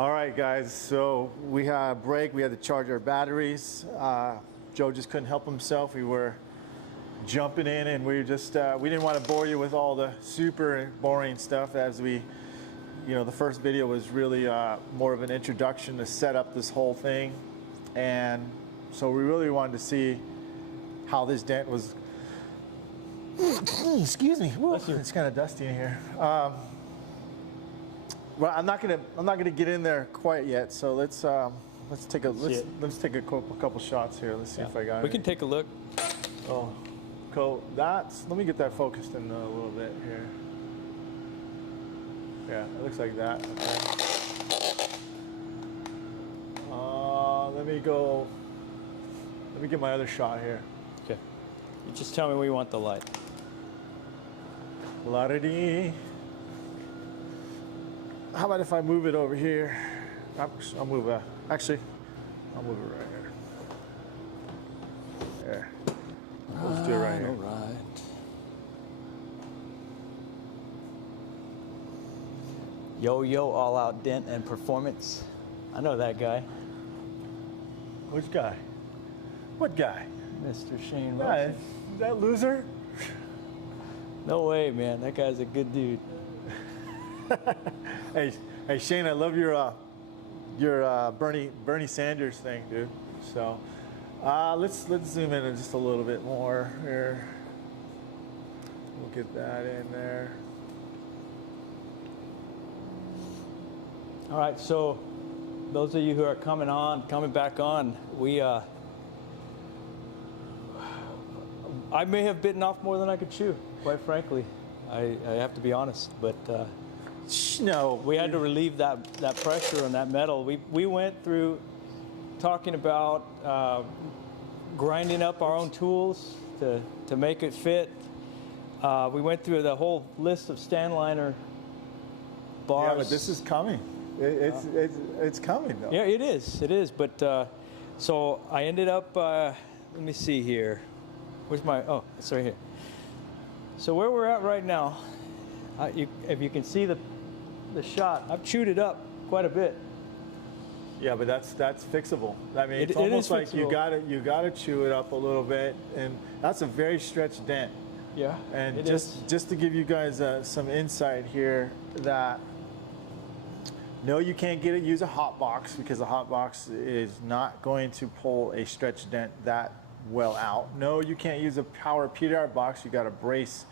All right, guys, so we had a break. We had to charge our batteries. Joe just couldn't help himself. We were jumping in, and we just we didn't want to bore you with all the super boring stuff, as we, you know, the first video was really more of an introduction to set up this whole thing. And so we really wanted to see how this dent was. Excuse me. Woo, it's kind of dusty in here. Well, I'm not gonna get in there quite yet. So let's take a couple shots here. Let's see if I got it. We can take a look. Oh, cool. Let me get that focused in a little bit here. Yeah, it looks like that. Okay. Let me get my other shot here. Okay. You just tell me where you want the light. La-da-dee. How about if I move it over here? I'll move it right here. There. Let's do it right here. All right. Yo, all out dent and performance. I know that guy. Which guy? What guy? Mr. Shane Yeah, Wilson. that loser? No way, man. That guy's a good dude. Hey, Shane, I love your Bernie Sanders thing, dude. So let's zoom in just a little bit more here. We'll get that in there. All right, so those of you who are coming back on, I may have bitten off more than I could chew, quite frankly. I have to be honest, but no, we had to relieve that pressure on that metal. We went through talking about grinding up our own tools to make it fit. We went through the whole list of stand liner bars. Yeah, but this is coming. It's coming though. Yeah, it is. But so I ended up. Let me see here. Where's my? Oh, it's right here. So where we're at right now, if you can see the shot, I've chewed it up quite a bit. Yeah, but that's fixable. I mean, it's almost like you gotta chew it up a little bit, and that's a very stretched dent. Yeah, and just to give you guys some insight here, that no, you can't use a hot box, because a hot box is not going to pull a stretched dent that well out. No, you can't use a power PDR box. You got a brace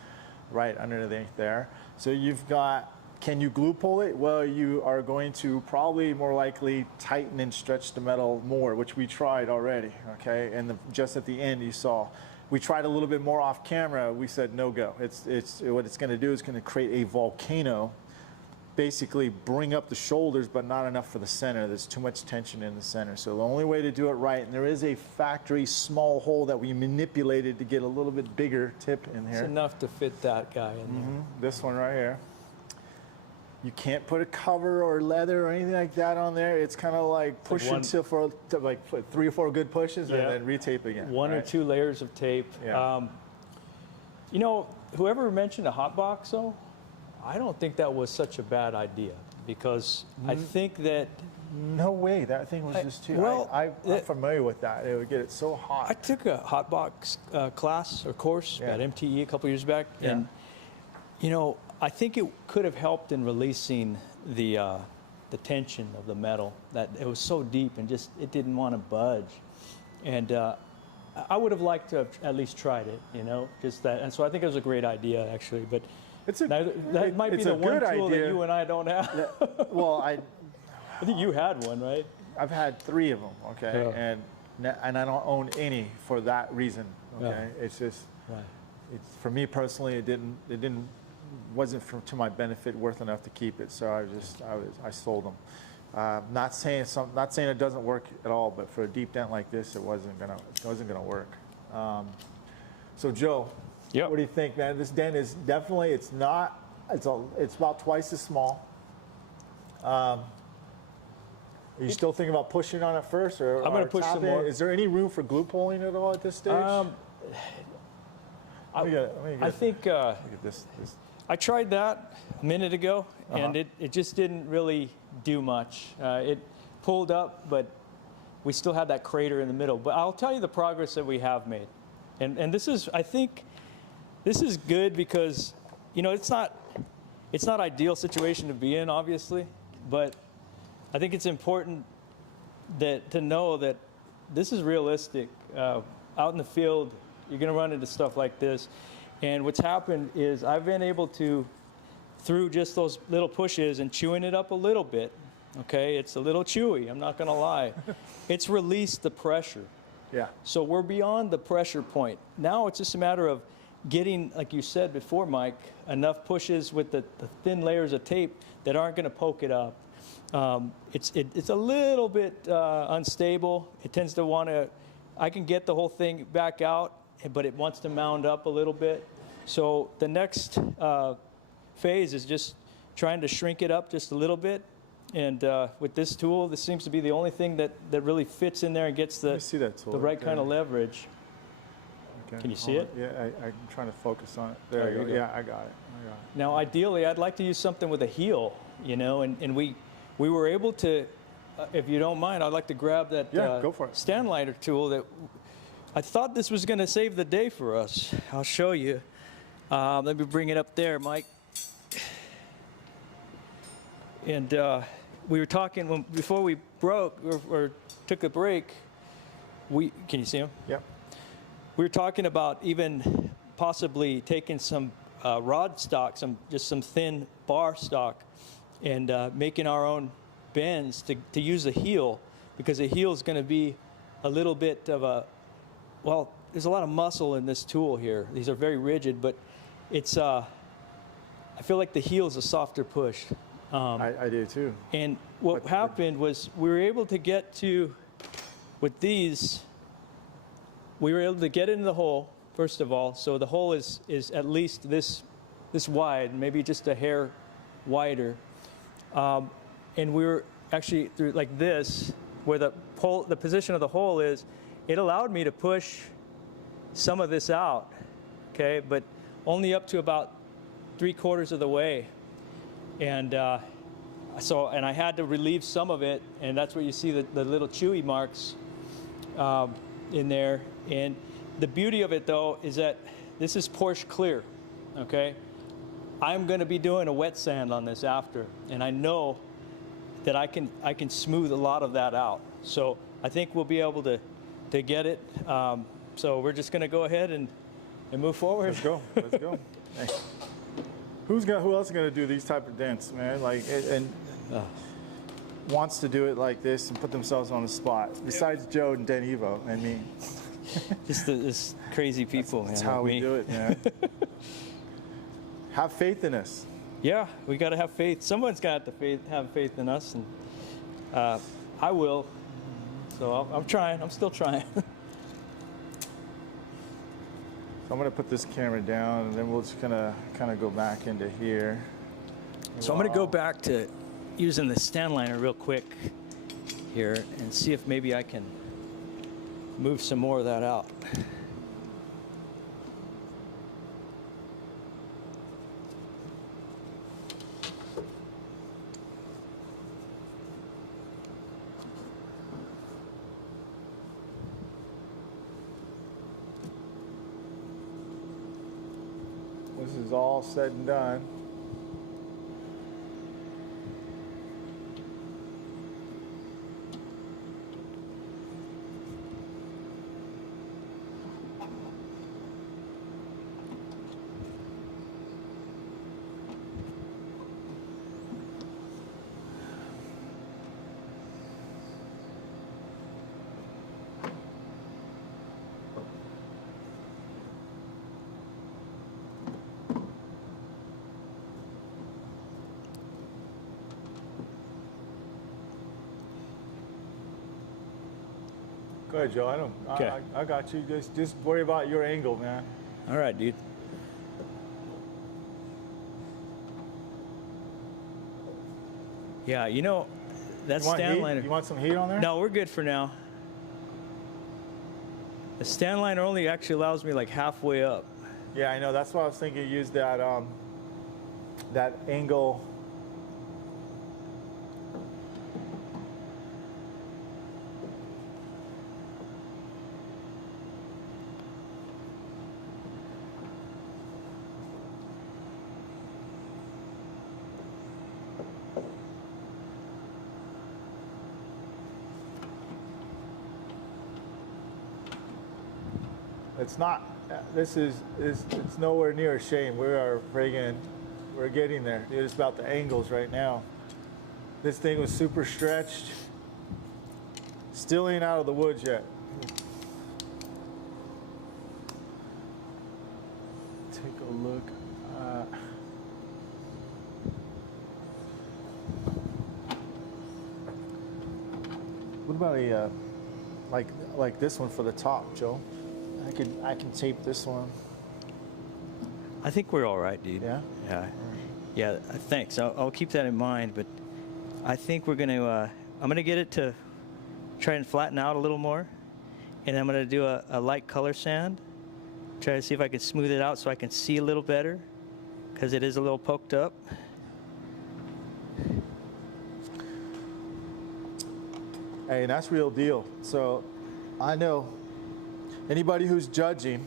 right underneath there. So you've got, can you glue pull it? Well, you are going to probably more likely tighten and stretch the metal more, which we tried already, okay? And just at the end you saw, we tried a little bit more off camera. We said no go. It's what it's gonna do is gonna create a volcano, basically bring up the shoulders, but not enough for the center. There's too much tension in the center. So the only way to do it right, and there is a factory small hole that we manipulated to get a little bit bigger tip in here. It's enough to fit that guy in there. This one right here. You can't put a cover or leather or anything like that on there. It's kind of like push until for like 3 or 4 good pushes, and then retape again. One or two layers of tape. Yeah. You know, whoever mentioned a hot box though, I don't think that was such a bad idea, because I think that... No way, that thing was just too... Well, I'm familiar with that. It would get it so hot. I took a hot box class or course at MTE a couple years back, and you know, I think it could have helped in releasing the tension of the metal. That it was so deep and just it didn't want to budge, and I would have liked to have at least tried it, you know, just that. And so I think it was a great idea actually, but that might be the one tool that you and I don't have. Well, I think you had one, right? I've had 3 of them, okay, and I don't own any for that reason, okay. It's just, it's for me personally, it wasn't to my benefit worth enough to keep it, so I sold them. Not saying it doesn't work at all, but for a deep dent like this, it wasn't gonna work. So Joe, what do you think, man? This dent is definitely, it's about twice as small. Are you still thinking about pushing on it first, or I'm going to push some more? Is there any room for glue pulling at all at this stage? I think look at this. I tried that a minute ago, and it just didn't really do much. It pulled up, but we still had that crater in the middle. But I'll tell you the progress that we have made. And this is, I think, this is good because, you know, it's not ideal situation to be in, obviously, but I think it's important that to know that this is realistic. Out in the field, you're going to run into stuff like this. And what's happened is I've been able to, through just those little pushes and chewing it up a little bit, okay, it's a little chewy, I'm not going to lie. It's released the pressure. Yeah. So we're beyond the pressure point. Now it's just a matter of getting, like you said before, Mike, enough pushes with the thin layers of tape that aren't going to poke it up. It's a little bit unstable. It tends to want to, I can get the whole thing back out, but it wants to mound up a little bit. So the next phase is just trying to shrink it up just a little bit. And with this tool, this seems to be the only thing that really fits in there and gets the right kind of leverage. Okay. Can you see it? Yeah, I'm trying to focus on it. There you go. Yeah, I got it. Now, ideally, I'd like to use something with a heel, you know, and we were able to, if you don't mind, I'd like to grab that go for it. stand lighter tool that I thought this was going to save the day for us. I'll show you. Let me bring it up there, Mike. And we were talking before we broke or took a break. Can you see him? Yep. We were talking about even possibly taking some rod stock, just some thin bar stock, and making our own bends to use a heel, because the heel is going to be a little bit of a, well, there's a lot of muscle in this tool here. These are very rigid, but it's, I feel like the heel is a softer push. I do too. And what happened was we were able to get to, with these, we were able to get into the hole, first of all. So the hole is at least this wide, maybe just a hair wider. And we were actually through like this, where the position of the hole is, it allowed me to push some of this out, okay, but only up to about 3/4 of the way. And and I had to relieve some of it, and that's where you see the little chewy marks in there. And the beauty of it, though, is that this is Porsche clear, okay? I'm going to be doing a wet sand on this after, and I know that I can smooth a lot of that out. So I think we'll be able to get it. So we're just going to go ahead and move forward. Let's go. Let's go. Hey. Who else is going to do these type of dents, man? Like, and wants to do it like this and put themselves on the spot, besides Joe and Den Evo and me. Just this crazy people, that's man. How we do it, man. Have faith in us. Yeah, we got to have faith. Someone's got to have faith in us, and I will. So I'm trying. I'm still trying. So I'm going to put this camera down, and then we'll just kind of go back into here. So I'm going to go back to using the stand liner real quick here and see if maybe I can move some more of that out. This is all said and done. Go ahead, Joe. I got you. Just worry about your angle, man. All right, dude. Yeah, you know, that stand liner. You want some heat on there? No, we're good for now. The stand liner only actually allows me like halfway up. Yeah, I know. That's why I was thinking use that that angle. It's not, it's nowhere near a shame. We're getting there. It's about the angles right now. This thing was super stretched. Still ain't out of the woods yet. Take a look. What about a, like this one for the top, Joe? I can tape this one. I think we're all right, dude. Yeah? Yeah. Yeah, thanks. I'll keep that in mind, but I think we're going to, I'm going to get it to try and flatten out a little more, and I'm going to do a light color sand, try to see if I can smooth it out so I can see a little better, because it is a little poked up. Hey, and that's real deal. So I know anybody who's judging,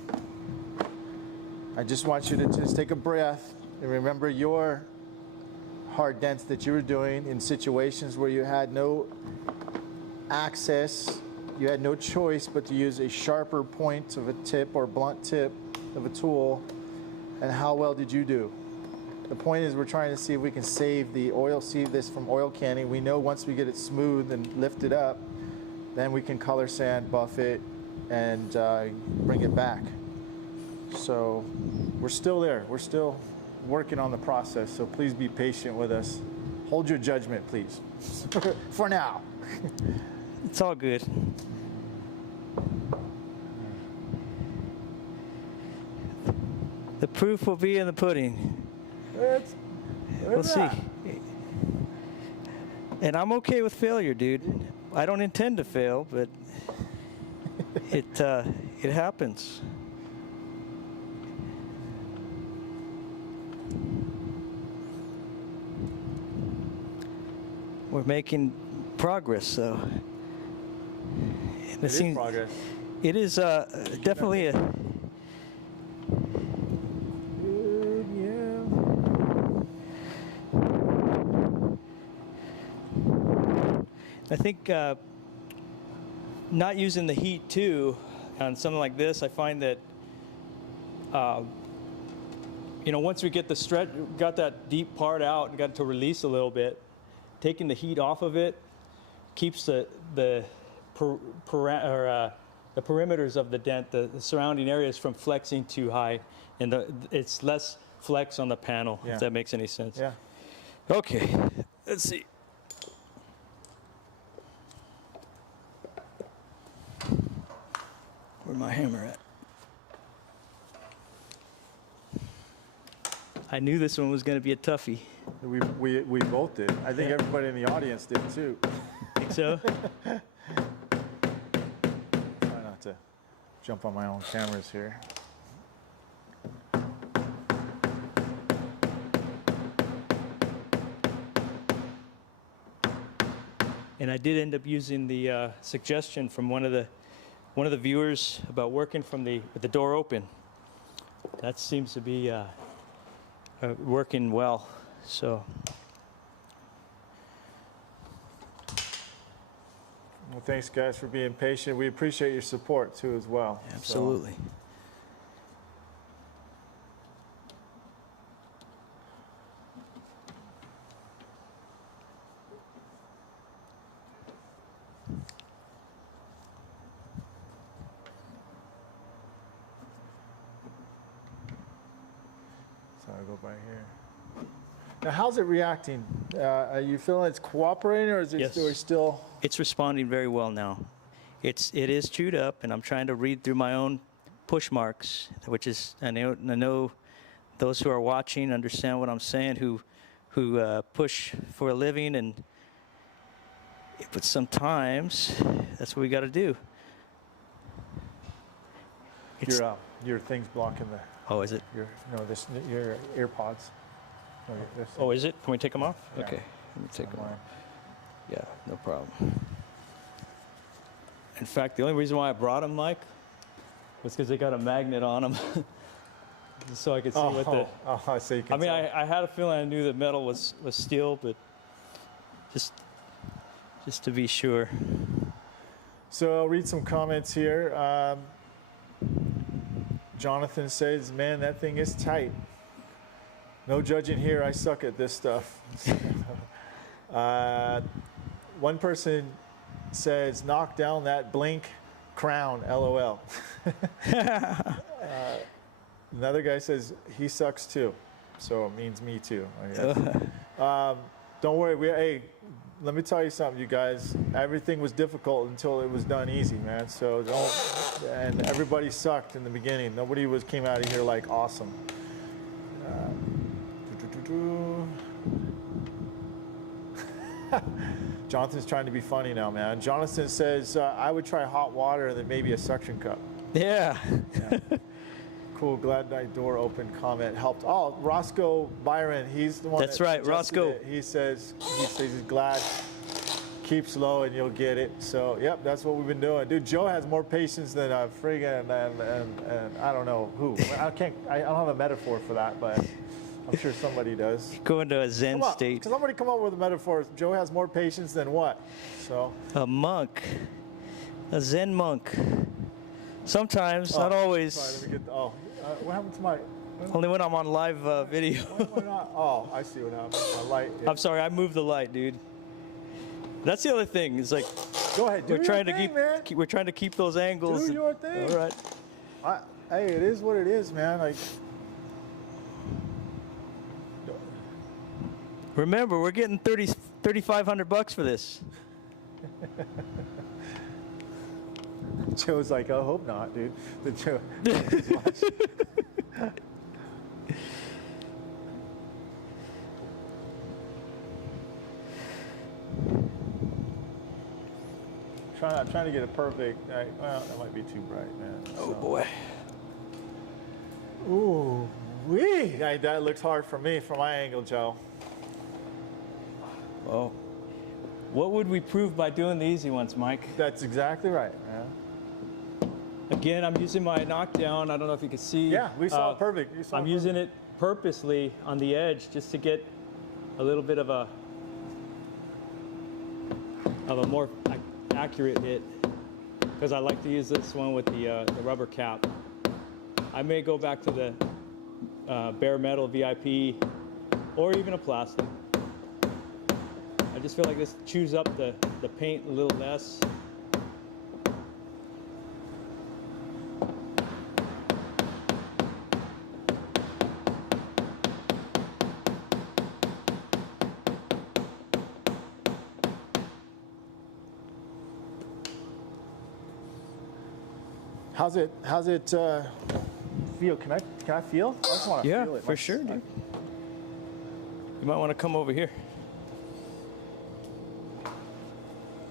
I just want you to just take a breath and remember your hard dents that you were doing in situations where you had no access, you had no choice but to use a sharper point of a tip or blunt tip of a tool, and how well did you do? The point is we're trying to see if we can save this from oil canning. We know once we get it smooth and lift it up, then we can color sand, buff it, and bring it back. So we're still there. We're still working on the process, so please be patient with us. Hold your judgment, please, for now. It's all good. The proof will be in the pudding. We'll see. And I'm okay with failure, dude. I don't intend to fail, but it happens. We're making progress, though. It is progress. It is definitely a. I think not using the heat too on something like this, I find that you know, once we get the stretch, got that deep part out and got it to release a little bit, taking the heat off of it keeps the perimeters of the dent, the surrounding areas, from flexing too high, and it's less flex on the panel. Yeah. If that makes any sense. Yeah. Okay, let's see. Where's my hammer at? I knew this one was going to be a toughie. We both did. I think everybody in the audience did too. Think so? Try not to jump on my own cameras here. And I did end up using the suggestion from one of the viewers about working from with the door open. That seems to be working well. So. Well, thanks guys for being patient. We appreciate your support too as well. Absolutely. So I'll go by here. Now, how's it reacting? Are you feeling it's cooperating, or is it Yes. still? It's responding very well now. It is chewed up, and I'm trying to read through my own push marks, which is I know those who are watching understand what I'm saying, who push for a living, but sometimes that's what we got to do. Your thing's blocking the. Oh, is it? Your ear pods. Oh, is it? Can we take them off? Yeah. Okay, let me take them Somewhere. off. Yeah, no problem. In fact, the only reason why I brought them, Mike, was because they got a magnet on them. So I could see what the... Oh, so you can I mean, tell. I had a feeling I knew the metal was steel, but just to be sure. So I'll read some comments here. Jonathan says, man, that thing is tight. No judging here. I suck at this stuff. One person says, knock down that blink crown, LOL. Another guy says, he sucks too. So it means me too, I guess. Don't worry. Hey, let me tell you something, you guys. Everything was difficult until it was done easy, man. So don't, and everybody sucked in the beginning. Nobody came out of here like awesome. Jonathan's trying to be funny now, man. Jonathan says, I would try hot water and then maybe a suction cup. Yeah. Cool, glad that door open comment helped. Oh, Roscoe Byron, he's the one. That's that right, suggested Roscoe. it. He says he's glad. Keep slow and you'll get it. So, yep, that's what we've been doing. Dude, Joe has more patience than a friggin' and I don't know who. I don't have a metaphor for that, but I'm sure somebody does. Go into a Zen state. Can somebody come up with a metaphor? Joe has more patience than what? So. A monk. A Zen monk. Sometimes, not always. Sorry, let me get. What happened to my? Only when I'm on live video. Why not? Oh, I see what happened. My light. I'm sorry, I moved the light, dude. That's the other thing. It's like Go ahead. Do we're trying your thing, to man. we're trying to keep those angles. Do your thing. All right. Hey, it is what it is, man. Like. Remember, we're getting $3,500 for this. Joe's like, I hope not, dude. The Joe. Trying to get it perfect. Well, that might be too bright, man. Oh boy. Ooh, wee! That looks hard for me from my angle, Joe. Well, what would we prove by doing the easy ones, Mike? That's exactly right, man. Again, I'm using my knockdown. I don't know if you can see. Yeah, we saw it perfect. You saw I'm it using it purposely on the edge just to get a little bit of a more accurate hit, because I like to use this one with the rubber cap. I may go back to the bare metal VIP or even a plastic. I just feel like this chews up the paint a little less. How's it feel? Can I feel? I just want to feel it. Yeah, for sure, dude. You might want to come over here.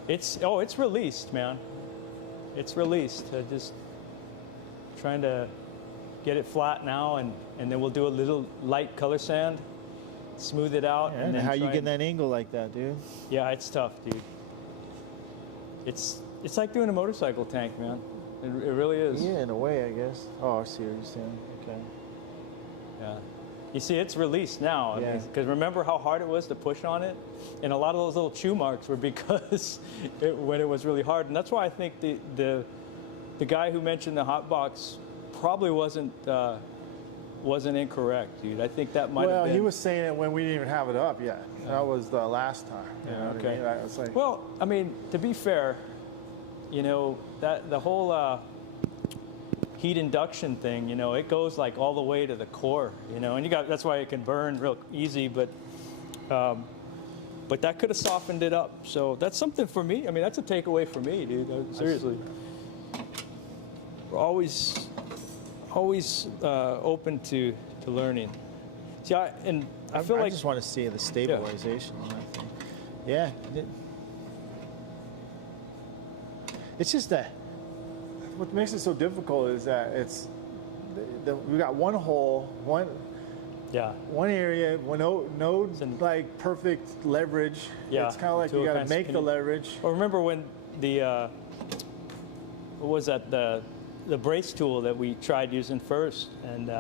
It's released, man. It's released. Just trying to get it flat now, and then we'll do a little light color sand, smooth it out. Yeah, and then how you get that angle like that, dude? Yeah, it's tough, dude. It's like doing a motorcycle tank, man. It really is. Yeah, in a way, I guess. Oh, I see what you're saying. Okay. Yeah. You see, it's released now. Yeah. Because remember how hard it was to push on it? And a lot of those little chew marks were because when it was really hard. And that's why I think the guy who mentioned the hot box probably wasn't incorrect, dude. I think that might have been. Well, he was saying it when we didn't even have it up yet. That was the last time. You know what I mean? I was like, well, I mean, to be fair, you know, that the whole heat induction thing, you know, it goes like all the way to the core, you know, and that's why it can burn real easy, but that could have softened it up. So that's something for me. I mean, that's a takeaway for me, dude. Seriously. We're always open to learning. See, I feel like I just want to see the stabilization on that thing. Yeah. It's just that what makes it so difficult is that we got one hole, Yeah. one area, no like perfect leverage. Yeah. It's kind of like you got to make the leverage. Well, remember when the what was that, the brace tool that we tried using first, and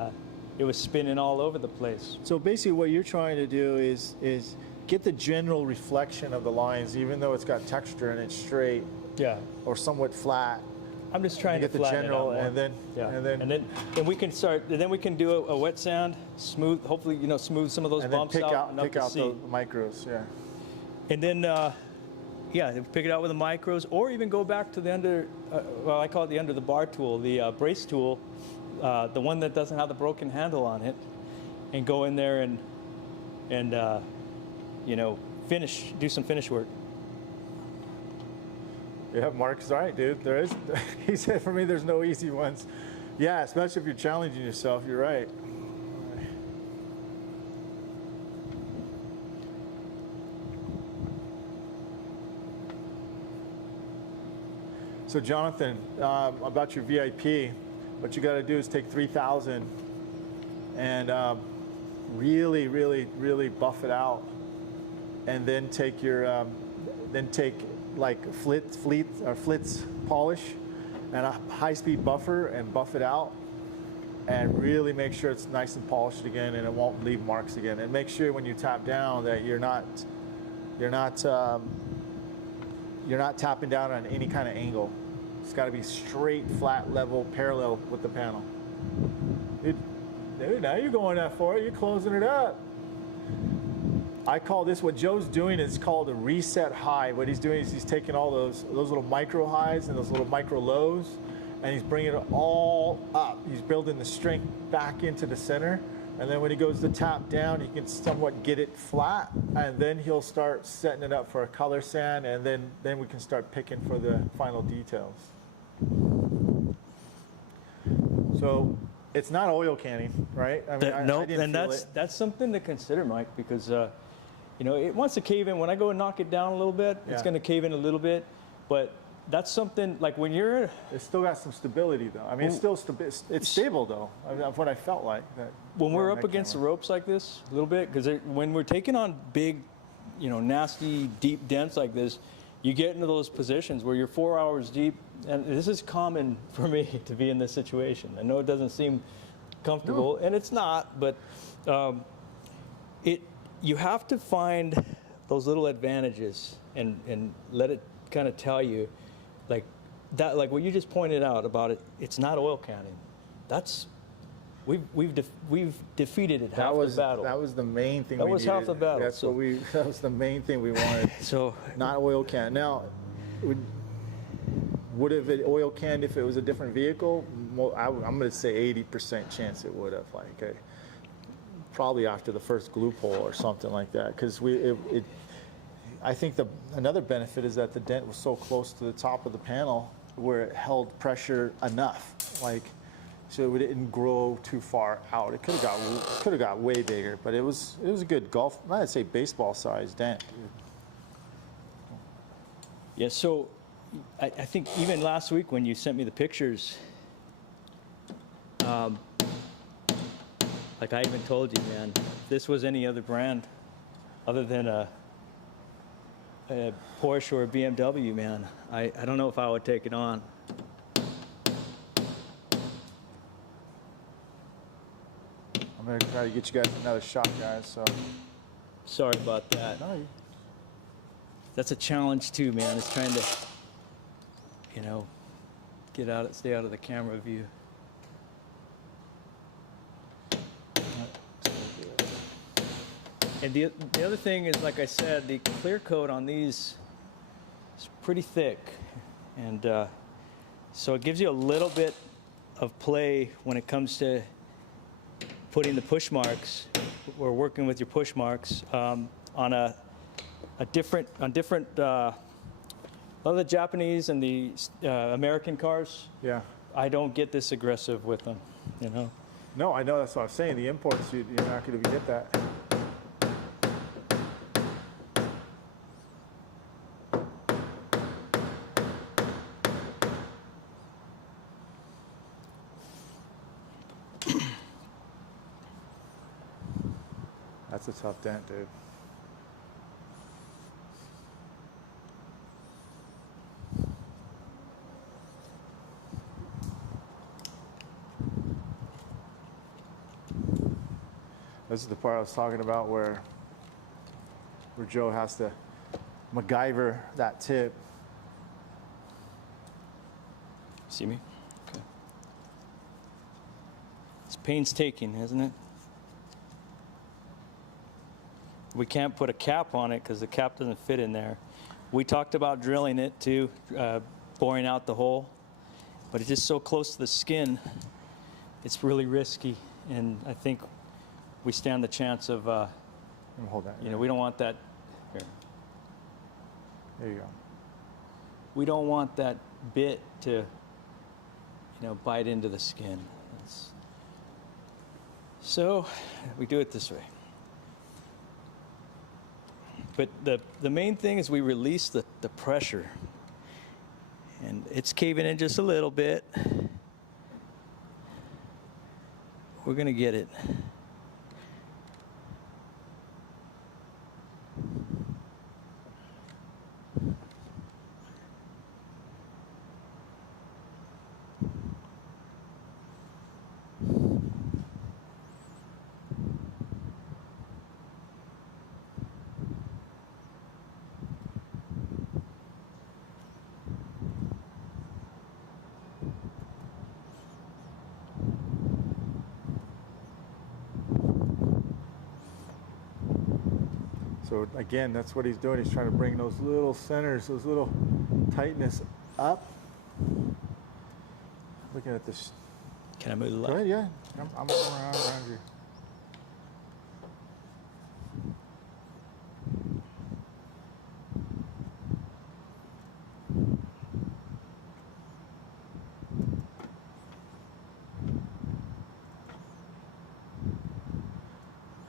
it was spinning all over the place. So basically, what you're trying to do is get the general reflection of the lines, even though it's got texture and it's straight. Yeah. Or somewhat flat. I'm just trying to get the flatten general, it out more. and then we can start. And then we can do a wet sand, smooth. Hopefully, smooth some of those bumps out. Pick out the micros. Yeah. And then, pick it out with the micros, or even go back to the under. Well, I call it the under the bar tool, the brace tool, the one that doesn't have the broken handle on it, and go in there and finish, do some finish work. Yeah, Mark's right, dude. There is. He said for me, there's no easy ones. Yeah, especially if you're challenging yourself. You're right. So Jonathan, about your VIP, what you got to do is take 3,000 and really, really, really buff it out, and then take your like Flitz polish and a high-speed buffer and buff it out, and really make sure it's nice and polished again and it won't leave marks again. And make sure when you tap down that you're not tapping down on any kind of angle. It's got to be straight, flat, level, parallel with the panel. Dude, now you're going that for it. You're closing it up. I call this, what Joe's doing is called a reset high. What he's doing is he's taking all those little micro highs and those little micro lows, and he's bringing it all up. He's building the strength back into the center. And then when he goes to tap down, he can somewhat get it flat, and then he'll start setting it up for a color sand, and then we can start picking for the final details. So it's not oil canning, right? I mean, No, I didn't and feel that's something to consider, Mike, because it wants to cave in. When I go and knock it down a little bit, it's going to cave in a little bit, but that's something like when you're. It's still got some stability, though. I mean, it's still it's stable, though. I mean, that's what I felt like. When we're up against the ropes like this, a little bit, because when we're taking on big, nasty, deep dents like this, you get into those positions where you're 4 hours deep, and this is common for me to be in this situation. I know it doesn't seem comfortable, and it's not, but you have to find those little advantages and let it kind of tell you, like that, like what you just pointed out about it. It's not oil canning. That's we've defeated it half the battle. That was the main thing. That was half the battle. That's what we. That was the main thing we wanted. So not oil can. Now, would have it oil canned if it was a different vehicle? Well, I'm going to say 80% chance it would have. Like probably after the first glue pull or something like that, because I think another benefit is that the dent was so close to the top of the panel where it held pressure enough, so it didn't grow too far out. It could have got way bigger, but it was a good golf, I'd say baseball sized dent. Yeah, so I think even last week when you sent me the pictures, like I even told you, man, if this was any other brand other than a Porsche or a BMW, man, I don't know if I would take it on. I'm going to try to get you guys another shot, guys. So sorry about that. No, that's a challenge too, man. It's trying to, stay out of the camera view. And the other thing is, like I said, the clear coat on these is pretty thick, and so it gives you a little bit of play when it comes to putting the push marks, or working with your push marks on different. A lot of the Japanese and the American cars. Yeah. I don't get this aggressive with them, No, I know, that's what I'm saying. The imports, you're not going to get that. That's a tough dent, dude. This is the part I was talking about where Joe has to MacGyver that tip. See me? Okay. It's painstaking, isn't it? We can't put a cap on it because the cap doesn't fit in there. We talked about drilling it too, boring out the hole, but it's just so close to the skin, it's really risky, and I think we stand the chance of, Hold that. you know, we don't want that. Here. There you go. We don't want that bit to, you know, bite into the skin. So we do it this way. But the main thing is we release the pressure. And it's caving in just a little bit. We're going to get it. So again, that's what he's doing. He's trying to bring those little centers, those little tightness up. Looking at this. Can I move the Go light? ahead, yeah. I'm around you.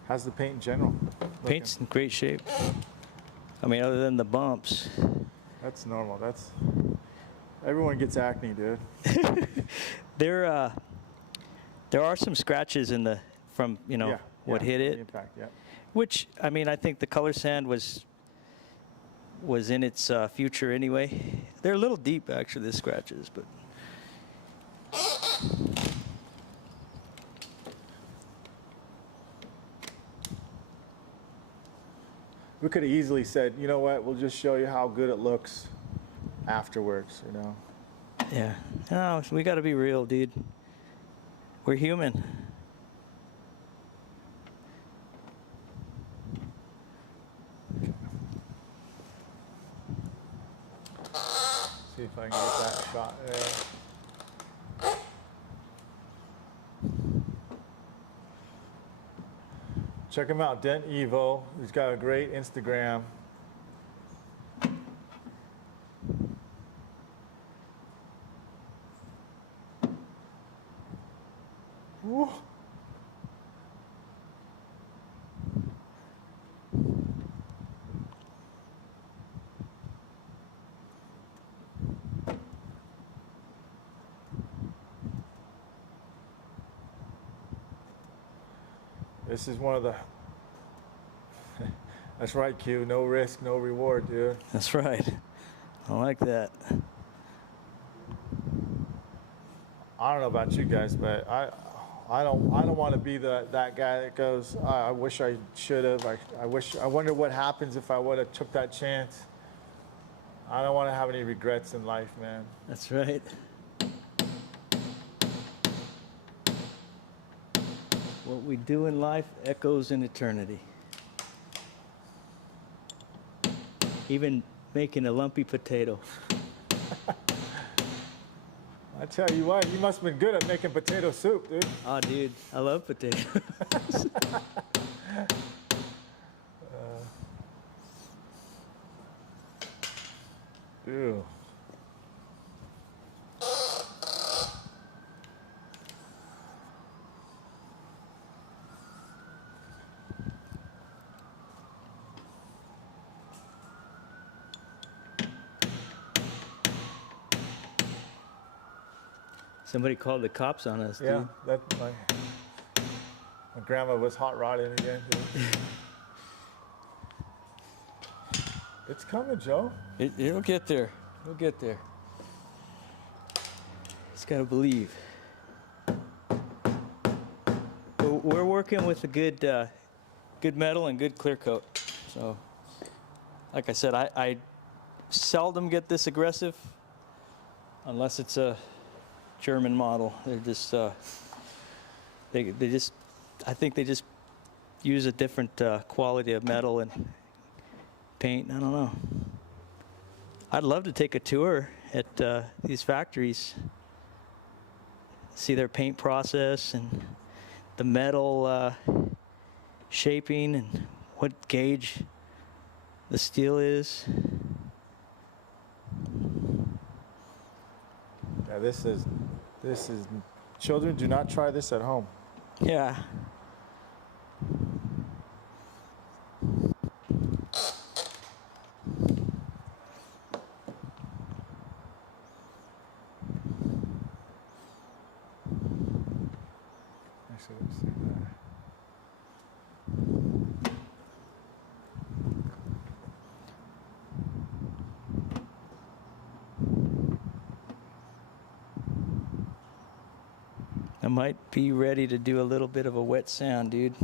How's the paint in general? Paint's in great shape. I mean, other than the bumps. That's normal. That's everyone gets acne, dude. There are some scratches in the from what hit it. The impact, yeah. Which I mean, I think the color sand was in its future anyway. They're a little deep actually, the scratches, but. We could have easily said, you know what, we'll just show you how good it looks afterwards, you know. Yeah. No, we got to be real, dude. We're human. See if I can get that shot there. Check him out, Dent Evo. He's got a great Instagram. Woo. This is one of the, that's right, Q, no risk, no reward, dude. That's right. I like that. I don't know about you guys, but I don't want to be that guy that goes, I wish I should have. I wonder what happens if I would have took that chance. I don't want to have any regrets in life, man. That's right. What we do in life echoes in eternity. Even making a lumpy potato. I tell you what, you must have been good at making potato soup, dude. Oh, dude, I love potatoes. Dude. Somebody called the cops on us, dude. Yeah, that my grandma was hot rodding again. It's coming, Joe. It'll get there. It'll get there. Just gotta believe. We're working with a good metal and good clear coat. So, like I said, I seldom get this aggressive unless it's a German model. They're just I think they just use a different quality of metal and paint. I don't know. I'd love to take a tour at these factories, see their paint process and the metal shaping and what gauge the steel is. Yeah, this is children, do not try this at home. Yeah. Actually, let's see that. I might be ready to do a little bit of a wet sand, dude.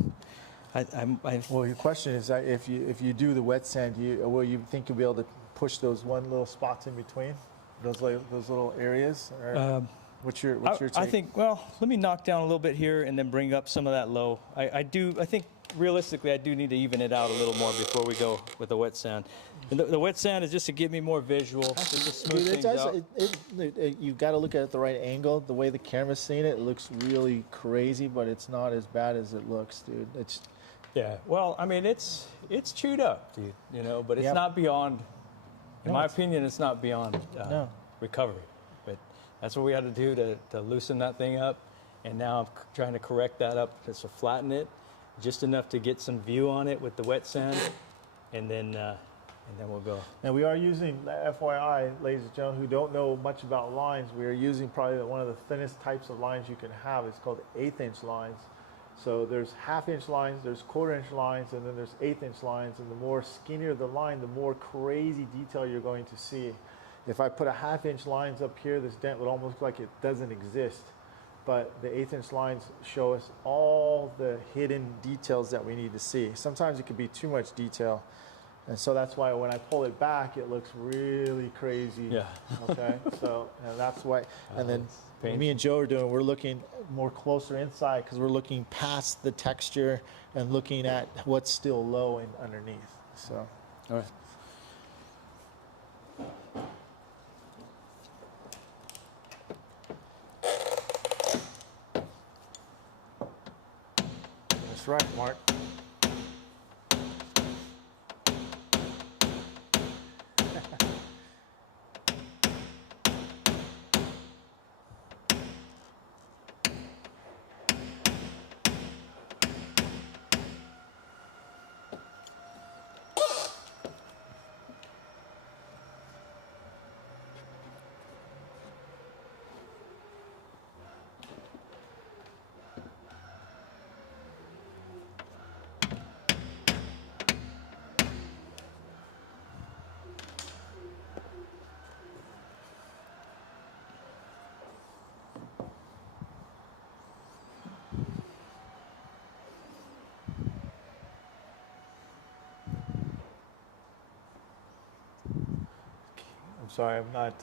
Well, your question is that if you do the wet sand, will you think you'll be able to push those one little spots in between, those little areas? Or what's your take? I think, well, let me knock down a little bit here and then bring up some of that low. I think realistically I do need to even it out a little more before we go with the wet sand. And the wet sand is just to give me more visual, just to smooth things out. You've got to look at it at the right angle. The way the camera's seeing it, it looks really crazy, but it's not as bad as it looks, dude. Yeah, well, I mean, it's chewed up, dude, you know, but it's not beyond, in my opinion, it's not beyond recovery. But that's what we had to do to loosen that thing up. And now I'm trying to correct that up just to flatten it, just enough to get some view on it with the wet sand, and then we'll go. And we are using, FYI, ladies and gentlemen, who don't know much about lines, we are using probably one of the thinnest types of lines you can have. It's called 1/8" lines. So there's 1/2" lines, there's 1/4" lines, and then there's 1/8" lines. And the more skinnier the line, the more crazy detail you're going to see. If I put a 1/2" lines up here, this dent would almost look like it doesn't exist. But the 1/8" lines show us all the hidden details that we need to see. Sometimes it could be too much detail. And so that's why when I pull it back, it looks really crazy. Yeah. Okay. So and that's why. And then me and Joe are doing. We're looking more closer inside because we're looking past the texture and looking at what's still low and underneath. So. All right. That's right, Mark. I'm sorry, I'm not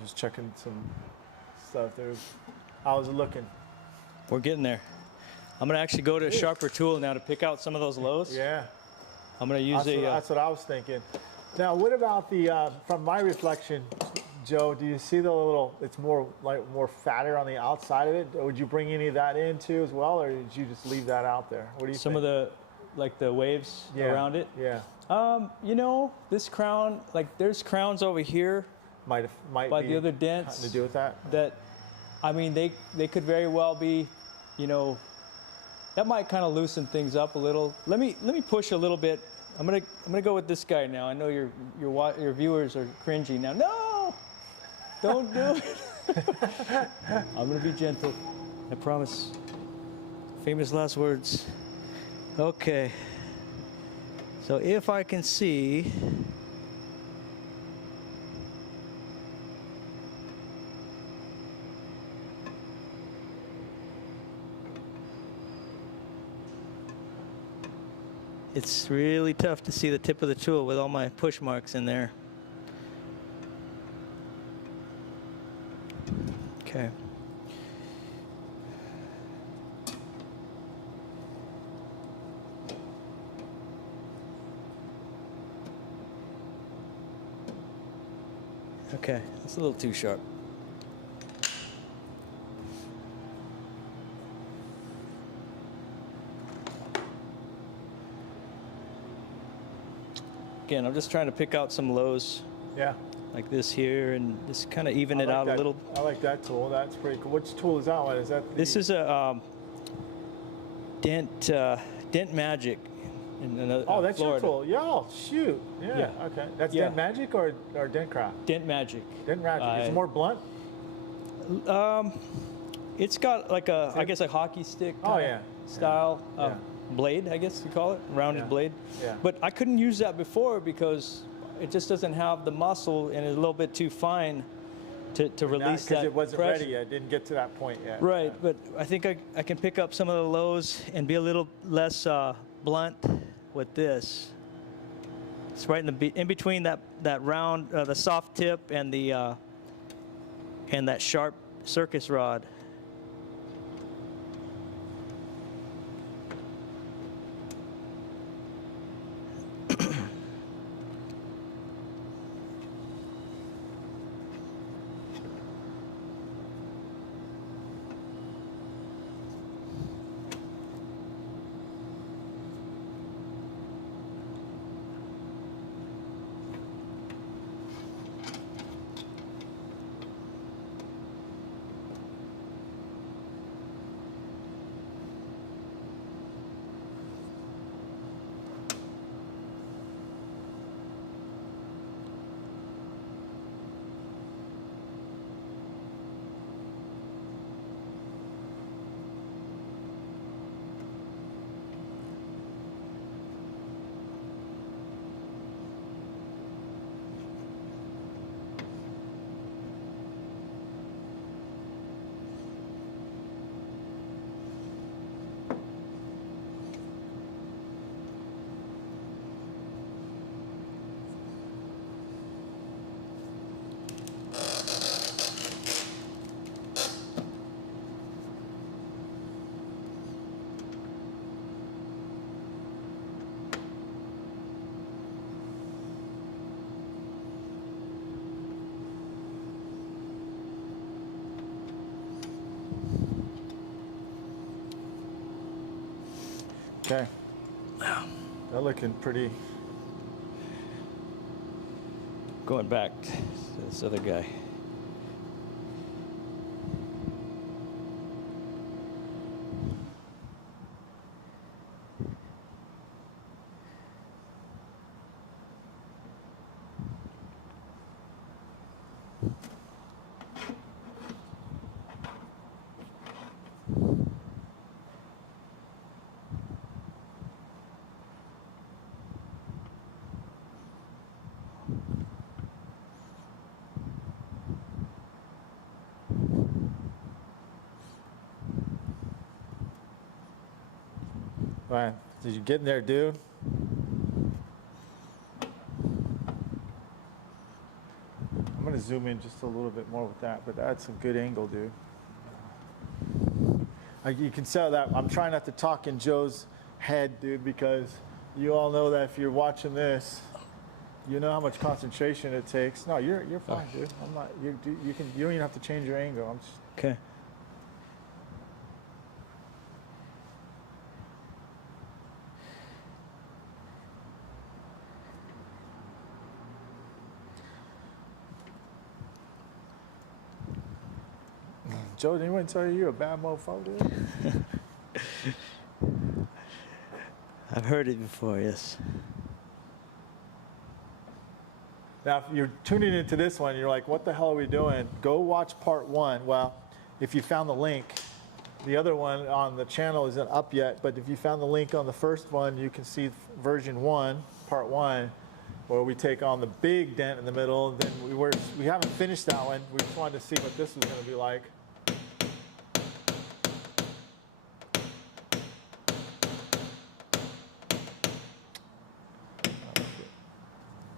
just checking some stuff there. How's it looking? We're getting there. I'm gonna actually go to a sharper tool now to pick out some of those lows. Yeah. I'm gonna use that's what I was thinking. Now, what about the from my reflection, Joe? Do you see the little? It's more fatter on the outside of it. Or would you bring any of that in too as well, or did you just leave that out there? What do you think? Some of the waves around it. Yeah. You know, this crown, like there's crowns over here might by be the other dents to do with that. That, I mean, they could very well be, you know, that might kind of loosen things up a little. Let me push a little bit. I'm gonna go with this guy now. I know your viewers are cringing now. No, don't do it. I'm gonna be gentle. I promise. famous last words. Okay. So if I can see, it's really tough to see the tip of the tool with all my push marks in there. Okay. Okay, it's a little too sharp. Again, I'm just trying to pick out some lows. Yeah. Like this here, and just kind of even it like out that. a little. I like that tool. That's pretty cool. Which tool is that one? Is that the... This is a Dent Magic in oh, that's Florida. your tool. Yeah, shoot. Yeah, Yeah. okay. That's Yeah. Dent Magic or Dent Craft? Dent Magic. Dent Magic. It's more blunt? It's got like a, I guess, a hockey stick Oh, yeah. style Yeah. blade, I guess you call it, rounded Yeah. blade. Yeah. But I couldn't use that before because it just doesn't have the muscle and it's a little bit too fine to release that Because it wasn't pressure. ready. I didn't get to that point yet. Right, Yeah. but I think I can pick up some of the lows and be a little less blunt with this. It's right in between that round, the soft tip and the and that sharp circus rod. Okay. They're looking pretty. Going back to this other guy. Ryan, did you get in there, dude? I'm going to zoom in just a little bit more with that, but that's a good angle, dude. You can tell that I'm trying not to talk in Joe's head, dude, because you all know that if you're watching this, you know how much concentration it takes. No, you're fine, dude. I'm not. You don't even have to change your angle. I'm just. Okay. Joe, did anyone tell you you're a bad mofo, dude? I've heard it before, yes. Now, if you're tuning into this one, you're like, what the hell are we doing? Go watch part one. Well, if you found the link, The other one on the channel isn't up yet, but if you found the link on the first one, you can see version 1, part 1, where we take on the big dent in the middle. Then we haven't finished that one. We just wanted to see what this was going to be like.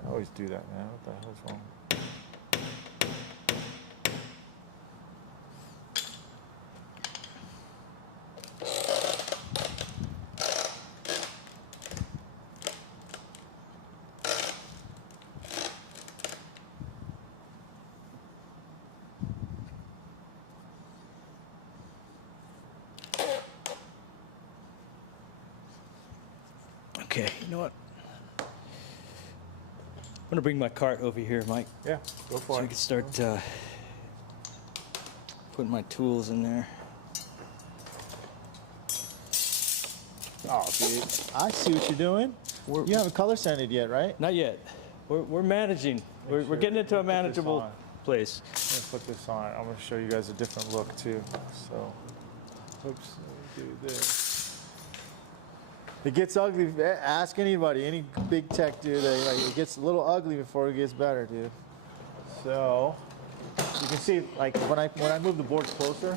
I always do that, man. What the hell's wrong? Okay, you know what? I'm gonna bring my cart over here, Mike. Yeah, go for So it. I can start putting my tools in there. Oh, dude, I see what you're doing. You haven't color sanded yet, right? Not yet. We're managing. We're getting into a manageable place. I'm gonna put this on. I'm gonna show you guys a different look too. So, oops, let me do this. It gets ugly. Ask anybody, any big tech dude. It gets a little ugly before it gets better, dude. So you can see, like when I move the board closer,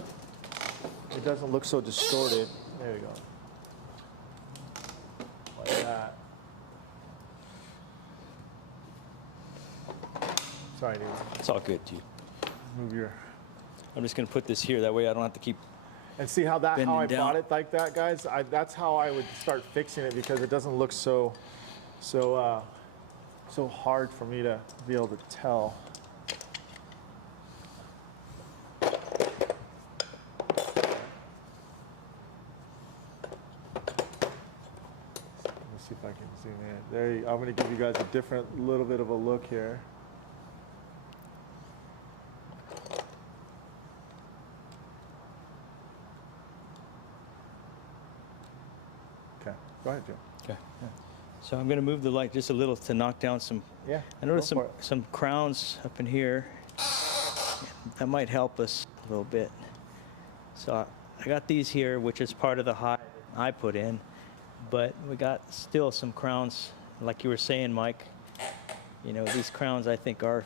it doesn't look so distorted. There you go, like that. Sorry, dude. It's all good, dude. Move your. I'm just gonna put this here. That way I don't have to keep. And see how I bending bought down. it like that, guys? That's how I would start fixing it, because it doesn't look so hard for me to be able to tell. Let me see if I can zoom in. There you, I'm going to give you guys a different little bit of a look here. Go ahead, Jim. Okay. Yeah. So I'm gonna move the light just a little to knock down some. Yeah. I noticed go for some crowns up in here. That might help us a little bit. So I got these here, which is part of the hide I put in, but we got still some crowns, like you were saying, Mike. You know, these crowns I think are.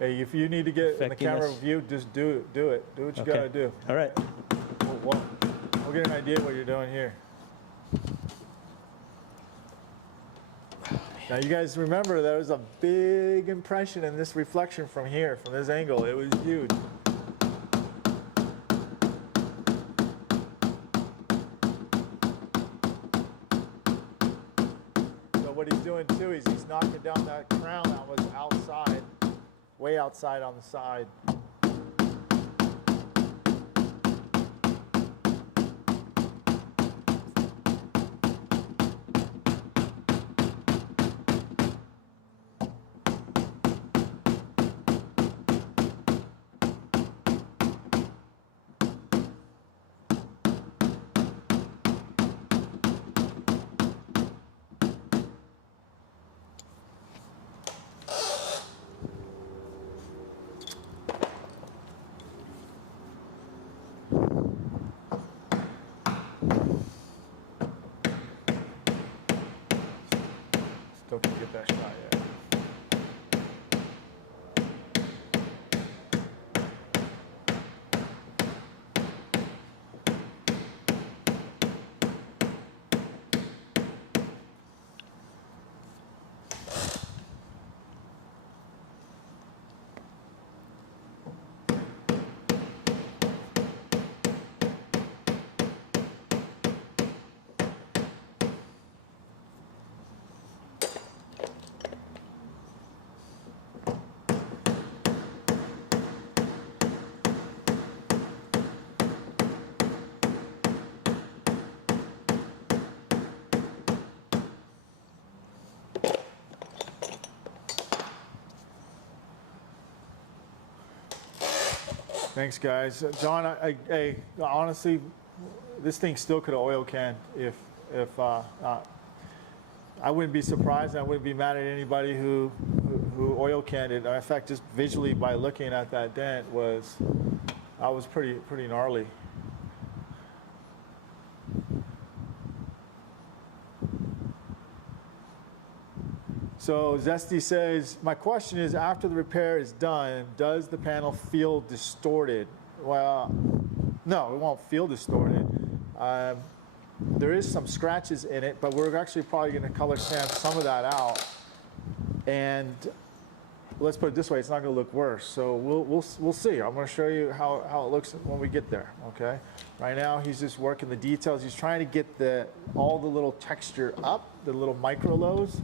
Hey, if you need to get in the affecting camera us. view, just do it. Do it. Do what you gotta do. All right. We'll get an idea what you're doing here. Now you guys remember there was a big impression in this reflection from here, from this angle. It was huge. So what he's doing too is he's knocking down that crown that was outside, way outside on the side. Still can get that shot yet. Thanks, guys. John, I honestly, this thing still could have oil canned if I wouldn't be surprised. I wouldn't be mad at anybody who oil canned it. In fact, just visually by looking at that dent I was pretty gnarly. So Zesty says, my question is, after the repair is done, does the panel feel distorted? Well, no, it won't feel distorted. There is some scratches in it, but we're actually probably going to color sand some of that out. And let's put it this way, it's not going to look worse. So we'll see. I'm going to show you how it looks when we get there, okay? Right now, he's just working the details. He's trying to get all the little texture up, the little micro lows.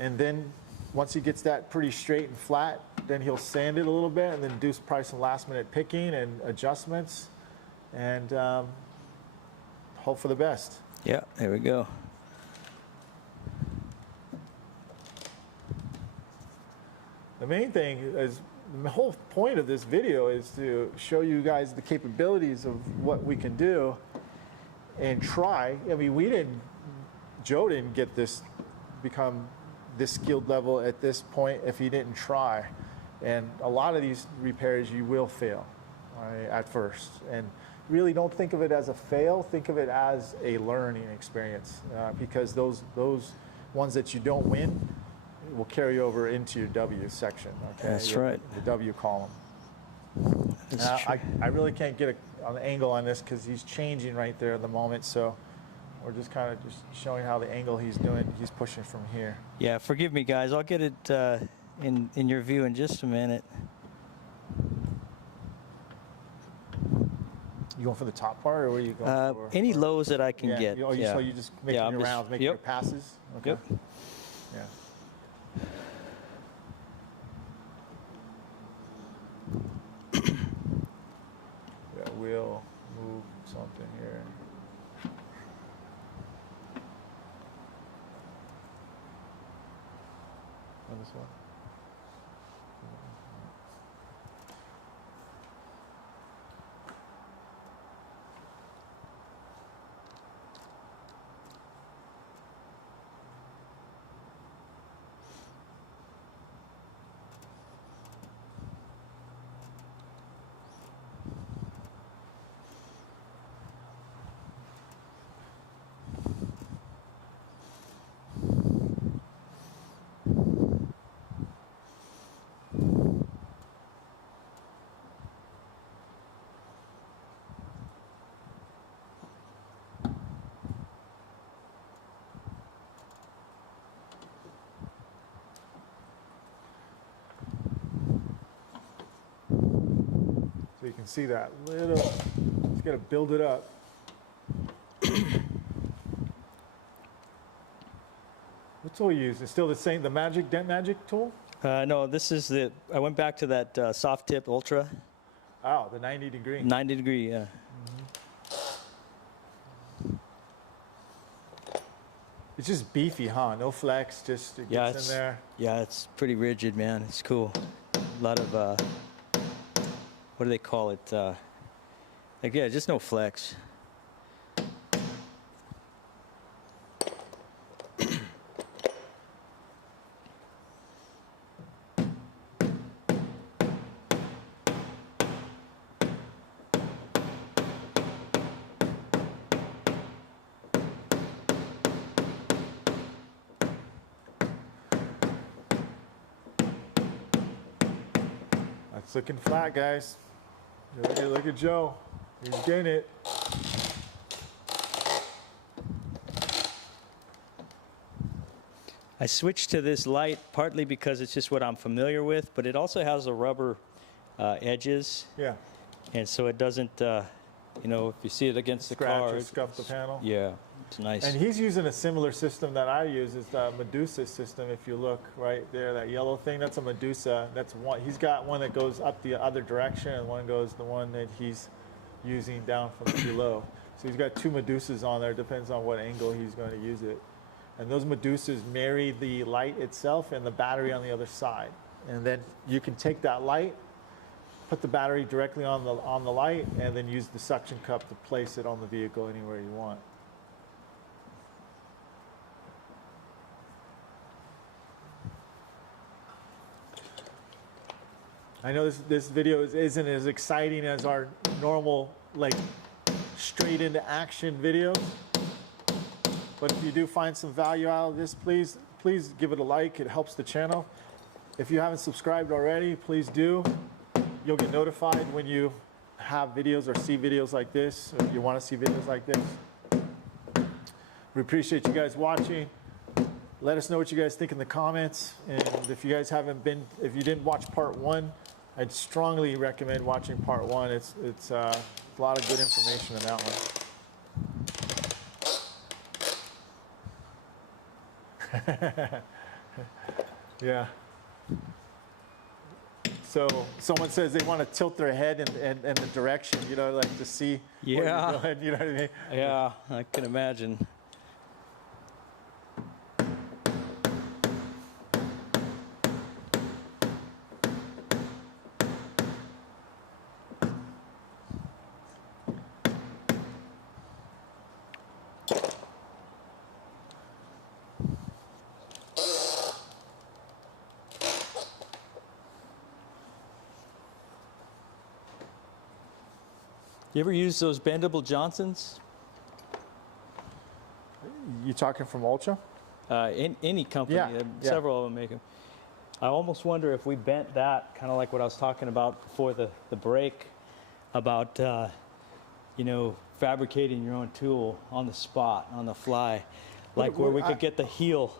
And then once he gets that pretty straight and flat, then he'll sand it a little bit and then do probably some last minute picking and adjustments and hope for the best. Yeah, there we go. The main thing is, the whole point of this video is to show you guys the capabilities of what we can do and try. I mean, Joe didn't get this, become this skilled level at this point if he didn't try. And a lot of these repairs you will fail, right, at first. And really don't think of it as a fail, think of it as a learning experience, because those ones that you don't win will carry over into your W section. Okay? That's right. The W column. That's true. I really can't get an angle on this because he's changing right there at the moment. So we're just kind of just showing how the angle he's doing. He's pushing from here. Yeah, forgive me, guys. I'll get it in your view in just a minute. You going for the top part, or where are you going for? Any lows that I can get. So you just making your rounds, making your passes? Okay. Yep. Yeah. Yeah, we'll move something here. On this one? So you can see that little, just got to build it up. What tool you use? It's still the same, the Dent Magic tool? No, this is I went back to that soft tip Ultra. Oh, the 90 degree. 90 degree, yeah. It's just beefy, huh? No flex, just it gets in there. Yeah, it's pretty rigid, man. It's cool. A lot of, what do they call it? Like, yeah, just no flex. It's looking flat, guys. Look at Joe. He's getting it. I switched to this light partly because it's just what I'm familiar with, but it also has the rubber edges. Yeah. And so it doesn't, you know, if you see it against the car. Or scuff the panel. Yeah, it's nice. And he's using a similar system that I use. It's the Medusa system. If you look right there, that yellow thing, that's a Medusa. That's one. He's got one that goes up the other direction, and one goes the one that he's using down from below. So he's got two Medusas on there. Depends on what angle he's going to use it. And those Medusas marry the light itself and the battery on the other side. And then you can take that light, put the battery directly on the light, and then use the suction cup to place it on the vehicle anywhere you want. I know this video isn't as exciting as our normal, like, straight into action videos. But if you do find some value out of this, please give it a like. It helps the channel. If you haven't subscribed already, please do. You'll get notified when you have videos or see videos like this, or if you want to see videos like this. We appreciate you guys watching. Let us know what you guys think in the comments. And if you guys if you didn't watch part 1, I'd strongly recommend watching part 1. It's a lot of good information in that one. Yeah. So someone says they want to tilt their head in the direction, you know, like to see what you're doing, you know what I mean? Yeah, I can imagine. You ever use those bendable Johnsons? You talking from Ultra? In any company, Yeah. several of them make them. I almost wonder if we bent that, kind of like what I was talking about before the break, about you know, fabricating your own tool on the spot, on the fly, like where we could get the heel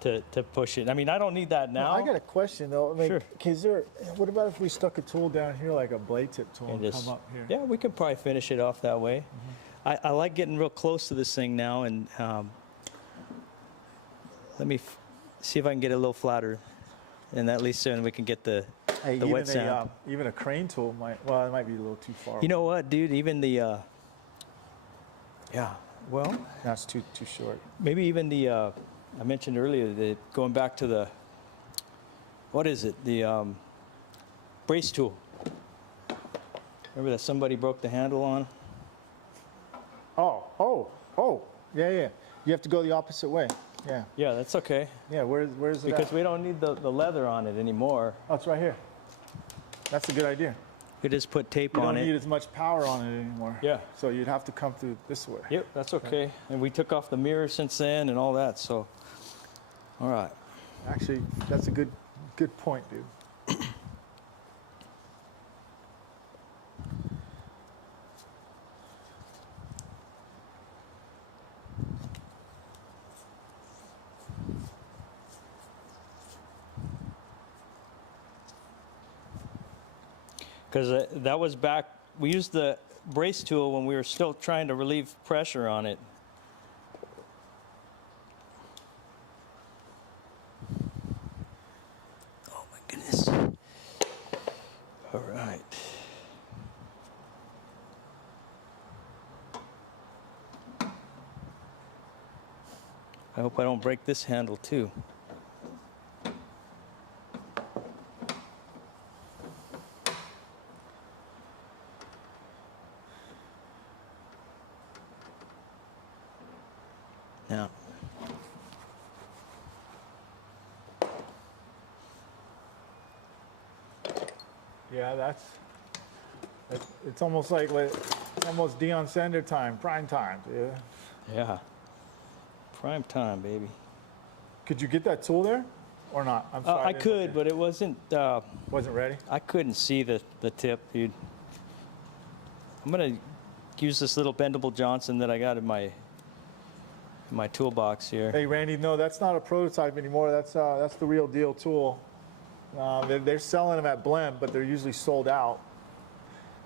to push it. I mean, I don't need that now. I got a question though. I mean, Sure. what about if we stuck a tool down here, like a blade tip tool, and just, come up here? yeah, we could probably finish it off that way. I like getting real close to this thing now, and let me see if I can get it a little flatter, and at least then we can get the wet sound. Even a crane tool might, well, it might be a little too far. You know what, dude? Even the, yeah, well, that's too short. maybe even the, I mentioned earlier, going back to the, what is it? The brace tool. Remember that somebody broke the handle on? Oh, yeah. You have to go the opposite way. Yeah. Yeah, that's okay. Yeah, where's it Because at? we don't need the leather on it anymore. Oh, it's right here. That's a good idea. We just put tape You on don't it. need as much power on it anymore. Yeah. So you'd have to come through this way. Yep, that's okay. And we took off the mirror since then and all that, so. All right. Actually, that's a good point, dude. Because that was back, we used the brace tool when we were still trying to relieve pressure on it. Oh my goodness. All right. I hope I don't break this handle too. Now, Yeah, it's almost like it's almost Deion Sanders time, prime time. Yeah. yeah, prime time, baby. Could you get that tool there, or not? I'm sorry. I could, but it wasn't. Wasn't ready. I couldn't see the tip, dude. I'm gonna use this little bendable Johnson that I got in my toolbox here. Hey, Randy, no, that's not a prototype anymore. That's the real deal tool. They're selling them at Blem, but they're usually sold out.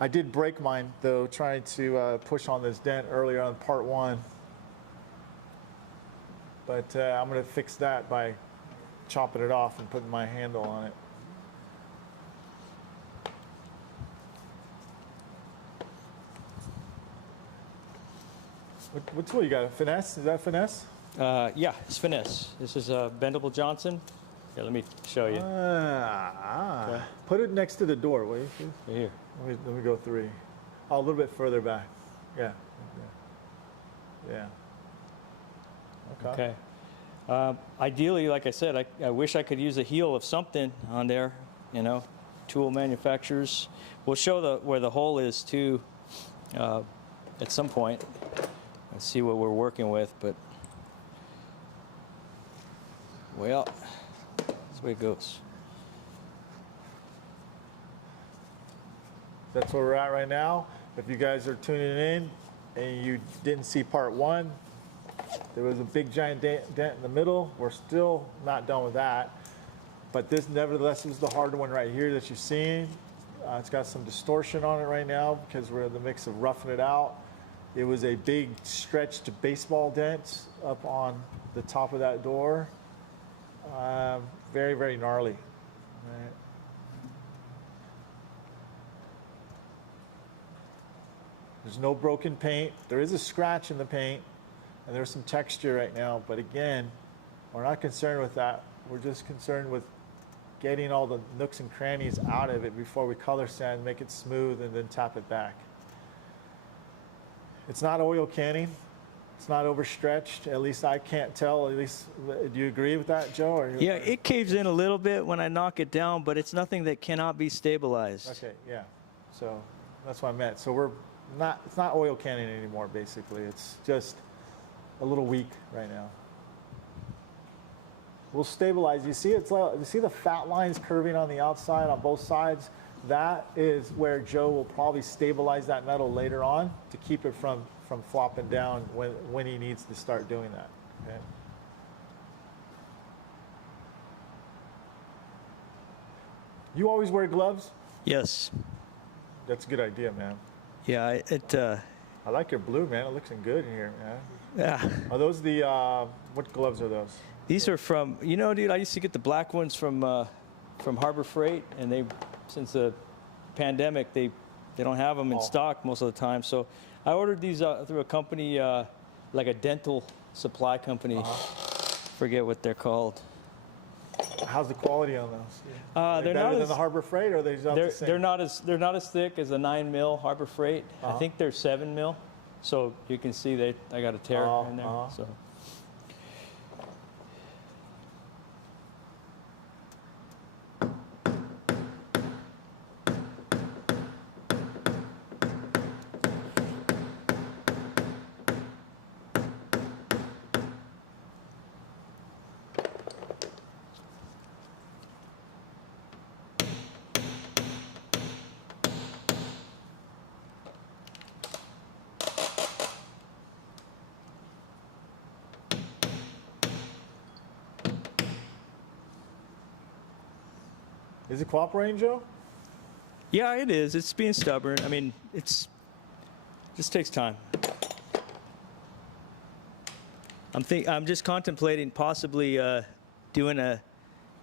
I did break mine though, trying to push on this dent earlier on part 1. But I'm gonna fix that by chopping it off and putting my handle on it. What tool you got? A finesse? Is that finesse? Yeah, it's finesse. This is a bendable Johnson. Here, let me show you. Okay. Put it next to the door, will you? Please? Right here. Let me go 3. Oh, a little bit further back. Yeah. Okay. Ideally, like I said, I wish I could use a heel of something on there, you know, tool manufacturers. We'll show where the hole is too at some point and see what we're working with, but Well, that's the way it goes. That's where we're at right now. If you guys are tuning in and you didn't see part 1, there was a big giant dent in the middle. We're still not done with that. But this, nevertheless, is the hard one right here that you're seeing. It's got some distortion on it right now because we're in the mix of roughing it out. It was a big stretched baseball dent up on the top of that door. Very, very gnarly. Right. There's no broken paint. There is a scratch in the paint, and there's some texture right now. But again, we're not concerned with that. We're just concerned with getting all the nooks and crannies out of it before we color sand, make it smooth, and then tap it back. It's not oil canning. It's not overstretched. At least I can't tell. At least, do you agree with that, Joe? Or Yeah, it caves in a little bit when I knock it down, but it's nothing that cannot be stabilized. Okay, yeah. So that's what I meant. So we're not. It's not oil canning anymore. Basically, it's just a little weak right now. We'll stabilize. You see, it's like, you see the fat lines curving on the outside on both sides. That is where Joe will probably stabilize that metal later on to keep it from flopping down when he needs to start doing that. Okay. You always wear gloves? Yes. That's a good idea, man. Yeah, I like your blue, man. It looks good in here, man. yeah. Are those the, what gloves are those? These are from, you know, dude, I used to get the black ones from Harbor Freight, and they, since the pandemic, they don't have them in stock most of the time. So I ordered these through a company, like a dental supply company. Forget what they're called. How's the quality on those? They're better not than as, the Harbor Freight, or are they not the same? they're not as thick as a 9mm Harbor Freight. I think they're 7mm. So you can see I got a tear in there. So. Is it cooperating, Joe? Yeah, it is. It's being stubborn. I mean, just takes time. I'm just contemplating possibly doing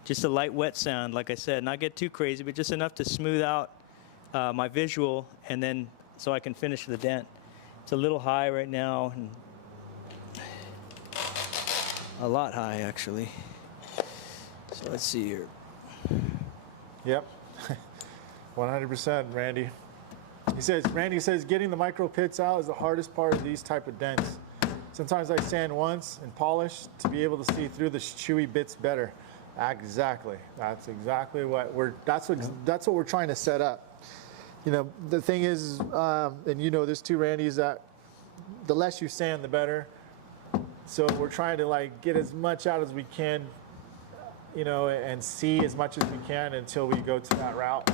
just a light wet sound, like I said, not get too crazy, but just enough to smooth out my visual, and then so I can finish the dent. It's a little high right now, and a lot high actually. So let's see here. Yep, 100%, Randy. Randy says, getting the micro pits out is the hardest part of these type of dents. Sometimes I sand once and polish to be able to see through the chewy bits better. Exactly. That's exactly what that's what we're trying to set up. You know, the thing is, and you know this too, Randy, is that the less you sand, the better. So we're trying to like get as much out as we can, you know, and see as much as we can until we go to that route.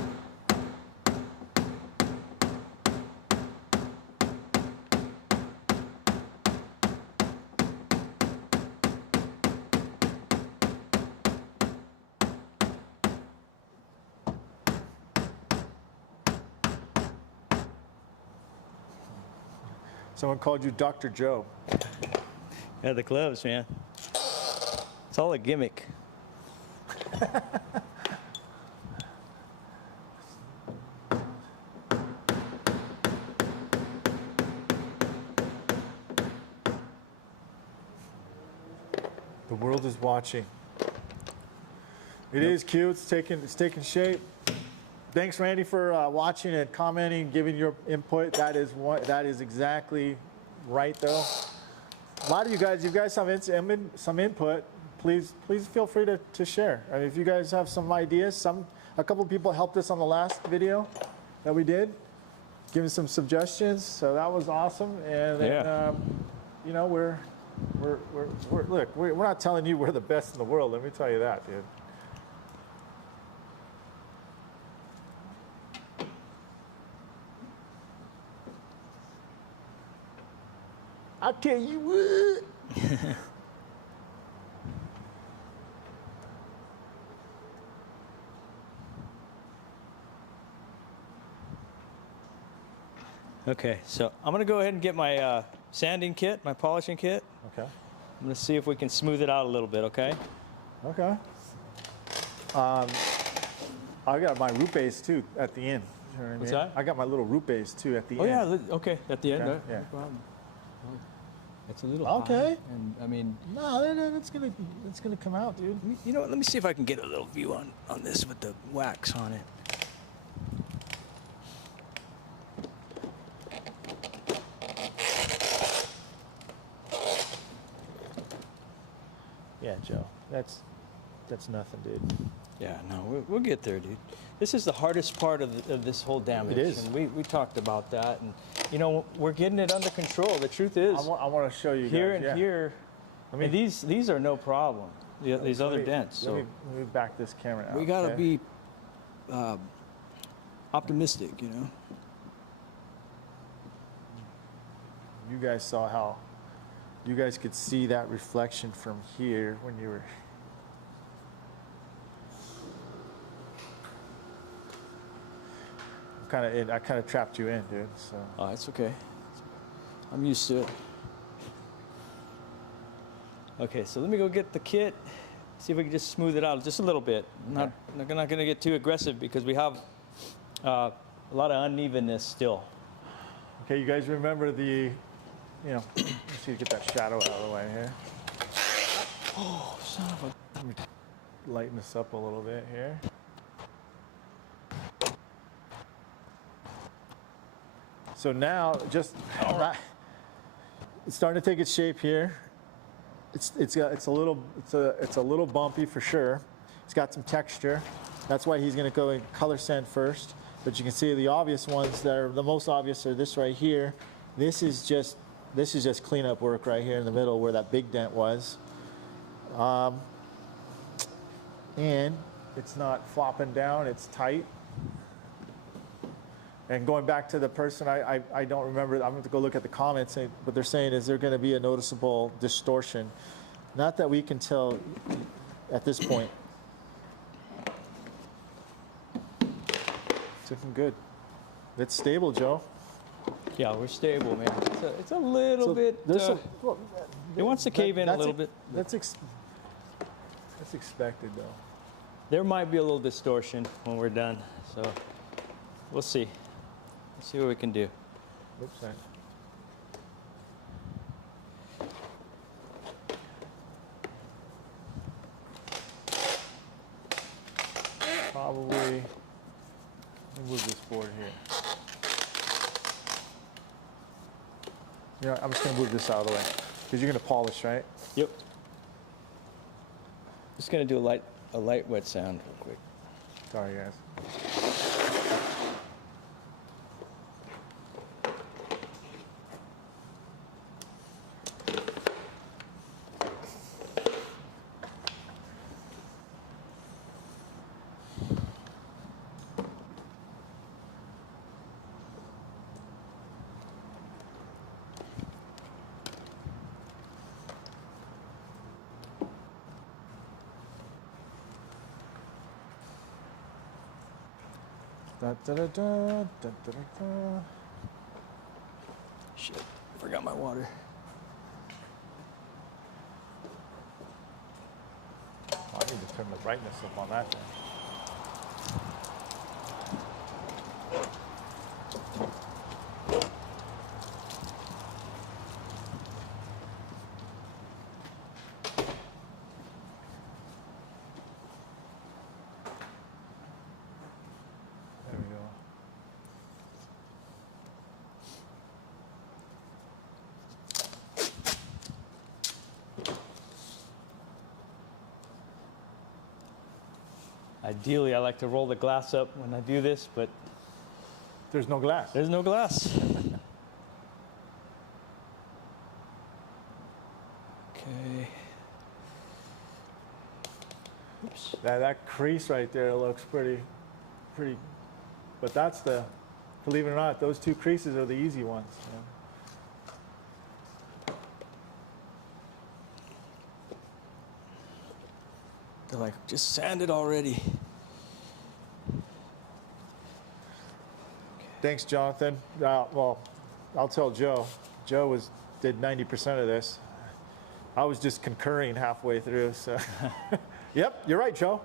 Someone called you Dr. Joe. Yeah, the gloves, man. It's all a gimmick. The world is watching. It is cute. It's taking shape. Thanks, Randy, for watching and commenting, giving your input. That is exactly right, though. A lot of you guys have some input. Please feel free to share. I mean, if you guys have some ideas, a couple people helped us on the last video that we did, giving some suggestions. So that was awesome. And then, you know, we're Look, we're not telling you we're the best in the world. Let me tell you that, dude. I tell you what. Okay, so I'm gonna go ahead and get my sanding kit, my polishing kit. Okay. I'm gonna see if we can smooth it out a little bit, okay? Okay. I got my root base too at the end. You know what I What's mean? that? I got my little root base too at the Oh end. yeah, okay, at the end. Okay, No yeah. problem. It's a little Okay. high, and I mean, No, that's gonna come out, dude. you know what? Let me see if I can get a little view on this with the wax on it. Yeah, Joe. That's nothing, dude. Yeah, no, we'll get there, dude. This is the hardest part of this whole damage. It is. And we talked about that, and you know, we're getting it under control. The truth is, I want to show you here guys. and here, I mean, these are no problem. These other dents. So let me back this camera out. we gotta okay? be optimistic, you know. You guys saw how you guys could see that reflection from here when you were. I kind of trapped you in, dude. So. Oh, it's okay. I'm used to it. Okay, so let me go get the kit. See if we can just smooth it out just a little bit. Okay. Not going to get too aggressive because we have a lot of unevenness still. Okay, you guys remember the, let's see, get that shadow out of the way here. Oh, son of a... Let me lighten this up a little bit here. So now, it's starting to take its shape here. It's a little bumpy for sure. It's got some texture. That's why he's going to go and color sand first. But you can see the obvious ones that are the most obvious are this right here. This is just cleanup work right here in the middle where that big dent was. And it's not flopping down, it's tight. And going back to the person, I don't remember, I'm going to have to go look at the comments, but they're saying, is there going to be a noticeable distortion? Not that we can tell at this point. It's looking good. It's stable, Joe. Yeah, we're stable, man. It's a little bit... it wants to cave in a little bit. That's expected, though. There might be a little distortion when we're done, so we'll see. Let's see what we can do. Oops, sorry. Probably, let me move this board here. You know, I'm just gonna move this out of the way because you're gonna polish, right? Yep. Just gonna do a light wet sound real quick. Sorry, guys. Da, da, da, da, da, da, da. Shit, forgot my water. Oh, I need to turn the brightness up on that thing. There we go. Ideally, I like to roll the glass up when I do this, but There's no glass. there's no glass. Oops. That crease right there looks pretty. But that's the, believe it or not, those two creases are the easy ones. They're like, just sand it already. Thanks, Jonathan. Well, I'll tell Joe. Joe did 90% of this. I was just concurring halfway through. So, yep, you're right, Joe.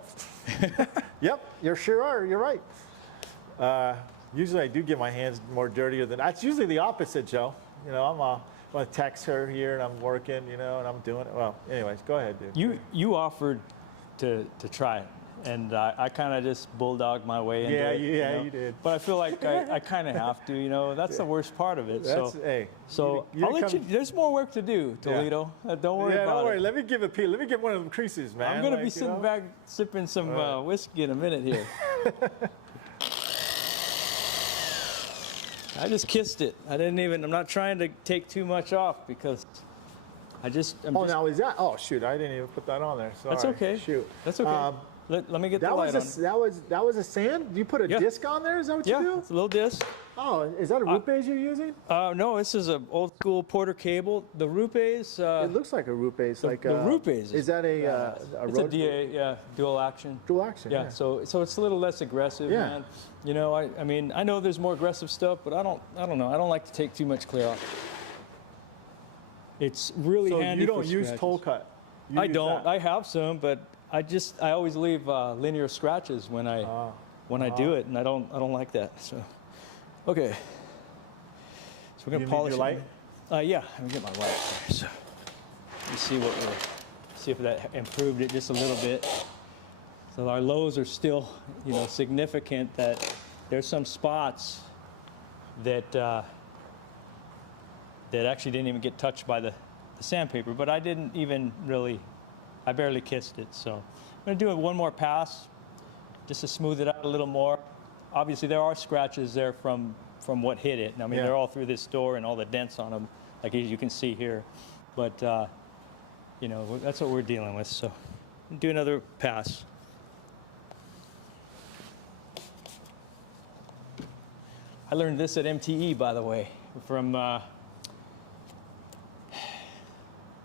Yep, you sure are. You're right. Usually, I do get my hands more dirtier than. That's usually the opposite, Joe. You know, I'm going to text her here, and I'm working. You know, and I'm doing it. Well, anyways, go ahead, dude. You offered to try it. And I kind of just bulldogged my way into it. Yeah, you did. But I feel like I kind of have to, you know. That's the worst part of it. I'll let you. There's more work to do, Toledo. Don't worry about it. Don't worry. Let me give a peek. Let me get one of them creases, man. I'm gonna be sitting back sipping some whiskey in a minute here. I just kissed it. I'm not trying to take too much off because now is that? Oh shoot! I didn't even put that on there. Sorry. That's okay. Shoot. That's okay. Let me get the light on. That was a sand? You put a disc on there? Is that what you do? Yeah, it's a little disc. Oh, is that a Rupes you're using? No, this is an old school Porter cable. The Rupes. It looks like a Rupes. The Rupes. Is that a it's a DA, dual action. Dual action. Yeah. So it's a little less aggressive, man. You know, I mean, I know there's more aggressive stuff, but I don't know. I don't like to take too much clear off. It's really handy. So you don't for use scratches. toll cut? I don't. I have some, but I always leave linear scratches when I do it, and I don't like that. So, okay. So we're gonna polish your light. Yeah, let me get my light there. So see if that improved it just a little bit. So our lows are still, you know, significant. That there's some spots that actually didn't even get touched by the sandpaper, but I didn't even really. I barely kissed it, so I'm going to do it one more pass just to smooth it out a little more. Obviously, there are scratches there from what hit it. I mean, they're all through this door and all the dents on them, like as you can see here. But, you know, that's what we're dealing with, so do another pass. I learned this at MTE, by the way, from a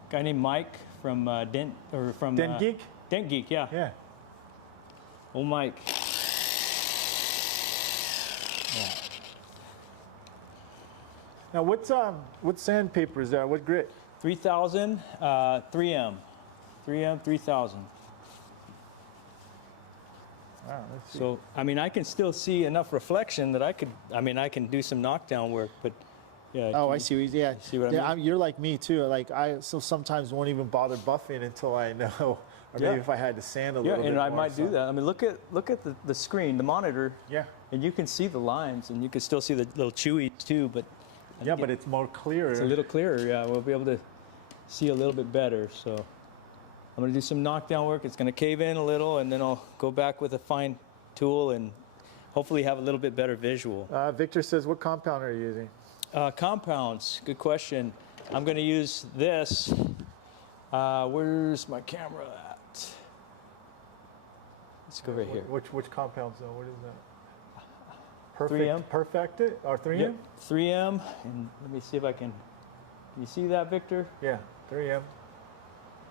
guy named Mike. From Dent Geek? Dent Geek, yeah. Yeah. Oh, Mike. Yeah. Now, what sandpaper is that? What grit? 3000, 3M. 3M 3000. Wow, let's see. So, I mean, I can still see enough reflection that I can do some knockdown work, but yeah. Oh, I see. Yeah. See what I mean? You're like me too. Like I sometimes won't even bother buffing until I know, or maybe if I had to sand a little bit. Yeah, and I more, might do that. I mean, look at the screen, the monitor. Yeah. And you can see the lines, and you can still see the little chewies too, but. Yeah, but it's more clearer. It's a little clearer. Yeah, we'll be able to see a little bit better. So I'm going to do some knockdown work. It's going to cave in a little, and then I'll go back with a fine tool and hopefully have a little bit better visual. Victor says, what compound are you using? Compounds, good question. I'm going to use this. Where's my camera at? Let's go right here. Which compounds though? What is that? 3M. Perfected or 3M? Yep, 3M. And let me see if I can. You see that, Victor? Yeah, 3M.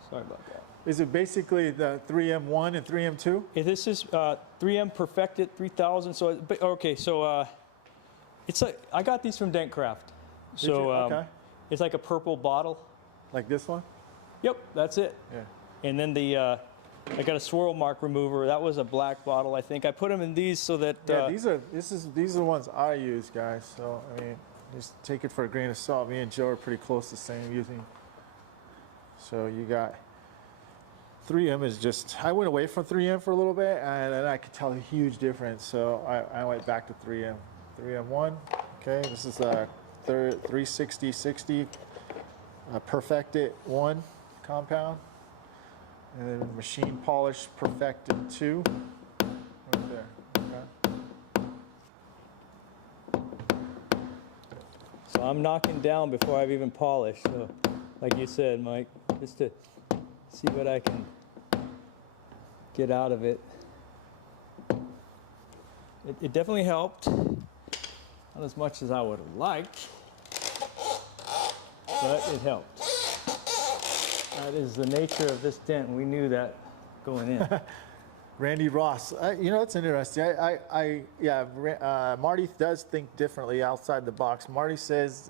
Sorry about that. Is it basically the 3M1 and 3M2? Yeah, this is 3M Perfected 3000. So okay, so it's like I got these from Dent Craft. So okay. It's like a purple bottle. Like this one? Yep, that's it. Yeah. And then I got a swirl mark remover. That was a black bottle, I think. I put them in these so that. Yeah, these are the ones I use, guys. So I mean, just take it for a grain of salt. Me and Joe are pretty close to the same using. So you got 3M is just. I went away from 3M for a little bit, and then I could tell a huge difference. So I went back to 3M. 3M1. Okay, this is a 360/60 Perfected 1 compound. And then machine polish Perfected 2. Right there. Okay. So I'm knocking down before I've even polished. So, like you said, Mike, just to see what I can get out of it. It definitely helped. Not as much as I would have liked, but it helped. That is the nature of this dent. We knew that going in. Randy Ross, you know, it's interesting. Marty does think differently outside the box. Marty says,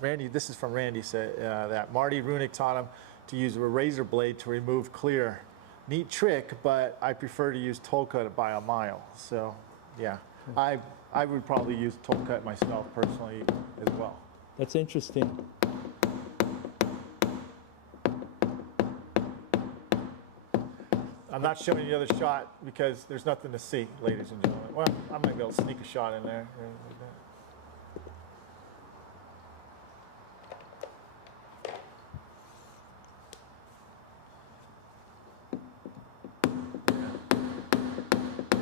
Randy, this is from Randy, said that Marty Runick taught him to use a razor blade to remove clear. Neat trick, but I prefer to use toll cut by a mile. So, yeah, I would probably use toll cut myself personally as well. That's interesting. I'm not showing you the other shot because there's nothing to see, ladies and gentlemen. Well, I might be able to sneak a shot in there.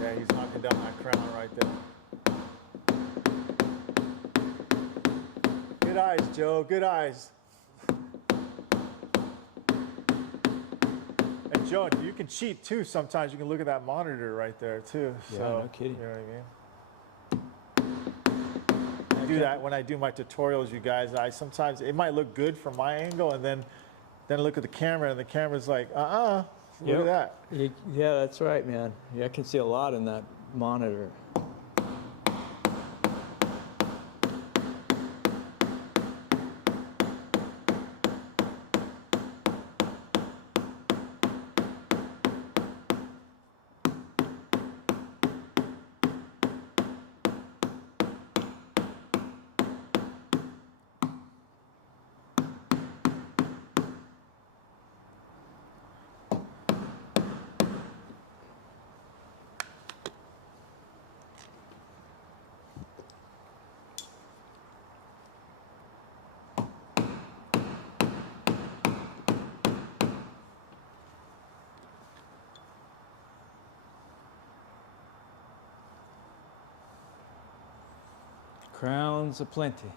Yeah, he's knocking down that crown right there. Good eyes, Joe, good eyes. Joe, you can cheat too. Sometimes you can look at that monitor right there too. Yeah, so, no kidding. You know what I mean? I do that when I do my tutorials, you guys. Sometimes it might look good from my angle, and then look at the camera, and the camera's like, look at that. Yeah, that's right, man. Yeah, I can see a lot in that monitor. Crowns aplenty.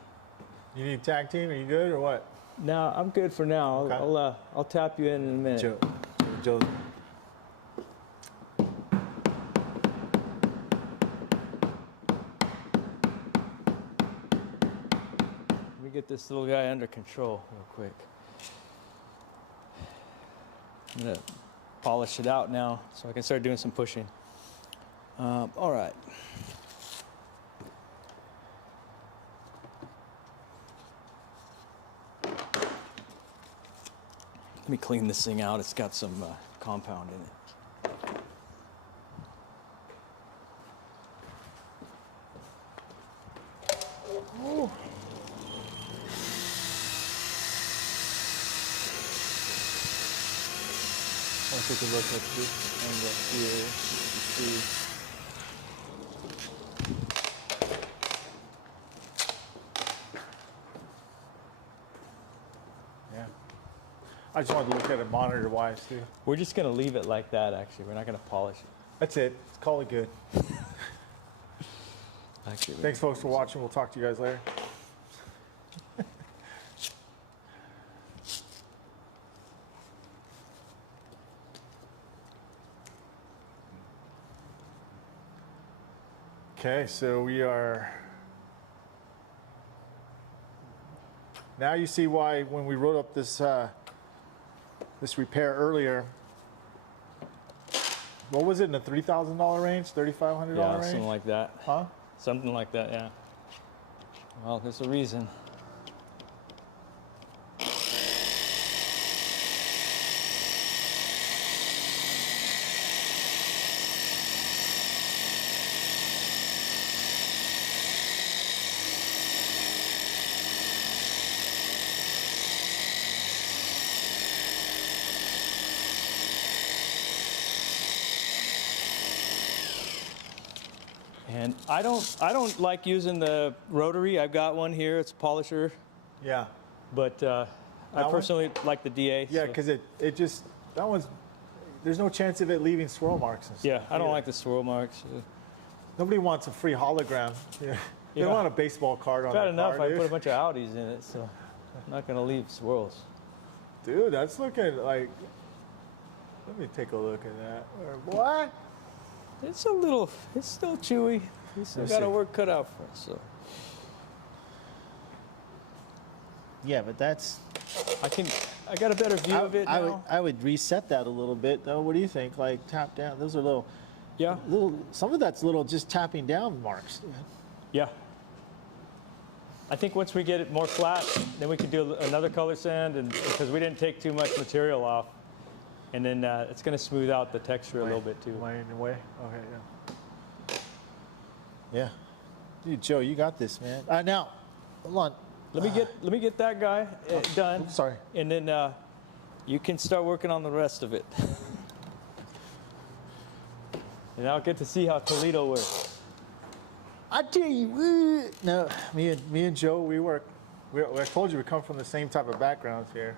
You need a tag team? Are you good or what? No, I'm good for now. Okay. I'll tap you in a minute. Joe. Let me get this little guy under control real quick. I'm gonna polish it out now so I can start doing some pushing. All right. Let me clean this thing out. It's got some compound in it. Ooh. I'll take a look at this angle here. See. I just wanted to look at it monitor-wise, too. We're just going to leave it like that, actually. We're not going to polish it. That's it. Let's call it good. Actually, thanks, folks, for watching. We'll talk to you guys later. Okay, so we are... Now you see why when we wrote up this this repair earlier, what was it, in the $3,000 range, $3,500 range? Yeah, something like that. Huh? Something like that, yeah. Well, there's a reason. And I don't like using the rotary. I've got one here. It's a polisher. Yeah. But I personally like the DA. Yeah, because it just, that one's, there's no chance of it leaving swirl marks and stuff. Yeah, I don't like the swirl marks. Nobody wants a free hologram. Yeah. They don't want a baseball card on Bad that enough, car, I put a bunch of Audis in it, so I'm not going to leave swirls. Dude, that's looking like, let Let me take a look at that. What? It's still chewy. We still got our work cut out for us. So Yeah, but that's. I got a better view of it now. I would reset that a little bit though. What do you think? Like tap down. Those are little. Yeah. Some of that's little just tapping down marks. Yeah. I think once we get it more flat, then we can do another color sand, and because we didn't take too much material off, and then it's going to smooth out the texture a little bit too. Am I in the way? Okay, yeah. Yeah. Dude, Joe, you got this, man. Now, hold on. Let me get that guy done. Oops, sorry. And then you can start working on the rest of it. And I'll get to see how Toledo works. I tell you, no, me and Joe, we work. I told you we come from the same type of backgrounds here.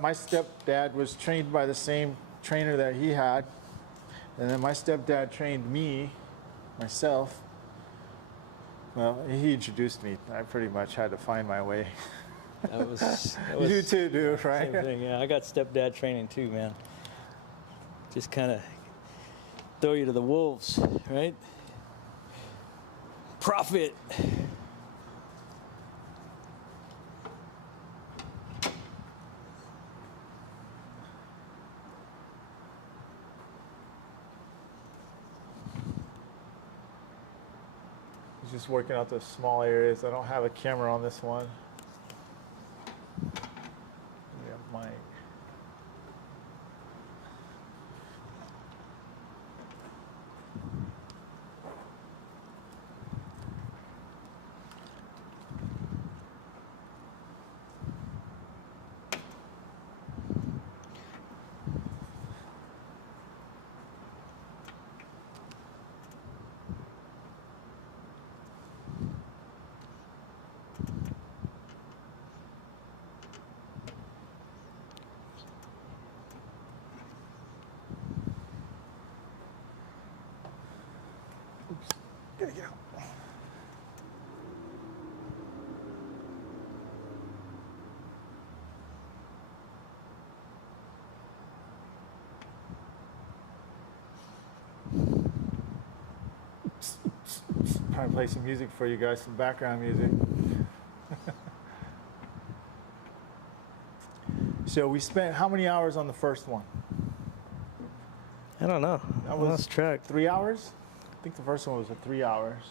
My stepdad was trained by the same trainer that he had, and then my stepdad trained myself. Well, he introduced me. I pretty much had to find my way. That was You do too, dude, right? same thing. Yeah, I got stepdad training too, man. Just kind of throw you to the wolves, right? Profit. Just working out the small areas. I don't have a camera on this one. We have Mike. Gotta get out. Trying to play some music for you guys, some background music. So we spent how many hours on the first one? I don't know. I lost track. 3 hours? I think the first one was 3 hours.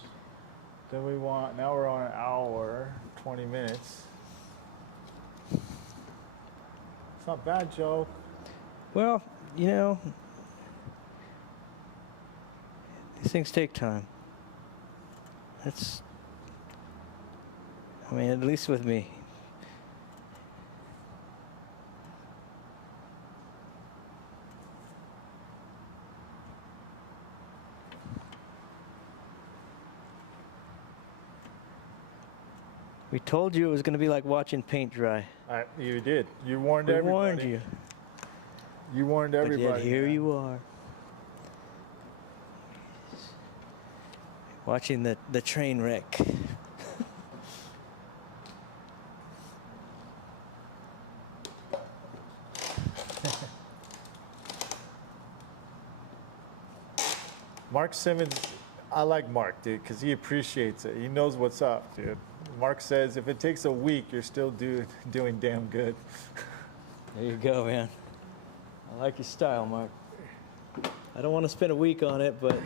Then now we're on an hour, 20 minutes. It's not bad, Joe. Well, you know, these things take time. I mean, at least with me. We told you it was going to be like watching paint dry. You did. You warned We everybody. warned you. You warned everybody. But yet here man. you are. Watching the train wreck. Mark Simmons, I like Mark, dude, because he appreciates it. He knows what's up, dude. Mark says if it takes a week, you're still doing damn good. There you go, man. I like your style, Mark. I don't want to spend a week on it, but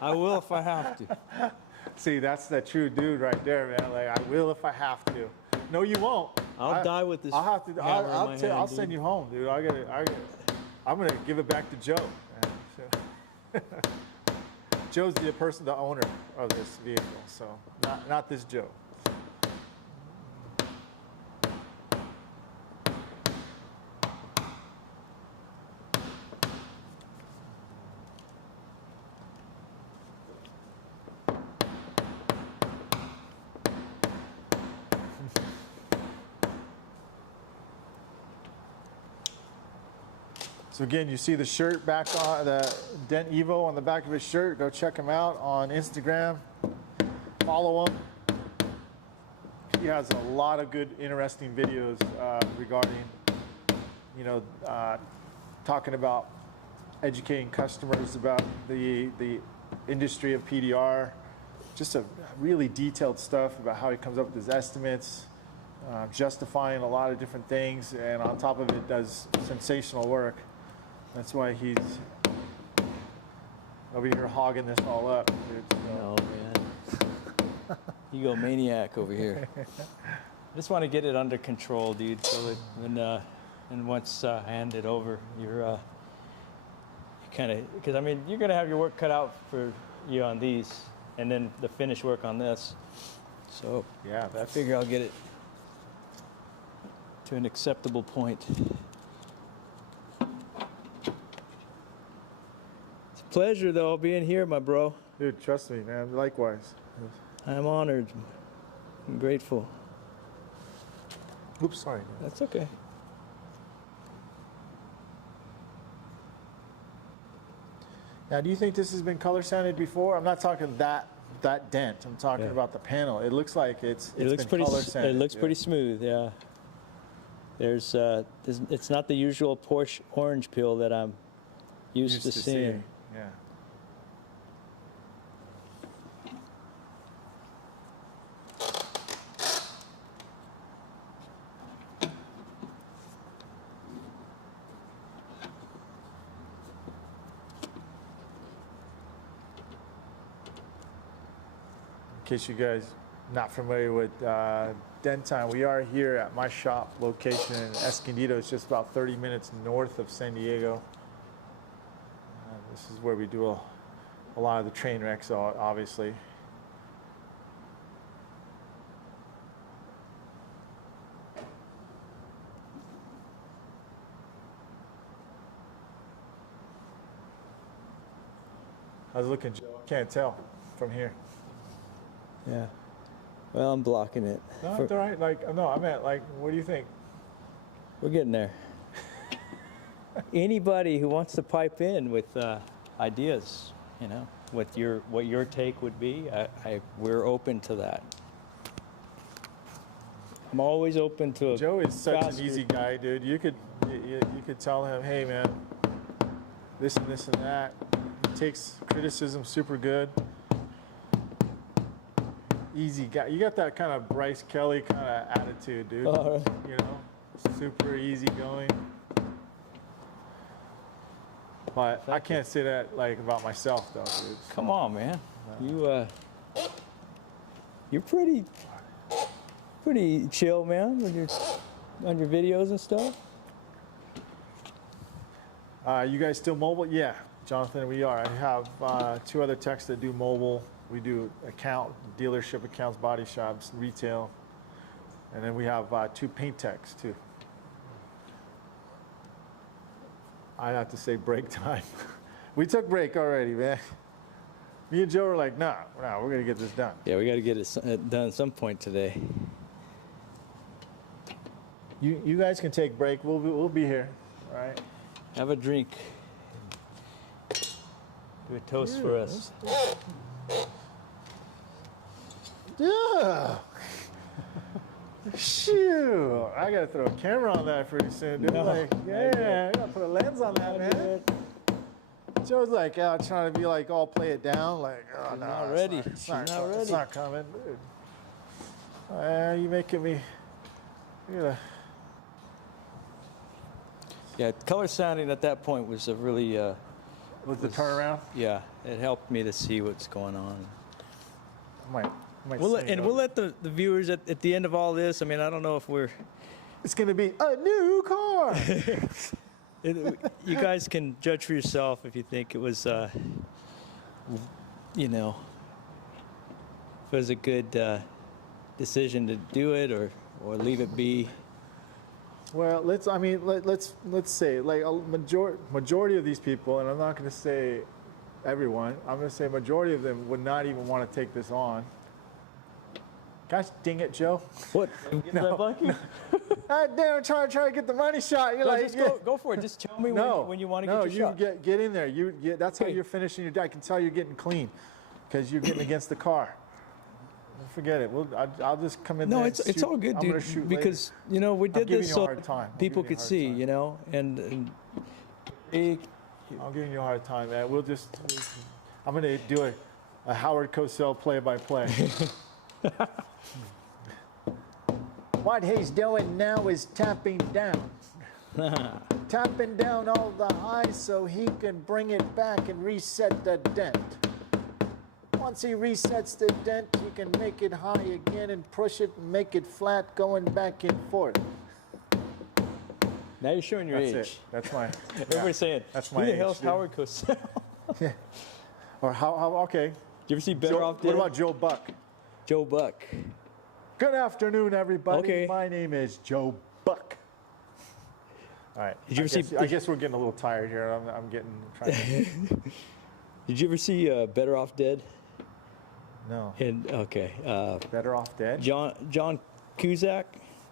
I will if I have to. See, that's the true dude right there, man. Like, I will if I have to. No, you won't. I'll die with this. I'll have to. hammer in my hand, I'll dude. send you home, dude. I'm gonna give it back to Joe. Man. Joe's the owner of this vehicle, so not this Joe. So again, you see the shirt back on the Dent Evo on the back of his shirt. Go check him out on Instagram. Follow him. He has a lot of good, interesting videos regarding you know, talking about educating customers about the industry of PDR, just a really detailed stuff about how he comes up with his estimates, justifying a lot of different things, and on top of it does sensational work. That's why he's over here hogging this all up, dude. So. No, man. Egomaniac over here. I just want to get it under control, dude. So that and once I hand it over, you're kind of, because I mean, you're gonna have your work cut out for you on these, and then the finished work on this. So yeah, I figure I'll get it to an acceptable point. It's a pleasure, though, being here, my bro. Dude, trust me, man. Likewise. I'm honored. I'm grateful. Oops, sorry. That's okay. Now, do you think this has been color sanded before? I'm not talking that dent. I'm talking about the panel. It looks like it's looks been pretty. color sanded. It looks pretty smooth. Yeah. There's it's not the usual Porsche orange peel that I'm used to seeing. Yeah. In case you guys not familiar with Dent Time, we are here at my shop location in Escondido. It's just about 30 minutes north of San Diego. This is where we do a lot of the train wrecks, obviously. How's it looking, Joe? Can't tell from here. Yeah. Well, I'm blocking it. No, it's all right. Like, no, I meant, like, what do you think? We're getting there. Anybody who wants to pipe in with ideas, you know, what your take would be, we're open to that. I'm always open to. Joe is such an easy guy, dude. You could tell him, hey, man, this and this and that. He takes criticism super good. Easy guy. You got that kind of Bryce Kelly kind of attitude, dude. All right. You know, super easy going. But I can't say that like about myself, though, dude. Come on, man. You're pretty chill, man, when you're on your videos and stuff. You guys still mobile? Yeah, Jonathan, we are. I have 2 other techs that do mobile. We do dealership accounts, body shops, retail. And then we have 2 paint techs, too. I have to say break time. We took break already, man. Me and Joe were like, nah, we're going to get this done. Yeah, we got to get it done at some point today. You guys can take break. We'll be here, all right? Have a drink. Do a toast for us. Yeah. Shoot. I got to throw a camera on that pretty soon, dude. No, like, yeah, I got to put a lens on that, man. Joe's like out trying to be like, all play it down. Like, oh, She's no. not ready. It's not ready. It's not coming, dude. You making me. Yeah, color sounding at that point was a really. With the turnaround? Yeah, it helped me to see what's going on. We'll let the viewers at the end of all this. I mean, I don't know if we're. It's going to be a new car. You guys can judge for yourself if you think it was, you know, if it was a good decision to do it or leave it be. Well, let's say like a majority of these people, and I'm not going to say everyone. I'm going to say majority of them would not even want to take this on. Gosh dang it, Joe! What? No. God damn, trying to get the money shot. You're like, just go for it. Just tell me when you want to get your shot. No, you get in there. That's how you're finishing your day. I can tell you're getting clean because you're getting against the car. Forget it. I'll just come in No, there. it's all good, I'm dude. gonna shoot Because you know we did giving this you a so hard time. I'm people giving you a could hard see, time. you know, and I'm giving you a hard time, man. I'm gonna do a Howard Cosell play-by-play. What he's doing now is tapping down. Tapping down all the highs so he can bring it back and reset the dent. Once he resets the dent, he can make it high again and push it and make it flat, going back and forth. now you're showing your That's age. it. That's my. Everybody's saying, That's who my the age, hell's dude. Howard Cosell? Yeah. Or how? Okay. Did you ever see Better Off Dead? What about Joe Buck? Joe Buck. Good afternoon, everybody. Okay. My name is Joe Buck. All right. Did you ever see? I guess we're getting a little tired here. I'm trying to. Did you ever see Better Off Dead? No. And okay, Better Off Dead? John Cusack,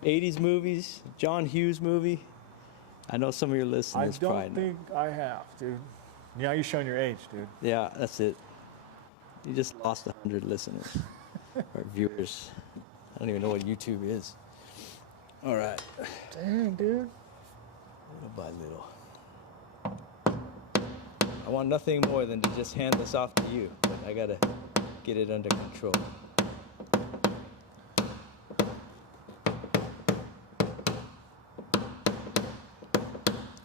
80s movies, John Hughes movie. I know some of your listeners I probably don't know. think I have, dude. Yeah, you're showing your age, dude. Yeah, that's it. You just lost 100 listeners or viewers. I don't even know what YouTube is. All right, Dang, dude. little by little. I want nothing more than to just hand this off to you, but I gotta get it under control.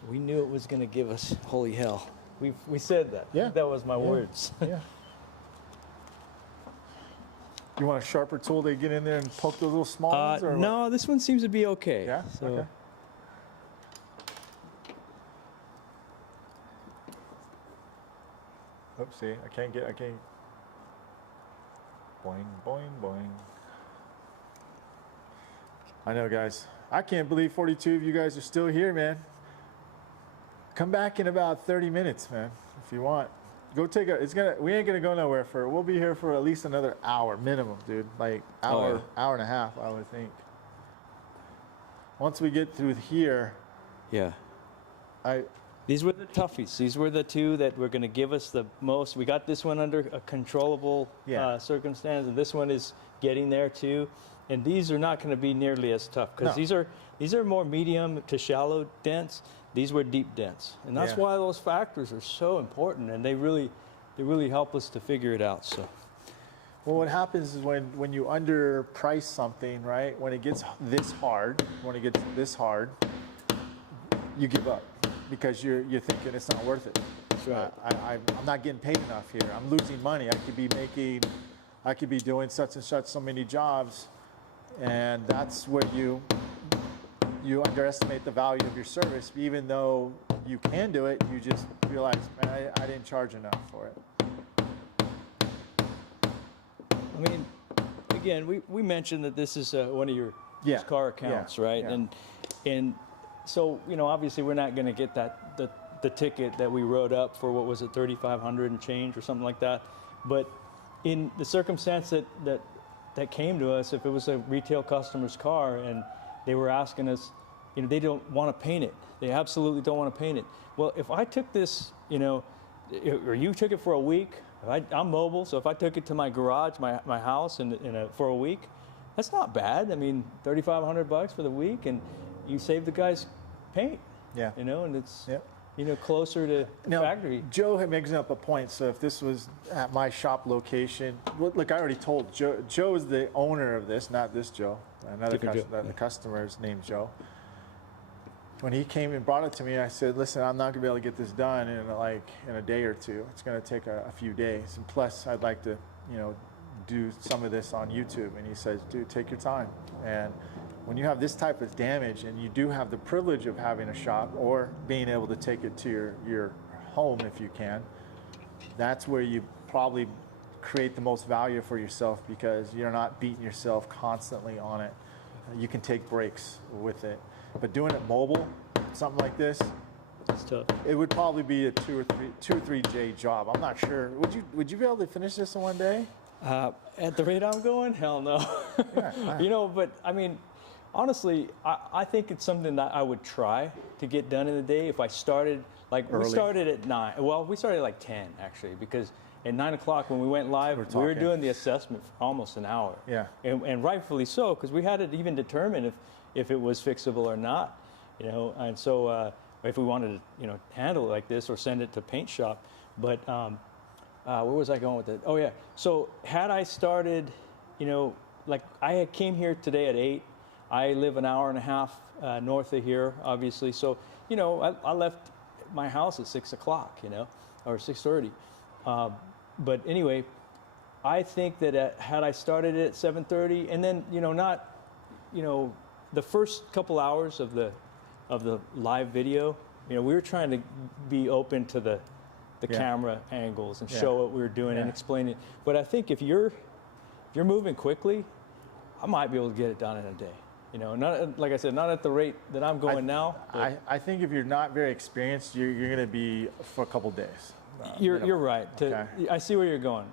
We knew it was going to give us holy hell. We said that. Yeah. That was my Yeah. words. Yeah. You want a sharper tool to get in there and poke those little small ones? Or what? No, this one seems to be okay. Yeah? So, Okay. Oopsie, I can't. Boing, boing, boing. I know, guys. I can't believe 42 of you guys are still here, man. Come back in about 30 minutes, man, if you want. Go take a. We ain't gonna go nowhere for. We'll be here for at least another hour minimum, dude. Like hour, hour and a half, I would think. Once we get through here, yeah. These were the toughies. These were the two that were going to give us the most. We got this one under a controllable circumstance, and this one is getting there too. And these are not going to be nearly as tough because No. these are more medium to shallow dents. These were deep dents, and that's Yeah. why those factors are so important, and they really help us to figure it out. So. well, what happens is when you underprice something, right? When it gets this hard, you give up because you're thinking it's not worth it. That's right. I'm not getting paid enough here. I'm losing money. I could be doing such and such so many jobs, and that's where you underestimate the value of your service. Even though you can do it, you just realize, man, I didn't charge enough for it. I mean, again, we mentioned that this is one of your Yeah. car accounts, Yeah. right? Yeah. And so, you know, obviously we're not going to get the ticket that we wrote up for, what was it, 3,500 and change or something like that. But in the circumstance that came to us, if it was a retail customer's car and they were asking us, you know, they don't want to paint it. They absolutely don't want to paint it. Well, if I took this, you know, or you took it for a week, I'm mobile, so if I took it to my garage, my house, for a week, that's not bad. I mean, $3,500 for the week, and you save the guy's paint. Yeah. You know, and it's Yep. you know, closer to the Now, factory. Joe had makes up a point. So if this was at my shop location, look, I already told Joe. Joe is the owner of this, not this Joe. Another Different Joe. the customer's named Joe. When he came and brought it to me, I said, "Listen, I'm not gonna be able to get this done in a day or two. It's gonna take a few days. And plus, I'd like to, you know, do some of this on YouTube." And he says, "Dude, take your time." And when you have this type of damage, and you do have the privilege of having a shop or being able to take it to your home if you can, that's where you probably create the most value for yourself, because you're not beating yourself constantly on it. You can take breaks with it. But doing it mobile, something like this, It's tough. it would probably be a two or three day job. I'm not sure. Would you be able to finish this in one day? At the rate I'm going, hell no. Yeah. You know, but I mean, honestly, I think it's something that I would try to get done in a day if I started, like, Early. we started at 9. Well, we started at like 10, actually, because at 9 o'clock when we went live, we were doing the assessment for almost an hour. Yeah. And rightfully so, because we had to even determine if it was fixable or not, you know. And so if we wanted to, you know, handle it like this or send it to paint shop. But where was I going with it? Oh yeah. So had I started, you know, like came here today at 8. I live an hour and a half north of here, obviously. So, you know, I left my house at 6 o'clock, you know, or 6:30. But anyway, I think that had I started it at 7:30, and then, you know, not, you know, the first couple hours of the live video, you know, we were trying to be open to the camera angles and show what we were doing and explain it. But I think if you're moving quickly, I might be able to get it done in a day. You know, not like I said, not at the rate that I'm going now. I think if you're not very experienced, you're going to be for a couple days. You're right. I see where you're going.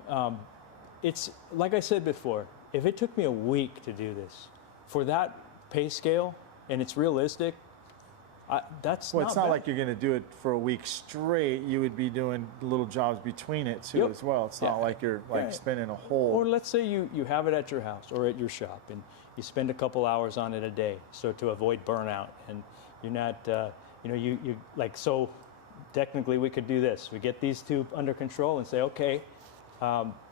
It's like I said before. If it took me a week to do this, for that pay scale, and it's realistic, that's well. Not It's not bad. like you're going to do it for a week straight. You would be doing little jobs between it too, as well. It's not like you're like spending a whole. Or let's say you have it at your house or at your shop, and you spend a couple hours on it a day, so to avoid burnout, and you're not, you know, you like so. Technically, we could do this. We get these two under control and say, okay,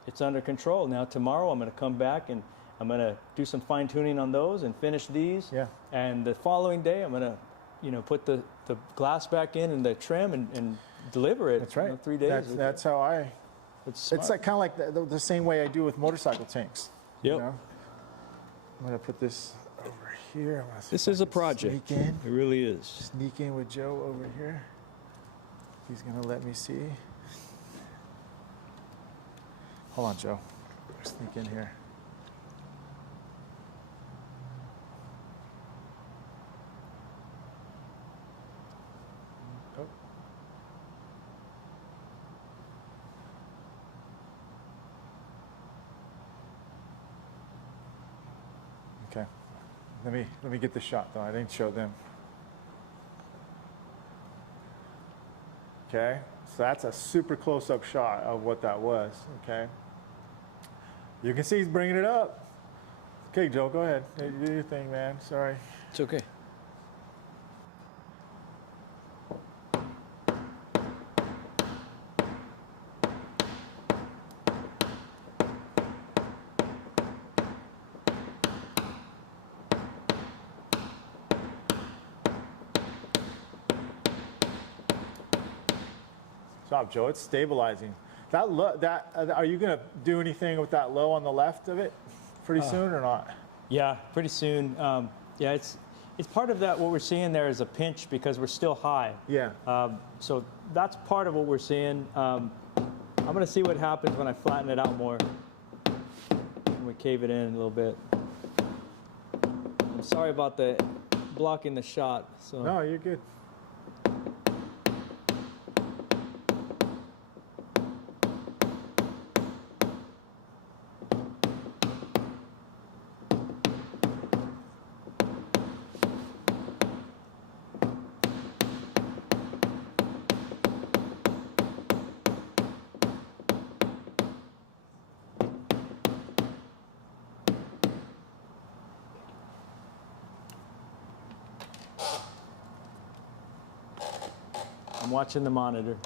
it's under control. Now tomorrow, I'm going to come back and I'm going to do some fine tuning on those and finish these. Yeah. And the following day, I'm going to, you know, put the glass back in and the trim and deliver it. That's right. You know, 3 days. That's how I. It's like kind of like the same way I do with motorcycle tanks. Yep. You know? I'm going to put this over here. This is a project. Sneak in. It really is. Sneak in with Joe over here. He's going to let me see. Hold on, Joe. Sneak in here. Oh. Okay. Let me get the shot though. I didn't show them. Okay, so that's a super close-up shot of what that was, okay? You can see he's bringing it up. Okay, Joe, go ahead. Do your thing, man. Sorry. It's okay. Stop, Joe. It's stabilizing. That are you gonna do anything with that low on the left of it pretty soon or not? Yeah, pretty soon. Yeah, it's part of that. What we're seeing there is a pinch because we're still high. Yeah. So that's part of what we're seeing. I'm gonna see what happens when I flatten it out more. And we cave it in a little bit. I'm sorry about the blocking the shot. So. No, you're good. I'm watching the monitor.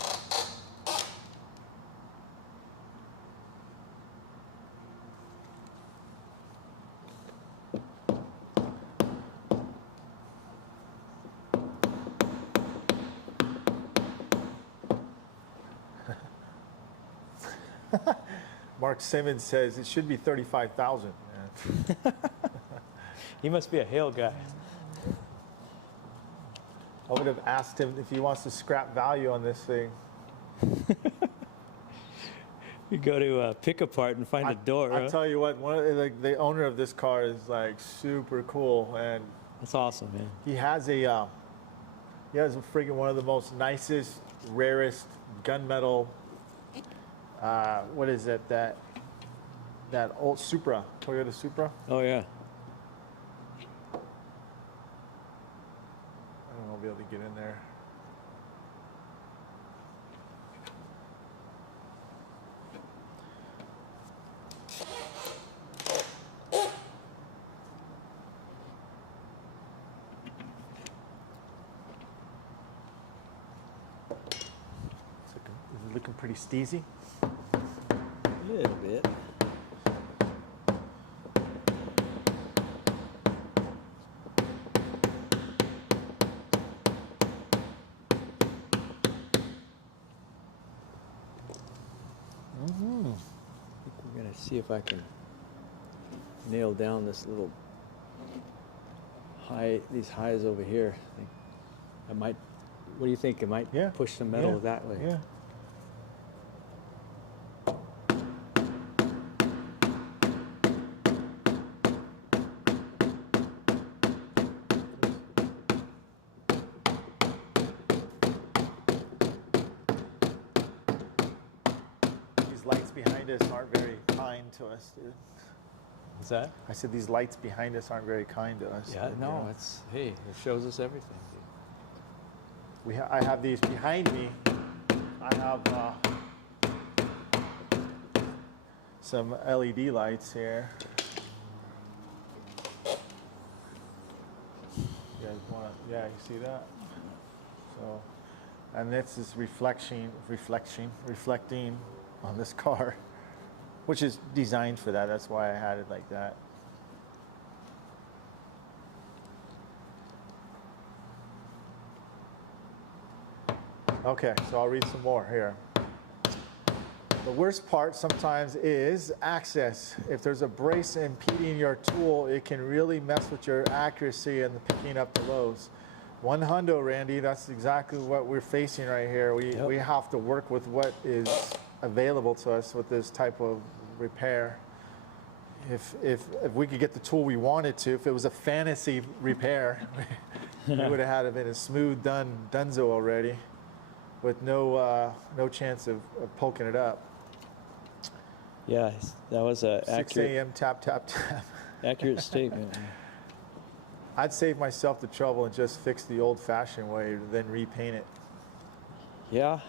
Mark Simmons says it should be 35,000. He must be a Hale guy. I would have asked him if he wants to scrap value on this thing. You go to pick apart and find a door. I'll tell you what, the owner of this car is like super cool, and That's awesome, man. he has a friggin' one of the most nicest, rarest gunmetal. What is it? That old Supra, Toyota Supra. Oh yeah. I don't know if I'll be able to get in there. looking pretty steezy. A little bit. I think we're gonna see if I can nail down this little high, these highs over here. I think I might. What do you think? It might push the metal that way. Yeah. These lights behind us aren't very kind to us, dude. Is that? I said these lights behind us aren't very kind to us. Yeah. No. It's hey. It shows us everything. I have these behind me. I have some LED lights here. You guys want to, yeah, you see that? So, and this is reflecting on this car, which is designed for that. That's why I had it like that. Okay, so I'll read some more here. The worst part sometimes is access. If there's a brace impeding your tool, it can really mess with your accuracy and picking up the lows. One hundo, Randy, that's exactly what we're facing right here. We have to work with what is available to us with this type of repair. If we could get the tool we wanted to, if it was a fantasy repair, we would have had it in a smooth donezo already, with no chance of poking it up. Yeah, that was a 6 a.m. tap, tap, tap. accurate statement. I'd save myself the trouble and just fix the old-fashioned way, then repaint it. Yeah.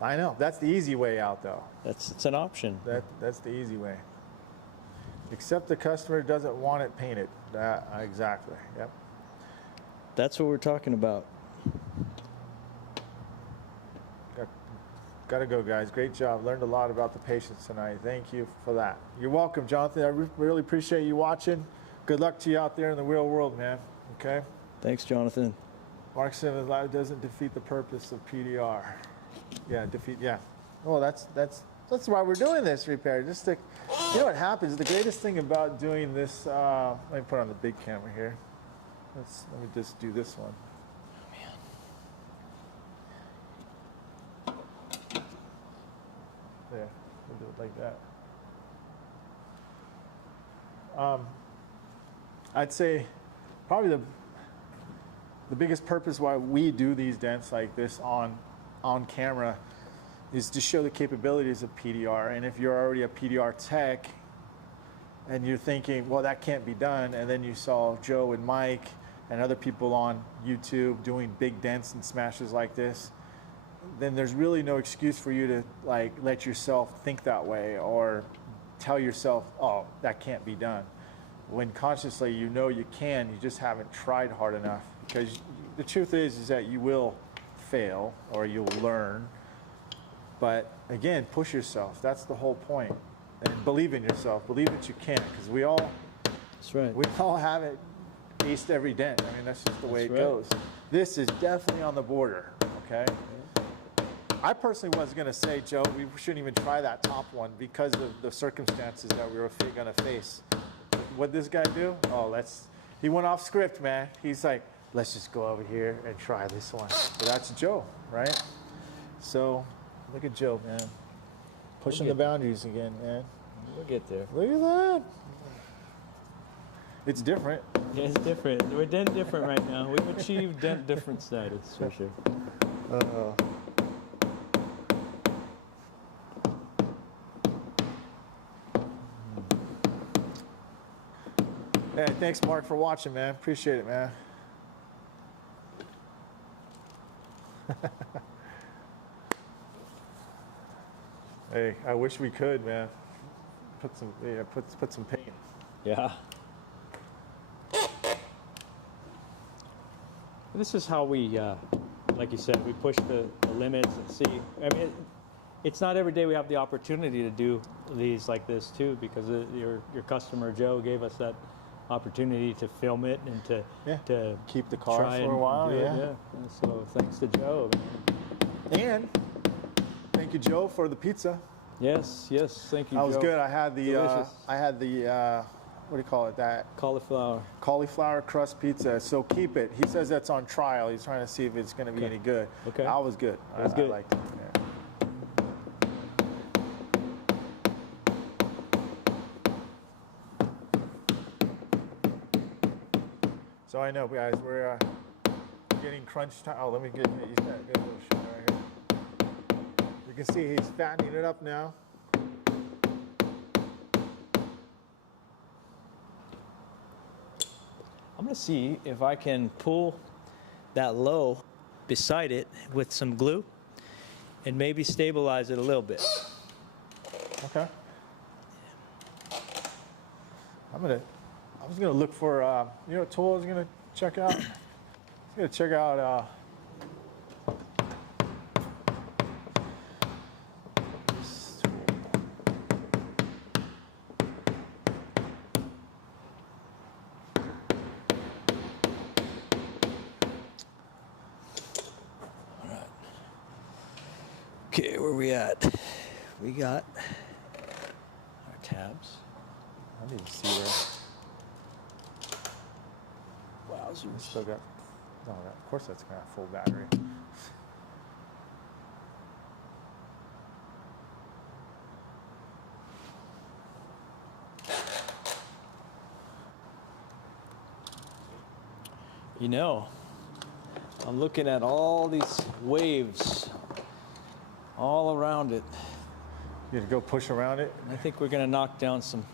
I know. That's the easy way out, though. It's an option. That's the easy way. Except the customer doesn't want it painted. Exactly. Yep. That's what we're talking about. Got to go, guys. Great job. Learned a lot about the patients tonight. Thank you for that. You're welcome, Jonathan. I really appreciate you watching. Good luck to you out there in the real world, man. Okay? Thanks, Jonathan. Mark said life doesn't defeat the purpose of PDR. Yeah, yeah. Well, that's why we're doing this repair. Just to, you know what happens? The greatest thing about doing this, let me put on the big camera here. Let me just do this one. There, we'll do it like that. I'd say probably the biggest purpose why we do these dents like this on camera is to show the capabilities of PDR. And if you're already a PDR tech and you're thinking, well, that can't be done, and then you saw Joe and Mike and other people on YouTube doing big dents and smashes like this, then there's really no excuse for you to like let yourself think that way or tell yourself, oh, that can't be done. When consciously you know you can, you just haven't tried hard enough. Because the truth is that you will fail or you'll learn. But again, push yourself. That's the whole point. And believe in yourself. Believe that you can. Because we all haven't aced every dent. I mean, that's just the way it goes. This is definitely on the border. Okay. I personally was going to say, Joe, we shouldn't even try that top one because of the circumstances that we were going to face. What did this guy do? Oh, he went off script, man. He's like, let's just go over here and try this one. So that's Joe, right? So look at Joe, man. Pushing the boundaries again, man. We'll get there. Look at that. It's different. Yeah, it's different. We're dent different right now. We've achieved dent different status, for sure. Hey, thanks, Mark, for watching, man. Appreciate it, man. Hey, I wish we could, man. Put some paint. Yeah. This is how we, like you said, we push the limits and see. I mean, it's not every day we have the opportunity to do these like this too, because your customer Joe gave us that opportunity to film it and to keep the car try for a while. and do it, Yeah. And so thanks to Joe. And thank you, Joe, for the pizza. Yes, thank you. That was Joe. good. I had the Delicious. what do you call it? That Cauliflower. crust pizza. So keep it. He says that's on trial. He's trying to see if it's going to be any good. Okay. That was good. That was good. I liked it. Yeah. So I know, guys, we're getting crunch time. Oh, let me get you that good little shot right here. You can see he's fattening it up now. I'm gonna see if I can pull that low beside it with some glue and maybe stabilize it a little bit. Okay. I was gonna look for, you know what tool I was gonna check out? I was gonna check out, this tool. Okay, where we at? We got our tabs. I need to see where. Wowzers. Still got, no, of course that's got a full battery. You know, I'm looking at all these waves all around it. You need to go push around it. I think we're gonna knock down some,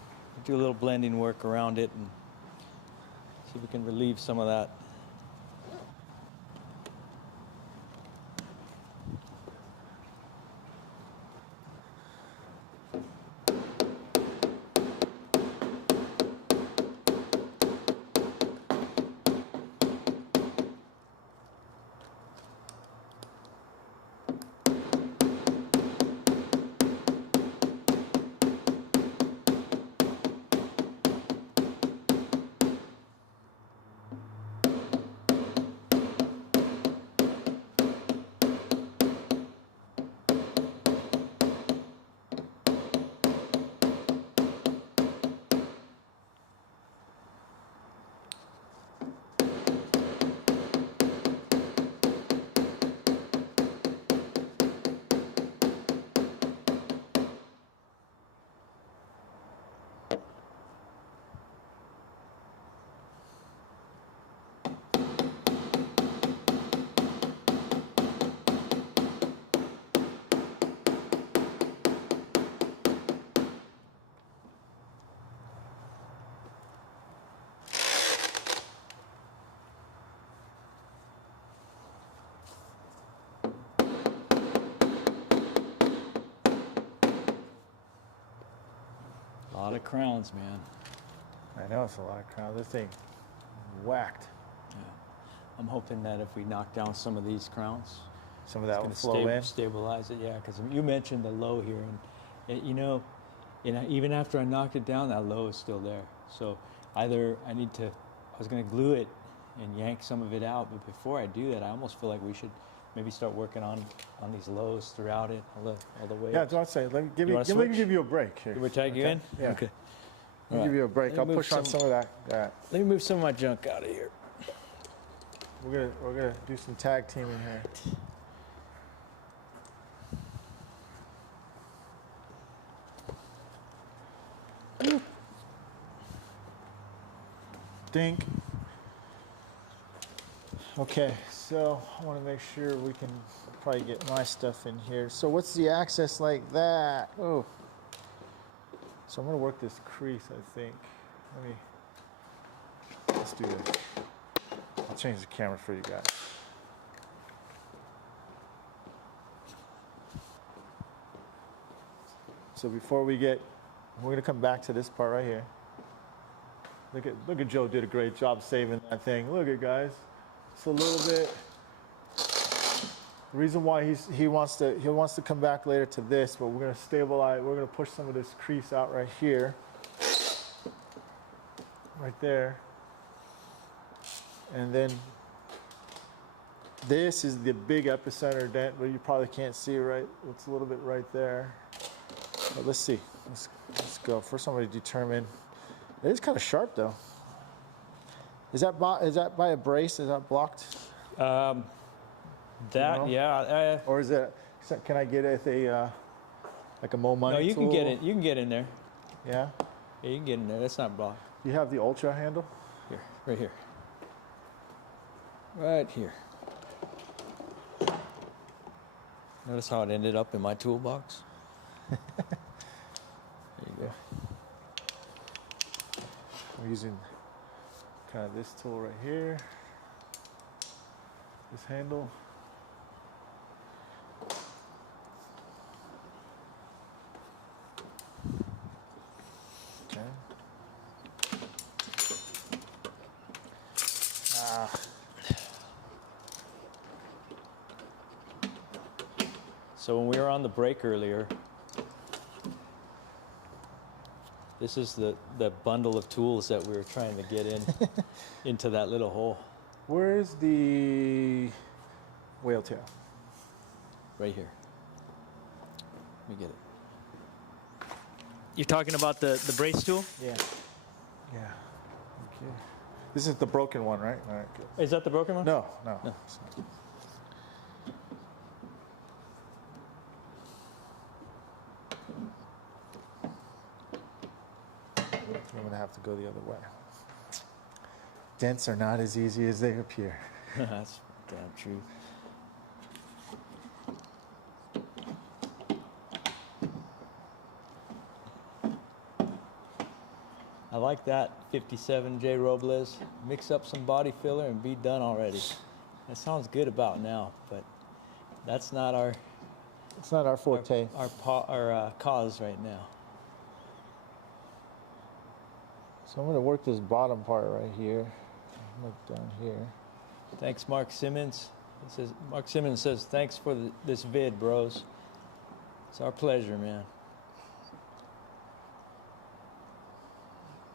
do a little blending work around it and see if we can relieve some of that. A lot of crowns, man. I know it's a lot of crowd. This thing whacked. Yeah. I'm hoping that if we knock down some of these crowns, Some of that will it's flow gonna in. stabilize it. Yeah, because you mentioned the low here, and you know, even after I knocked it down, that low is still there. So either I was going to glue it and yank some of it out, but before I do that, I almost feel like we should maybe start working on these lows throughout it, all the way. Yeah, that's what I say. Let me give You you, wanna let me switch? give you a break here. We're tagging you in? Yeah. Okay. Let me give you a break. Let me I'll move push on some of that. Let me move some of my junk out of here. We're gonna do some tag teaming here. Dink. Okay, so I want to make sure we can probably get my stuff in here. So what's the access like that? Oh. So I'm gonna work this crease, I think. Let's do this. I'll change the camera for you guys. So before we're gonna come back to this part right here. Look at Joe did a great job saving that thing. Look at guys. It's a little bit. The reason why he wants to come back later to this, but we're gonna stabilize. We're gonna push some of this crease out right here, right there, and then this is the big epicenter dent, but you probably can't see right. It's a little bit right there. But let's see. Let's go. First, I'm gonna determine. It is kind of sharp though. Is that by a brace? Is that blocked? Yeah. Or is it? Can I get it like a Mo Money No, you tool? can get it. You can get in there. Yeah. Yeah, you can get in there. That's not blocked. You have the Ultra handle? Here, right here. Right here. Notice how it ended up in my toolbox? There you go. I'm using kind of this tool right here. This handle. Okay. So when we were on the break earlier, this is the bundle of tools that we were trying to get into that little hole. Where's the whale tail? Right here. Let me get it. You're talking about the brace tool? Yeah. Yeah. Okay. This is the broken one, right? All right. Good. Is that the broken one? No. No. It's not. I'm gonna have to go the other way. Dents are not as easy as they appear. That's damn true. I like that 57 J Robles. Mix up some body filler and be done already. That sounds good about now, but that's not our. It's not our forte. Our cause right now. So I'm gonna work this bottom part right here. Look down here. Thanks, Mark Simmons. Mark Simmons says, thanks for this vid, bros. It's our pleasure, man.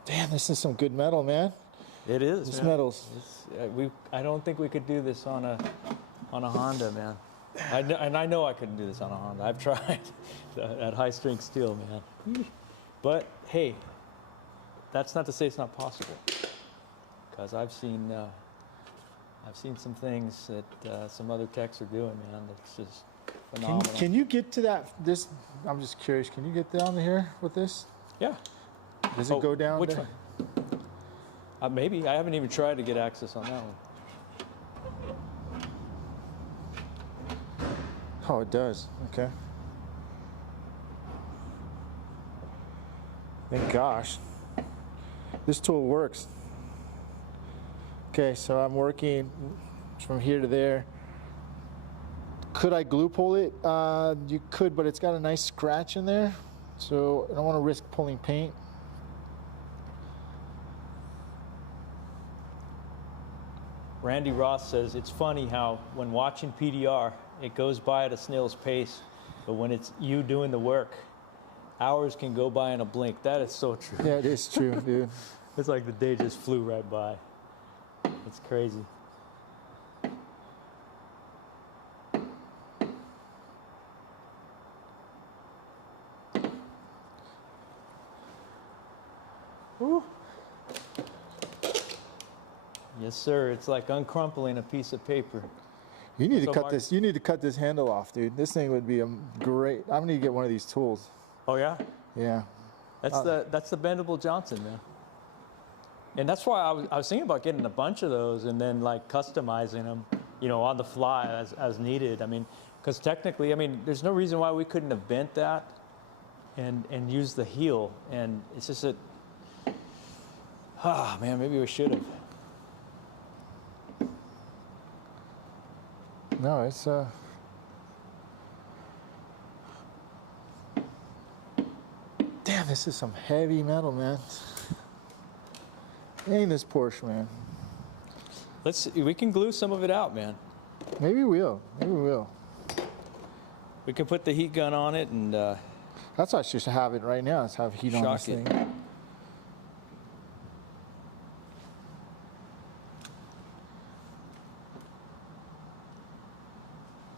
Damn, this is some good metal, man. It is. This metal's. I don't think we could do this on a Honda, man. I know I couldn't do this on a Honda. I've tried at high strength steel, man. But hey, that's not to say it's not possible. Because I've seen some things that some other techs are doing, man. It's just phenomenal. Can you get to that? I'm just curious. Can you get down here with this? Yeah. Does it go down? Which there? one? Maybe. I haven't even tried to get access on that one. Oh, it does. Okay. Thank gosh. This tool works. Okay, so I'm working from here to there. Could I glue pull it? You could, but it's got a nice scratch in there. So I don't want to risk pulling paint. Randy Ross says, it's funny how when watching PDR, it goes by at a snail's pace, but when it's you doing the work, hours can go by in a blink. That is so true. Yeah, it is true, dude. It's like the day just flew right by. It's crazy. Woo. Yes, sir. It's like uncrumpling a piece of paper. You need to cut this. You need to cut this handle off, dude. This thing would be a great. I'm gonna need to get one of these tools. Oh yeah. Yeah. That's the bendable Johnson, man. And that's why I was thinking about getting a bunch of those and then like customizing them, you know, on the fly as needed. I mean, because technically, I mean, there's no reason why we couldn't have bent that and used the heel. And it's just man, maybe we should have. No, it's Damn, this is some heavy metal, man. Ain't this Porsche, man? We can glue some of it out, man. Maybe we will. Maybe we will. We can put the heat gun on it and That's why I should have it right now. Is have heat on this shock it. thing.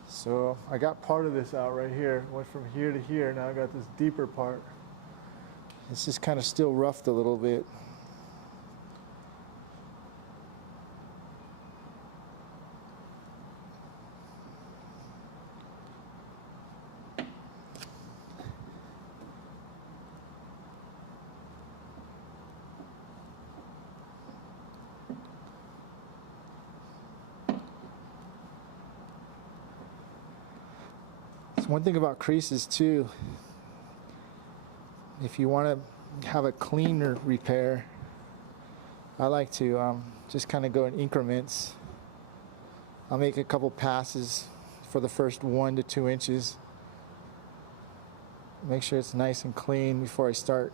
So I got part of this out right here. Went from here to here. Now I got this deeper part. It's just kind of still roughed a little bit. One thing about creases too, if you want to have a cleaner repair, I like to just kind of go in increments. I'll make a couple passes for the first 1 to 2 inches. Make sure it's nice and clean before I start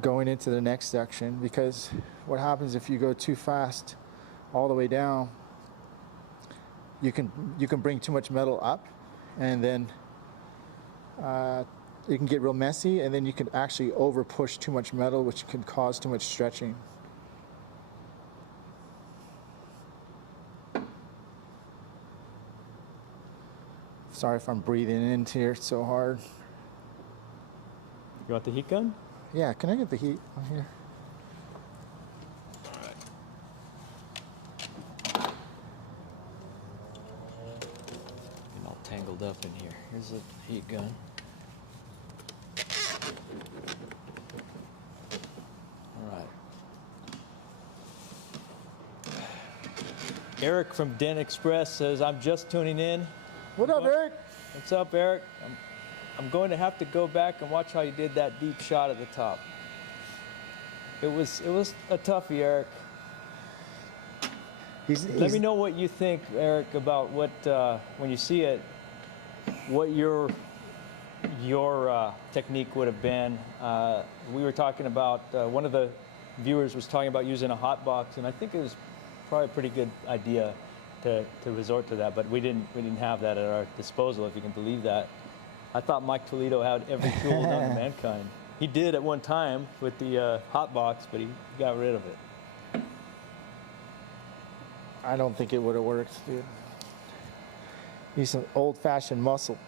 going into the next section, because what happens if you go too fast all the way down, you can bring too much metal up, and then it can get real messy, and then you can actually over push too much metal, which can cause too much stretching. Sorry if I'm breathing into here so hard. You want the heat gun? Yeah, can I get the heat on here? Tangled up in here. Here's the heat gun. All right. Eric from Dent Express says, I'm just tuning in. What up, Eric? What's up, Eric? I'm going to have to go back and watch how you did that deep shot at the top. It was a toughie, Eric. Let me know what you think, Eric, about what when you see it, what your technique would have been. We were talking about, one of the viewers was talking about using a hot box, and I think it was probably a pretty good idea to resort to that, but we didn't have that at our disposal, if you can believe that. I thought Mike Toledo had every tool known to mankind. He did at one time with the hot box, but he got rid of it. I don't think it would have worked, dude. Need some old-fashioned muscle.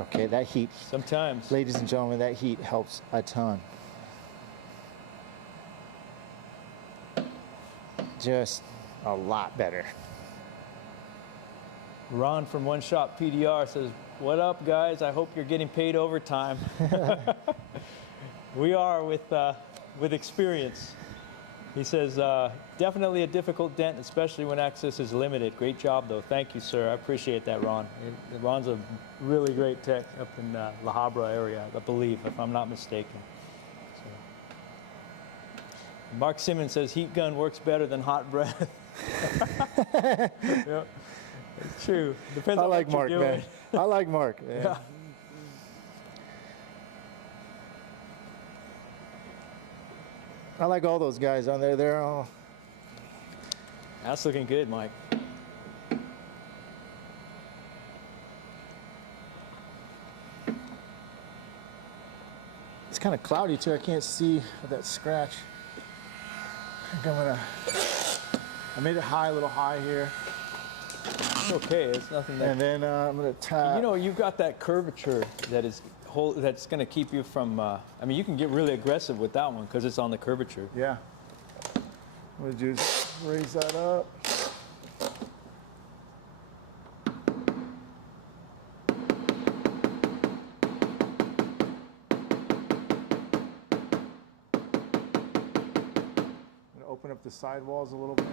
Okay, that heat. Sometimes. Ladies and gentlemen, that heat helps a ton. Just a lot better. Ron from One Shot PDR says, what up, guys? I hope you're getting paid overtime. We are with experience. He says, definitely a difficult dent, especially when access is limited. Great job, though. Thank you, sir. I appreciate that, Ron. Ron's a really great tech up in La Habra area, I believe, if I'm not mistaken. So. Mark Simmons says, heat gun works better than hot breath. Yeah, it's true. Depends on like what Mark, you're doing. man. I like Mark. Man. Yeah. I like all those guys on there. They're all... That's looking good, Mike. It's kind of cloudy too. I can't see that scratch. I think I made it high, a little high here. It's okay. It's nothing that. And then I'm gonna tap. You know, you've got that curvature that is that's going to keep you from. I mean, you can get really aggressive with that one because it's on the curvature. Yeah. I'm gonna just raise that up. I'm gonna open up the sidewalls a little bit.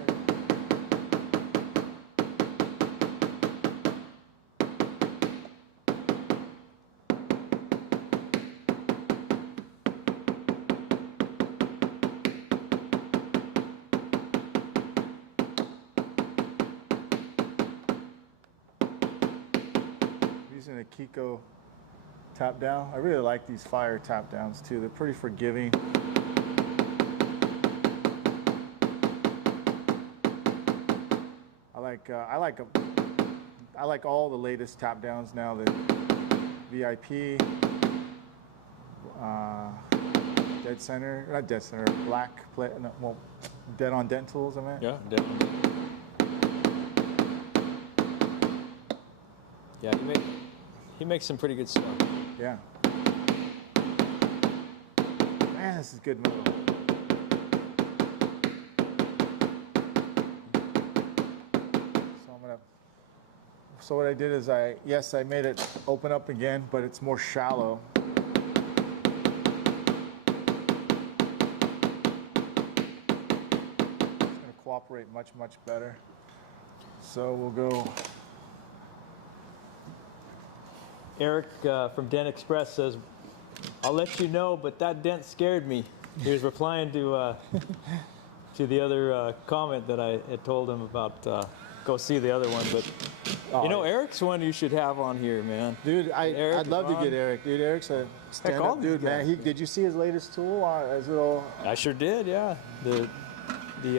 Using a Kiko tap down. I really like these fire tap downs too. They're pretty forgiving. I like I like all the latest tap downs now. The VIP, dead center, not dead center, black plate. No, well, dead on dent tools. I meant. Yeah, definitely. Yeah, he makes some pretty good stuff. Yeah. Man, this is good metal. So what I did is I made it open up again, but it's more shallow. It's going to cooperate much, much better. So we'll go. Eric from Dent Express says, "I'll let you know, but that dent scared me." He was replying to the other comment that I had told him about. Go see the other one, but you know, Eric's one you should have on here, man. Dude, I'd love to get Eric. Dude, Eric's a stand-up dude, man. Did you see his latest tool? His little. I sure did, yeah. The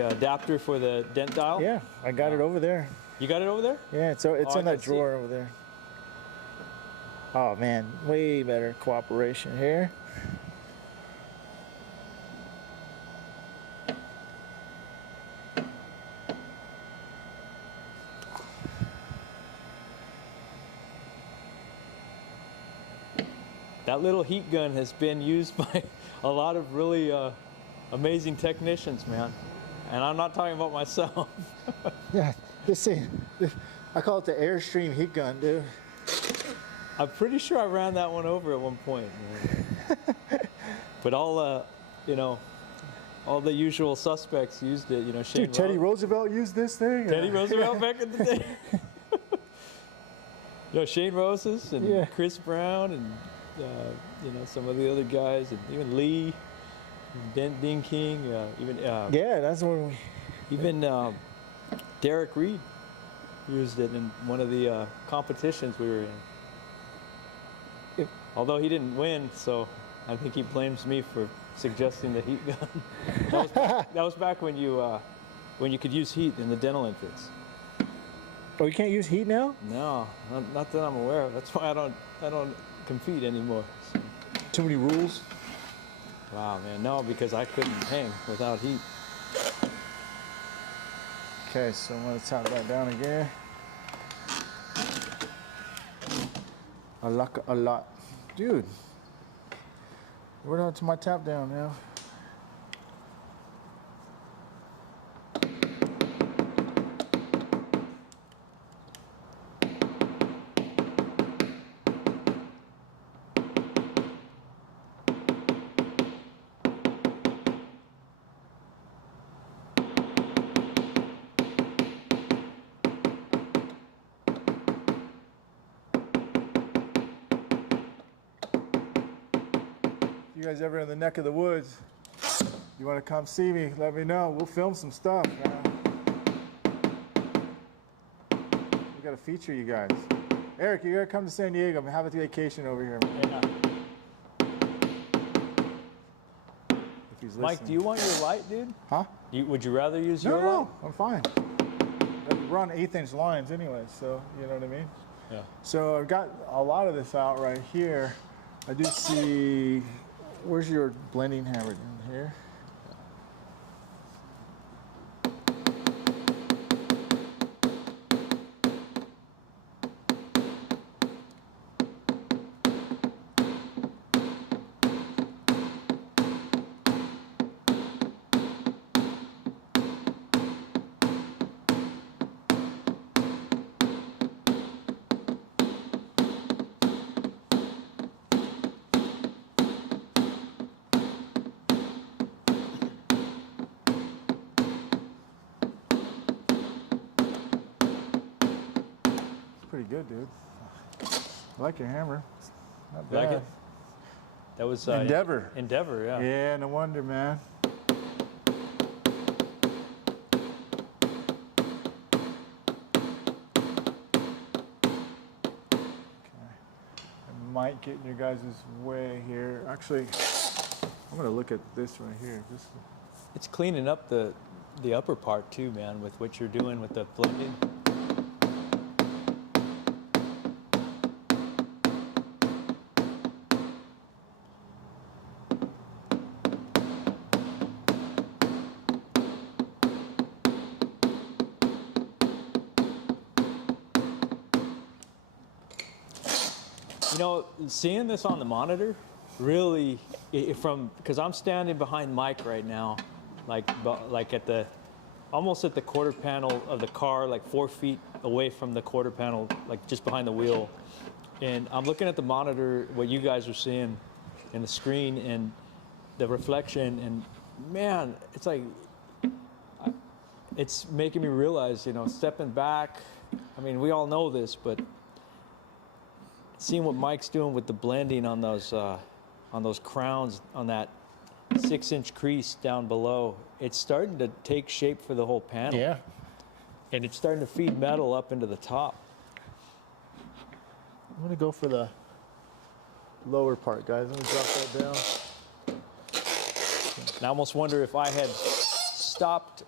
adapter for the dent dial. Yeah, I got it over there. You got it over there? Yeah, it's in that drawer over there. Oh man, way better cooperation here. That little heat gun has been used by a lot of really amazing technicians, man. And I'm not talking about myself. Yeah, this thing, I call it the Airstream heat gun, dude. I'm pretty sure I ran that one over at one point. But all, you know, all the usual suspects used it. You know, Shane. Dude, Teddy Roosevelt used this thing. Teddy Roosevelt back in the day. You know, Shane Roses and Chris Brown and you know, some of the other guys, and even Lee, Dent Dean King, even yeah, that's when we. Even Derek Reed used it in one of the competitions we were in. Although he didn't win, so I think he blames me for suggesting the heat gun. that was back when you could use heat in the dental entrance. Oh, you can't use heat now? No, not that I'm aware of. That's why I don't compete anymore. So. Too many rules? Wow, man, no, because I couldn't hang without heat. Okay, so I'm gonna tap that down again. I like a lot. Dude, we're down to my tap down now. You guys ever in the neck of the woods, you want to come see me, let me know. We'll film some stuff, man. We got to feature you guys. Eric, you got to come to San Diego and have a vacation over here, man. Yeah. If he's Mike, listening. do you want your light, dude? Huh? Would you rather use your light? No, I'm fine. We're on 1/8" lines anyway, so you know what I mean? Yeah. So I've got a lot of this out right here. I do see, where's your blending hammer in here? Pretty good, dude. I like your hammer. Not bad. Like it? That was Endeavor. Endeavor, yeah. Yeah, no wonder, man. Okay. I might get in your guys' way here. Actually, I'm gonna look at this right here. It's cleaning up the upper part too, man, with what you're doing with the blending. You know, seeing this on the monitor, really, because I'm standing behind Mike right now, like at the, almost at the quarter panel of the car, like 4 feet away from the quarter panel, like just behind the wheel. And I'm looking at the monitor, what you guys are seeing in the screen and the reflection, and man, it's like, it's making me realize, you know, stepping back, I mean, we all know this, but seeing what Mike's doing with the blending on those crowns, on that 6-inch crease down below, it's starting to take shape for the whole panel. Yeah. And it's starting to feed metal up into the top. I'm gonna go for the lower part, guys. Let me drop that down. And I almost wonder if I had stopped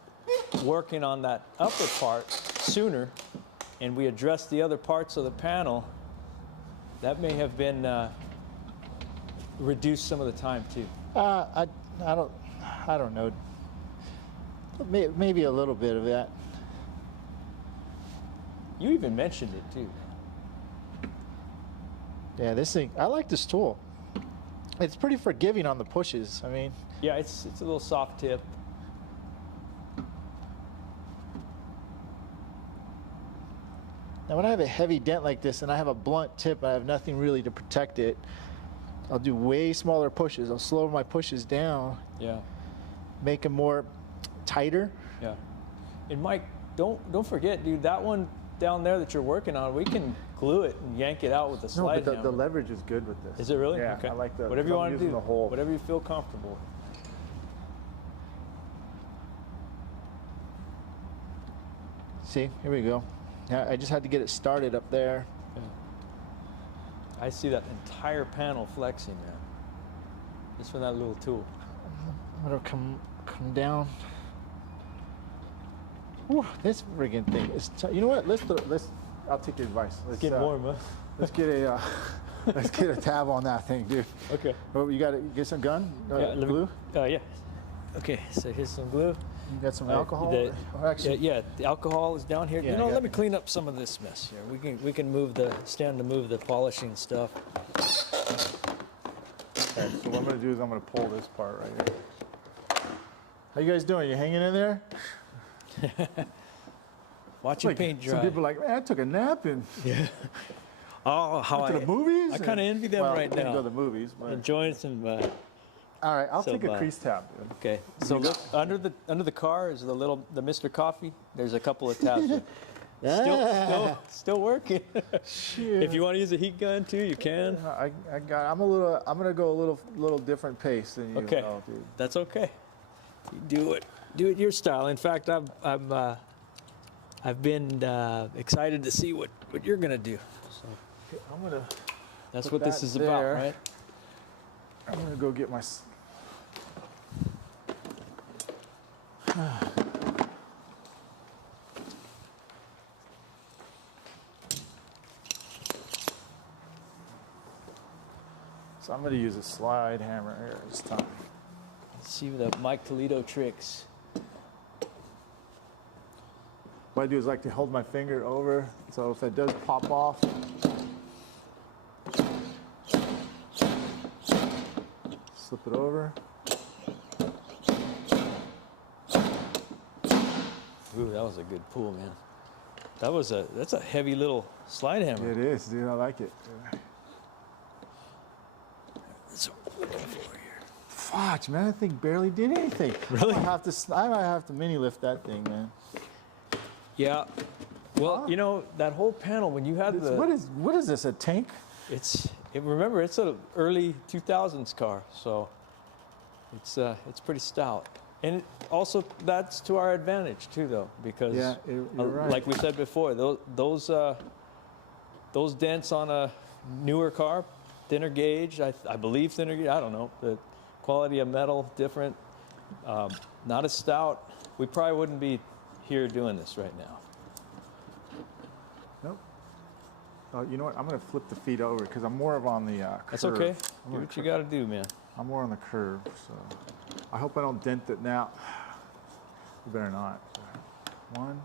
working on that upper part sooner and we addressed the other parts of the panel, that may have been reduced some of the time too. I don't know. Maybe a little bit of that. You even mentioned it too. Yeah, this thing, I like this tool. It's pretty forgiving on the pushes. I mean, yeah, it's a little soft tip. now when I have a heavy dent like this and I have a blunt tip, I have nothing really to protect it. I'll do way smaller pushes. I'll slow my pushes down. Yeah. Make them more tighter. Yeah. And Mike, don't forget, dude, that one down there that you're working on, we can glue it and yank it out with the slide but hammer. the leverage is good with this. Is it really? Yeah, okay. I like the. Whatever you want to do. The hole. Whatever you feel comfortable with. See, here we go. Yeah, I just had to get it started up there. Yeah. I see that entire panel flexing, man. Just from that little tool. I'm gonna come down. Whew, this friggin' thing is. You know what? Let's. I'll take your advice. Let's Get warm, huh? Let's get a. Let's get a tab on that thing, dude. Okay. Oh, you got to get some gun? Yeah, glue? Yeah. Okay, so here's some glue. You got some alcohol? Yeah, the alcohol is down here. Yeah, you know, let me clean up some of this mess here. We can move the polishing stuff. Okay, so what I'm gonna do is I'm gonna pull this part right here. How you guys doing? You hanging in there? Watching paint dry. Some people are like, man, I took a nap and yeah. Oh, how went to the movies. I kind of envy them right now. Go to the movies, but enjoying some. All right, I'll take a crease tab, dude. Okay. So look, under the car is the Mr. Coffee. There's a couple of tabs. Still working. Shit. If you want to use a heat gun too, you can. I'm gonna go a little different pace than you. Okay. Know, dude. That's okay. You do it your style. In fact, I've been excited to see what you're gonna do. So Okay, I'm gonna. that's put what this that is about, there. right? I'm gonna go get my. So I'm gonna use a slide hammer here this time. Let's see the Mike Toledo tricks. What I do is I like to hold my finger over, so if it does pop off, slip it over. Ooh, that was a good pull, man. That's a heavy little slide hammer. It is, dude. I like it. That's what we're looking for here. Fuck, man, that thing barely did anything. Really? I might have to mini lift that thing, man. Yeah. Well, you know, that whole panel, when you had What is this, a tank? Remember, it's an early 2000s car, so it's pretty stout. And also, that's to our advantage too, though, because you're right. like we said before, those dents on a newer car, thinner gauge, I believe thinner gauge, I don't know, the quality of metal different, not as stout. We probably wouldn't be here doing this right now. Nope. You know what? I'm going to flip the feet over because I'm more of on the curve. That's okay. Do what you got to do, man. I'm more on the curve, so I hope I don't dent it now. You better not. 1,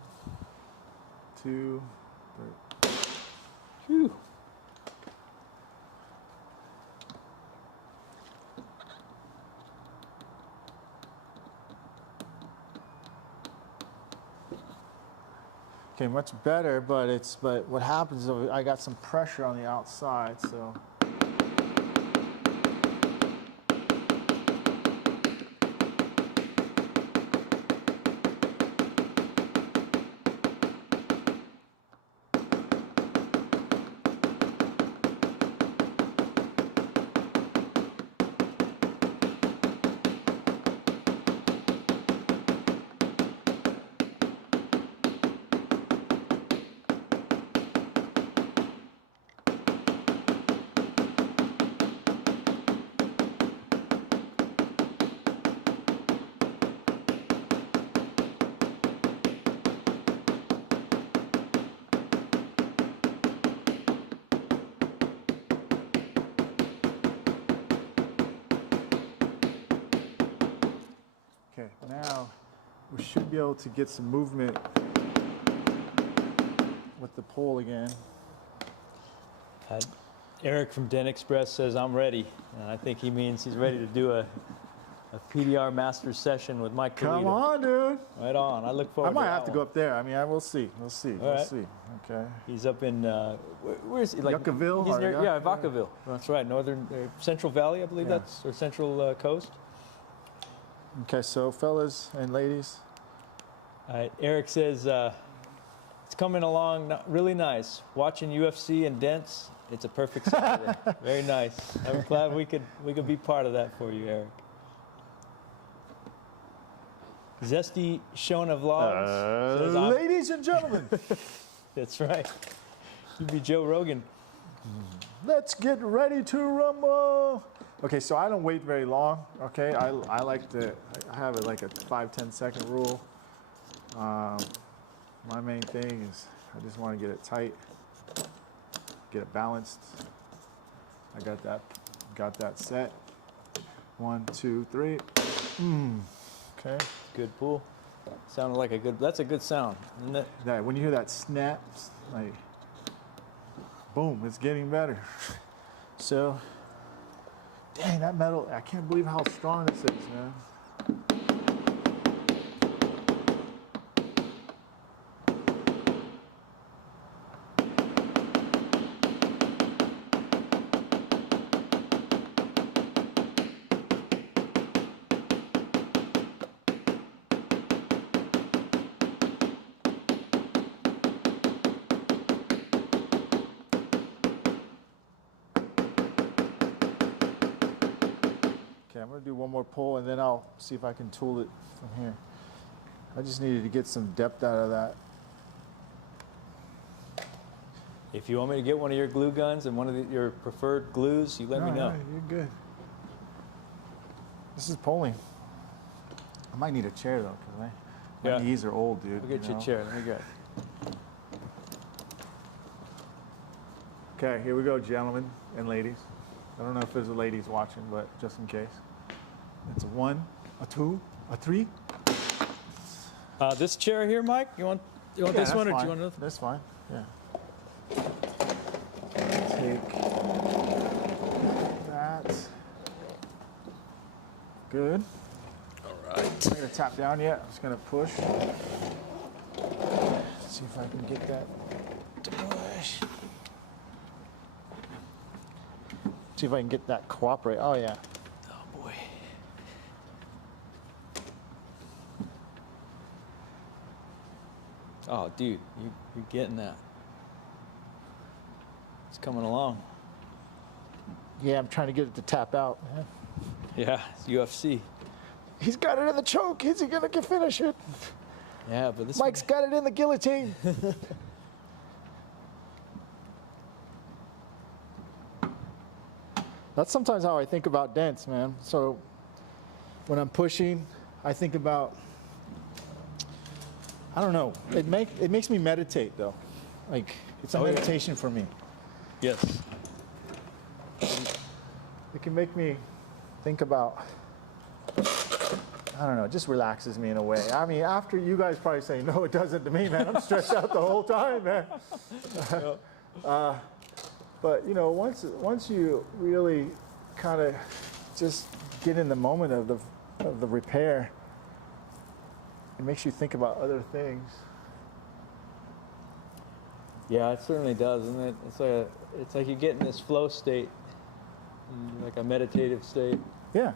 2, 3. Whew. Okay, much better, but what happens is I got some pressure on the outside, so. Okay, now we should be able to get some movement with the pole again. Eric from Dent Express says, I'm ready. And I think he means he's ready to do a PDR Masters session with Mike Toledo. Come on, dude. Right on. I look forward to I that might have to one. go up there. I mean, I will see. We'll see. All We'll right. see. Okay. He's up in, where's he? Like, Yuccaville? He's or near, Yuck- yeah, Vacaville. That's right. Northern, Central Valley, I believe Yeah. that's, or Central Coast. Okay, so fellas and ladies. All right. Eric says, it's coming along really nice. Watching UFC and Dents, it's a perfect Saturday. Very nice. I'm glad we could be part of that for you, Eric. Zesty Shona Vlogs says, Ladies and gentlemen, that's right. You be Joe Rogan. let's get ready to rumble. Okay, so I don't wait very long. Okay, I like to, I have it like a 5-10 second rule. My main thing is I just want to get it tight, get it balanced. I got that set. 1, 2, 3. Okay. Good pull. Sounded like a good, that's a good sound, isn't it? That when you hear that snap, like boom, it's getting better. So, dang, that metal, I can't believe how strong this is, man. Okay, I'm gonna do one more pull and then I'll see if I can tool it from here. I just needed to get some depth out of that. If you want me to get one of your glue guns and one of your preferred glues, you let me know. No, you're good. This is pulling. I might need a chair though, because my knees are old, dude. I'll get you a chair. Let me go. Okay, here we go, gentlemen and ladies. I don't know if there's a ladies watching, but just in case. It's a 1, a 2, a 3. This chair here, Mike, you want this one or do you want another? That's fine, yeah. Take that. Good. All right. I'm not gonna tap down yet. I'm just gonna push. Let's see if I can get that to push. See if I can get that cooperate. Oh yeah. Oh boy. Oh, dude, you're getting that. It's coming along. Yeah, I'm trying to get it to tap out, man. Yeah, it's UFC. He's got it in the choke. Is he gonna finish it? Yeah, but this Mike's got it in the guillotine. That's sometimes how I think about dents, man. So when I'm pushing, I think about, I don't know. It makes me meditate though. Like it's a meditation for me. Yes. It can make me think about, I don't know, it just relaxes me in a way. I mean, after you guys probably say, no, it doesn't to me, man. I'm stressed out the whole time, man. But you know, once you really kind of just get in the moment of the repair, it makes you think about other things. Yeah, it certainly does, isn't it? It's like you get in this flow state, like a meditative state. Yeah.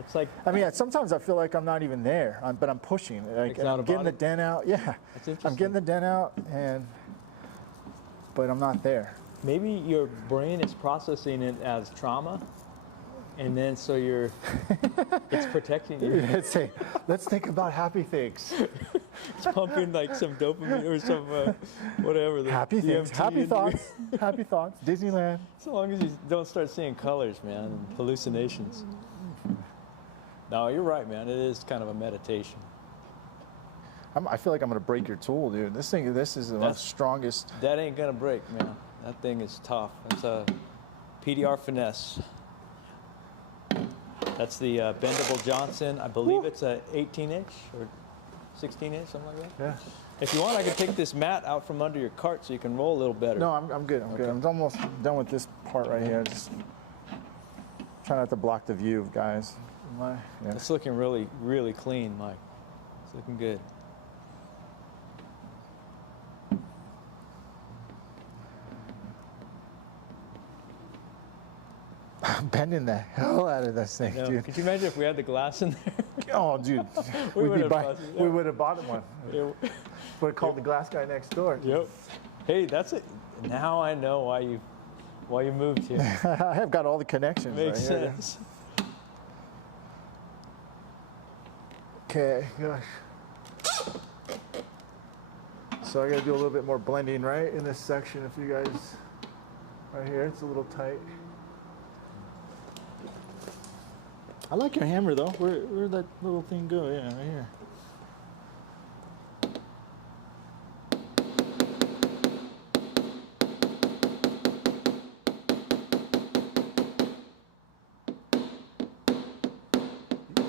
It's like, I mean, sometimes I feel like I'm not even there, but I'm pushing. Like, I'm getting the dent out. Yeah. That's interesting. I'm getting the dent out, but I'm not there. maybe your brain is processing it as trauma, and then so it's protecting you. Let's think about happy things. It's pumping like some dopamine or some whatever. Happy things, happy thoughts, happy thoughts. Disneyland. As long as you don't start seeing colors, man, and hallucinations. No, you're right, man. It is kind of a meditation. I feel like I'm gonna break your tool, dude. This is the strongest. That ain't gonna break, man. That thing is tough. It's a PDR finesse. That's the bendable Johnson. I believe it's a 18-inch or 16-inch, something like that. Yeah. If you want, I can take this mat out from under your cart so you can roll a little better. No, I'm good. I'm good. I'm almost done with this part right here. Just try not to block the view, guys. Yeah. It's looking really, really clean, Mike. It's looking good. I'm bending the hell out of this thing, dude. Could you imagine if we had the glass in there? Oh, dude. we would have bought one. Yeah. Would have called the glass guy next door. Yep. Hey, that's it. Now I know why you moved here. I have got all the connections. Makes right sense. Okay, gosh. So I gotta do a little bit more blending, right, in this section. If you guys, right here, it's a little tight. I like your hammer though. Where'd that little thing go? Yeah, right here.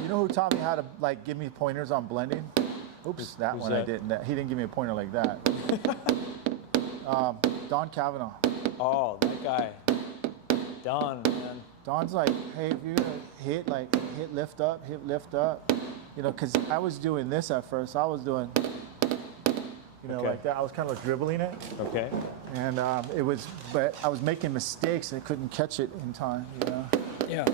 You know who taught me how to like give me pointers on blending? Oops, that one I didn't. He didn't give me a pointer like that. Don Cavanaugh. Oh, that guy. Don, man. Don's like, hey, if you're gonna hit lift up, you know, because I was doing this at first. I was doing, you know, like that. I was kind of like dribbling it. Okay. And but I was making mistakes. I couldn't catch it in time, you know. Yeah.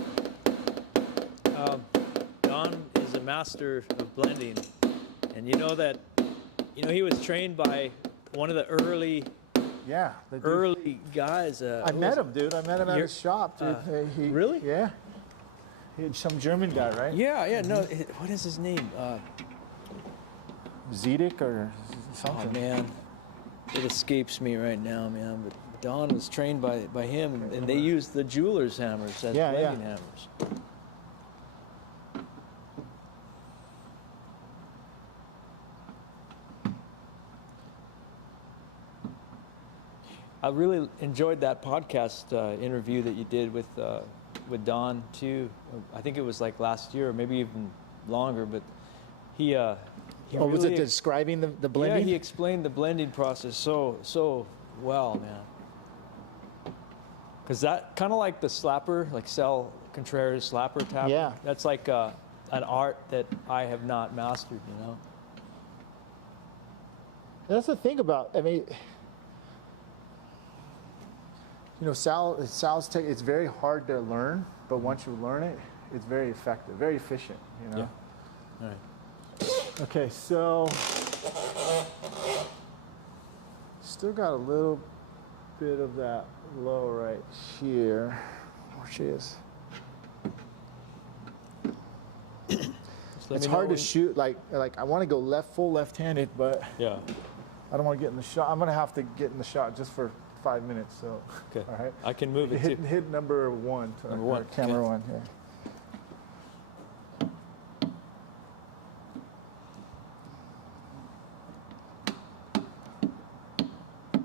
Don is a master of blending, and you know that, he was trained by one of the early guys. I met him, dude. I met him at his shop, dude. Really? Yeah. Some German guy, right? Yeah. No, what is his name? Zedek or something. Oh man, it escapes me right now, man. But Don was trained by him, and they used the jeweler's hammers as blending hammers. I really enjoyed that podcast interview that you did with Don too. I think it was like last year, or maybe even longer. But he really, was it describing the blending? Yeah, he explained the blending process so well, man. Because that kind of like the slapper, like Sal Contreras slapper tap. Yeah. That's like an art that I have not mastered, That's the thing about. I mean. Sal's tech, it's very hard to learn, but once you learn it, it's very effective, very efficient, Yeah. All right. Okay, so still got a little bit of that low right here. Where she is. It's hard to shoot, like I want to go full left-handed, but yeah, I don't want to get in the shot. I'm going to have to get in the shot just for 5 minutes, so okay. All right. I can move it too. Hit number one. Number one. Camera one. Yeah.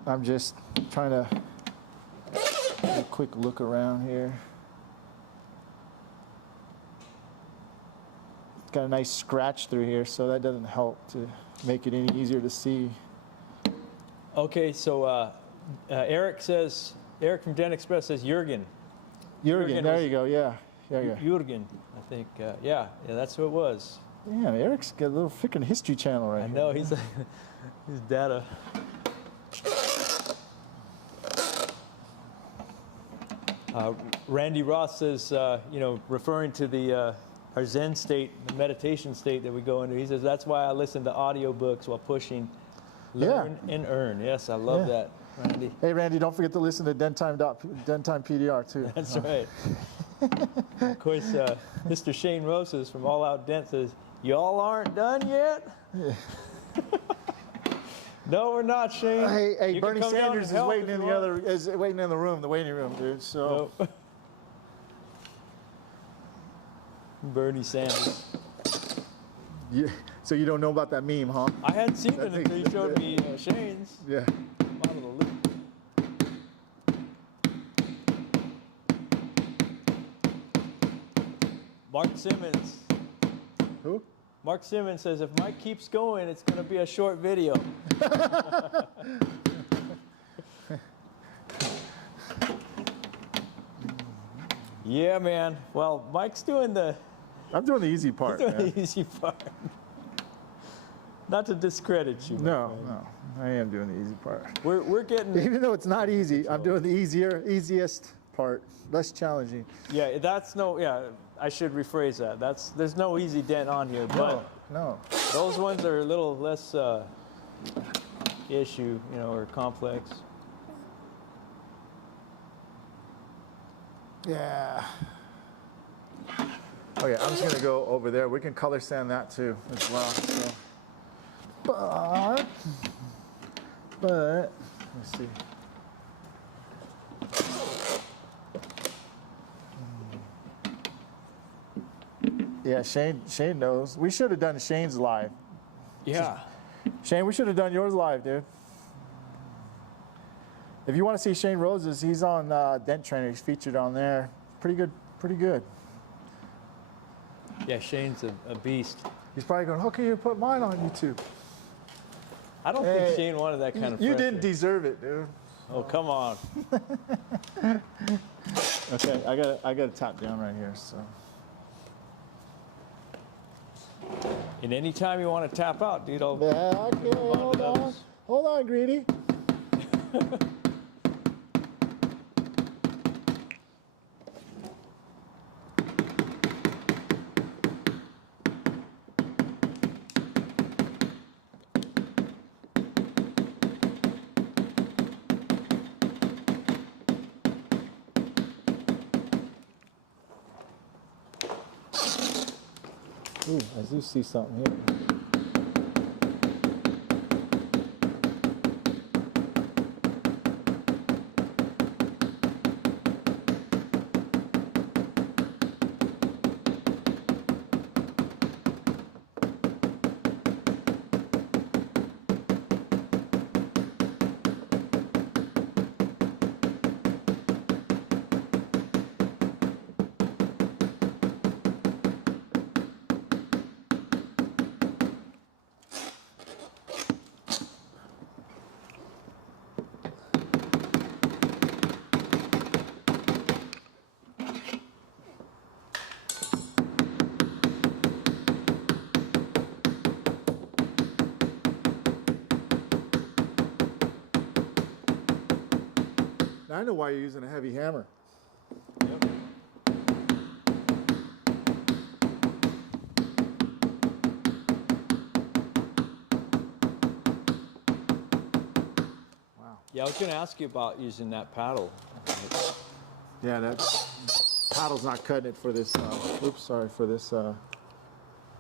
I'm just trying to get a quick look around here. Got a nice scratch through here, so that doesn't help to make it any easier to see. Okay, so Eric from Dent Express says Jürgen. Jürgen, there you go, yeah. Jürgen, I think, yeah, that's who it was. Yeah, Eric's got a little freaking History Channel right I here. know, he's data. Randy Ross says, you know, referring to the our Zen state, the meditation state that we go into, he says, that's why I listen to audiobooks while pushing. Learn and earn. Yes, I love that, Randy. Hey, Randy, don't forget to listen to Dent Time PDR, too. That's right. Of course, Mr. Shane Rosas from All Out Dent says, y'all aren't done yet? Yeah. No, we're not, Shane. Hey, Bernie Sanders is waiting in the waiting in the room, the waiting room, dude. So. Nope. Bernie Sanders. Yeah. So you don't know about that meme, huh? I hadn't seen it until you showed me Shane's. Yeah. I'm out of the loop. Mark Simmons. Who? Mark Simmons says, if Mike keeps going, it's going to be a short video. Yeah, man. Well, Mike's doing the... I'm doing the easy part. He's doing the easy part. Not to discredit you. No, I am doing the easy part. We're getting... Even though it's not easy, I'm doing the easiest part, less challenging. Yeah, that's no... Yeah, I should rephrase that. There's no easy dent on here, but no. Those ones are a little less issue, you know, or complex. Yeah. Okay, I'm just gonna go over there. We can color sand that too as well. So. But let's see. Yeah, Shane knows. We should have done Shane's live. Yeah. Shane, we should have done yours live, dude. If you want to see Shane Roses, he's on Dent Trainer. He's featured on there. Pretty good. Yeah, Shane's a beast. He's probably going, how can you put mine on YouTube? I don't think Shane wanted that kind of You pressure. didn't deserve it, dude. Oh, come on. Okay, I got to tap down right here, so. And anytime you want to tap out, dude, I'll... Yeah, okay, hold on, Greedy. Ooh, I do see something here. Now I know why you're using a heavy hammer. Yep. Wow. Yeah, I was going to ask you about using that paddle. Yeah, that paddle's not cutting it for this. Oops, sorry for this.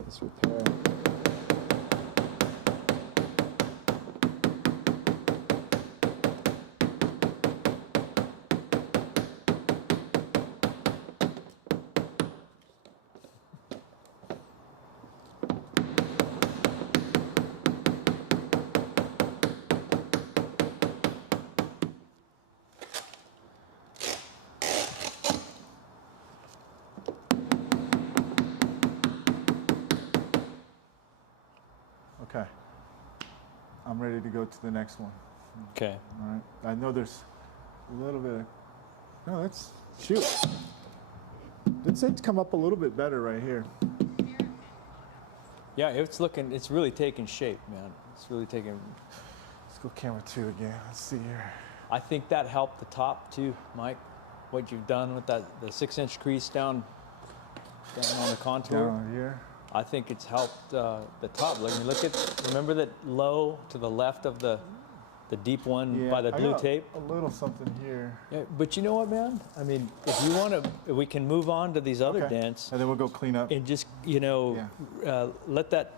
This repair. Okay, I'm ready to go to the next one. Okay. All right, I know there's a little bit of, no, that's, shoot. It's come up a little bit better right here. Yeah, it's really taking shape, man. It's really taking... Let's go camera 2 again, let's see here. I think that helped the top too, Mike. what you've done with the 6-inch crease down on the contour. Down here. I think it's helped the top. Like, look at, remember that low to the left of the deep one by the blue tape? A little something here. Yeah, but you know what, man? I mean, if you want to, we can move on to these other dents. And then we'll go clean up. And just, you know, let that.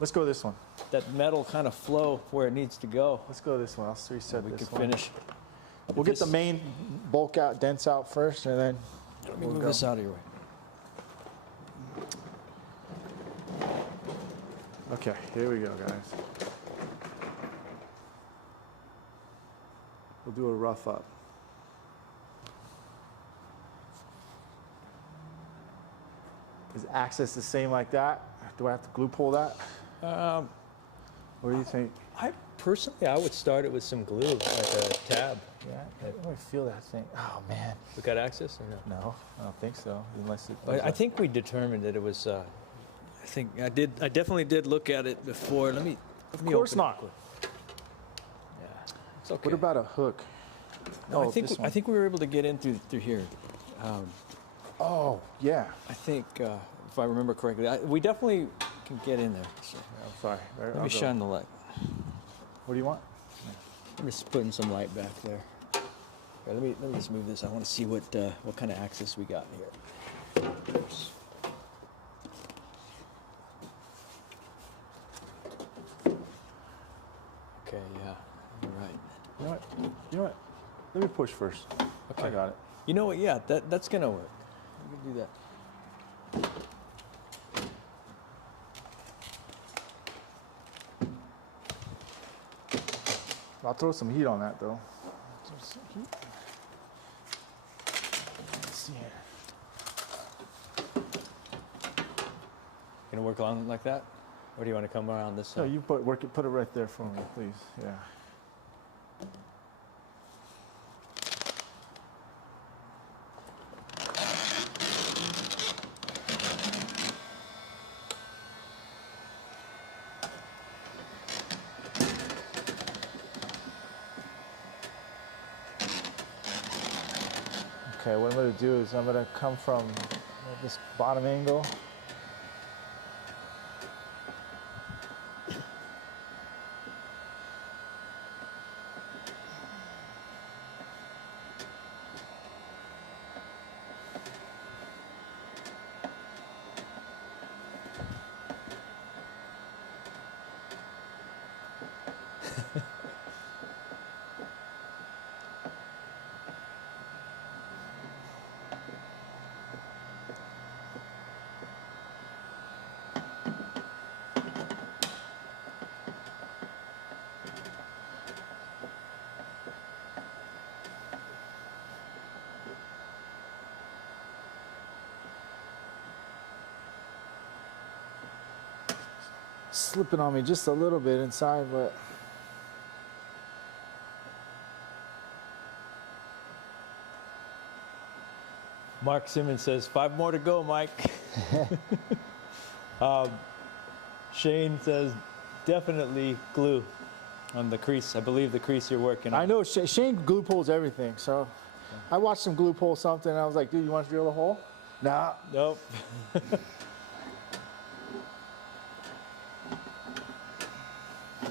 Let's go this one. That metal kind of flow where it needs to go. Let's go this one. I'll reset we this can one. finish. We'll get the main bulk out, dents out first, and then Let me move this out of your way. Okay, here we go, guys. We'll do a rough up. Is access the same like that? Do I have to glue pull that? What do you think? I personally, I would start it with some glue, like a tab. Yeah, I don't feel that thing. Oh man. We got access or no? No, I don't think so. Unless it. I think we determined that it was. I think I did. I definitely did look at it before. Let me. Of course not. Yeah, it's okay. What about a hook? No, Oh, I think we were able to get in through here. Oh yeah. I think if I remember correctly, we definitely can get in there. So, I'm sorry. let me shine the light. What do you want? I'm just putting some light back there. Let me just move this. I want to see what kind of access we got here. Oops. Okay, yeah, you're right. You know what? You know what? Let me push first. Okay. I got it. You know what? Yeah, that's gonna work. We can do that. I'll throw some heat on that though. Let's see here. Gonna work on like that? Or do you want to come around this side? No, you put it right there for me, please. Yeah. Okay, what I'm going to do is I'm going to come from this bottom angle. Slipping on me just a little bit inside, but Mark Simmons says, 5 more to go, Mike. Shane says, definitely glue on the crease. I believe the crease you're working on. I know Shane glue pulls everything, so I watched him glue pull something, and I was like, dude, you want to drill a hole? Nah. Nope.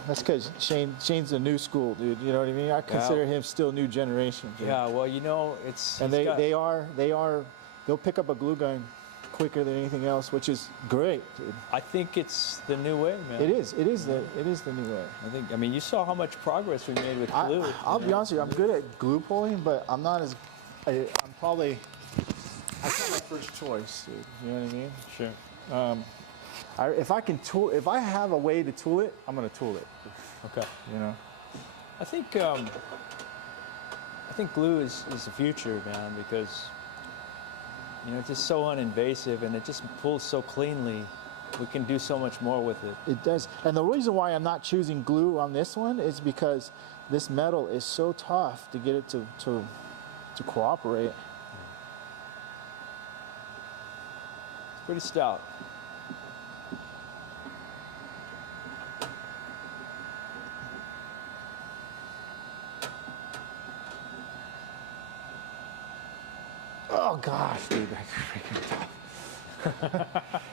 That's because Shane's a new school, dude. You know what I mean? I consider him still new generation. Dude. Yeah, well, you know, it's... And they'll pick up a glue gun quicker than anything else, which is great, dude. I think it's the new way, man. It is the new way. I mean, you saw how much progress we made with glue. I'll be honest with you, I'm good at glue pulling, but I'm not as, that's not my first choice, dude. You know what I mean? Sure. If I have a way to tool it, I'm gonna tool it. Okay. You know. I think glue is the future, man, because it's just so uninvasive and it just pulls so cleanly. We can do so much more with it. It does, and the reason why I'm not choosing glue on this one is because this metal is so tough to get it to cooperate. It's pretty stout. Oh gosh, dude, that's freaking tough.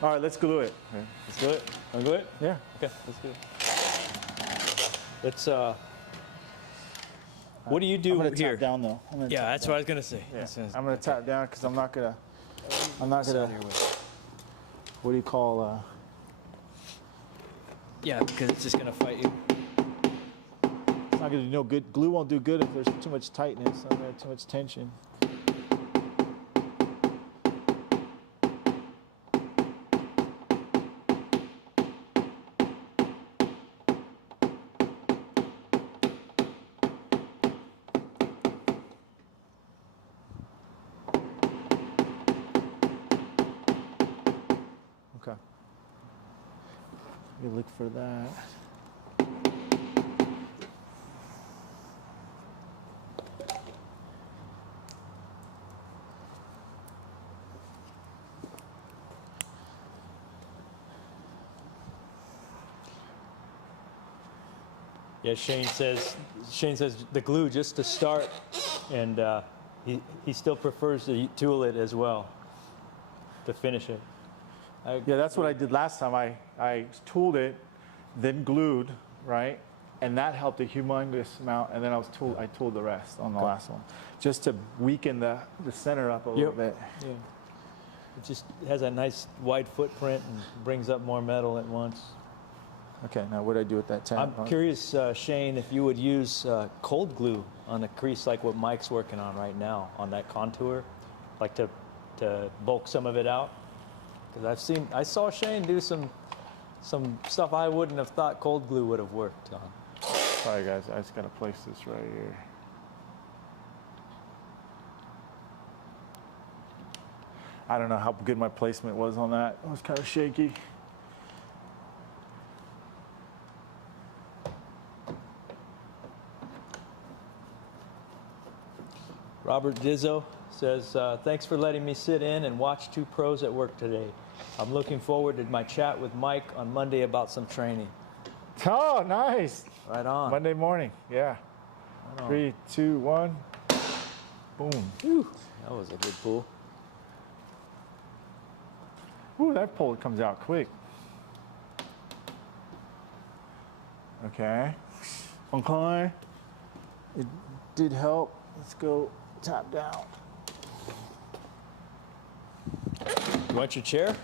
All right, let's glue it. Okay, let's glue it. Want to glue it? Yeah. Okay, let's glue it. Let's. What do you do I'm gonna here? tap down though. Yeah, that's what I was gonna say. Yeah. I'm gonna tap down because I'm not gonna. What do you call? Yeah, because it's just gonna fight you. It's not gonna do no good. Glue won't do good if there's too much tightness. Too much tension. Okay. You look for that. Yeah, Shane says the glue just to start, and he still prefers to tool it as well to finish it. Yeah, that's what I did last time. I tooled it, then glued, right? And that helped a humongous amount. And then I tooled the rest on the last one, just to weaken the center up a little bit. Yeah. It just has a nice wide footprint and brings up more metal at once. Okay, now what do I do with that tab? I'm curious, Shane, if you would use cold glue on a crease like what Mike's working on right now on that contour, like to bulk some of it out. Because I saw Shane do some stuff I wouldn't have thought cold glue would have worked on. Sorry guys, I just gotta place this right here. I don't know how good my placement was on that. It was kind of shaky. Robert Dizzo says, thanks for letting me sit in and watch two pros at work today. I'm looking forward to my chat with Mike on Monday about some training. Oh, nice. Right on. Monday morning, yeah. Right on. 3, 2, 1. Boom. Whew. That was a good pull. Ooh, that pull comes out quick. Okay. Okay. It did help. Let's go tap down. You want your chair?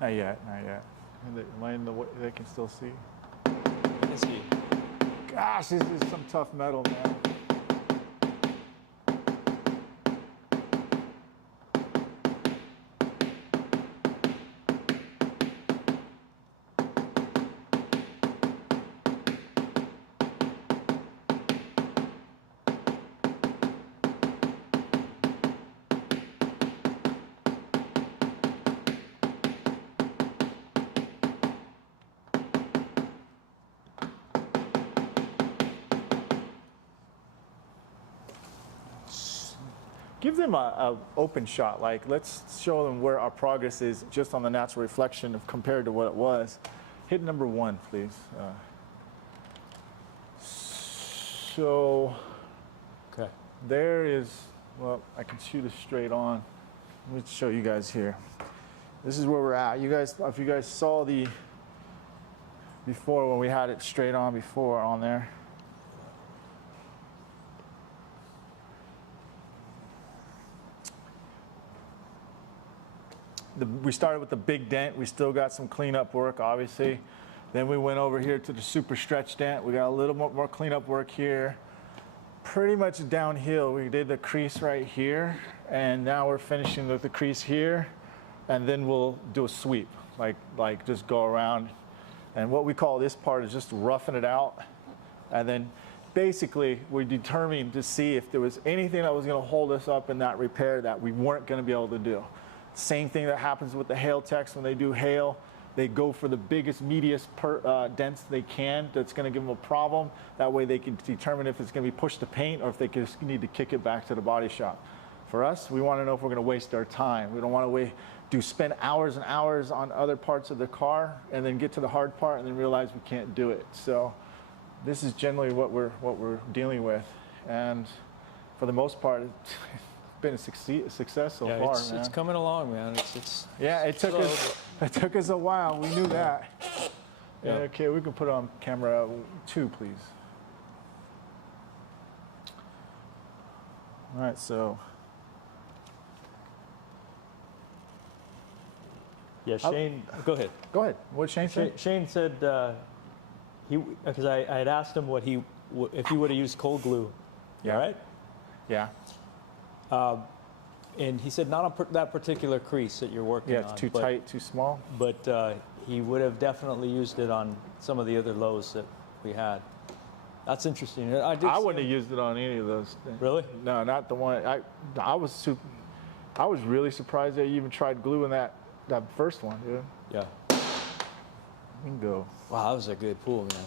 Not yet, not yet. Am I in the way they can still see? Let's see. Gosh, this is some tough metal, man. Give them a open shot. Like, let's show them where our progress is just on the natural reflection of compared to what it was. Hit number 1, please. So Okay. there is, well, I can shoot it straight on. Let me show you guys here. This is where we're at. You guys, if you guys saw the before when we had it straight on before on there. We started with the big dent. We still got some cleanup work, obviously. Then we went over here to the super stretch dent. We got a little more cleanup work here. Pretty much downhill. We did the crease right here, and now we're finishing with the crease here, and then we'll do a sweep, like just go around. And what we call this part is just roughing it out, and then basically we're determined to see if there was anything that was going to hold us up in that repair that we weren't going to be able to do. Same thing that happens with the hail techs when they do hail. They go for the biggest, meatiest dents they can that's going to give them a problem. That way they can determine if it's going to be pushed to paint or if they just need to kick it back to the body shop. For us, we want to know if we're going to waste our time. We don't want to spend hours and hours on other parts of the car and then get to the hard part and then realize we can't do it. So this is generally what we're dealing with. And for the most part, been a success so Yeah, far, it's, man. it's coming along, man. It's Yeah, it took us a while. We knew that. Yeah. Okay, we can put on camera 2, please. All right, so yeah. Shane, go ahead. go ahead. What Shane said? Shane said because I had asked him if he would have used cold glue. Yeah. Right. Yeah. And he said not on that particular crease that you're working on. Yeah, it's too tight, too small. But he would have definitely used it on some of the other lows that we had. That's interesting. I wouldn't have used it on any of those things. Really? No, not the one. I was really surprised that you even tried gluing that first one, dude. Yeah. Bingo. Wow, that was a good pool, man.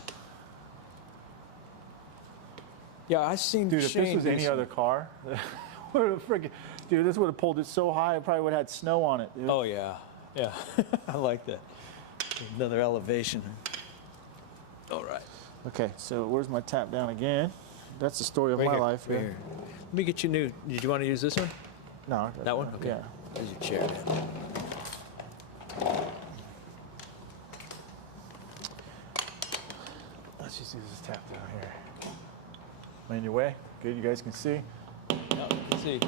Yeah, I seen Dude, if Shane this was any other car, dude, this would have pulled it so high, it probably would have had snow on it, dude. Oh yeah, yeah. I like that. Another elevation. All right. Okay, so where's my tap down again? That's the story of my life. Right yeah. here. Let me get you new. Did you want to use this one? No. That one? Okay. Yeah. There's your chair, man. Let's just use this tap down here. Am I in your way? Good, you guys can see? Yeah, let's see.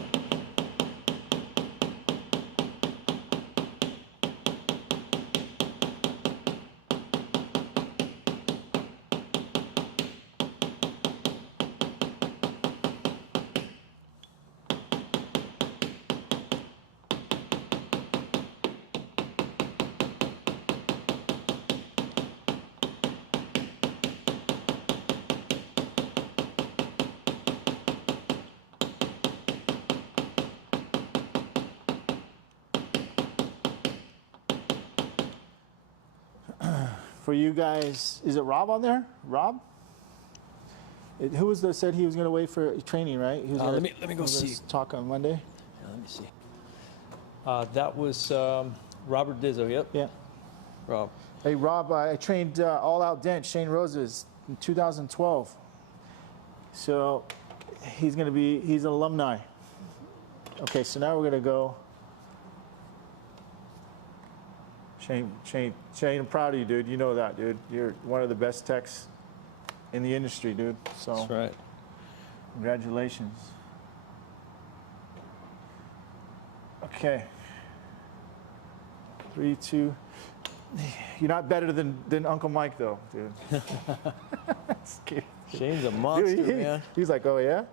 For you guys, is it Rob on there? Rob? Who was that said he was going to wait for training, right? He was Let me go see. Talk on Monday. Yeah, let me see. That was Robert Dizzo. Yep. Yeah. Rob. Hey, Rob, I trained All Out Dent, Shane Rose's, in 2012. So he's an alumni. Okay, so now we're going to go. Shane, I'm proud of you, dude. You know that, dude. You're one of the best techs in the industry, dude. So That's right. congratulations. Okay. 3, 2. You're not better than Uncle Mike, though, dude. Just kidding. Shane's a monster, Dude, man. He's like, oh, yeah?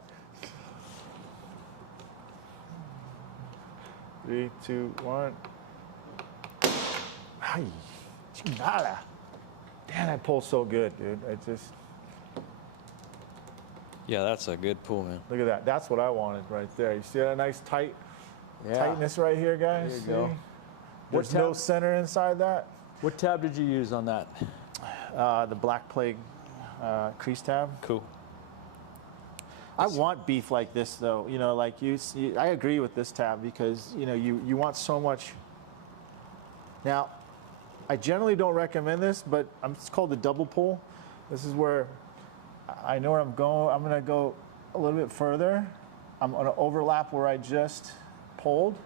3, 2, 1. Ay, chingada. Damn, that pulls so good, dude. Yeah, that's a good pool, man. Look at that. That's what I wanted right there. You see that nice tightness right here, guys? There you go. There's no center inside that. What tab did you use on that? The Black Plague crease tab. Cool. I want beef like this, though. You know, like I agree with this tab because, you know, you want so much. Now, I generally don't recommend this, but it's called the double pull. This is where I know where I'm going. I'm going to go a little bit further. I'm going to overlap where I just pulled,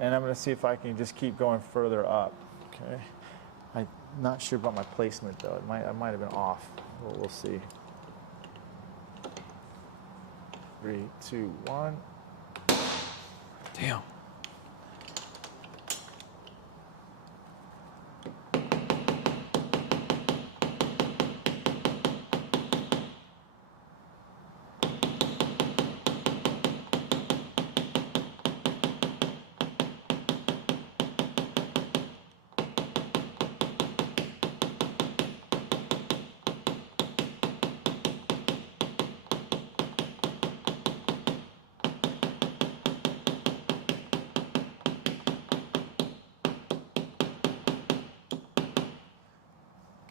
and I'm going to see if I can just keep going further up. Okay. I'm not sure about my placement, though. I might have been off. We'll see. 3, 2, 1. Damn.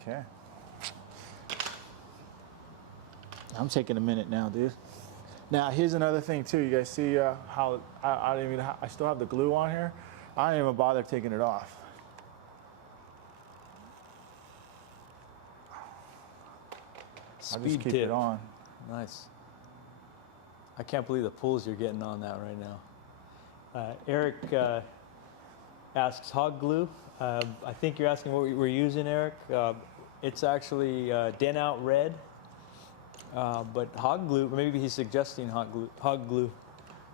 Okay. I'm taking a minute now, dude. Now, here's another thing, too. You guys see how I still have the glue on here? I don't even bother taking it off. I'll just keep it on. Nice. I can't believe the pulls you're getting on that right now. Eric asks hog glue. I think you're asking what we're using, Eric. It's actually Dent Out Red, but hog glue. Maybe he's suggesting hog glue. Hog glue.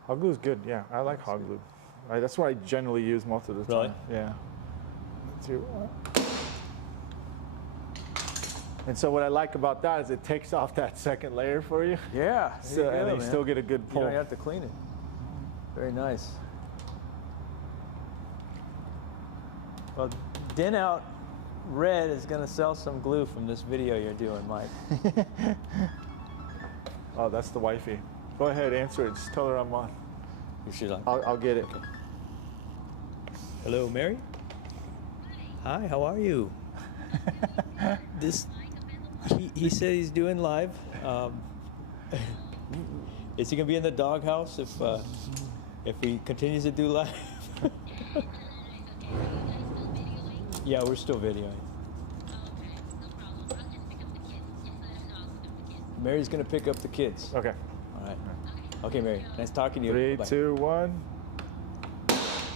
Hog glue is good. Yeah, I like hog glue. That's what I generally use most of the time. Really? Yeah. And so what I like about that is it takes off that second layer for you. Yeah. So, and you still get a good pull. You don't have to clean it. Very nice. Well, Dent Out Red is going to sell some glue from this video you're doing, Mike. Oh, that's the wifey. Go ahead, answer it. Just tell her I'm on. She's on. I'll get it. Okay. Hello, Mary. Hi, how are you? He said he's doing live. Is he gonna be in the doghouse if he continues to do live? Yeah, we're still videoing. Mary's gonna pick up the kids. Okay. All right. Okay, Mary. Nice talking to you. 3, Bye. 2, 1.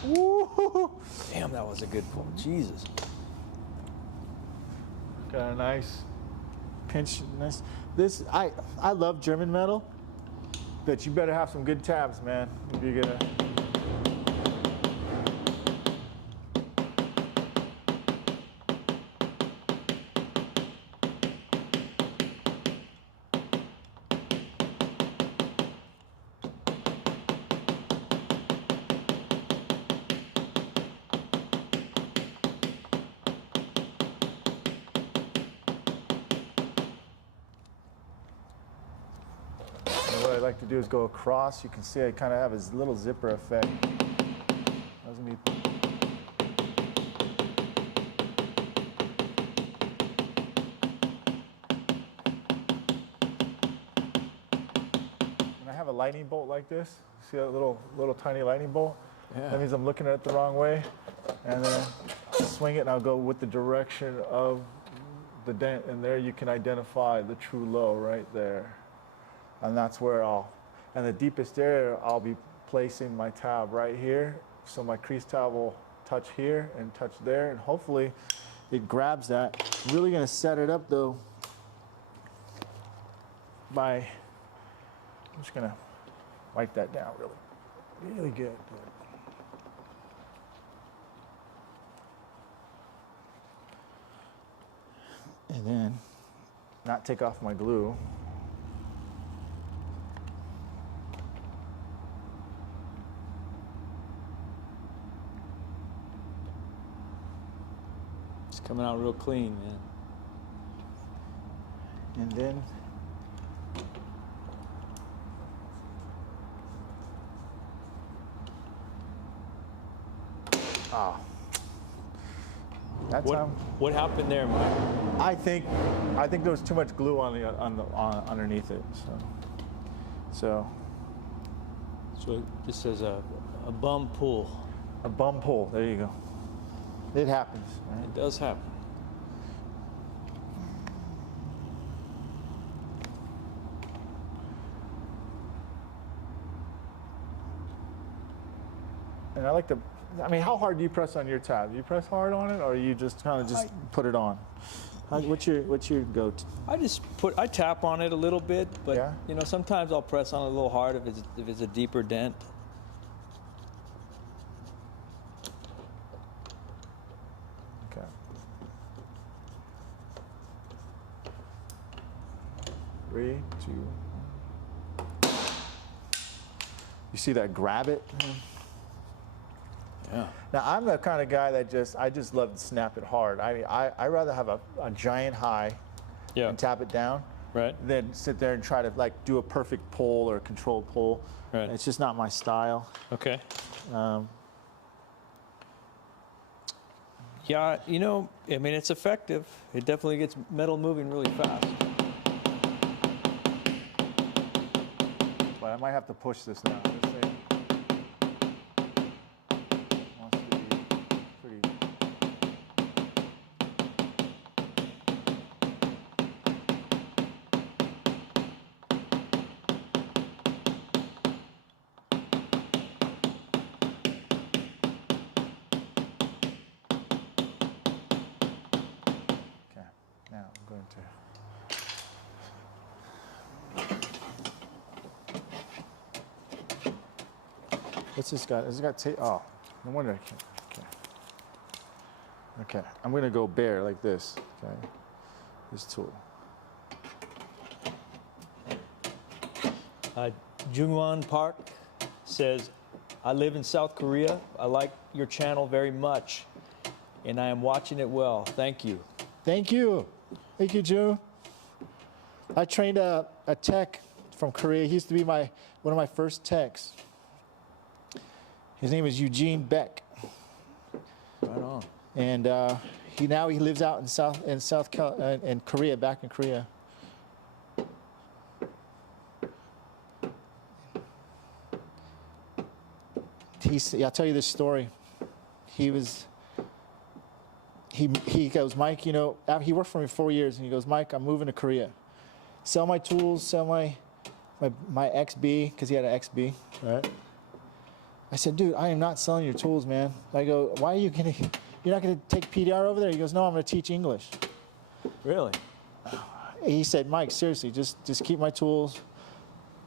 Woo! Damn, that was a good pull. Jesus. Got a nice pinch. Nice. I love German metal, but you better have some good tabs, man. If you're gonna. What I like to do is go across. You can see I kind of have a little zipper effect. That's me. When I have a lightning bolt like this, see that little tiny lightning bolt? Yeah. That means I'm looking at it the wrong way. And then I'll swing it and I'll go with the direction of the dent. And there you can identify the true low right there. And that's where and the deepest area, I'll be placing my tab right here. So my crease tab will touch here and touch there, and hopefully it grabs that. I'm really gonna set it up though I'm just gonna wipe that down really good. And then not take off my glue. Coming out real clean, man. And then that time. What happened there, Mike? I think there was too much glue on underneath it. So this is a bum pull. a bum pull. There you go. It happens. Right? It does happen. And I like to. I mean, how hard do you press on your tab? Do you press hard on it, or you just kind of just put it on? What's your go-to? I tap on it a little bit, but Yeah? you know, sometimes I'll press on it a little hard if it's a deeper dent. Okay. 3, 2. You see that? Grab it. Yeah. Now I'm the kind of guy that I just love to snap it hard. I rather have a giant high Yeah. and tap it down Right. than sit there and try to like do a perfect pull or a controlled pull. Right. It's just not my style. Okay. Yeah, you know, I mean, it's effective. It definitely gets metal moving really fast. But I might have to push this now. This thing wants to be pretty. What's this got? Has it got tape? Oh, no wonder I can't. Okay. Okay, I'm gonna go bare like this. Okay, this tool. Jungwon Park says, I live in South Korea. I like your channel very much, and I am watching it well. Thank you. Thank you. Thank you, June. I trained a tech from Korea. He used to be one of my first techs. His name is Eugene Beck. Right on. And he lives out in Korea, back in Korea. I'll tell you this story. He goes, Mike, you know, he worked for me 4 years, and he goes, Mike, I'm moving to Korea. Sell my tools, sell my XB, because he had an XB, right? I said, dude, I am not selling your tools, man. I go, why are you gonna, you're not gonna take PDR over there? He goes, no, I'm gonna teach English. Really? He said, Mike, seriously, just keep my tools.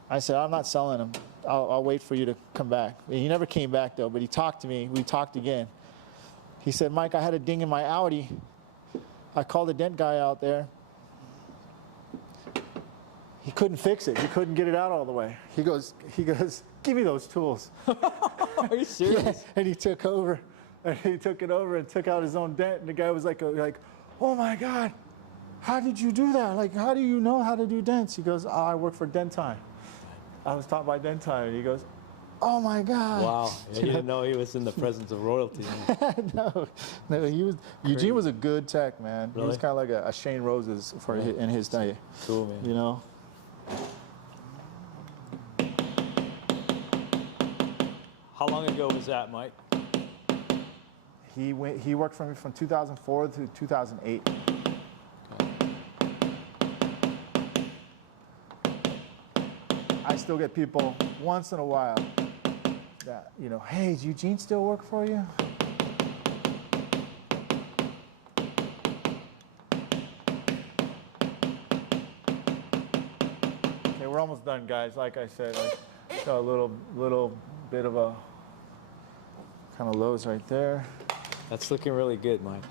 I said, I'm not selling them. I'll wait for you to come back. He never came back though, but he talked to me. We talked again. He said, Mike, I had a ding in my Audi. I called the dent guy out there. He couldn't fix it. He couldn't get it out all the way. He goes, give me those tools. Are you serious? Yeah. And he took over. And he took it over and took out his own dent. And the guy was like, oh my God, how did you do that? Like, how do you know how to do dents? He goes, oh, I work for Dent Time. I was taught by Dent Time. And he goes, oh my God. Wow. Yeah, he didn't know he was in the presence of royalty. No, Eugene was a good tech, man. Really? He was kind of like a Shane Roses in his day. Cool, man. You know? How long ago was that, Mike? He worked for me from 2004 to 2008. I still get people once in a while that, you know, hey, does Eugene still work for you? Okay, we're almost done, guys. Like I said, I got a little bit of a kind of lows right there. That's looking really good, Mike.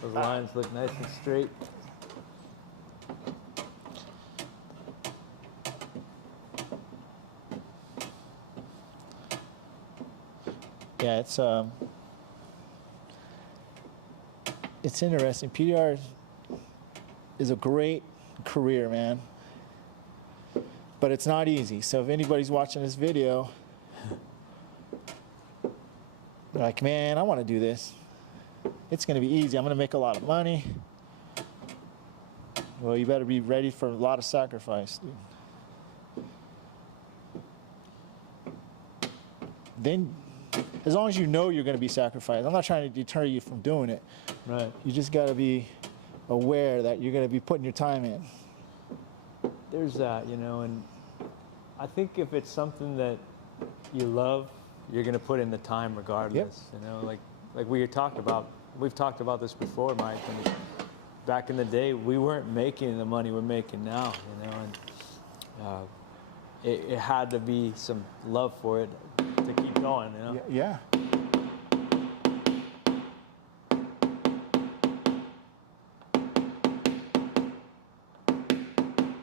Those lines look nice and straight. Yeah, it's interesting. PDR is a great career, man, but it's not easy. So if anybody's watching this video, they're like, man, I want to do this. It's going to be easy. I'm going to make a lot of money. Well, you better be ready for a lot of sacrifice, dude. Then, as long as you know you're going to be sacrificed, I'm not trying to deter you from doing it. Right. You just got to be aware that you're going to be putting your time in. There's that, you know, and I think if it's something that you love, you're going to put in the time regardless. Yep. You know, like we've talked about this before, Mike. And back in the day, we weren't making the money we're making now, you know, and it had to be some love for it to keep going, you know? Yeah.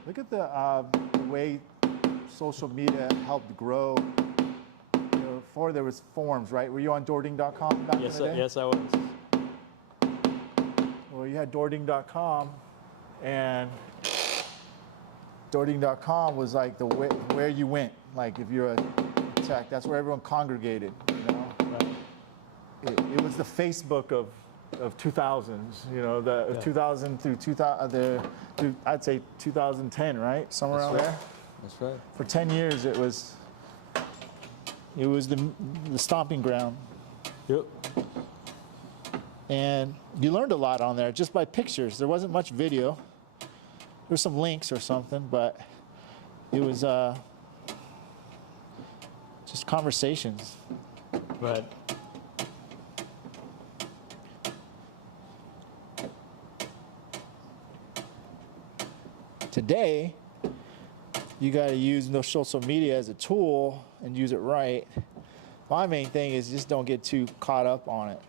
Look at the way social media helped grow. You know, before there was forums, right? Were you on Doording.com back in the day? Yes, I was. Well, you had Doording.com, and Doording.com was like the way, where you went. Like if you're a tech, that's where everyone congregated. You know, right? It was the Facebook of 2000s. You know, the 2000 through 2000, I'd say 2010, right? Somewhere around there. That's right. For 10 years, it was the stomping ground. Yep. And you learned a lot on there just by pictures. There wasn't much video. There were some links or something, but it was just conversations. Right. Today, you got to use no social media as a tool and use it right. My main thing is just don't get too caught up on it.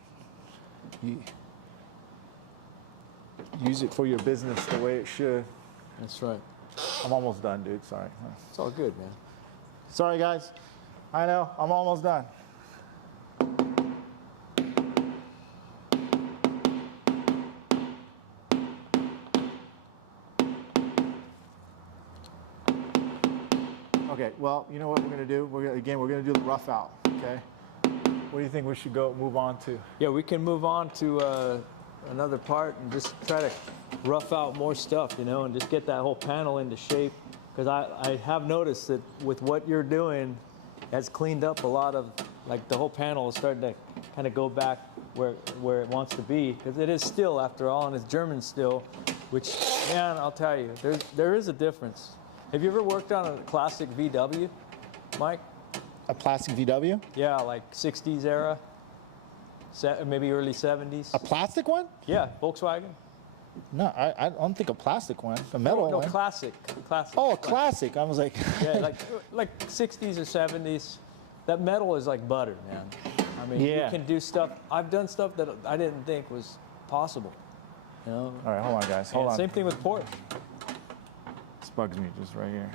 Use it for your business the way it should. That's right. I'm almost done, dude. Sorry. It's all good, man. Sorry, guys. I know. I'm almost done. Okay, well, you know what we're going to do? We're going to do the rough out, okay? What do you think we should move on to? Yeah, we can move on to another part and just try to rough out more stuff, you know, and just get that whole panel into shape. Because I have noticed that with what you're doing, has cleaned up a lot of, like the whole panel is starting to kind of go back where it wants to be. Because it is steel after all, and it's German steel, which, man, I'll tell you, there is a difference. Have you ever worked on a classic VW, Mike? A plastic VW? Yeah, like 60s era, maybe early 70s. A plastic one? Yeah, Volkswagen. No, I don't think a plastic one. A metal No, one. classic. Oh, a classic. I was like... Yeah, like 60s or 70s. That metal is like butter, man. I mean, Yeah. you can do stuff. I've done stuff that I didn't think was possible. You know? All right, hold on, guys. Hold on. Same thing with Porsche. This bugs me just right here.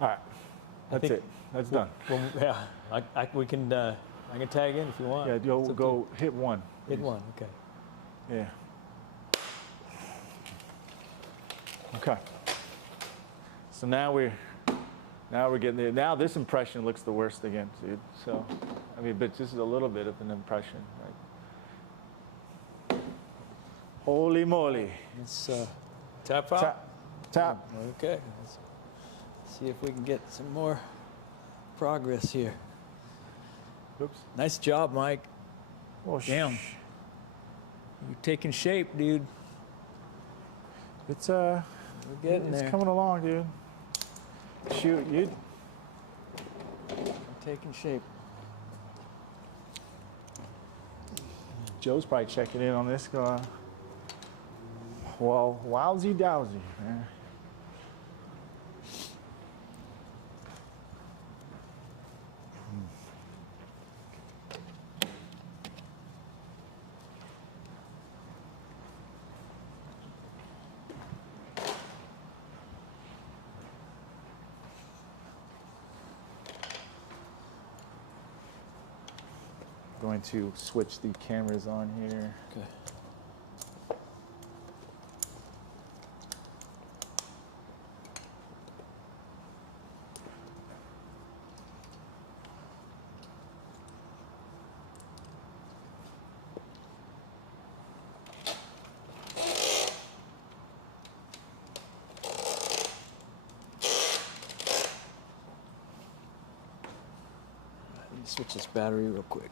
All right, that's it. That's done. Well, yeah, we can. I can tag in if you want. Yeah, It's up to go hit one. you. Hit one. Okay. Yeah. Okay. So now we're getting there. Now this impression looks the worst again, dude. So, I mean, but just a little bit of an impression, right? Holy moly. Let's tap out. Tap. Tap. Okay. Let's see if we can get some more progress here. Oops. Nice job, Mike. Oh, Damn. You're taking shape, dude. It's We're getting there. coming along, dude. Shoot, you. You're taking shape. Joe's probably checking in on this. Well, wowsy dowsy, man. Going to switch the cameras on here. Okay. Let me switch this battery real quick.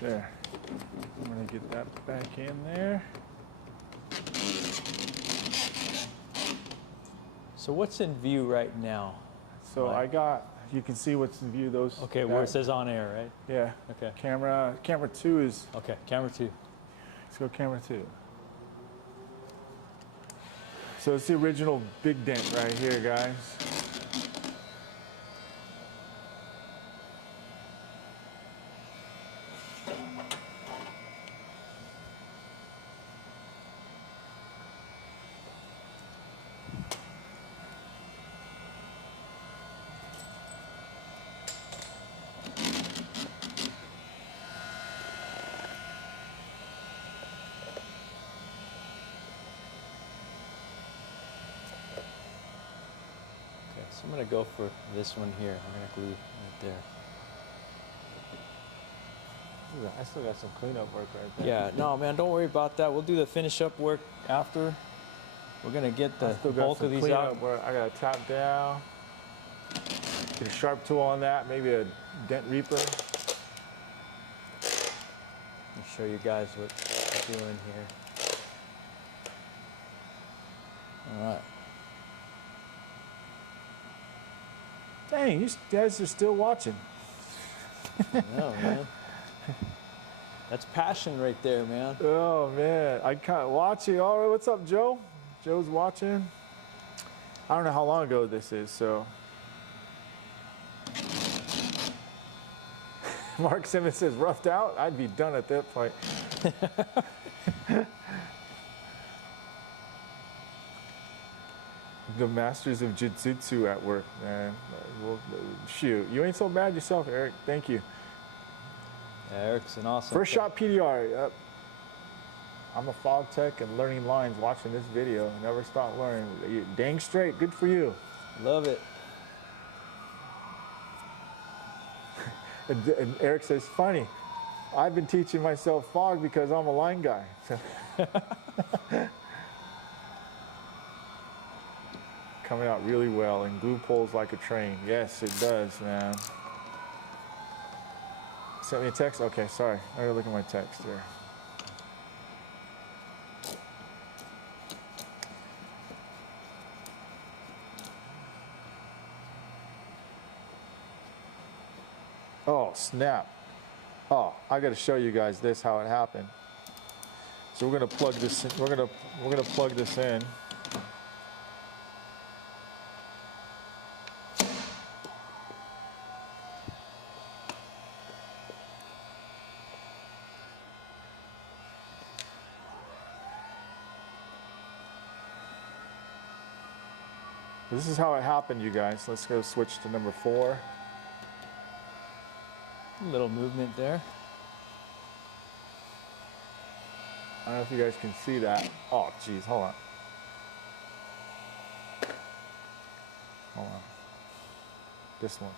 There. I'm gonna get that back in there. So what's in view right now? So Right. you can see what's in view. Those. Okay, where it says on air, right? Yeah. Okay. Camera 2 is. Okay, camera 2. Let's go camera 2. So it's the original big dent right here, guys. So I'm gonna go for this one here. I'm gonna glue right there. I still got some cleanup work right there. Yeah, no, man, don't worry about that. We'll do the finish up work after. We're gonna get the bulk of these out. Work. I gotta tap down. Get a sharp tool on that, maybe a dent reaper. Let me show you guys what we're doing here. All right. Dang, you guys are still watching. No, man. That's passion right there, man. Oh man, I can't watching. All right, what's up, Joe? Joe's watching. I don't know how long ago this is, so. Mark Simmons says roughed out. I'd be done at that point. The masters of jiu-jitsu at work, man. Well, shoot, you ain't so bad yourself, Eric. Thank you. Yeah, Eric's an awesome. First shot PDR. Yep. I'm a fog tech and learning lines watching this video. Never stop learning. You dang straight. Good for you. Love it. And Eric says, funny. I've been teaching myself fog because I'm a line guy. Coming out really well, and glue pulls like a train. Yes, it does, man. Sent me a text? Okay, sorry. I gotta look at my text here. Oh, snap. Oh, I gotta show you guys this, how it happened. So we're gonna plug this in. We're gonna plug this in. This is how it happened, you guys. Let's go switch to number 4. A little movement there. I don't know if you guys can see that. Oh, geez, hold on. Hold on. This one.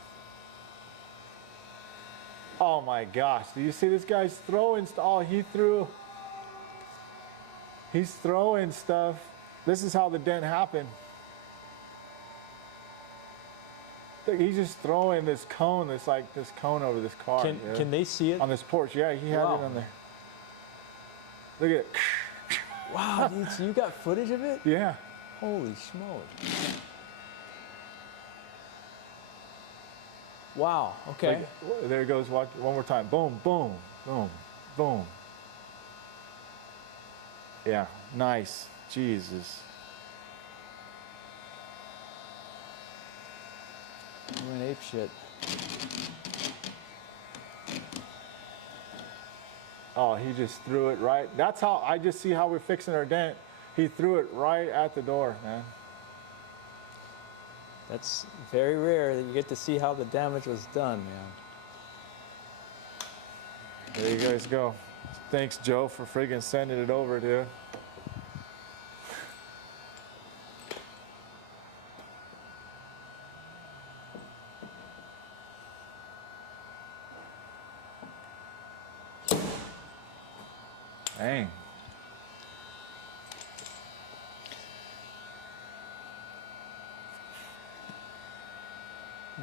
Oh my gosh, do you see this guy's throwing stuff? Oh, he's throwing stuff. This is how the dent happened. He's just throwing this cone, this cone over this car. Can they see it? On this Porsche, yeah, he had it on there. Look at it. Wow, dude, so you got footage of it? Yeah. Holy smokes. Wow, okay. Like, there it goes, watch one more time. Boom, boom, boom, boom. Yeah, nice. Jesus. You went ape shit. Oh, he just threw it right. That's how I just see how we're fixing our dent. He threw it right at the door, man. That's very rare that you get to see how the damage was done, man. There you guys go. Thanks, Joe, for friggin' sending it over, dude. Dang.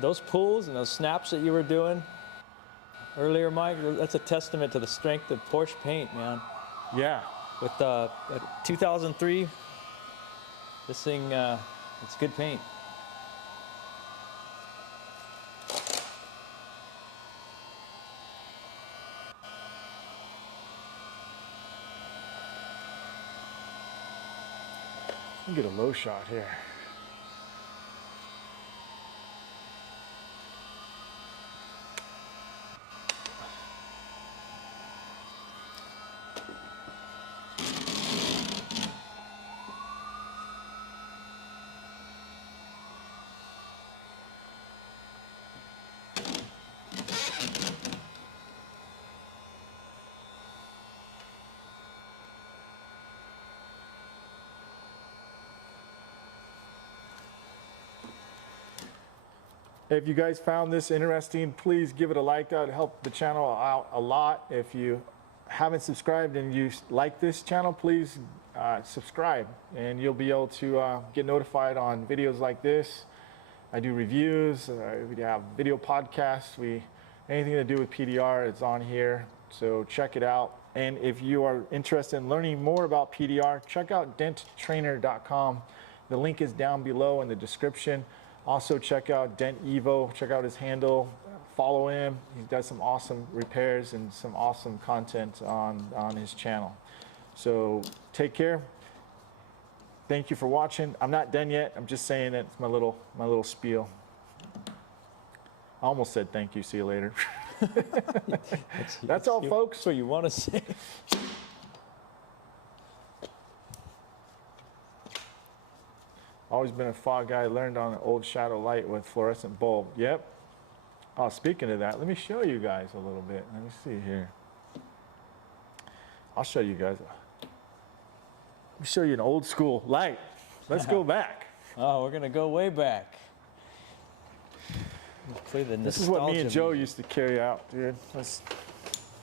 Those pulls and those snaps that you were doing earlier, Mike, that's a testament to the strength of Porsche paint, man. Yeah. With 2003, this thing, it's good paint. Let me get a low shot here. If you guys found this interesting, please give it a like. That would help the channel out a lot. If you haven't subscribed and you like this channel, please subscribe, and you'll be able to get notified on videos like this. I do reviews, we have video podcasts, anything to do with PDR, it's on here, so check it out. And if you are interested in learning more about PDR, check out denttrainer.com. The link is down below in the description. Also check out Dent Evo, check out his handle, follow him. He does some awesome repairs and some awesome content on his channel. So take care. Thank you for watching. I'm not done yet. I'm just saying that it's my little spiel. I almost said thank you. See you later. That's all, folks. So you want to say? Always been a fog guy. Learned on an old shadow light with fluorescent bulb. Yep. Oh, speaking of that, let me show you guys a little bit. Let me see here. I'll show you guys. Let me show you an old school light. Let's go back. Oh, we're gonna go way back. Play the This is what me and Joe used to carry out, dude. Let's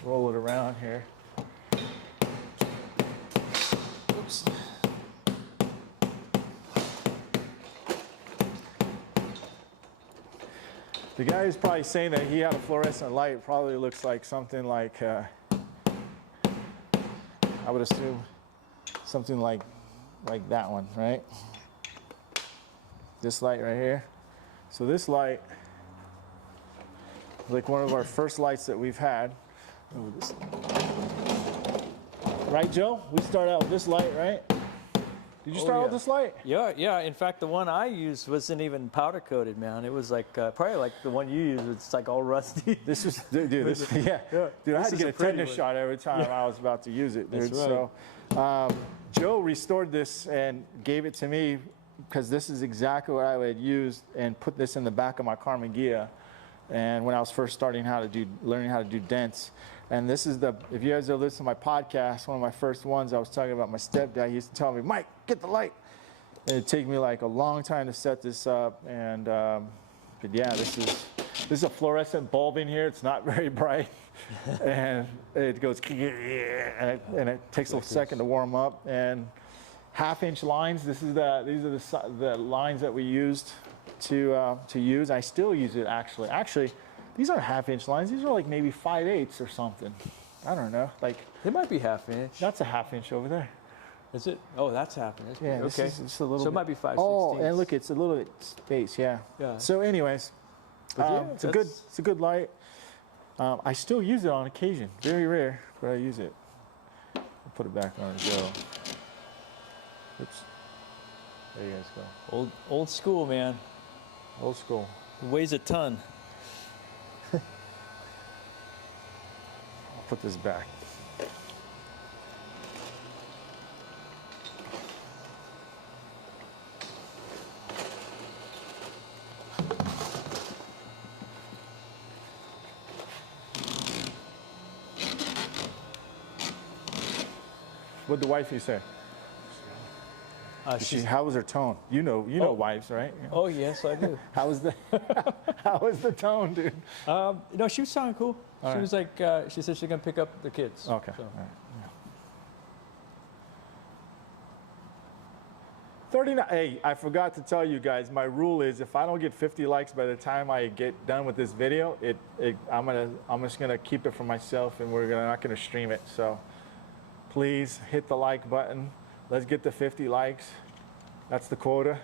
roll it around here. Oops. The guy is probably saying that he had a fluorescent light. Probably looks like something like, I would assume, something like that one, right? This light right here. So this light, like one of our first lights that we've had. Right, Joe? We start out with this light, right? Did you start with this light? Yeah. In fact, the one I used wasn't even powder coated, man. It was like probably like the one you used. It's like all rusty. This was, dude. Yeah. Dude, I had to get a tetanus shot every time I was about to use it, dude. That's right. So, Joe restored this and gave it to me because this is exactly what I would use and put this in the back of my Carmen Ghia. And when I was first learning how to do dents. And this is if you guys ever listen to my podcast, one of my first ones, I was talking about my stepdad. He used to tell me, Mike, get the light. And it'd take me like a long time to set this up. And, but yeah, this is a fluorescent bulb in here. It's not very bright. And it goes, and it takes a second to warm up. And 1/2-inch lines, these are the lines that we used to use. I still use it actually. Actually, these aren't 1/2-inch lines. These are like maybe 5/8 or something. I don't know. Like They might be 1/2-inch. that's a 1/2-inch over there. Is it? Oh, that's 1/2-inch. Yeah. Okay. It's a little. So it bit. might be 5/16. Oh, and look, it's a little bit space. Yeah. Yeah. So, anyways, it's a good light. I still use it on occasion. Very rare, but I use it. I'll put it back on as well. Oops. There you guys go. Old school, man. Old school. It weighs a ton. I'll put this back. What'd the wifey say? How was her tone? You know wives, right? Oh yes, I do. How was the tone, dude? No, she was sounding cool. All she right. was like, she said she's gonna pick up the kids. Okay. So. All right. Yeah. 39. Hey, I forgot to tell you guys. My rule is if I don't get 50 likes by the time I get done with this video, I'm just gonna keep it for myself, and we're not gonna stream it. So please hit the like button. Let's get to 50 likes. That's the quota.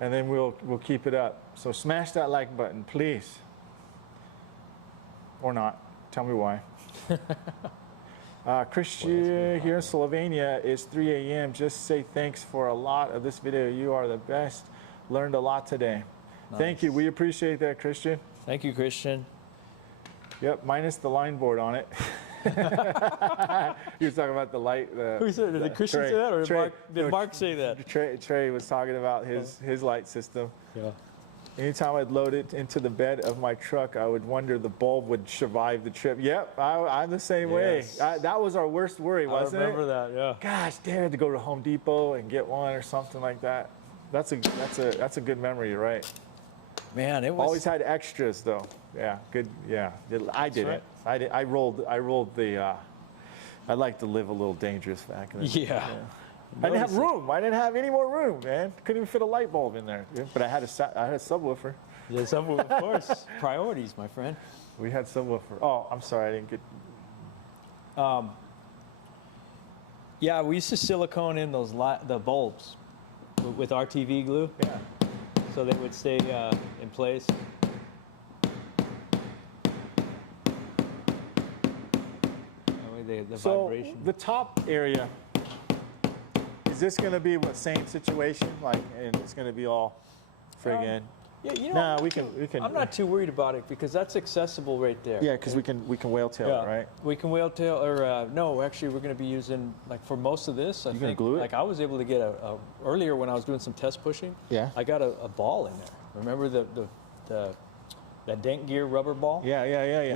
And then we'll keep it up. So smash that like button, please. Or not. Tell me why. Christian here in Slovenia is 3 a.m. Just say thanks for a lot of this video. You are the best. Learned a lot today. Nice. Thank you. We appreciate that, Christian. Thank you, Christian. Yep, minus the line board on it. You're talking about the light. Who said it? Did Christian say that, or did Mark say that? Trey was talking about his light system. Yeah. Anytime I'd load it into the bed of my truck, I would wonder the bulb would survive the trip. Yep, I'm the same way. That was our worst worry, wasn't it? I remember that. Yeah. Gosh, damn, I had to go to Home Depot and get one or something like that. That's a good memory, you're right. Man, it was Always had extras though. Yeah, good. Yeah, I did it. I rolled the. I like to live a little dangerous back in the day. Yeah. I didn't have room. I didn't have any more room, man. Couldn't even fit a light bulb in there. But I had a subwoofer. Yeah, some of course. Priorities, my friend. We had subwoofer. Oh, I'm sorry, I didn't get. Yeah, we used to silicone in those the bulbs with RTV glue. Yeah. So they would stay in place. The So vibration. the top area, is this going to be what same situation? Like, and it's going to be all friggin'. Yeah, you know. Nah, we can. I'm not too worried about it because that's accessible right there. Yeah, because we can whale tail it, right? We can whale tail, or no, actually, we're going to be using like for most of this. I gonna think glue it? like I was able to get earlier when I was doing some test pushing. Yeah. I got a ball in there. Remember that Dent gear rubber ball? Yeah.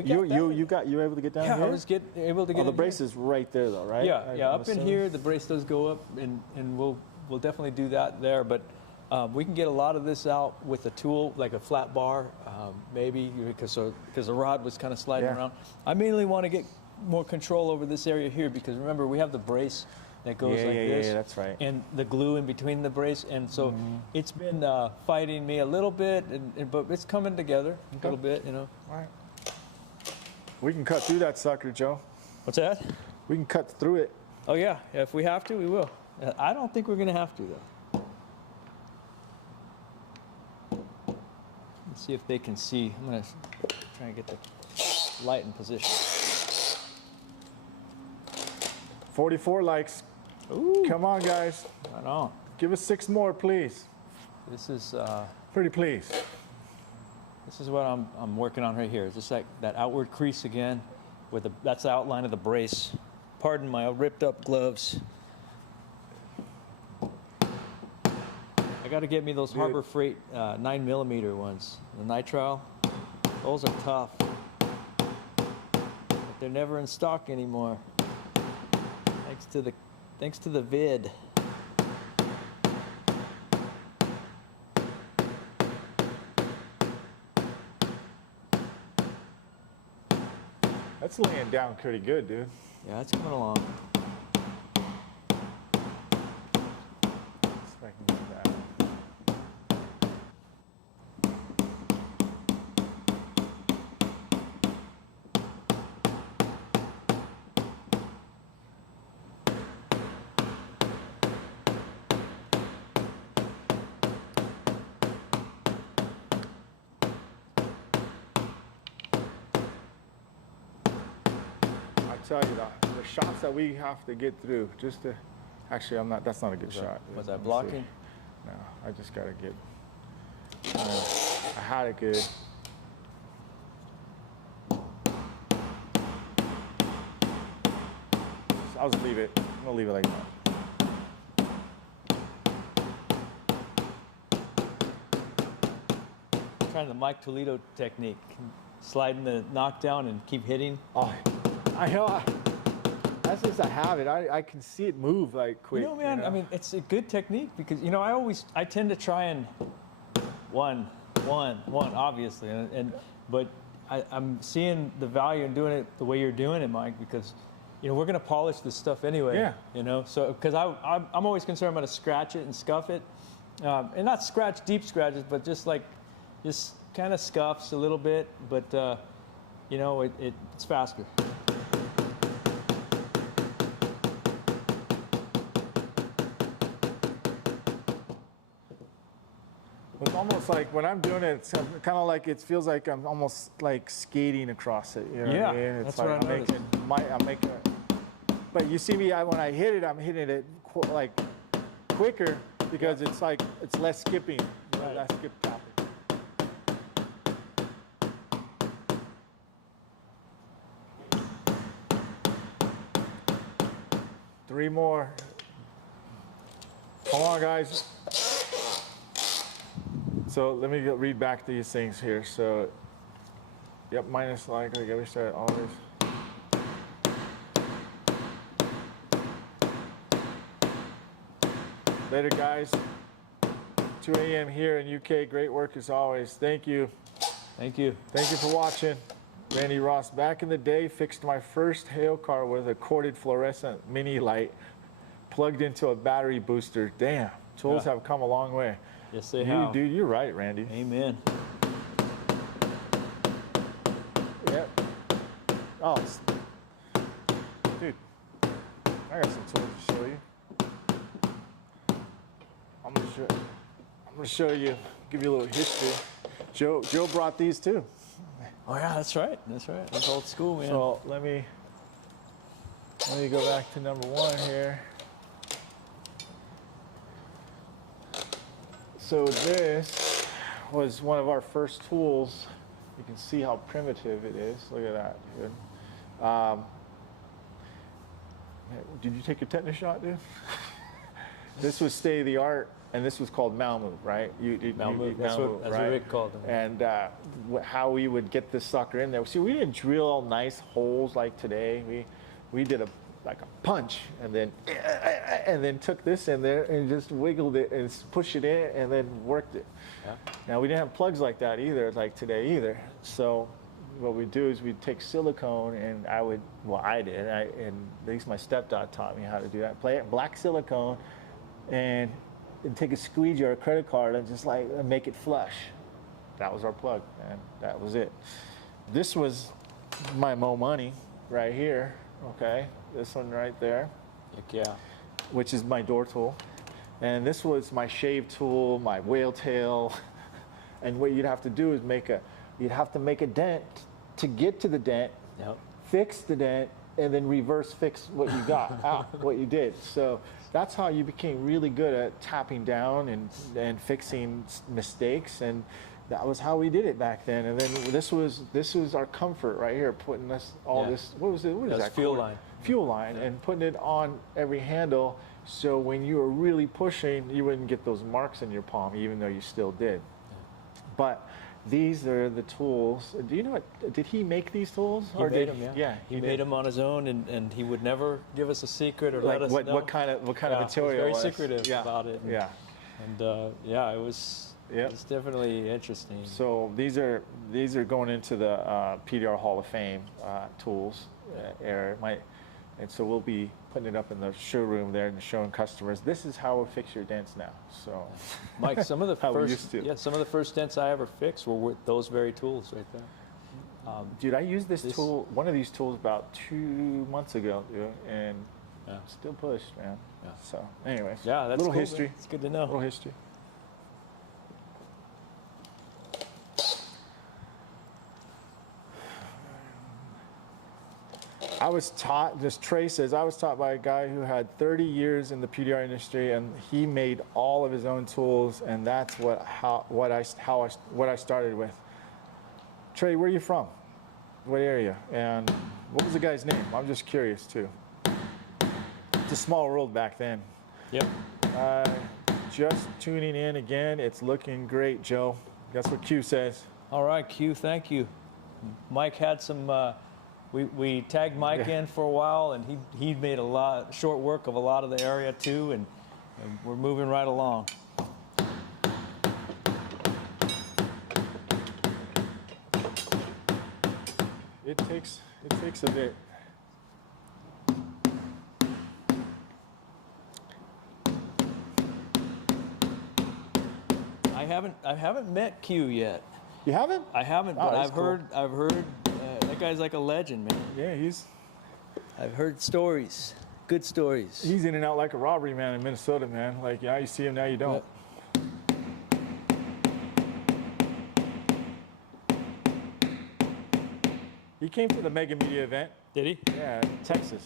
You were able to get down Yeah, here? I was able to get. Oh, the in brace here. is right there though, right? Yeah, I'm up in assuming? here the brace does go up, and we'll definitely do that there. But we can get a lot of this out with a tool like a flat bar, maybe because the rod was kind of sliding Yeah. around. I mainly want to get more control over this area here because remember we have the brace that goes like this. Yeah, that's right. And the glue in between the brace, and so it's been fighting me a little bit, but it's coming together a little bit, you know. All right. We can cut through that sucker, Joe. What's that? We can cut through it. Oh yeah, if we have to, we will. I don't think we're gonna have to though. Let's see if they can see. I'm gonna try and get the light in position. 44 likes. Ooh, Come on, guys. right on. Give us 6 more, please. This is Pretty please. what I'm working on right here. Just like that outward crease again, with that's the outline of the brace. Pardon my ripped up gloves. I got to get me those Harbor Freight 9mm ones, the nitrile. Those are tough, but they're never in stock anymore. Thanks to the vid. That's laying down pretty good, dude. Yeah, it's coming along. Let's see if I can get that. Tell you the shots that we have to get through just to actually that's not a good shot. Was Let that me blocking? see. No, I just gotta get I had it good. I'll just leave it. I'm gonna leave it like that. Trying the Mike Toledo technique, sliding the knockdown and keep hitting. Oh, I know. That's just I have it. I can see it move like quick. You know, man. I mean, it's a good technique because you know I tend to try and one, obviously, but I'm seeing the value in doing it the way you're doing it, Mike, because you know we're gonna polish this stuff anyway. Yeah. You know, so because I'm always concerned about to scratch it and scuff it, and not scratch deep scratches, but just kind of scuffs a little bit, but you know it's faster. It's almost like when I'm doing it, it's kind of like it feels like I'm almost like skating across it. You know what I mean? It's that's like what I noticed. I'm making it. But you see me when I hit it, I'm hitting it like quicker because it's like it's less skipping, Right. less skip tapping. Three more. Come on, guys. So let me read back these things here. So, yep, minus like, I we start all this. Later, guys. 2 a.m. here in UK. Great work as always. Thank you. Thank you. Thank you for watching. Randy Ross. Back in the day, fixed my first hail car with a corded fluorescent mini light plugged into a battery booster. Damn, tools have come a long way. Yes, they have. Dude, you're right, Randy. Amen. Yep. Oh, dude, I got some tools to show you. I'm gonna show you, give you a little history. Joe brought these too. Oh yeah, that's right. That's right. That's old school, man. So let me go back to number 1 here. So this was one of our first tools. You can see how primitive it is. Look at that, dude. Did you take a tetanus shot, dude? This was state of the art, and this was called Malmove, right? Malmove, that's Malmove, what right? Rick called them. And how we would get this sucker in there. See, we didn't drill nice holes like today. We did like a punch, and then took this in there and just wiggled it and pushed it in, and then worked it. Yeah. Now we didn't have plugs like that either, like today either. So what we do is we'd take silicone, and I did, and at least my stepdad taught me how to do that. Play it black silicone, and take a squeegee or a credit card and just like make it flush. That was our plug, and that was it. This was my Mo Money right here, okay? This one right there. Heck yeah. Which is my door tool. And this was my shave tool, my whale tail. And what you'd have to do is you'd have to make a dent to get to the dent, Yep. fix the dent, and then reverse fix what you got out, what you did. So that's how you became really good at tapping down and fixing mistakes. And that was how we did it back then. And then this was our comfort right here, putting this this. What was it? What is that? Fuel line. Fuel line, and putting it on every handle. So when you were really pushing, you wouldn't get those marks in your palm, even though you still did. But these are the tools. Do you know what? Did he make these tools? He made them, yeah. Yeah, he made them on his own, and he would never give us a secret or let us know. What kind of material? He was very it was. secretive about it. Yeah. And it was definitely interesting. So these are going into the PDR Hall of Fame tools area. And so we'll be putting it up in the showroom there and showing customers. This is how we fix your dents now. So, Mike, some of the how we used to. some of the first dents I ever fixed were with those very tools right there. Dude, I used this tool, one of these tools, about 2 months ago, dude, and still pushed, man. Yeah. So, anyways, Yeah, that's little cool, history. man. It's good to know. Little history. I was taught, just Trey says, I was taught by a guy who had 30 years in the PDR industry, and he made all of his own tools, and that's what I started with. Trey, where are you from? What area? And what was the guy's name? I'm just curious too. It's a small world back then. Yep. Just tuning in again. It's looking great, Joe. That's what Q says. All right, Q, thank you. Mike had some. We tagged Mike in for a while, and he made short work of a lot of the area too, and we're moving right along. It takes a bit. I haven't met Q yet. You haven't? I haven't, Oh, but that's I've heard that guy's like a legend, man. Yeah, I've heard stories, good stories. he's in and out like a robbery man in Minnesota, man. Like, yeah, you see him now, you don't. He came to the Mega Media event. Did he? Yeah, in Texas.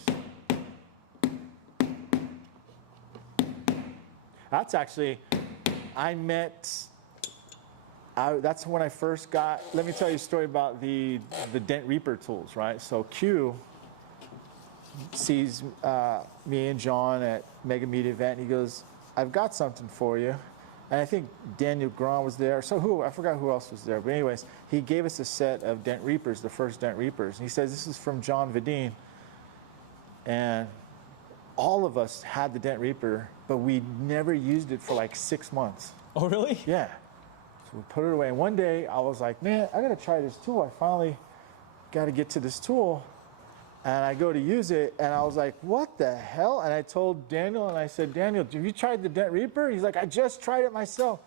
That's actually, that's when I first got, let me tell you a story about the Dent Reaper tools, right? So Q sees me and John at Mega Media event, and he goes, I've got something for you. And I think Daniel Grant was there. So I forgot who else was there. But anyways, he gave us a set of Dent Reapers, the first Dent Reapers. And he says, this is from John Vadine. And all of us had the Dent Reaper, but we never used it for like 6 months. Oh, really? Yeah. So we put it away. And one day I was like, man, I got to try this tool. I finally got to get to this tool. And I go to use it, and I was like, what the hell? And I told Daniel, and I said, Daniel, have you tried the Dent Reaper? He's like, I just tried it myself.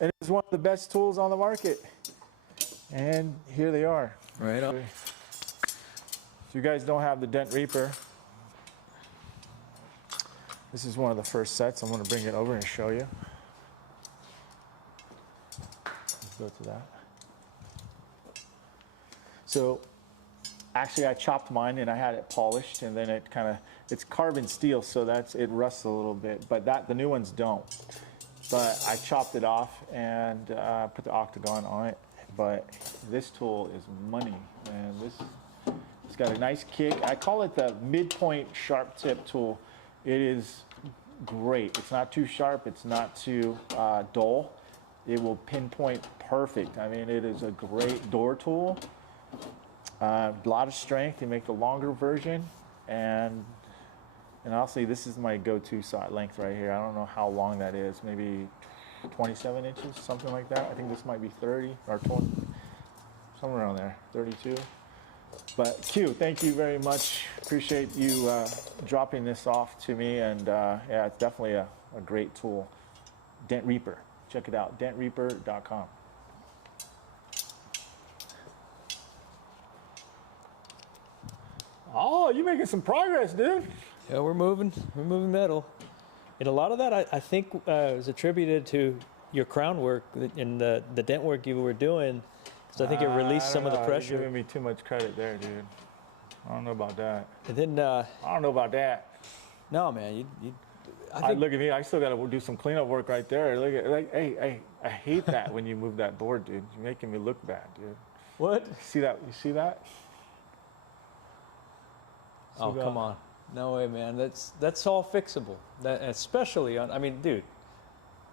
And it's one of the best tools on the market. And here they are. Right on. If you guys don't have the Dent Reaper, this is one of the first sets. I'm going to bring it over and show you. Let's go to that. So actually I chopped mine and I had it polished, and then it it's carbon steel, so it rusts a little bit, but the new ones don't. But I chopped it off and put the octagon on it. But this tool is money, and it's got a nice kick. I call it the midpoint sharp tip tool. It is great. It's not too sharp. It's not too dull. It will pinpoint perfect. I mean, it is a great door tool. A lot of strength. You make the longer version, and honestly, this is my go-to length right here. I don't know how long that is. Maybe 27 inches, something like that. I think this might be 30 or 20, somewhere around there, 32. But Q, thank you very much. Appreciate you dropping this off to me, and yeah, it's definitely a great tool. Dent Reaper, check it out, dentreaper.com. Oh, you're making some progress, dude. Yeah, we're moving metal. And a lot of that, I think, is attributed to your crown work and the dent work you were doing. So I think it released some of the pressure. You're giving me too much credit there, dude. I don't know about that. And then, I don't know about that. no, man, I think, look at me. I still got to do some cleanup work right there. Look at, hey, I hate that when you move that board, dude. You're making me look bad, dude. what? See that? You see that? Oh, come on. No way, man. That's all fixable. Especially on, I mean, dude,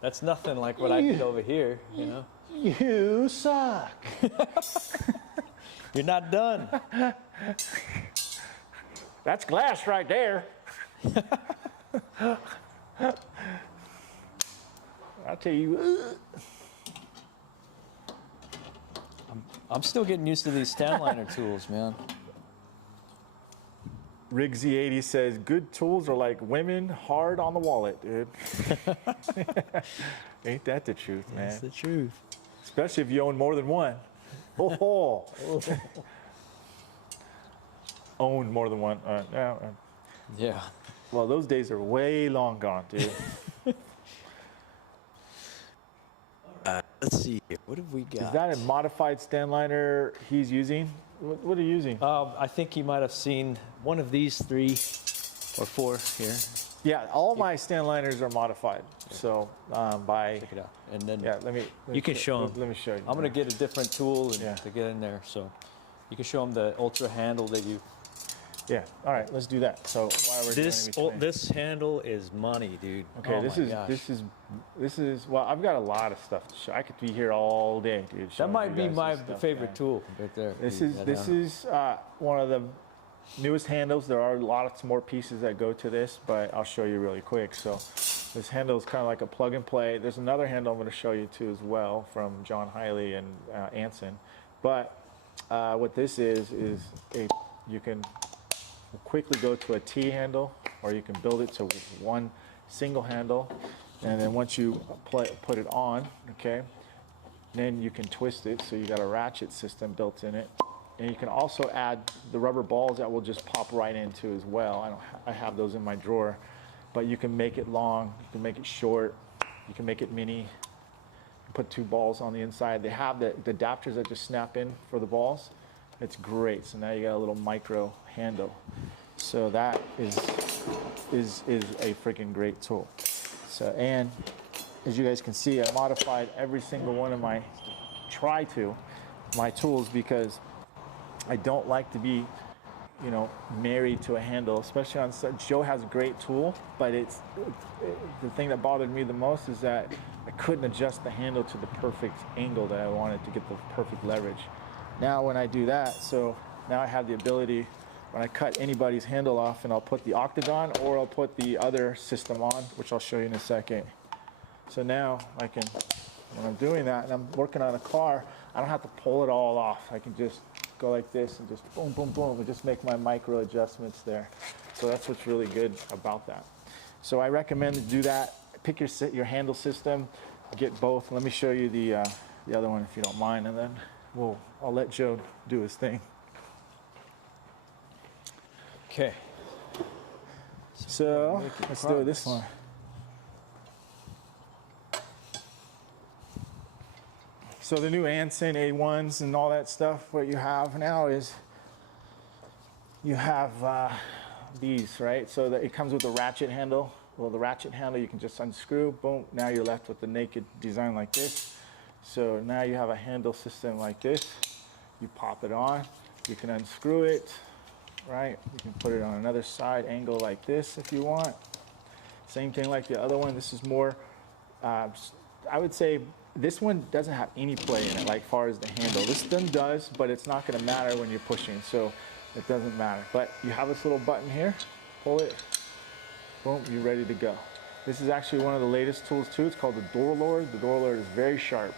that's nothing like what I did over here, you know? You suck. You're not done. That's glass right there. I'll tell you. I'm still getting used to these stand liner tools, man. Riggsy80 says, good tools are like women, hard on the wallet, dude. Ain't that the truth, man? That's the truth. Especially if you own more than one. Oh. Own more than one. Yeah. Well, those days are way long gone, dude. Let's see. What have we got? Is that a modified stand liner he's using? What are you using? I think you might have seen one of these 3 or 4 here. Yeah, all my stand liners are modified. So by Check it out. And then let me you can show them. Let me show you. I'm going to get a different tool Yeah. to get in there. So you can show them the Ultra handle that you... Yeah. All right, let's do that. So while we're This handle is money, dude. okay, Oh this my is gosh. this is well, I've got a lot of stuff to show. I could be here all day, dude. That showing might you be guys my this stuff, favorite man. tool right there. This dude. is one of the newest handles. There are lots more pieces that go to this, but I'll show you really quick. So this handle is kind of like a plug and play. There's another handle I'm going to show you too as well from John Hiley and Anson. But what this is you can quickly go to a T handle, or you can build it to one single handle, and then once you put it on, okay, then you can twist it, so you got a ratchet system built in it. And you can also add the rubber balls that will just pop right into as well. I have those in my drawer, but you can make it long, you can make it short, you can make it mini. You put 2 balls on the inside. They have the adapters that just snap in for the balls. It's great. So now you got a little micro handle. So that is a freaking great tool. So, and as you guys can see, I modified every single one of my tools, because I don't like to be, you know, married to a handle, especially on such. Joe has a great tool, but the thing that bothered me the most is that I couldn't adjust the handle to the perfect angle that I wanted to get the perfect leverage. Now when I do that, so now I have the ability, when I cut anybody's handle off, and I'll put the octagon or I'll put the other system on, which I'll show you in a second. So now I can, when I'm doing that and I'm working on a car, I don't have to pull it all off. I can just go like this and just boom, boom, boom, and just make my micro adjustments there. So that's what's really good about that. So I recommend to do that. Pick your handle system, get both. Let me show you the other one if you don't mind, and then I'll let Joe do his thing. Okay. So let's do this one. So the new Anson A1s and all that stuff, what you have now is you have these, right? So that it comes with a ratchet handle. Well, the ratchet handle you can just unscrew, boom, now you're left with the naked design like this. So now you have a handle system like this. You pop it on, you can unscrew it, right? You can put it on another side angle like this if you want. Same thing like the other one. This is more, I would say this one doesn't have any play in it, like far as the handle. This one does, but it's not gonna matter when you're pushing, so it doesn't matter. But you have this little button here, pull it, boom, you're ready to go. This is actually one of the latest tools too. It's called the Door Lord. The Door Lord is very sharp,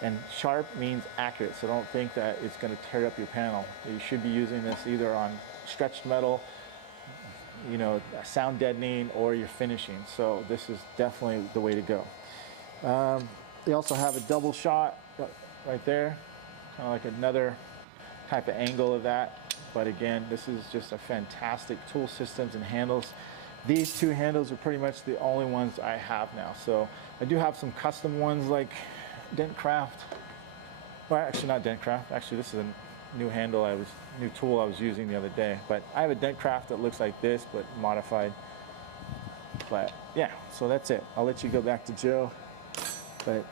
and sharp means accurate. So don't think that it's going to tear up your panel. You should be using this either on stretched metal, you know, sound deadening, or you're finishing. So this is definitely the way to go. They also have a double shot right there, kind of like another type of angle of that. But again, this is just a fantastic tool systems and handles. These two handles are pretty much the only ones I have now. So I do have some custom ones like Dent Craft. Well, actually not Dent Craft. Actually, this is a new handle new tool I was using the other day. But I have a Dent Craft that looks like this, but modified. But yeah, so that's it. I'll let you go back to Joe. But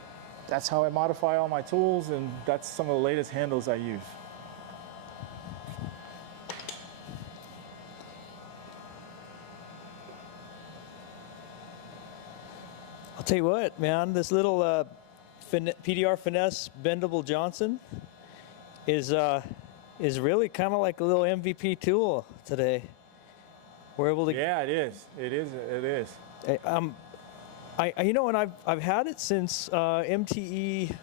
that's how I modify all my tools, and that's some of the latest handles I use. I'll tell you what, man, this little PDR Finesse Bendable Johnson is really kind of like a little MVP tool today. We're able to. Yeah, it is. It is. It is. You know, and I've had it since MTE.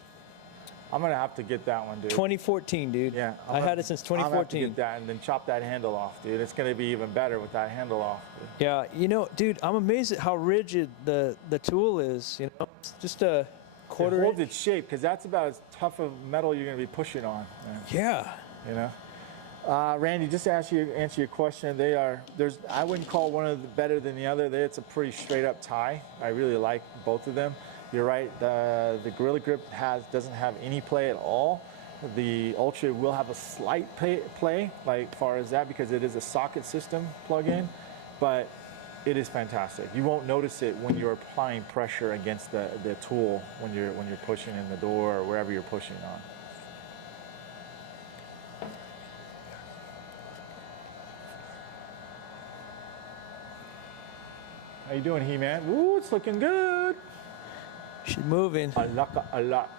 I'm gonna have to get that one, dude. 2014, dude. Yeah, I had it since 2014. I'm gonna have to get that and then chop that handle off, dude. It's gonna be even better with that handle off. Dude. Yeah, you know, dude, I'm amazed at how rigid the tool is. You know, it's just a quarter. It holds its shape, because that's about as tough of metal you're gonna be pushing on. Man. Yeah. You know. Randy, just to answer your question, I wouldn't call one of the better than the other. It's a pretty straight up tie. I really like both of them. You're right, the Gorilla Grip doesn't have any play at all. The Ultra will have a slight play, like far as that, because it is a socket system plug-in, but it is fantastic. You won't notice it when you're applying pressure against the tool when you're pushing in the door or wherever you're pushing on. How you doing, He-Man? Ooh, it's looking good. She's moving. A lot.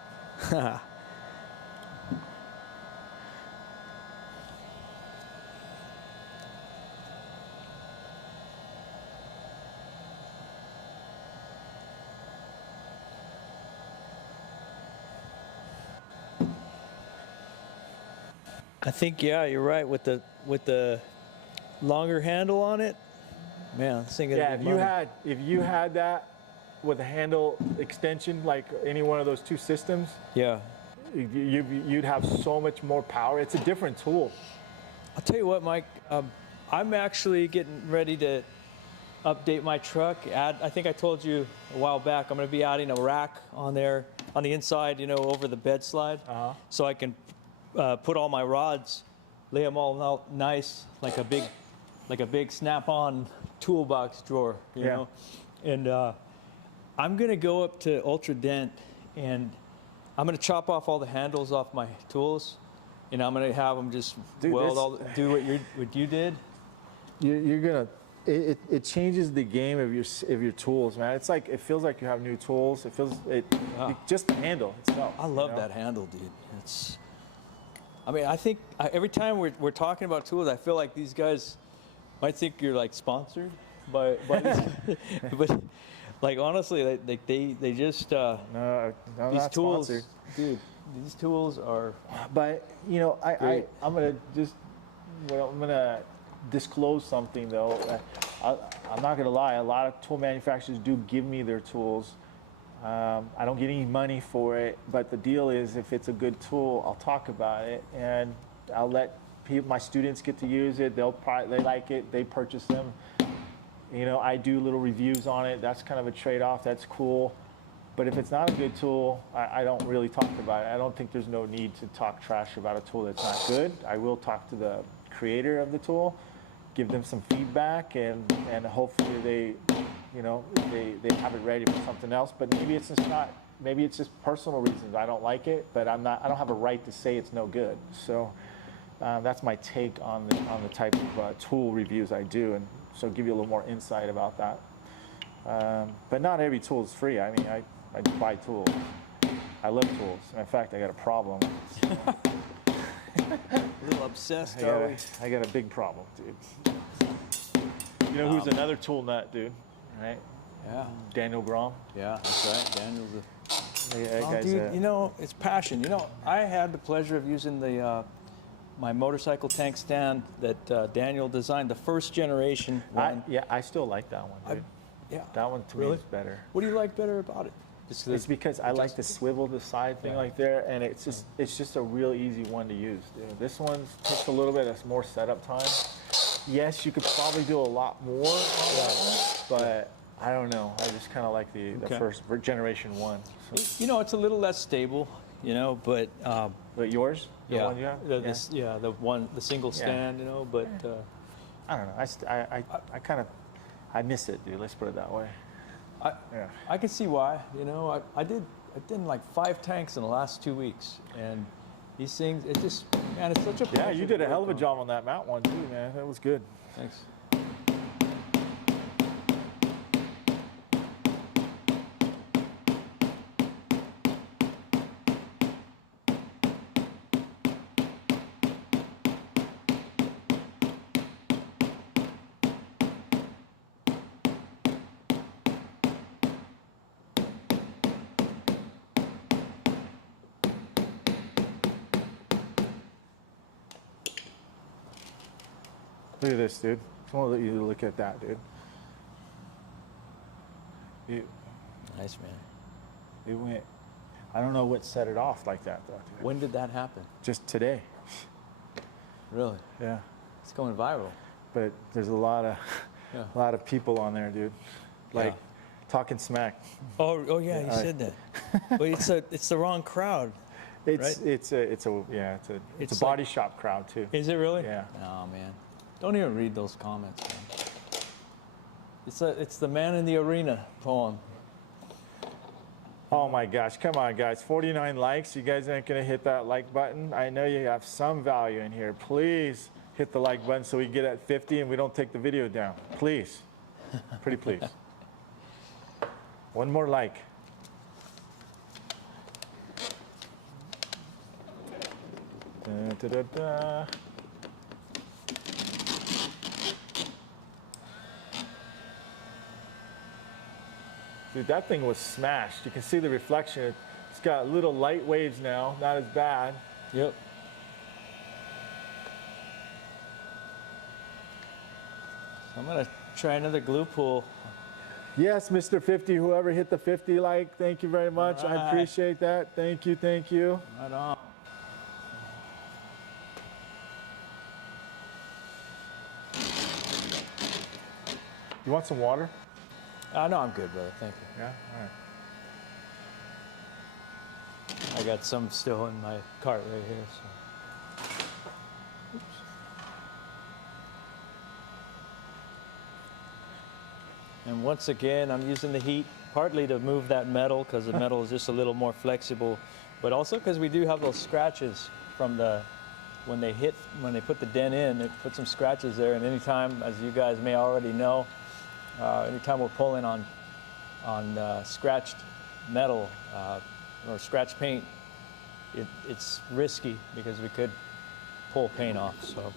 I think, yeah, you're right with the longer handle on it. Man, this thing is. Yeah, if you had that with a handle extension, like any one of those two systems, yeah, you'd have so much more power. It's a different tool. I'll tell you what, Mike, I'm actually getting ready to update my truck. I think I told you a while back, I'm going to be adding a rack on there, on the inside, you know, over the bed slide, so I can put all my rods, lay them all out nice, like a big snap-on toolbox drawer, you know, and I'm going to go up to Ultra Dent, and I'm going to chop off all the handles off my tools, and I'm going to have them just do what you did. You're going to, it changes the game of your tools, man. It's like, it feels like you have new tools. It feels, just the handle itself. I love that handle, dude. I mean, I think every time we're talking about tools, I feel like these guys might think you're like sponsored by this, but like honestly, they just No, I'm these not tools, sponsored. dude. These tools are. But you know, I'm gonna disclose something though. I'm not gonna lie. A lot of tool manufacturers do give me their tools. I don't get any money for it, but the deal is, if it's a good tool, I'll talk about it, and I'll let my students get to use it. They like it. They purchase them. You know, I do little reviews on it. That's kind of a trade-off. That's cool. But if it's not a good tool, I don't really talk about it. I don't think there's no need to talk trash about a tool that's not good. I will talk to the creator of the tool, give them some feedback, and hopefully they have it ready for something else. But maybe it's just not. Maybe it's just personal reasons I don't like it. But I don't have a right to say it's no good. So that's my take on the type of tool reviews I do, and so give you a little more insight about that. But not every tool is free. I mean, I buy tools. I love tools. In fact, I got a problem. A little obsessed, are we? I got a big problem, dude. You know who's another tool nut, dude? Right? Yeah. Daniel Grom. Yeah, that's right. Daniel's That guy's dude, you know, it's passion. You know, I had the pleasure of using my motorcycle tank stand that Daniel designed, the first generation one. I still like that one, dude. Yeah. That one to me is better. What do you like better about it? It's because I like the swivel, the side thing like there, and it's just a real easy one to use. Dude. This one takes a little bit of more setup time. Yes, you could probably do a lot more on that one, but I don't know. I just kind of like the first generation one. So. You know, it's a little less stable, you know, but yours? The one you have? The single stand, you know, but I don't know. I miss it, dude. Let's put it that way. I can see why. You know, I did like 5 tanks in the last 2 weeks, and these things, it's such a pleasure. Yeah, you did a hell of a job on that mount one too, man. That was good. Thanks. Look at this, dude. I want to let you look at that, dude. Nice, man. It went. I don't know what set it off like that, though. Dude. When did that happen? Just today. Really? Yeah. It's going viral. But there's a lot of people on there, dude. Like talking smack. Oh yeah, you said that. But it's the wrong crowd. It's a body shop crowd too. Is it really? Yeah. Oh man, don't even read those comments, man. It's the man in the arena poem. Oh my gosh, come on guys, 49 likes. You guys aren't gonna hit that like button. I know you have some value in here. Please hit the like button so we get at 50 and we don't take the video down. Please, pretty please. One more like. Da, da, da, da. Dude, that thing was smashed. You can see the reflection. It's got little light waves now, not as bad. Yep. So I'm gonna try another glue pull. Yes, Mr. 50, whoever hit the 50 like, thank you very much. All right. I appreciate that. Thank you, thank you. Right on. You want some water? No, I'm good, brother. Thank you. Yeah, all right. I got some still in my cart right here. So. Oops. And once again, I'm using the heat partly to move that metal because the metal is just a little more flexible, but also because we do have those scratches from when they put the dent in, it put some scratches there. And anytime, as you guys may already know, anytime we're pulling on scratched metal or scratch paint, it's risky because we could pull paint off. So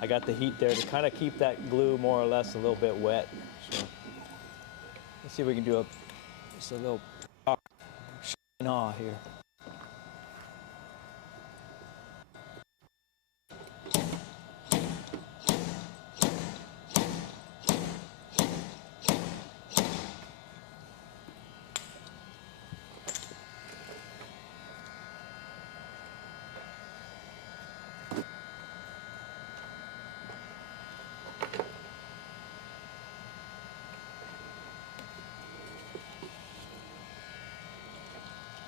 I got the heat there to kind of keep that glue more or less a little bit wet. So let's see if we can do just a little awe here.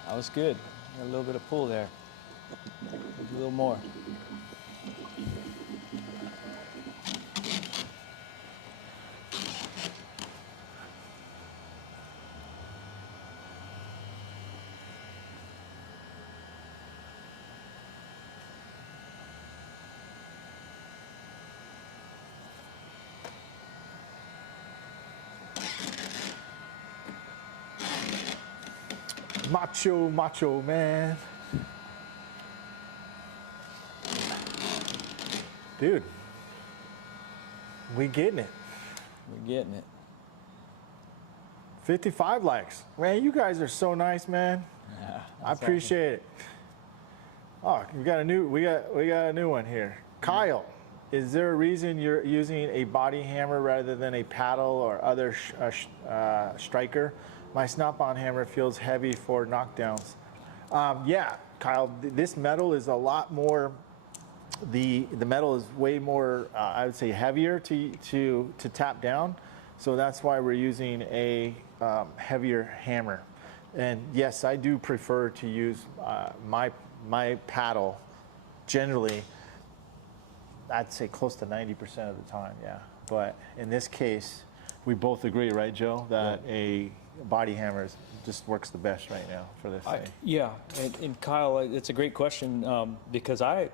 That was good. Got a little bit of pull there. A little more. Macho man. Dude, we getting it. We're getting it. 55 likes. Man, you guys are so nice, man. Yeah, I appreciate it. Oh, we got a new one here. Kyle, is there a reason you're using a body hammer rather than a paddle or other striker? My snap-on hammer feels heavy for knockdowns. Yeah, Kyle, this metal is a lot more, the metal is way more, I would say, heavier to tap down. So that's why we're using a heavier hammer. And yes, I do prefer to use my paddle, generally, I'd say close to 90% of the time, yeah. But in this case, we both agree, right, Joe, that a body hammer just works the best right now for this thing. Yeah, and Kyle, it's a great question because I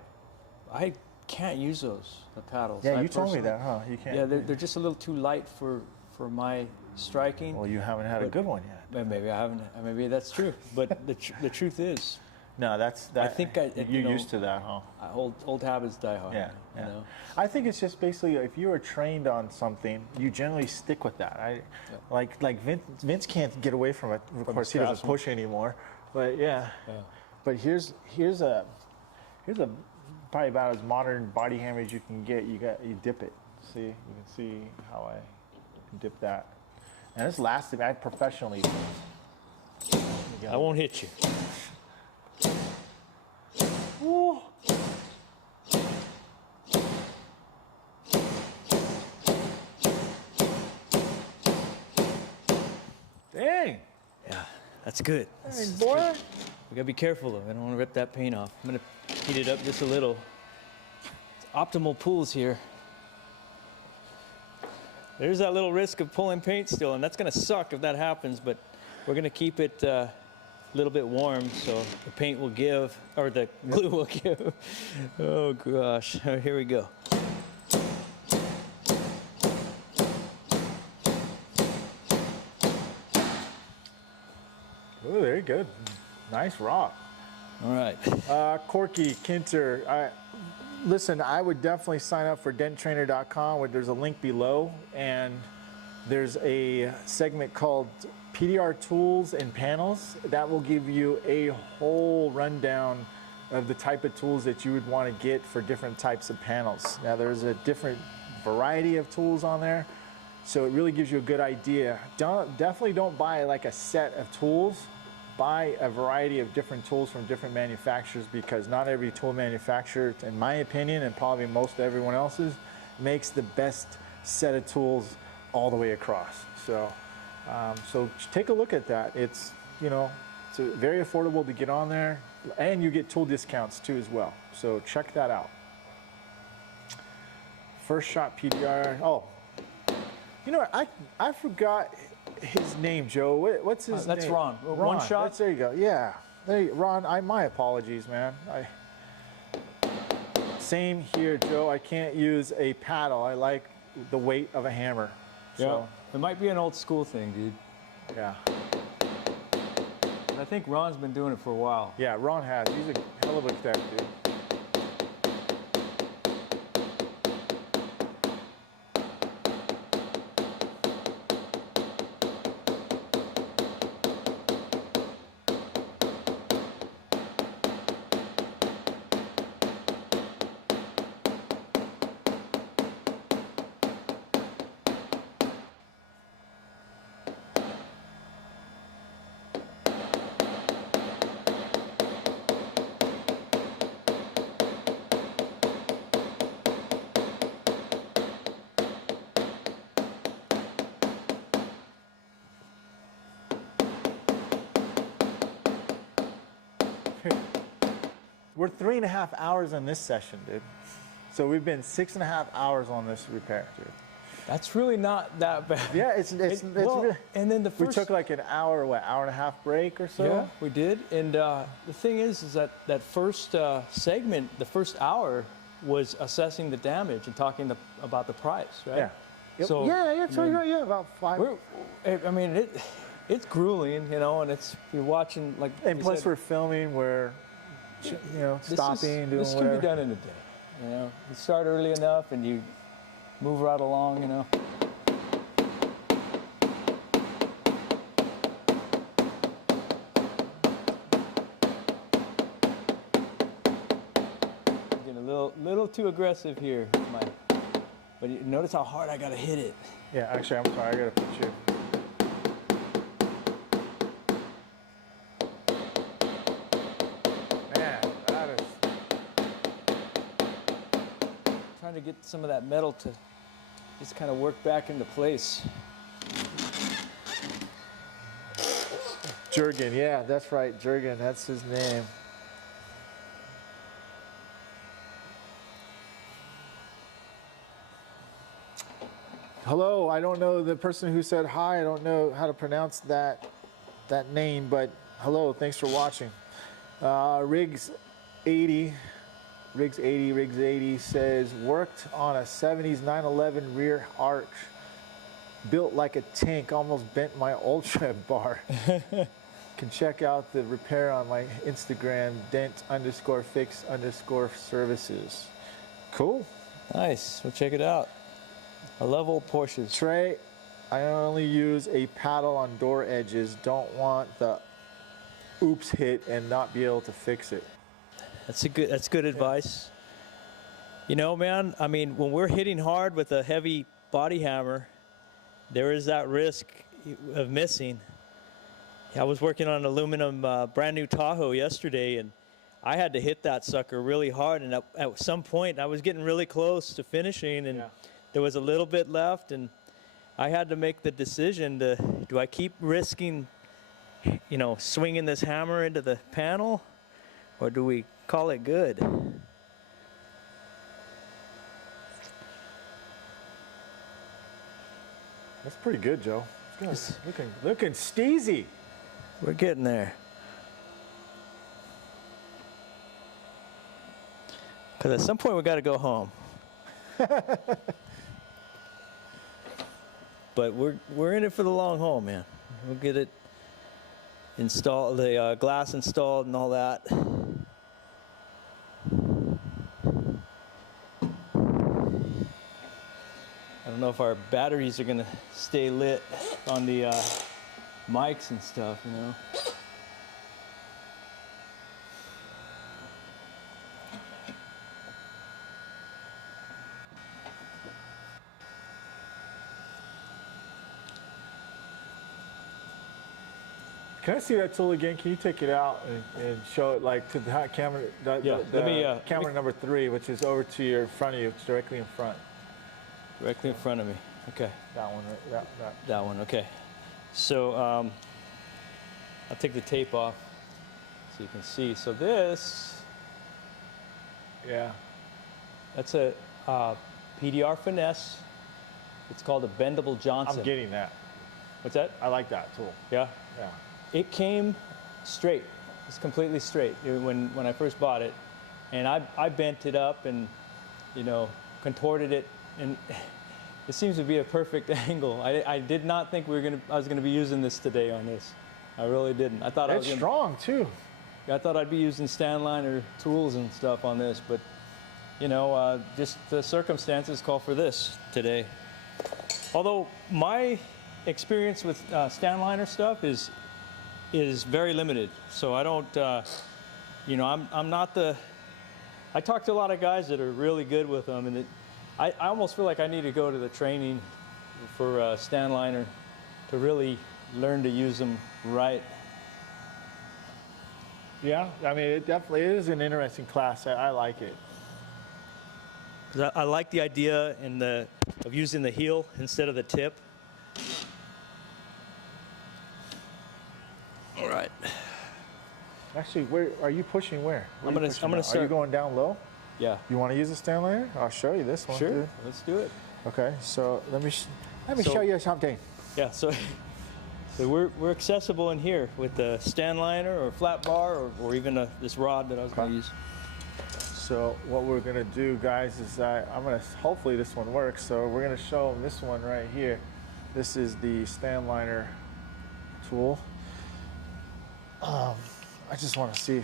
can't use those, the paddles. Yeah, you told me that, huh? You can't. Yeah, they're just a little too light for my striking. Well, you haven't had a good one yet. Maybe I haven't. Maybe that's true. But the truth is, no, that's I think you're used to that, huh? Old habits die hard. Yeah, you yeah. know? I think it's just basically if you are trained on something, you generally stick with that. Like Vince can't get away from it. Of course, he doesn't push anymore. But yeah. But here's probably about as modern body hammer as you can get. You dip it. See, you can see how I dip that, and it's lasting. I professionally. I won't hit you. Ooh. Dang. Yeah, that's good. Dang, boy. We gotta be careful though. I don't want to rip that paint off. I'm gonna heat it up just a little. It's optimal pulls here. There's that little risk of pulling paint still, and that's gonna suck if that happens, but we're gonna keep it a little bit warm so the paint will give, or the glue will give. Oh gosh, here we go. Oh, very good. Nice rock. All right. Corky, Kinter, listen, I would definitely sign up for denttrainer.com where there's a link below, and there's a segment called PDR tools and panels that will give you a whole rundown of the type of tools that you would want to get for different types of panels. Now there's a different variety of tools on there, so it really gives you a good idea. Definitely don't buy like a set of tools. Buy a variety of different tools from different manufacturers, because not every tool manufacturer, in my opinion, and probably most everyone else's, makes the best set of tools all the way across. So take a look at that. It's very affordable to get on there, and you get tool discounts too as well. So check that out. First shot PDR. Oh, you know what? I forgot his name, Joe. What's his name? That's Ron. Ron. One shot. There you go. Yeah. Ron, my apologies, man. Same here, Joe. I can't use a paddle. I like the weight of a hammer. So, yeah. It might be an old school thing, dude. Yeah. I think Ron's been doing it for a while. Yeah, Ron has. He's a hell of a tech, dude. we're 3.5 hours in this session, dude. So we've been 6.5 hours on this repair, dude. That's really not that bad. Yeah, it's well, really, and then the first, we took like an hour, hour and a half break or so? Yeah, we did. And the thing is that that first segment, the first hour, was assessing the damage and talking about the price, right? Yeah. Yep. So, yeah, so yeah, about 5. I mean, it's grueling, you know, and you're watching like. And plus, we're filming, we're, you know, stopping, doing this whatever. can be done in a day. You know, you start early enough and you move right along, you know. Getting a little too aggressive here, but you notice how hard I gotta hit it. Yeah, actually, I'm sorry, I gotta put you. Man, that is. Trying to get some of that metal to just kind of work back into place. Jurgen, yeah, that's right, Jurgen, that's his name. Hello, I don't know the person who said hi. I don't know how to pronounce that name, but hello, thanks for watching. Riggs 80 says, worked on a 70s 911 rear arch, built like a tank, almost bent my ultra bar. Can check out the repair on my Instagram, Dent_fix_services. Cool. Nice, we'll check it out. I love old Porsches. Trey, I only use a paddle on door edges. Don't want the oops hit and not be able to fix it. That's good advice. You know, man, I mean, when we're hitting hard with a heavy body hammer, there is that risk of missing. I was working on an aluminum brand new Tahoe yesterday, and I had to hit that sucker really hard, and at some point I was getting really close to finishing, and there was a little bit left, and I had to make the decision do I keep risking, you know, swinging this hammer into the panel, or do we call it good? That's pretty good, Joe. Looking steezy. We're getting there. Because at some point we got to go home. But we're in it for the long haul, man. We'll get it installed, the glass installed and all that. I don't know if our batteries are gonna stay lit on the mics and stuff, you know. Can I see that tool again? Can you take it out and show it like to the camera? Camera number 3, which is over to your front of you. It's directly in front. Directly in front of me. Okay. That one, right? That one. Okay. So I'll take the tape off so you can see. So this. Yeah. That's a PDR finesse. It's called a bendable Johnson. I'm getting that. What's that? I like that tool. Yeah. Yeah. It came straight. It's completely straight when I first bought it, and I bent it up and, you know, contorted it, and it seems to be a perfect angle. I did not think I was gonna be using this today on this. I really didn't. I thought it's strong too. I thought I'd be using Stanliner tools and stuff on this, but you know, just the circumstances call for this today. Although my experience with Stanliner stuff is very limited, so I don't, you know, I'm not the. I talk to a lot of guys that are really good with them, and I almost feel like I need to go to the training for Stanliner to really learn to use them right. Yeah, I mean, it definitely is an interesting class. I like it. Because I like the idea of using the heel instead of the tip. All right. Actually, where are you pushing? Where? I'm gonna Are start. you going down low? Yeah. You want to use a stand liner? I'll show you this one. Sure. Dude. Let's do it. Okay. So let me So- show you something. Yeah. So we're accessible in here with the stand liner or flat bar or even this rod that I was going to use. So what we're gonna do, guys, is I'm gonna hopefully this one works. So we're gonna show them this one right here. This is the stand liner tool. I just want to see.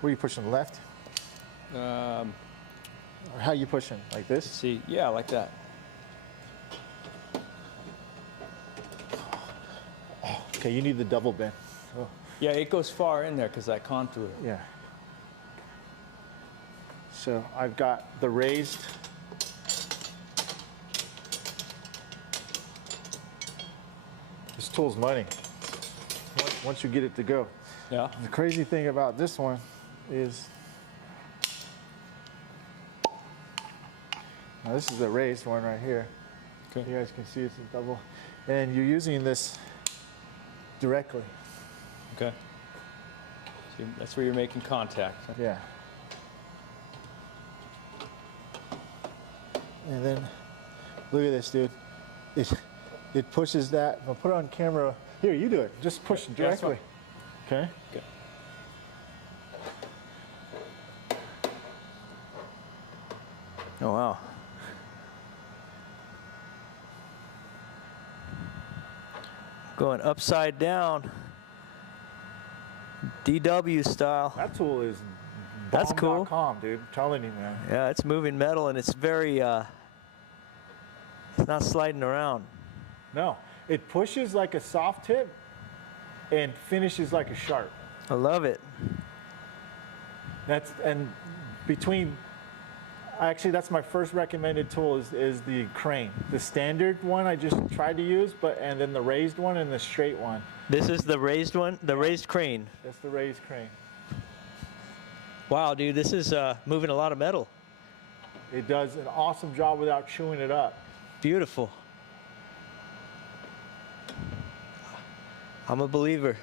Where are you pushing, left? Or how you pushing? Like this? See, yeah, like that. Okay, you need the double bend. Oh, Yeah, it goes far in there because that contour. yeah. So I've got the raised. This tool's money. Once you get it to go. Yeah. The crazy thing about this one is, now this is the raised one right here. Okay. You guys can see it's a double. And you're using this directly. Okay. So that's where you're making contact. Yeah. And then, look at this, dude. It pushes that. I'll put it on camera. Here, you do it. Just push it Yeah, that's directly. Okay? Okay. Oh, wow. Going upside down. DW style. That tool is That's cool. bomb.com, dude. I'm telling you, man. Yeah, it's moving metal and it's very, it's not sliding around. No, it pushes like a soft tip and finishes like a sharp. I love it. And between, actually that's my first recommended tool is the crane. The standard one I just tried to use, and then the raised one and the straight one. This is the raised one, the raised crane. That's the raised crane. Wow, dude, this is moving a lot of metal. It does an awesome job without chewing it up. Beautiful. I'm a believer.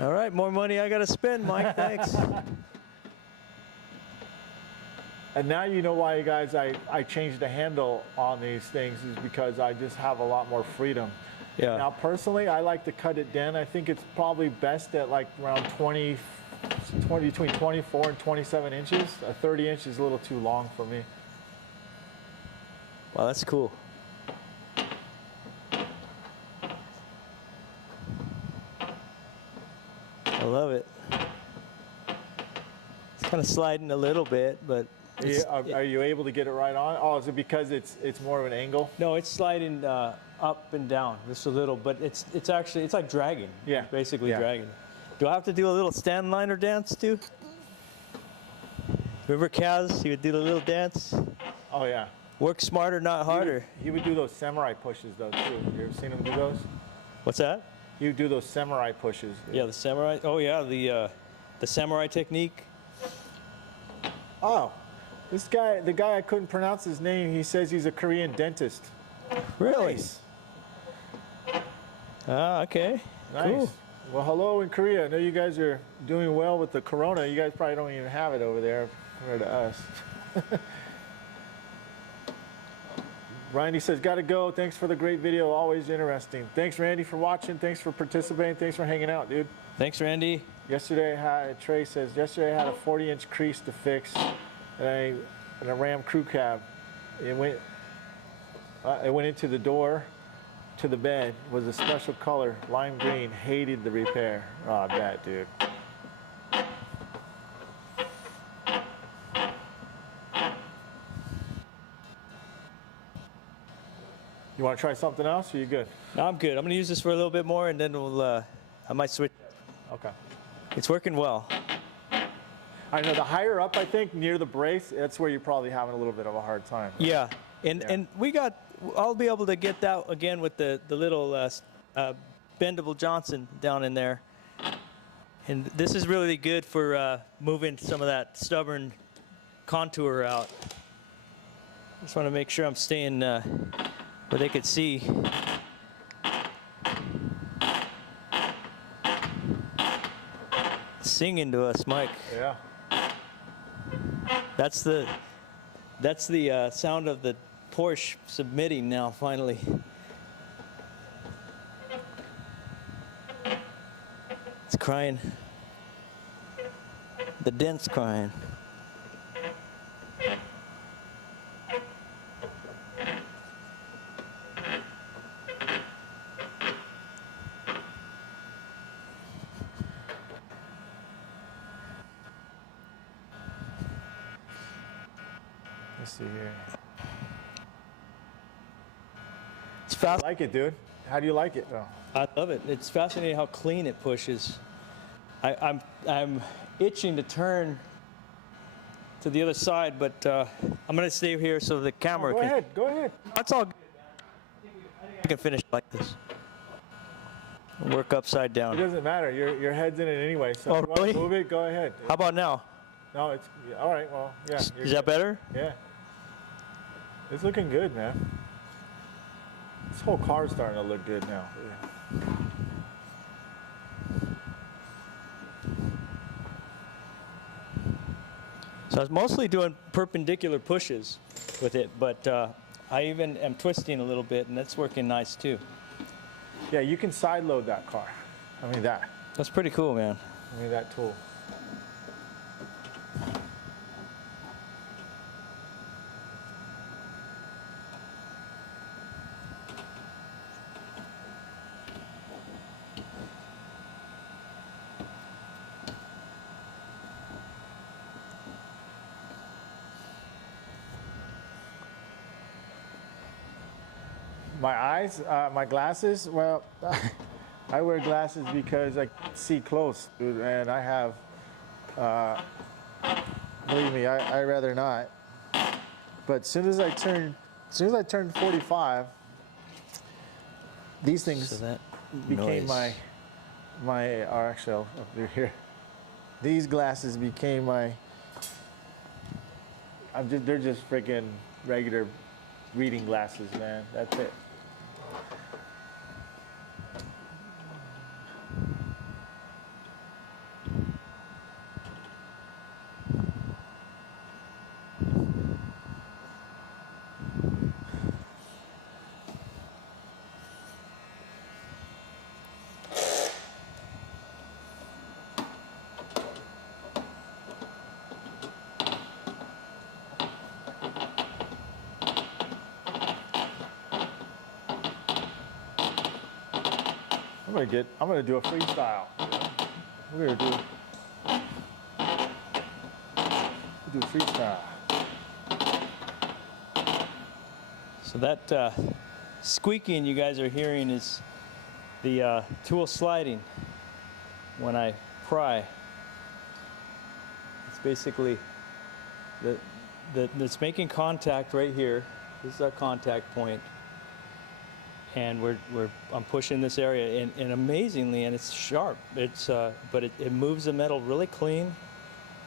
All right, more money I got to spend, Mike. Thanks. And now you know why, guys, I changed the handle on these things is because I just have a lot more freedom. Yeah. Now, personally, I like to cut it down. I think it's probably best at like around 20 between 24 and 27 inches. A 30 inch is a little too long for me. Wow, that's cool. I love it. It's kind of sliding a little bit, but it's, Are you able to get it right on? Oh, is it because it's more of an angle? no, it's sliding up and down just a little, but it's actually it's like dragging. Yeah. Basically Yeah. dragging. Do I have to do a little stand liner dance too? Remember Kaz? He would do the little dance. Oh yeah. Work smarter, not harder. He would do those samurai pushes though too. You ever seen him do those? What's that? He would do those samurai pushes. Yeah, the samurai. Oh yeah, the samurai technique. Oh, this guy, the guy I couldn't pronounce his name. He says he's a Korean dentist. Really? Nice. Ah, okay. Nice. Cool. Well, hello in Korea. I know you guys are doing well with the corona. You guys probably don't even have it over there compared to us. Randy says, gotta go. Thanks for the great video. Always interesting. Thanks, Randy, for watching. Thanks for participating. Thanks for hanging out, dude. Thanks, Randy. Yesterday, Trey says, yesterday I had a 40-inch crease to fix and a Ram crew cab. It went into the door to the bed. It was a special color, lime green. Hated the repair. Oh, I bet, dude. You want to try something else, or you good? No, I'm good. I'm gonna use this for a little bit more, and then we'll. I might switch. Okay. It's working well. I know the higher up, I think, near the brace, that's where you're probably having a little bit of a hard time. Yeah, and we got. I'll be able to get that again with the little bendable Johnson down in there. And this is really good for moving some of that stubborn contour out. Just want to make sure I'm staying where they could see. Singing to us, Mike. Yeah. That's the sound of the Porsche submitting now, finally. It's crying. The Dent's crying. Let's see here. It's fast. I like it, dude. How do you like it, though? I love it. It's fascinating how clean it pushes. I'm itching to turn to the other side, but I'm gonna stay here so the camera Go can. ahead. Go ahead. That's all good. I can finish like this. Work upside It down. doesn't matter. Your head's in it anyway. So Oh, if you want really? to move it, go ahead. How about now? No, it's all right. Well, yeah. Is that better? Yeah. It's looking good, man. This whole car's starting to look good now. Yeah. So I was mostly doing perpendicular pushes with it, but I even am twisting a little bit, and that's working nice too. Yeah, you can side load that car. I mean that. That's pretty cool, man. I mean that tool. My eyes, my glasses, well, I wear glasses because I see close, dude, and I have, believe me, I rather not. But as soon as I turned 45, these things So that became noise. or actually, they're here. These glasses became they're just freaking regular reading glasses, man. That's it. I'm gonna do a freestyle. We're gonna do freestyle. So that squeaking you guys are hearing is the tool sliding when I pry. It's basically it's making contact right here. This is our contact point. And I'm pushing this area, and amazingly, and it's sharp. But it moves the metal really clean,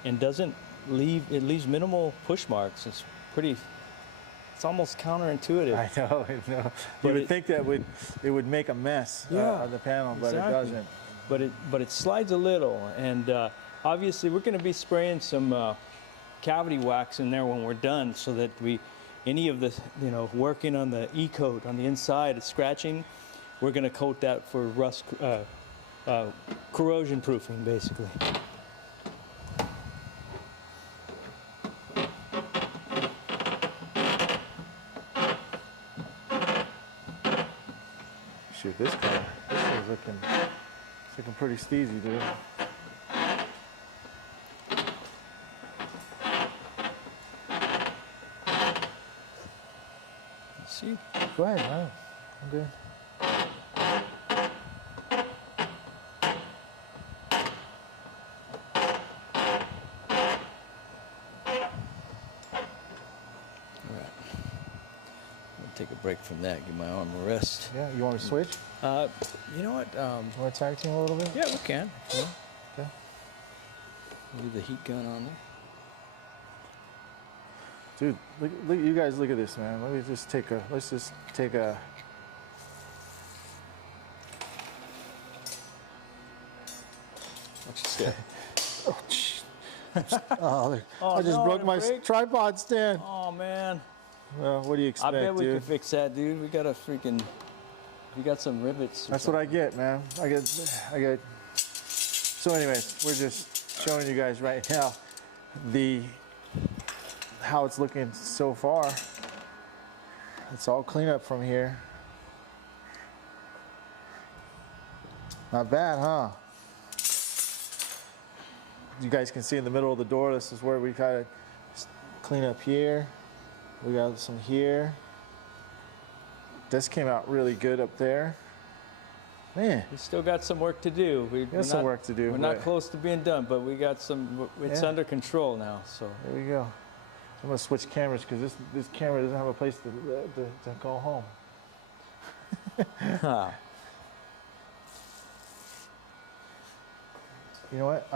and doesn't leave. It leaves minimal push marks. It's pretty. It's almost counterintuitive. I know. You But would think that it would make a mess of the panel, but exactly. it doesn't. But it slides a little, and obviously we're going to be spraying some cavity wax in there when we're done, so that any of the, working on the E-coat on the inside, it's scratching, we're going to coat that for rust, corrosion proofing, basically. Shoot, this is looking pretty steezy, dude. See? Go ahead, man. I'm good. Take a break from that, give my arm a rest. Yeah, you want me to switch? You know what? You want to tag team a little bit? Yeah, we can. Yeah. Okay. Leave the heat gun on there. Dude, look, you guys look at this, man. Let's just take a. Watch your step. Oh, oh, Oh, I just no, broke the my brake? tripod stand. Oh man. Well, what do you I expect, bet we dude? can fix that, dude. We got a freaking. We got some rivets. That's what I get, man. I get. So, anyways, we're just showing you guys right now how it's looking so far. It's all clean up from here. Not bad, huh? You guys can see in the middle of the door, this is where we kind of clean up here. We got some here. This came out really good up there. Man. We still got some work to do. We got some work to do. We're not close to being done, but we got some. It's under control now. So there we go. I'm gonna switch cameras because this camera doesn't have a place to go home. You know what?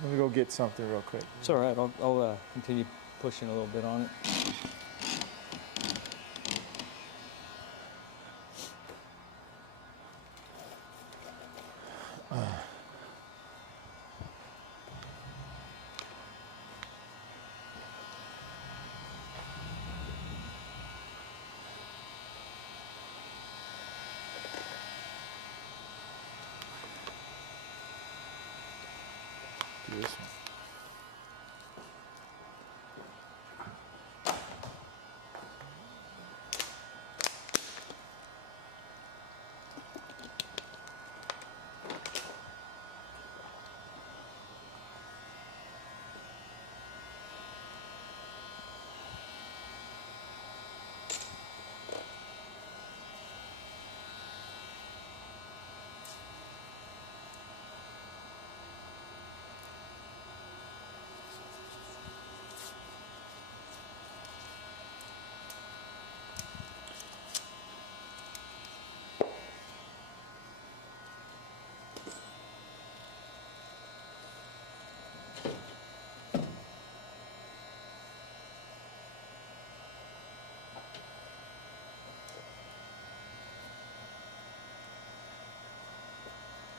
Let me go get something real quick. It's all right. I'll continue pushing a little bit on it. Do this one.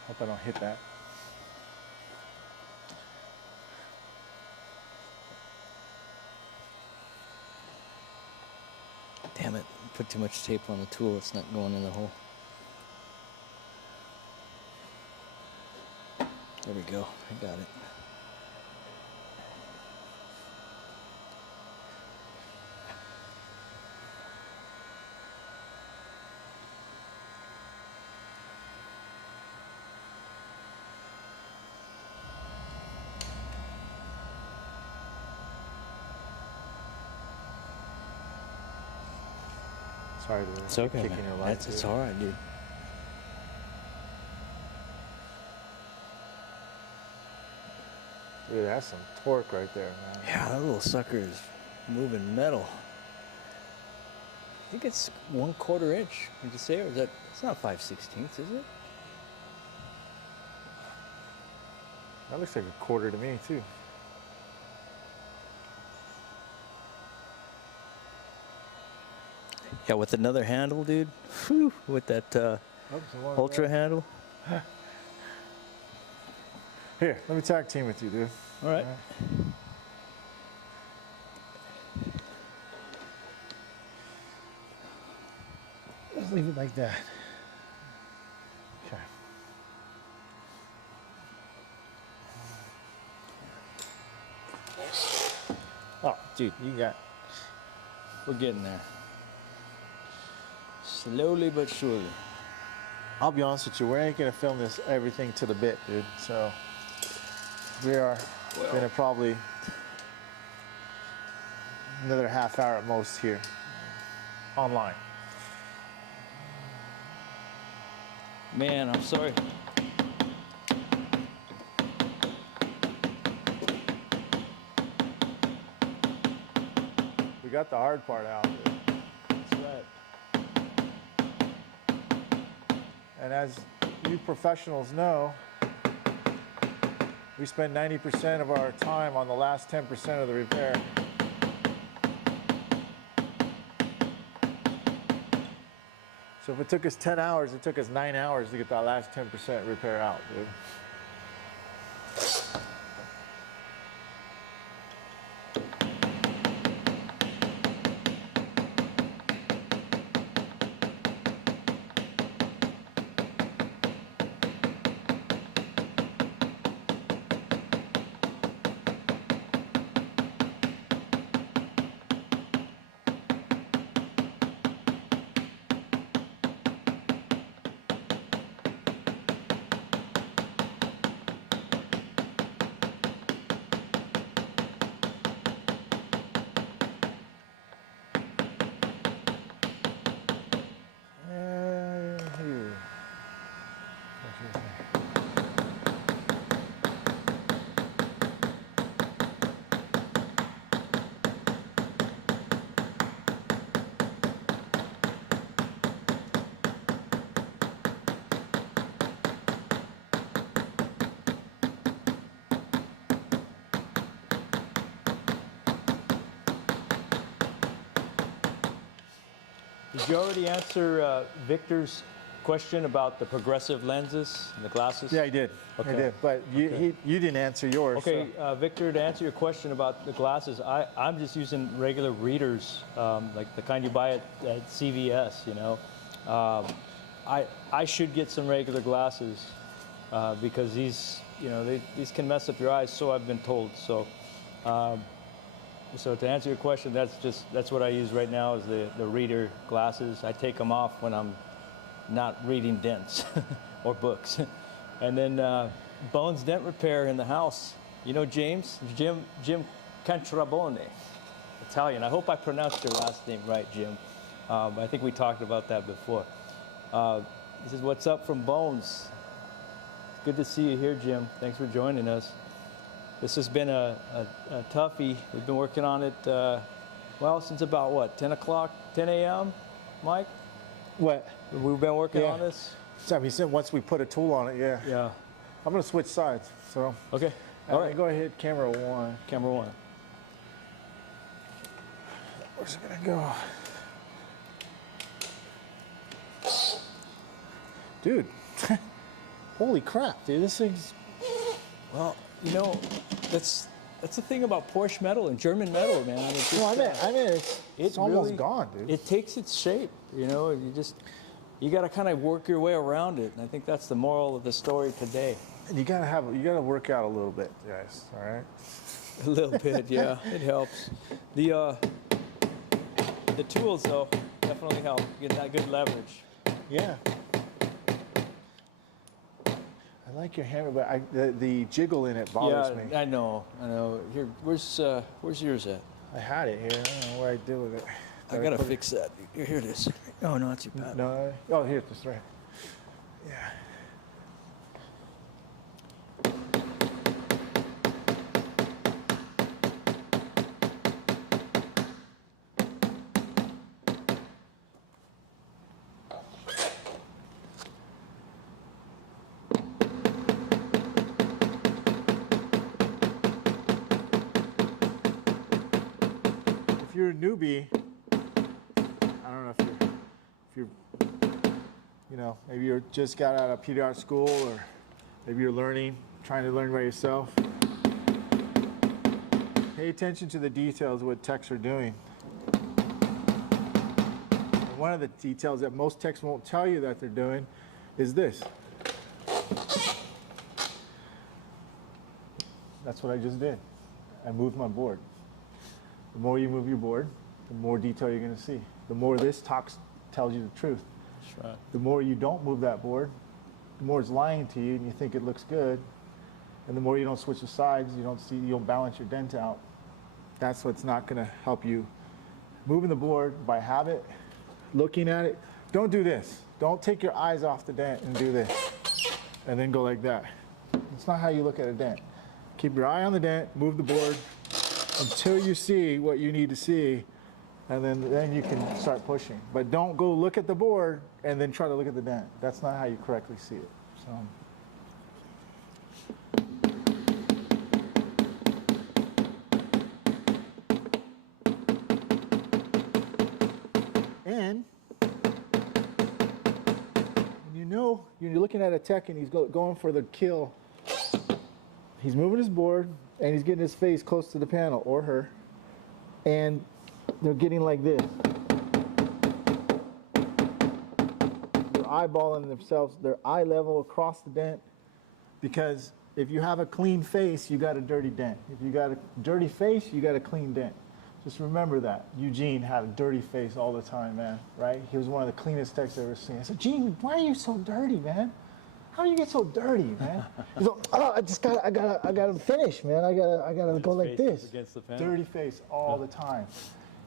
Hope I don't hit that. Damn it! Put too much tape on the tool. It's not going in the hole. There we go. I got it. Sorry to It's okay, kicking man. your lights. It's all right, dude. Dude, that's some torque right there, man. Yeah, that little sucker is moving metal. I think it's 1/4 inch. Would you say, or is that? It's not 5/16, is it? That looks like a quarter to me too. Yeah, with another handle, dude. Whew, with that ultra handle. Here, let me tag team with you, dude. All right. Let's leave it like that. Okay. Oh, dude, you got. We're getting there. Slowly but surely. I'll be honest with you, we ain't gonna film this everything to the bit, dude. So we are gonna probably another half hour at most here online. Man, I'm sorry. We got the hard part out, dude. That's right. And as you professionals know, we spend 90% of our time on the last 10% of the repair. So if it took us 10 hours, it took us 9 hours to get that last 10% repair out, dude. Did you already answer Victor's question about the progressive lenses and the glasses? Yeah, I did. Okay. I did. But you didn't answer yours. Okay, so. Victor, to answer your question about the glasses, I'm just using regular readers, like the kind you buy at CVS, you know. I should get some regular glasses because these, you know, these can mess up your eyes, so I've been told. So, so to answer your question, that's what I use right now is the reader glasses. I take them off when I'm not reading dents or books. And then Bones Dent Repair in the house. You know Jim Cantrabone, Italian. I hope I pronounced your last name right, Jim. I think we talked about that before. He says, "What's up from Bones?" It's good to see you here, Jim. Thanks for joining us. This has been a toughie. We've been working on it, well, since about what, 10 o'clock, 10 a.m., Mike? What? We've been working on this? So, I mean, once we put a tool on it, yeah. Yeah. I'm going to switch sides. So, okay. All right. Go ahead, camera one. Camera one. Where's it going to go? Dude, holy crap, dude, this thing's... Well, you know, that's the thing about Porsche metal and German metal, man. It's just, No, I mean, it's almost really, gone, dude. It takes its shape, you know. You got to kind of work your way around it, and I think that's the moral of the story today. And you gotta work out a little bit, guys. All right. A little bit, yeah, it helps. The tools though definitely help. You get that good leverage. Yeah. I like your hammer, but the jiggle in it bothers me. I know. Here, where's yours at? I had it here. I don't know what I did with it. I gotta fix that. Here it is. Oh no, it's your pad. No. Oh, here's this right. Yeah. If you're a newbie, I don't know if you're, you know, maybe you're just got out of PDR school, or maybe you're trying to learn by yourself. Pay attention to the details of what techs are doing. And one of the details that most techs won't tell you that they're doing is this. That's what I just did. I moved my board. The more you move your board, the more detail you're going to see. The more this tells you the truth. That's right. The more you don't move that board, the more it's lying to you and you think it looks good. And the more you don't switch the sides, you don't balance your dent out. That's what's not going to help you. Moving the board by habit, looking at it. Don't do this. Don't take your eyes off the dent and do this. And then go like that. It's not how you look at a dent. Keep your eye on the dent, move the board until you see what you need to see, and then you can start pushing. But don't go look at the board and then try to look at the dent. That's not how you correctly see it. So. And know you're looking at a tech and he's going for the kill. He's moving his board and he's getting his face close to the panel, or her, and they're getting like this. They're eyeballing themselves, they're eye level across the dent, because if you have a clean face, you got a dirty dent. If you got a dirty face, you got a clean dent. Just remember that. Eugene had a dirty face all the time, man, right? He was one of the cleanest techs I've ever seen. I said, Gene, why are you so dirty, man? How do you get so dirty, man? He's like, oh, I gotta finish, man. I gotta go like this. Against the pen. Dirty face all the time.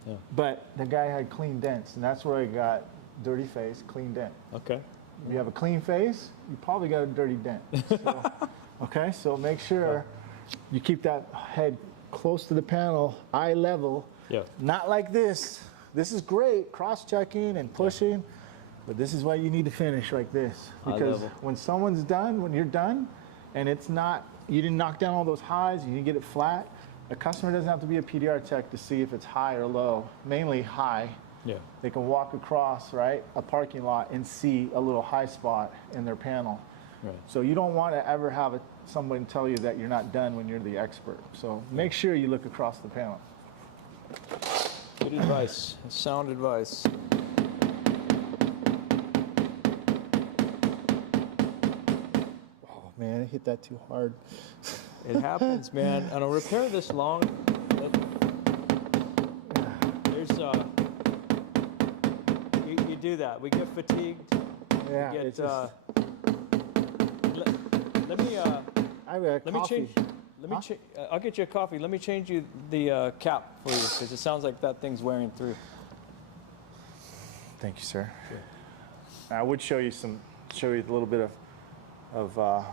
Yeah. But the guy had clean dents, and that's where I got dirty face, clean dent. Okay. If you have a clean face, you probably got a dirty dent. So, okay, so make sure you keep that head close to the panel, eye level. Yeah. Not like this. This is great, cross-checking and pushing, but this is why you need to finish like this. Because when someone's done, when you're done, and it's not, you didn't knock down all those highs, you didn't get it flat, a customer doesn't have to be a PDR tech to see if it's high or low, mainly high. Yeah. They can walk across, right, a parking lot and see a little high spot in their panel. Right. So you don't want to ever have someone tell you that you're not done when you're the expert. So make sure you look across the panel. Good advice. Sound advice. Oh man, I hit that too hard. It happens, man. And a repair this long, there's you do that. We get fatigued. Yeah. We get, It's just, let me I got let me coffee. change. I'll get you a coffee. Let me change you the cap for you, because it sounds like that thing's wearing through. Thank you, sir. Sure. I would show you a little bit of the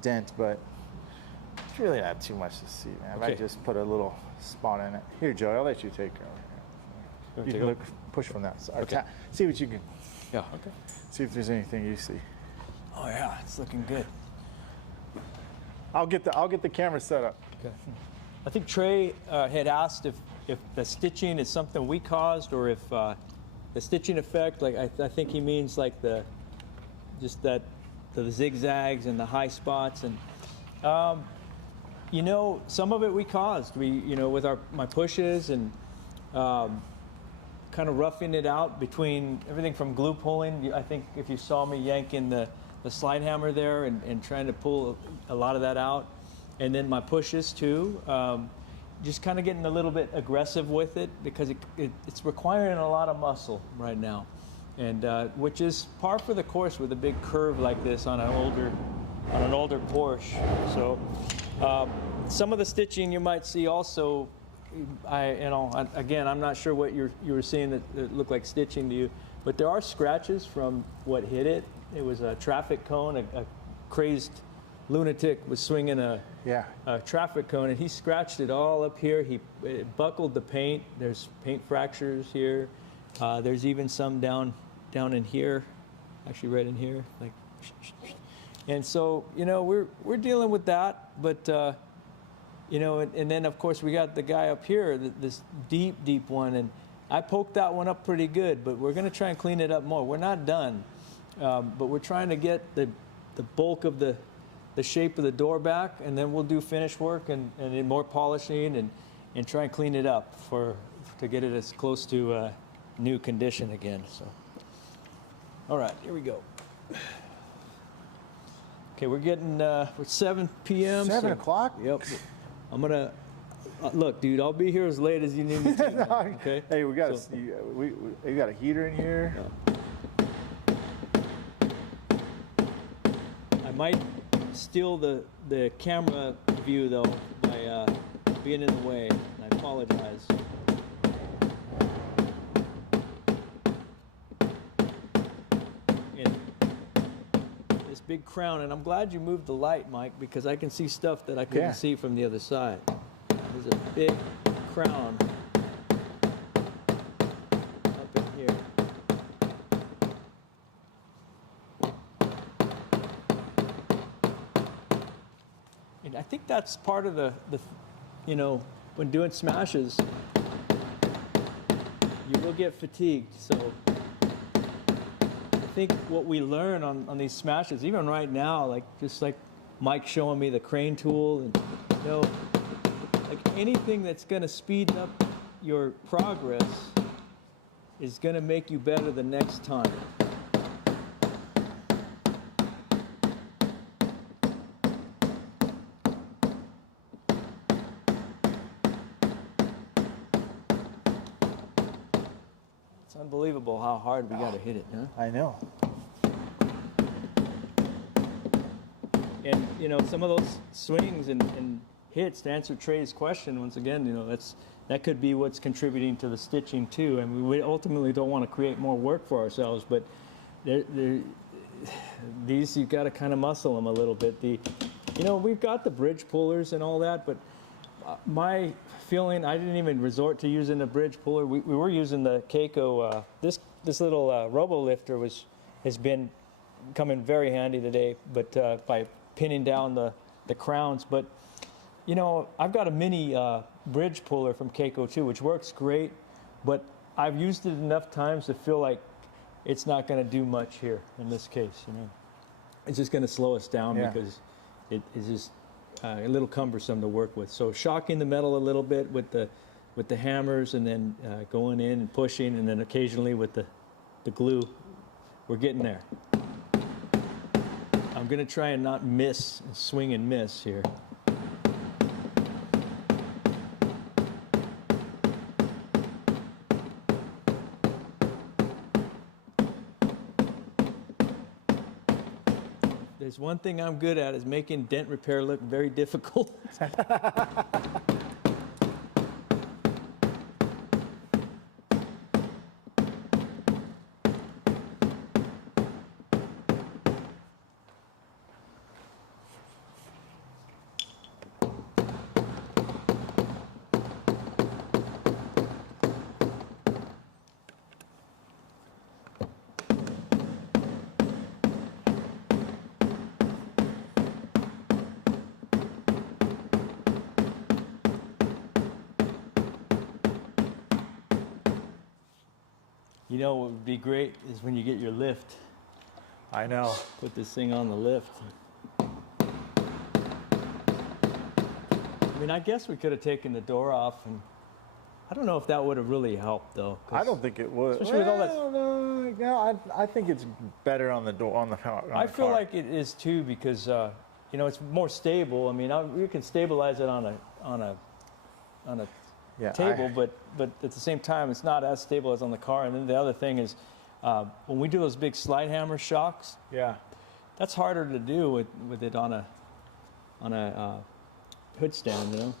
dent, but it's really not too much to see, man. Okay. I just put a little spot in it. Here, Joey, I'll let you take it. You can look, push from that side. Okay. See what you can. Yeah. Okay. See if there's anything you see. Oh yeah, it's looking good. I'll get the camera set up. Okay. I think Trey had asked if the stitching is something we caused, or if the stitching effect, like I think he means like the zigzags and the high spots, and you know, some of it we caused. We, you know, with my pushes and kind of roughing it out between everything from glue pulling. I think if you saw me yanking the slide hammer there and trying to pull a lot of that out, and then my pushes too, just kind of getting a little bit aggressive with it, because it's requiring a lot of muscle right now, and which is par for the course with a big curve like this on an older Porsche. So some of the stitching you might see also, again, I'm not sure what you were seeing that looked like stitching to you, but there are scratches from what hit it. It was a traffic cone. A crazed lunatic was swinging a traffic cone, and he scratched it all up here. It buckled the paint. There's paint fractures here. There's even some down in here, actually right in here. Like, and so, you know, we're dealing with that, but you know, and then of course we got the guy up here, this deep one, and I poked that one up pretty good, but we're going to try and clean it up more. We're not done. But we're trying to get the bulk of the shape of the door back, and then we'll do finish work and more polishing and try and clean it up to get it as close to new condition again. So, all right, here we go. Okay, we're getting we're 7 p.m. 7 o'clock. Yep. I'm gonna look, dude. I'll be here as late as you need me to. No, Okay. Hey, we got we got a heater in here. Yeah. I might steal the camera view though by being in the way. I apologize. And this big crown, and I'm glad you moved the light, Mike, because I can see stuff that I couldn't see from the other side. There's a big crown up in here. And I think that's part of the you know, when doing smashes, you will get fatigued. So think what we learn on these smashes, even right now, like just like Mike showing me the crane tool, and you know, like anything that's going to speed up your progress is going to make you better the next time. It's unbelievable how hard we got to hit it, huh? I know. And you know, some of those swings and hits, to answer Trey's question once again, you know, that could be what's contributing to the stitching too. I mean, we ultimately don't want to create more work for ourselves, but these you've got to kind of muscle them a little bit. You know, we've got the bridge pullers and all that, but my feeling, I didn't even resort to using the bridge puller. We were using the Keiko. This little robo lifter has been coming very handy today, but by pinning down the crowns. But you know, I've got a mini bridge puller from Keiko too, which works great, but I've used it enough times to feel like it's not going to do much here in this case. You know, it's just going to slow us down because it is just a little cumbersome to work with. So shocking the metal a little bit with the hammers, and then going in and pushing, and then occasionally with the glue, we're getting there. I'm going to try and not miss, swing and miss here. There's one thing I'm good at, is making dent repair look very difficult. You know what would be great is when you get your lift. I know. Put this thing on the lift. I mean, I guess we could have taken the door off, and I don't know if that would have really helped, though. I don't think it would. Especially with all that. No, I think it's better on the door, on the car. I feel like it is too, because you know, it's more stable. I mean, you can stabilize it on a table, but at the same time, it's not as stable as on the car. And then the other thing is, when we do those big slide hammer shocks, that's harder to do with it on a hood stand, you know.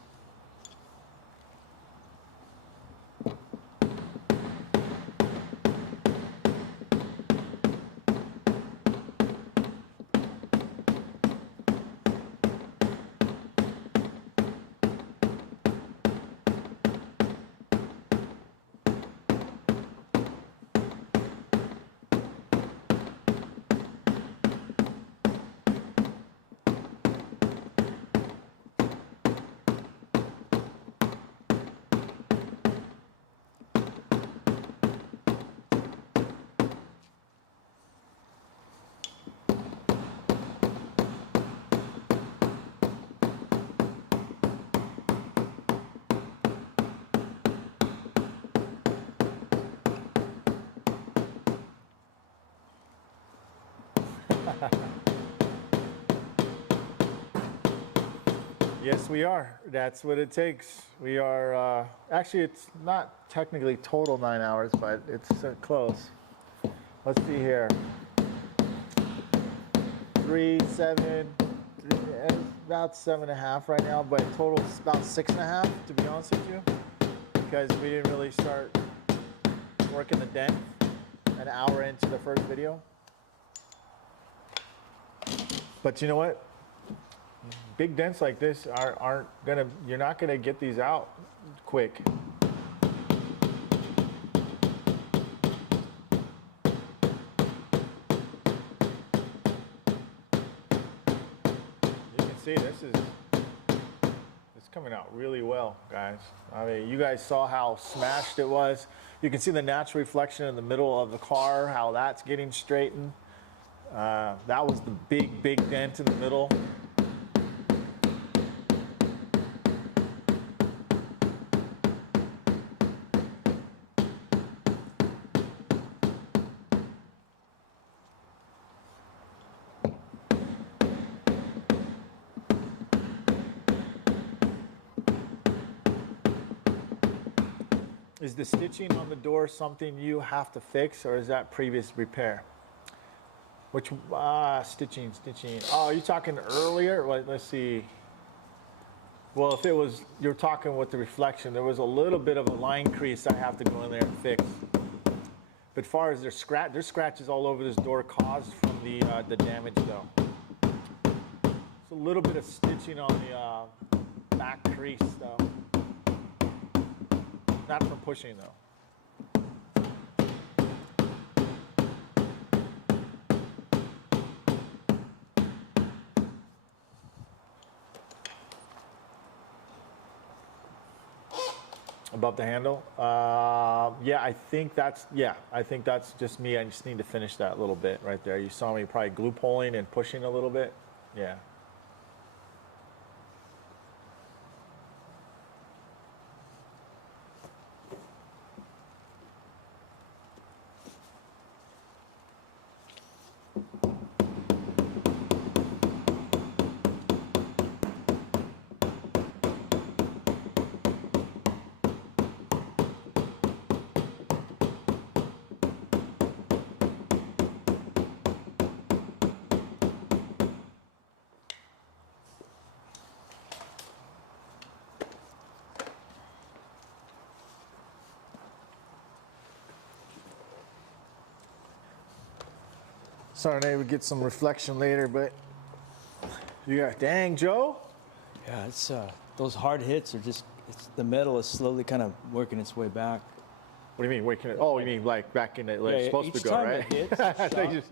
Yes, we are. That's what it takes. We are, actually, it's not technically total 9 hours, but it's close. Let's see here. 3, 7, about 7.5 right now, but total is about 6.5, to be honest with you, because we didn't really start working the dent an hour into the first video. But you know what? Big dents like this aren't gonna, you're not gonna get these out quick. You can see this coming out really well, guys. I mean, you guys saw how smashed it was. You can see the natural reflection in the middle of the car, how that's getting straightened. That was the big dent in the middle. Is the stitching on the door something you have to fix, or is that previous repair? Which, stitching. Oh, you're talking earlier? Wait, let's see. Well, if it was, you're talking with the reflection, there was a little bit of a line crease I have to go in there and fix. But as far as there's scratches all over this door caused from the damage though. It's a little bit of stitching on the back crease though. Not from pushing though. Above the handle? Yeah, I think that's just me. I just need to finish that little bit right there. You saw me probably glue pulling and pushing a little bit. Yeah. Sorry, we get some reflection later, but you got, dang, Joe. Yeah, it's those hard hits are just, the metal is slowly kind of working its way back. What do you mean waking it? Oh, you mean like back in it, like it's supposed to go, right? Each time it hits,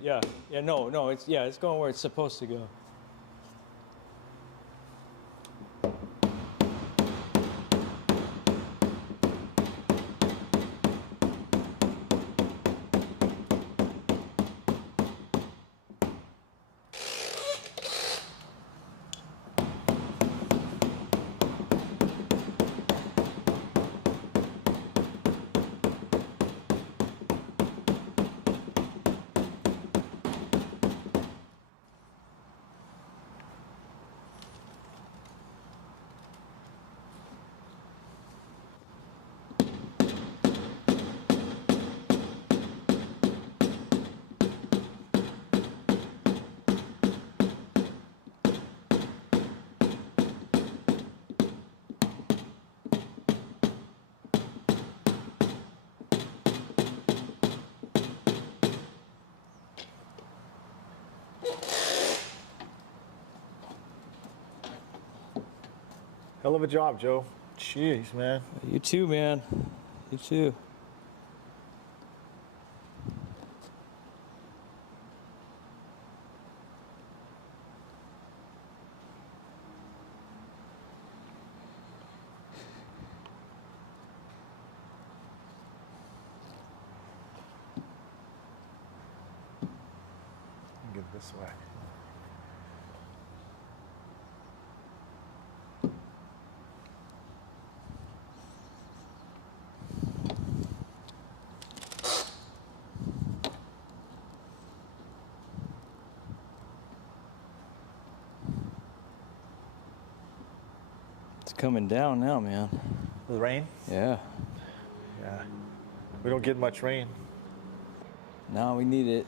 no, it's going where it's supposed to go. Hell of a job, Joe. Jeez, man. You too, man. You too. Get it this way. It's coming down now, man. The rain? Yeah. Yeah. We don't get much rain. Now we need it.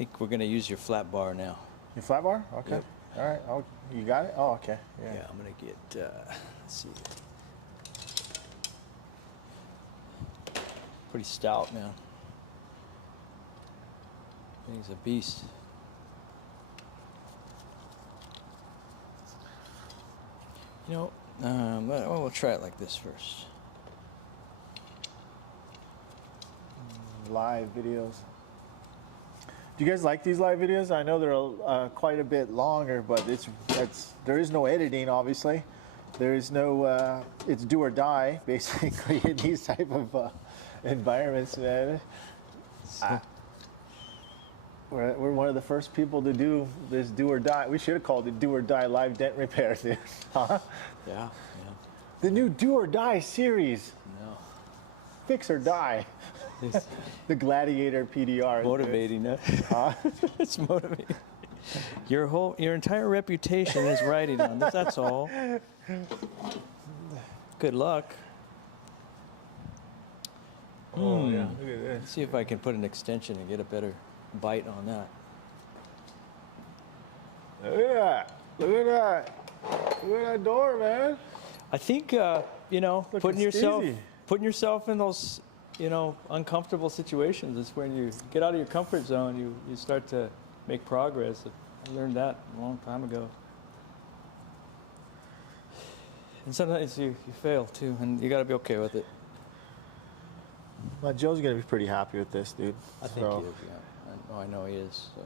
think we're gonna use your flat bar now. Your flat bar? Okay. Yep. All right. Oh, you got it? Oh, okay. Yeah. Yeah, I'm gonna get, let's see. Pretty stout, man. Thing's a beast. You know, well, we'll try it like this first. Live videos. Do you guys like these live videos? I know they're quite a bit longer, but there is no editing, obviously. There is no, it's do or die, basically, in these type of environments, man. We're one of the first people to do this do or die. We should have called it do or die live dent repair, dude. Huh? Yeah, yeah. The new do or die series. No. Fix or die. The Gladiator PDR. Motivating, Huh? It's motivating. Your entire reputation is riding on this. That's all. Good luck. Oh yeah. Look at this. Let's see if I can put an extension and get a better bite on that. Look at that. Look at that. Look at that door, man. I think you know, putting yourself in those, you know, uncomfortable situations is when you get out of your comfort zone. You start to make progress. I learned that a long time ago. And sometimes you fail too, and you got to be okay with it. Well, Joe's gonna be pretty happy with this, dude. I think he is. Yeah, I know he is. So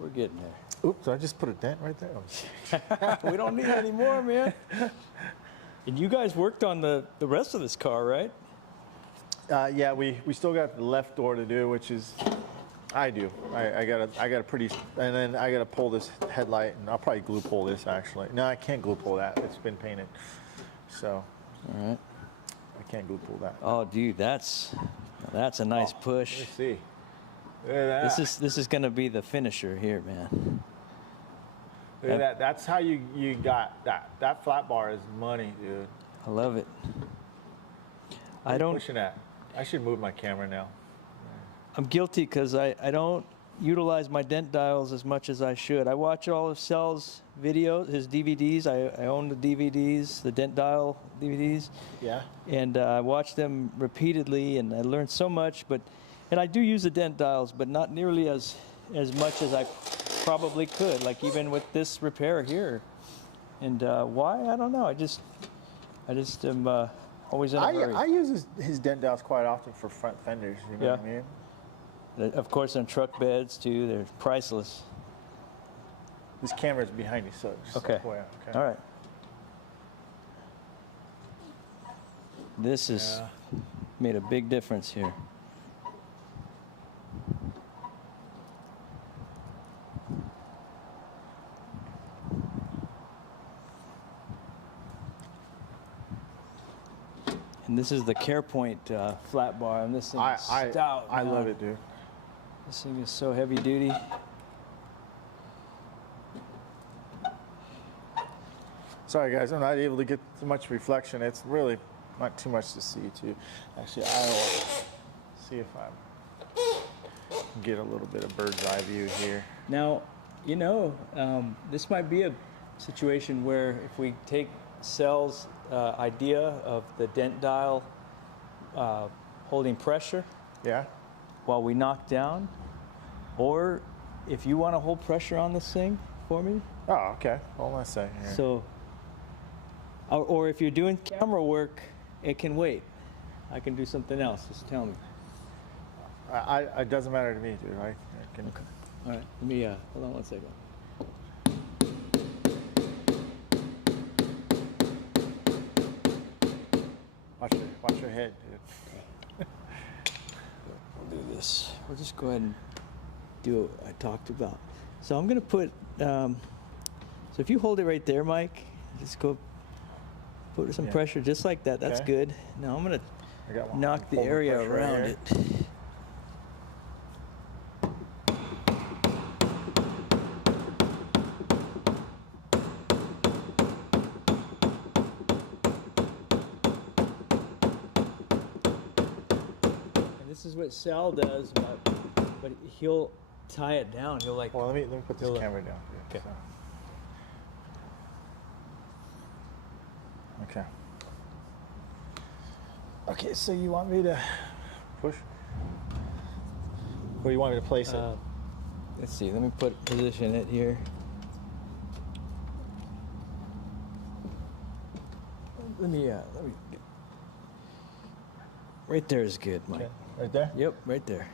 we're getting there. Oops! I just put a dent right there. We don't need any more, man. And you guys worked on the rest of this car, right? Yeah, we still got the left door to do, which is I do. I gotta pretty, and then I gotta pull this headlight, and I'll probably glue pull this actually. No, I can't glue pull that. It's been painted, so. All right. I can't glue pull that. Oh, dude, that's a nice push. Let me see. Look at that. This is gonna be the finisher here, man. Look at that. That's how you got that. That flat bar is money, dude. I love it. What are you pushing at? I should move my camera now. I'm guilty because I don't utilize my dent dials as much as I should. I watch all of Sel's videos, his DVDs. I own the DVDs, the dent dial DVDs. Yeah. And I watch them repeatedly, and I learn so much. And I do use the dent dials, but not nearly as much as I probably could. Like even with this repair here. And why? I don't know. I just am always in a hurry. I use his dent dials quite often for front fenders. You know what I mean? Of course, on truck beds too, they're priceless. This camera's behind you, so just okay. Okay. All right. This has made a big difference here. And this is the CarePoint flat bar, and this thing is stout. I love it, dude. This thing is so heavy duty. Sorry guys, I'm not able to get too much reflection. It's really not too much to see too. Actually, I will see if I can get a little bit of bird's eye view here. Now, you know, this might be a situation where if we take Sel's idea of the dent dial holding pressure, while we knock down, or if you want to hold pressure on this thing for me. Oh, okay. Hold on a second here. So, or if you're doing camera work, it can wait. I can do something else. Just tell me. It doesn't matter to me, dude. I can. Okay. All right. Let me hold on one second. Watch your head, dude. We'll do this. We'll just go ahead and do what I talked about. So I'm going to put, so if you hold it right there, Mike, just go put some pressure just like that. That's good. Now I'm going to knock the area around it. This is what Sal does about but he'll tie it down. He'll like. Well, let me put this camera down here. Okay. So. Okay. Okay, so you want me to push? Where do you want me to place it? Let's see. Let me position it here. Let me get, right there is good, Mike. Okay. Right there? Yep, right there.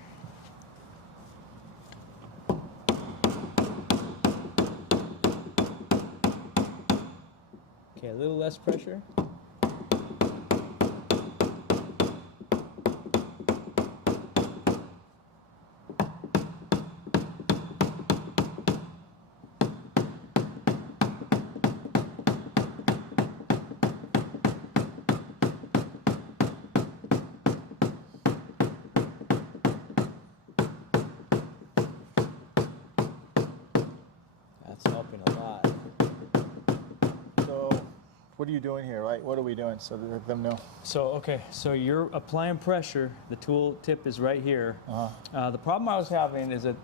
Okay, a little less pressure. Helping a lot. So, what are you doing here, right? What are we doing so that let them know? So, okay, so you're applying pressure. The tool tip is right here. The problem I was having is that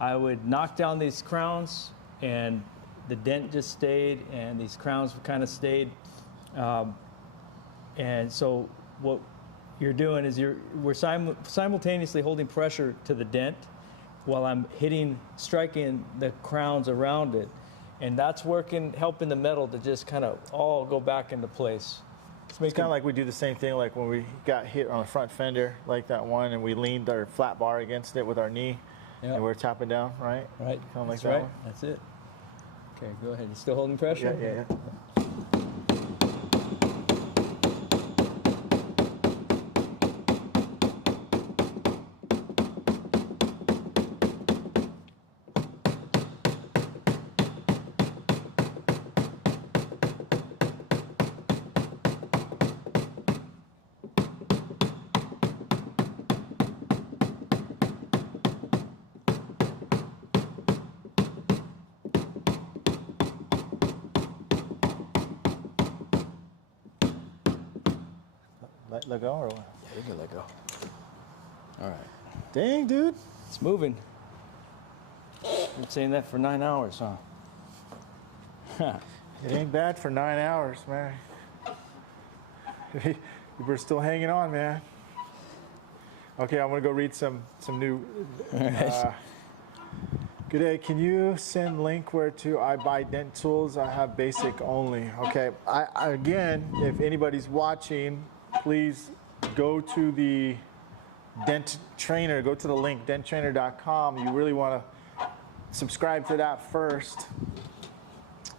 I would knock down these crowns and the dent just stayed and these crowns kind of stayed. And so what you're doing is we're simultaneously holding pressure to the dent while I'm striking the crowns around it. And that's helping the metal to just kind of all go back into place. It's kind of like we do the same thing like when we got hit on the front fender, like that one, and we leaned our flat bar against it with our knee, and we're tapping down, right? Right. Kind of like that's that right. one. That's it. Okay, go ahead. You still holding pressure? Yeah. Let go or what? Yeah, you can let go. All right. Dang, dude. It's moving. Been saying that for 9 hours, huh? It ain't bad for 9 hours, man. We're still hanging on, man. Okay, I'm gonna go read some new. Good day. Can you send link where to I buy dent tools? I have basic only. Okay. Again, if anybody's watching, please go to the Dent Trainer. Go to the link denttrainer.com. You really want to subscribe to that first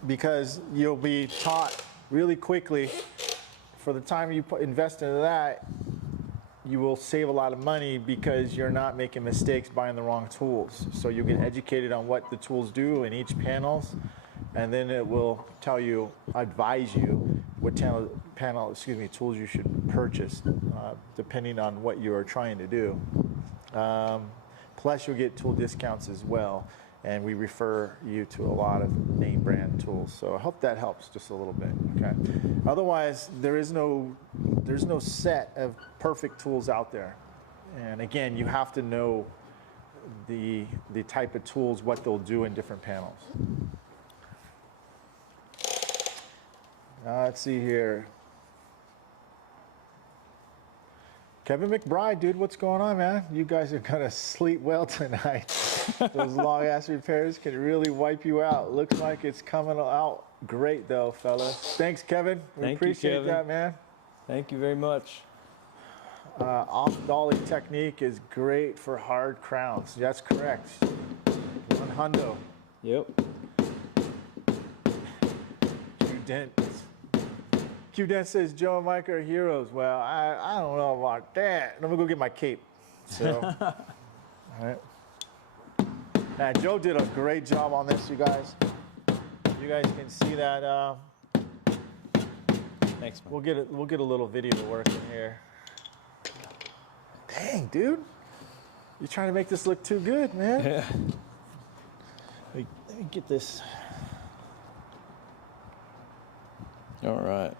because you'll be taught really quickly. For the time you invest into that, you will save a lot of money because you're not making mistakes buying the wrong tools. So you'll get educated on what the tools do in each panels, and then it will tell you, advise you what tools you should purchase, depending on what you are trying to do. Plus you'll get tool discounts as well, and we refer you to a lot of name brand tools. So I hope that helps just a little bit, okay? Otherwise, there's no set of perfect tools out there. And again, you have to know the type of tools, what they'll do in different panels. Let's see here. Kevin McBride, dude, what's going on, man? You guys are gonna sleep well tonight. Those long ass repairs can really wipe you out. Looks like it's coming out great though, fellas. Thanks, Kevin. We appreciate that, man. Thank you very much. Off dolly technique is great for hard crowns. That's correct. One hundo. Yep. Q-Dent says Joe and Mike are heroes. Well, I don't know about that. I'm gonna go get my cape. So, all right. Joe did a great job on this, you guys. You guys can see that. Thanks, man. We'll get a little video to work in here. Dang, dude. You're trying to make this look too good, man. Yeah. Let me get this. All right.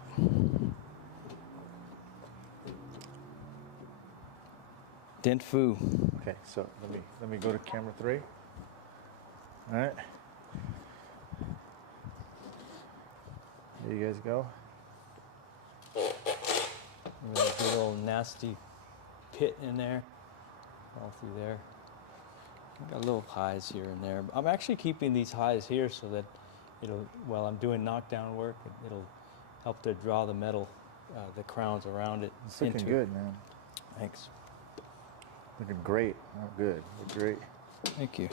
Dent foo. Okay, so let me go to camera 3. All right. There you guys go. There's a little nasty pit in there, all through there. Got little highs here and there. I'm actually keeping these highs here so that while I'm doing knockdown work, it'll help to draw the metal, the crowns around it. It's looking good, man. Thanks. Looking great. Oh, good. Look great. Thank you.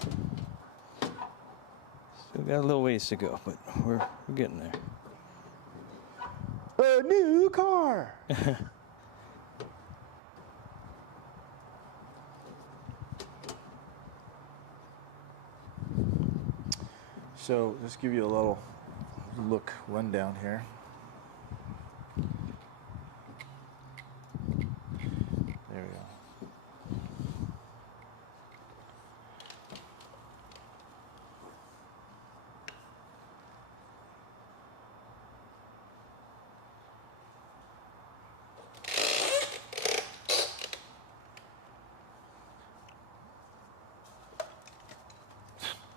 Still got a little ways to go, but we're getting there. A new car. So let's give you a little look rundown here. There we go.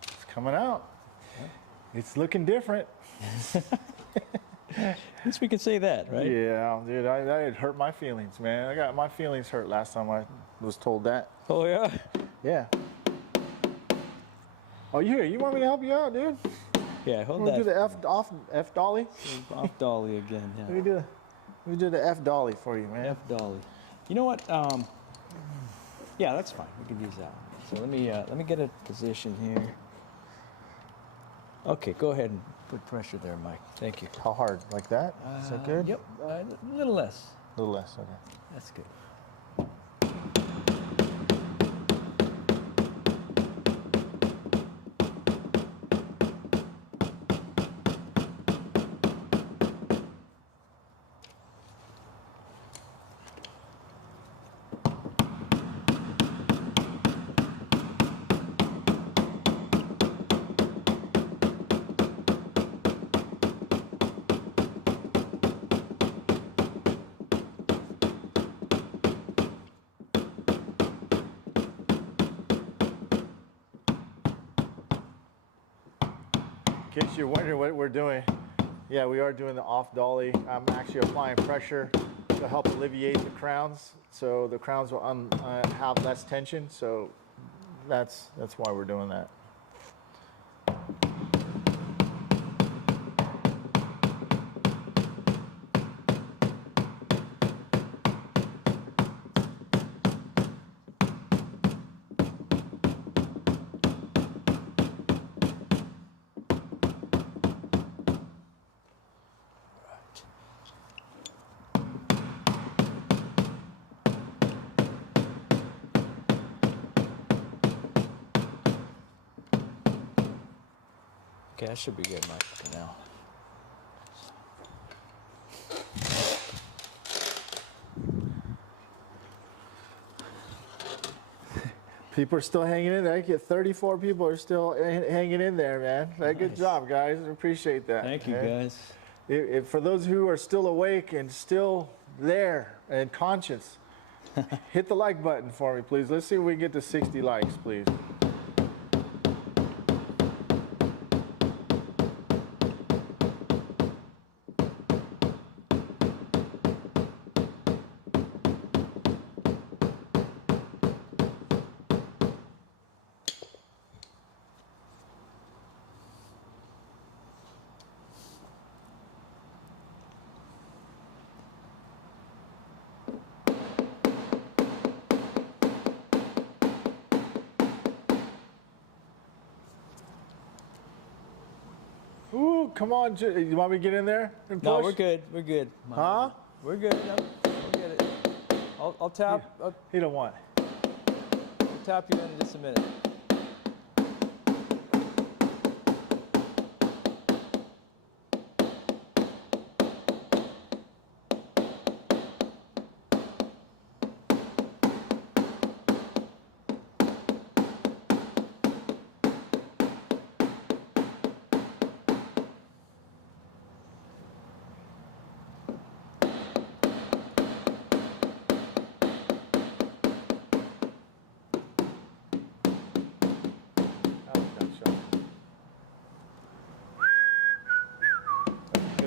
It's coming out. It's looking different. At least we can say that, right? Yeah, dude, that hurt my feelings, man. I got my feelings hurt last time I was told that. Oh, yeah? Yeah. Oh, you here? You want me to help you out, dude? Yeah, hold Want that. to do the F dolly? Off dolly again, yeah. Let me do the F dolly for you, man. F dolly. You know what? Yeah, that's fine. We can use that one. So let me get a position here. Okay, go ahead and put pressure there, Mike. Thank you. How hard? Like that? Is that good? Yep. A little less. A little less, okay. That's good. In case you're wondering what we're doing, yeah, we are doing the off dolly. I'm actually applying pressure to help alleviate the crowns, so the crowns will have less tension. So that's why we're doing that. Okay, that should be good, Mike, for now. People are still hanging in there. I get 34 people are still hanging in there, man. Good Nice. job, guys. I appreciate that. Thank you, man. guys. For those who are still awake and still there and conscious, hit the like button for me, please. Let's see if we can get to 60 likes, please. Ooh, come on. You want me to get in there and push? No, we're good. We're good. Huh? We're good. No, we'll get it. I'll tap. He don't want. I'll tap you in just a minute.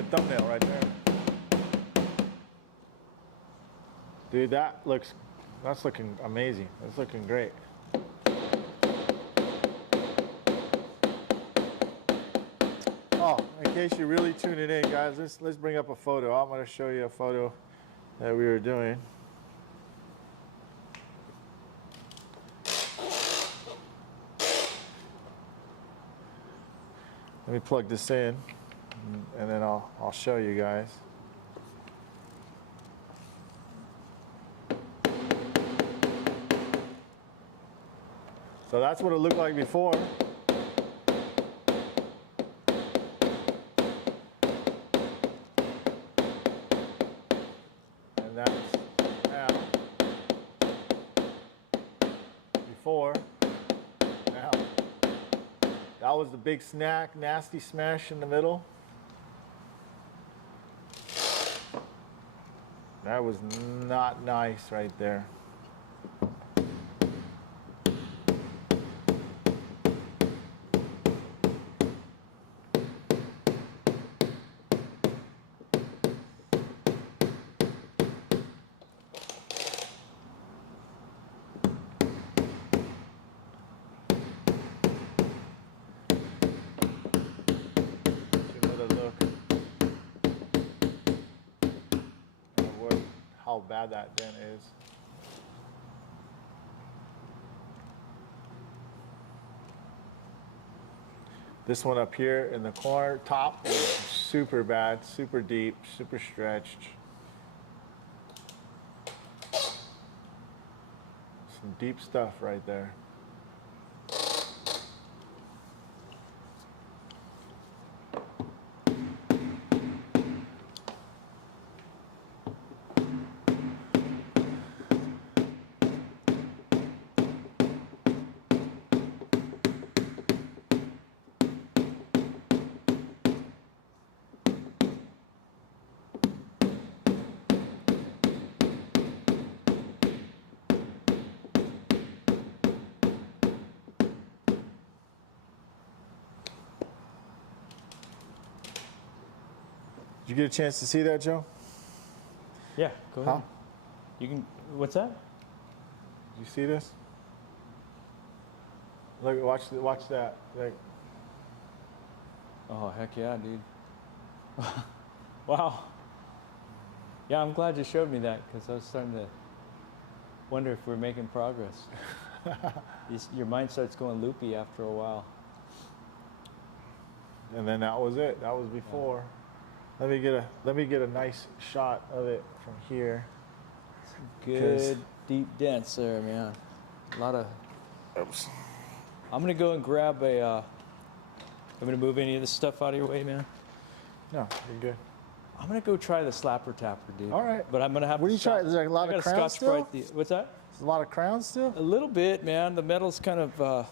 thumbnail right there. Dude, that's looking amazing. That's looking great. Oh, in case you're really tuning in, guys, let's bring up a photo. I'm going to show you a photo that we were doing. Let me plug this in, and then I'll show you guys. So that's what it looked like before. And that's now. Before. Now. That was the big snack, nasty smash in the middle. That was not nice right there. How bad that dent is. This one up here in the corner, top, is super bad, super deep, super stretched. Some deep stuff right there. Did you get a chance to see that, Joe? Yeah, go ahead. Huh? You can. What's that? Did you see this? Look, watch that. Like, Oh, heck yeah, dude. Wow. Yeah, I'm glad you showed me that because I was starting to wonder if we're making progress. Your mind starts going loopy after a while. and then that was it. That was before. Let me get a nice shot of it from here. Good deep dents there, man. A lot of. Oops. I'm gonna go and grab a. I'm gonna move any of this stuff out of your way, man. No, you're good. I'm gonna go try the slapper tapper, dude. All right. But I'm gonna have. What are you trying? Is there a lot I of got a crowns Scotch still? Brite what's that? There's a lot of crowns still? A little bit, man. The metal's kind of.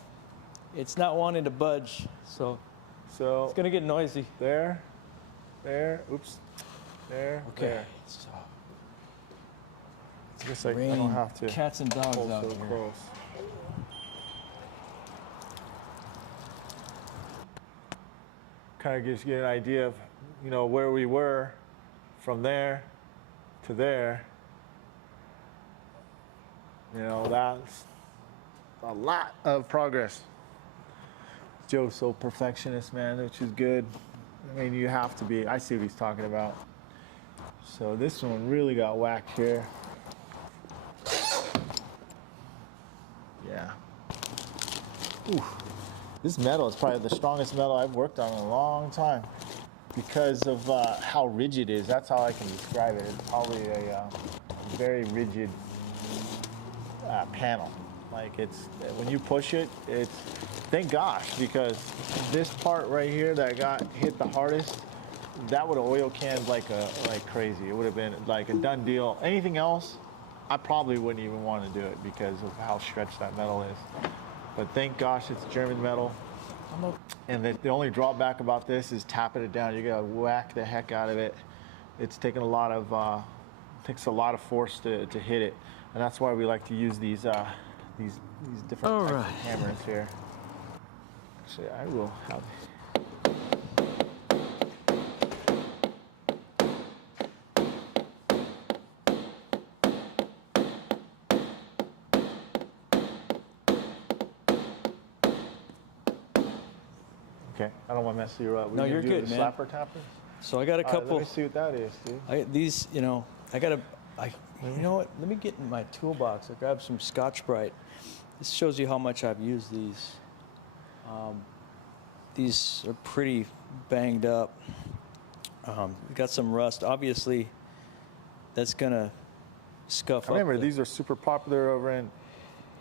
It's not wanting to budge, so So it's gonna get noisy. there, oops, there, Okay. there. So I guess I raining don't have to cats and dogs pull out so here. close. Kind of gives you an idea of, where we were from there to there. That's a lot of progress. Joe's so perfectionist, man, which is good. I mean, you have to be. I see what he's talking about. So this one really got whacked here. Yeah. Ooh. This metal is probably the strongest metal I've worked on in a long time because of how rigid it is. That's how I can describe it. It's probably a very rigid panel. Like when you push it, thank gosh, because this part right here that got hit the hardest, that would have oil canned like crazy. It would have been like a done deal. Anything else, I probably wouldn't even want to do it because of how stretched that metal is. But thank gosh it's German metal. And the only drawback about this is tapping it down. You gotta whack the heck out of it. It's taking takes a lot of force to hit it. And that's why we like to use these different types of hammers here. Actually, I will have. Okay, I don't want to mess you up. No, you're good, the man. slapper tapper? So I got a All right, couple. let me see what that is, dude. These, you know, you know what? Let me get in my toolbox. I grabbed some Scotch-Brite. This shows you how much I've used these. These are pretty banged up. Got some rust. Obviously, that's gonna scuff up. I remember these are super popular over in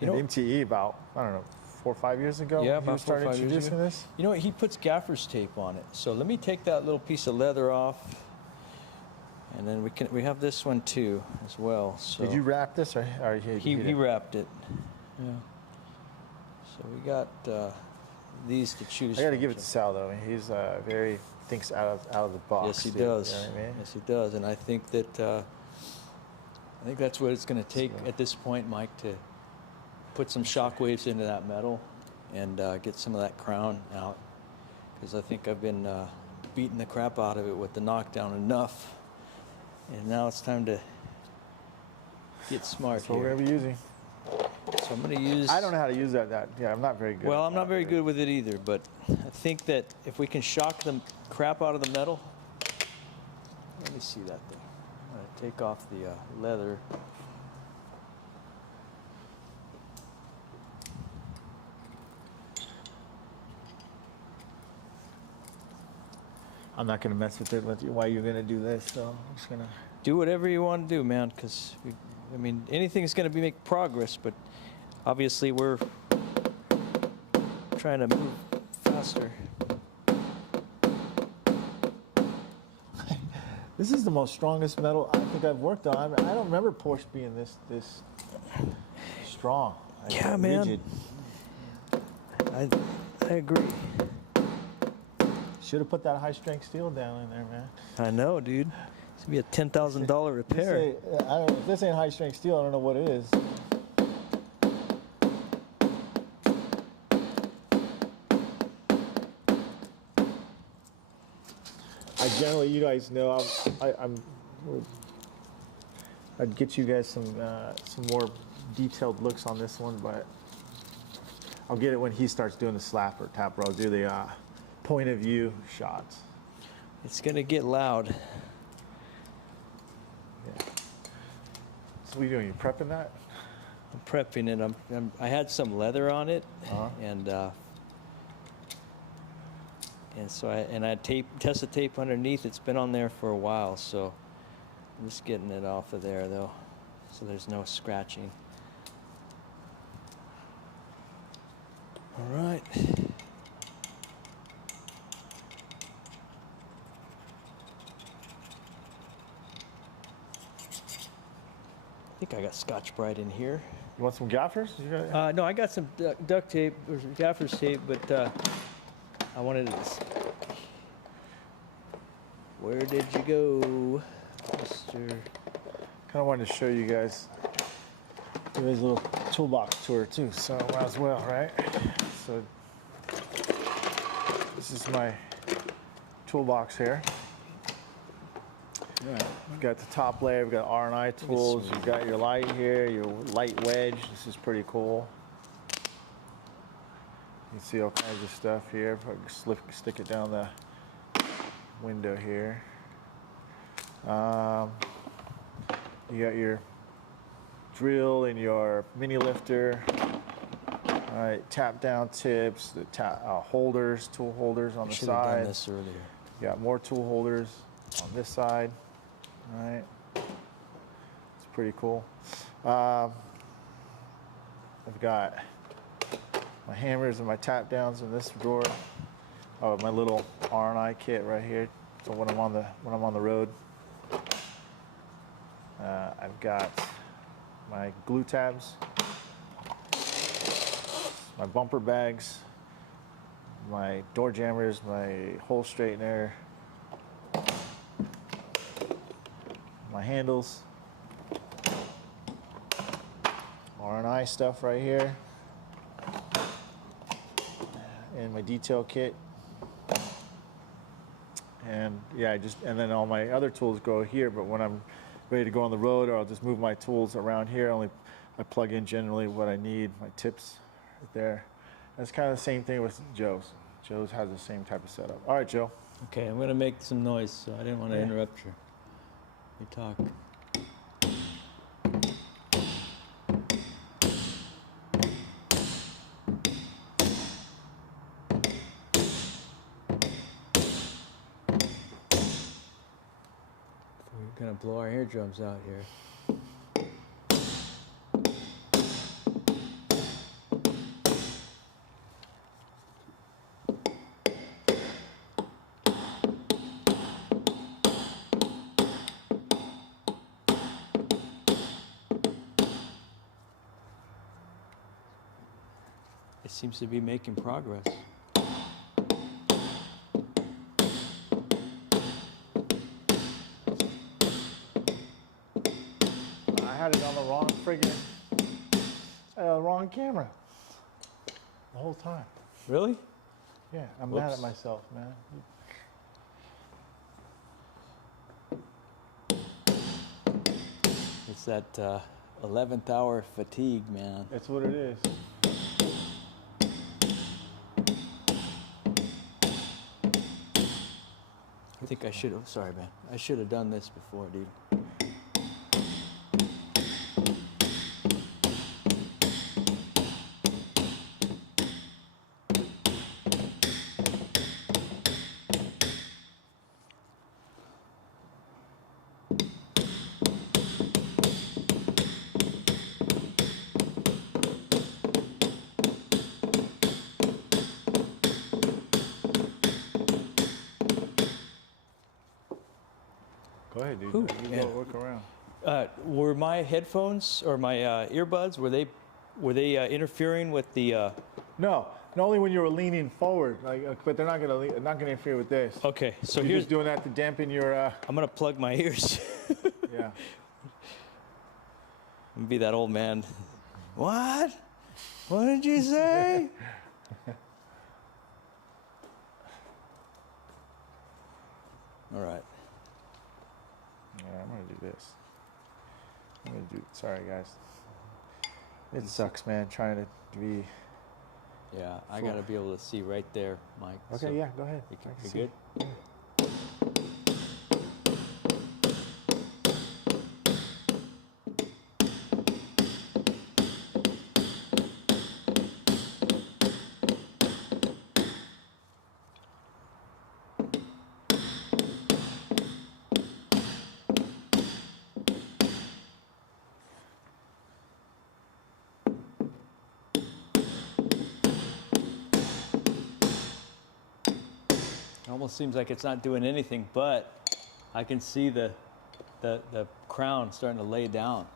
MTE about, I don't know, 4 or 5 years ago. Yeah, when about you started 4 or 5 years introducing ago. this. You know what? He puts gaffer's tape on it. So let me take that little piece of leather off, and then we have this one too as well. So Did you wrap this, or he wrapped it? Yeah. So we got these to choose. I got to from. give it to Sal though. He's very thinks out of the box. Yes, he dude, does. You know what I mean? Yes, he does. And I think that's what it's going to take at this point, Mike, to put some shock waves into that metal and get some of that crown out. Because I think I've been beating the crap out of it with the knockdown enough. And now it's time to get smart That's what here. we're gonna be using. So I'm going to use... I don't know how to use that. Yeah, I'm not very good. Well, at I'm not that, very dude. good with it either, but I think that if we can shock the crap out of the metal... Let me see that thing. I'm going to take off the leather. I'm not gonna mess with it with you while you're gonna do this. So I'm just gonna. Do whatever you want to do, man, because, I mean, anything's going to make progress, but obviously we're trying to move faster. This is the most strongest metal I think I've worked on. I don't remember Porsche being this strong. Yeah, man. Rigid. I agree. Should have put that high strength steel down in there, man. I know, dude. It's going to be a $10,000 repair. If this ain't high strength steel, I don't know what it is. Generally, you guys know I'd get you guys some more detailed looks on this one, but I'll get it when he starts doing the slapper tapper. I'll do the point of view shots. It's going to get loud. Yeah. So what are you doing? You prepping that? I'm prepping it. I had some leather on it, and so I tested tape underneath. It's been on there for a while, so I'm just getting it off of there though, so there's no scratching. All right. I think I got Scotch-Brite in here. You want some gaffers? No, I got some duct tape or gaffer's tape, but I wanted to. Where did you go, Mr.? Kind of wanted to show you guys a little toolbox tour too, so might as well, right? So this is my toolbox here. All right. We've got the top layer, we've got R&I tools, you've got your light here, your light wedge. This is pretty cool. You can see all kinds of stuff here. If I can stick it down the window here. You got your drill and your mini lifter. All right, tap down tips, the holders, tool holders on the Should have side. done this earlier. You got more tool holders on this side. All right, it's pretty cool. I've got my hammers and my tap downs in this drawer. Oh, my little R&I kit right here. So when I'm on the road, I've got my glue tabs, my bumper bags, my door jammers, my hole straightener, my handles, R&I stuff right here, and my detail kit. And yeah, and then all my other tools go here, but when I'm ready to go on the road, or I'll just move my tools around here. I plug in generally what I need, my tips right there. That's kind of the same thing with Joe's. Joe's has the same type of setup. All right, Joe. Okay, I'm gonna make some noise, so I didn't want to interrupt you. You talk. We're gonna blow our eardrums out here. It seems to be making progress. I had it on the wrong wrong camera the whole time. Really? Yeah, I'm mad at myself, man. It's that 11th hour fatigue, man. That's what it is. I think I should have, sorry man, I should have done this before, dude. Go ahead, dude. Ooh, You go work around. Were my headphones or my earbuds, were they interfering with the, No, only when you were leaning forward. But they're not gonna interfere with this. okay, so You're here's, just doing that to dampen your. I'm gonna plug my ears. Yeah. I'm gonna be that old man. What? What did you say? All right. Yeah, I'm gonna do this. Sorry, guys. It sucks, man. Trying to be. Yeah, I gotta be able to see right there, Mike. Okay, so yeah, go ahead. You, I can you see. good? It almost seems like it's not doing anything, but I can see the crown starting to lay down.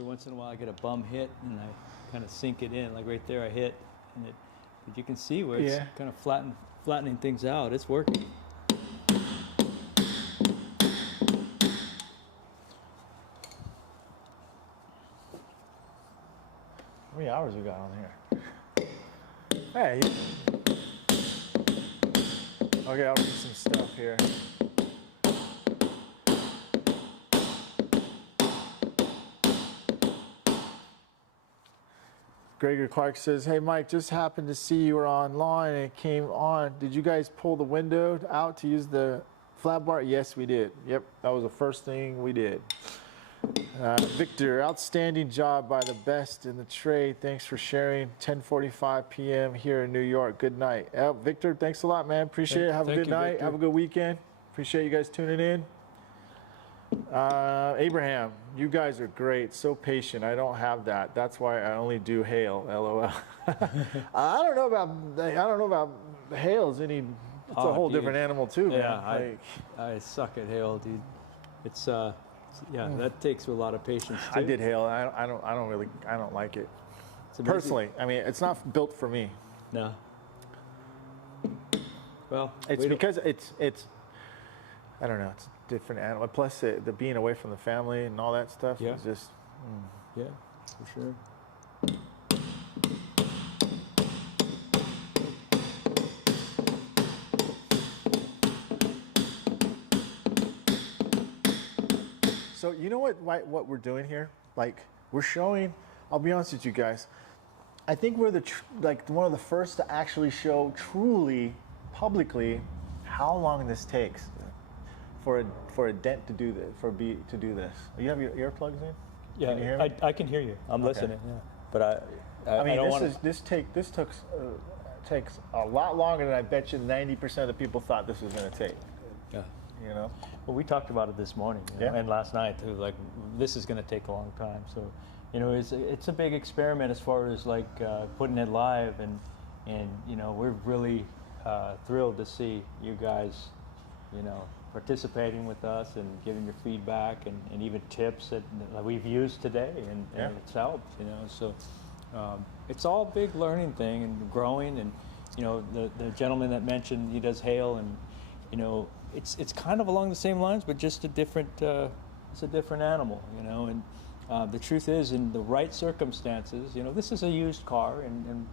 Once in a while I get a bum hit and I kind of sink it in, like right there I hit, and but you can see where it's kind of flattening things out. It's working. How many hours we got on here? Hey. Okay, I'll read some stuff here. Gregor Clark says, hey Mike, just happened to see you were online and it came on. Did you guys pull the window out to use the flat bar? Yes, we did. Yep, that was the first thing we did. Victor, outstanding job by the best in the trade. Thanks for sharing. 10:45 p.m. here in New York. Good night. Victor, thanks a lot, man. Appreciate it. Have a good night. Victor. Have a good weekend. Appreciate you guys tuning in. Abraham, you guys are great. So patient. I don't have that. That's why I only do hail. LOL. I don't know about hails. It's a whole different animal too, man. Yeah, I suck at hail, dude. It's yeah, that takes a lot of patience too. I did hail. I don't like it. Personally, I mean, it's not built for me. No. Well, it's because it's I don't know. It's a different animal. Plus, the being away from the family and all that stuff is just Yeah, for sure. So you know what we're doing here? Like we're showing. I'll be honest with you guys. I think we're like one of the first to actually show truly publicly how long this takes for a dent to do this, to do this. You have your earplugs in? Yeah, can you hear me? I can hear you. I'm listening. Yeah, but I mean, don't this takes a lot longer than I bet you 90% of the people thought this was going to take. Yeah. You know. Well, we talked about it this morning, and last night too. Like, this is going to take a long time. So, you know, it's a big experiment as far as like putting it live, and you know, we're really thrilled to see you guys, you know, participating with us and giving your feedback and even tips that we've used today, and it's helped. You know, so it's all a big learning thing and growing. And you know, the gentleman that mentioned he does hail, and you know. It's kind of along the same lines, but just a different it's a different animal, you know. And the truth is, in the right circumstances, you know, this is a used car, and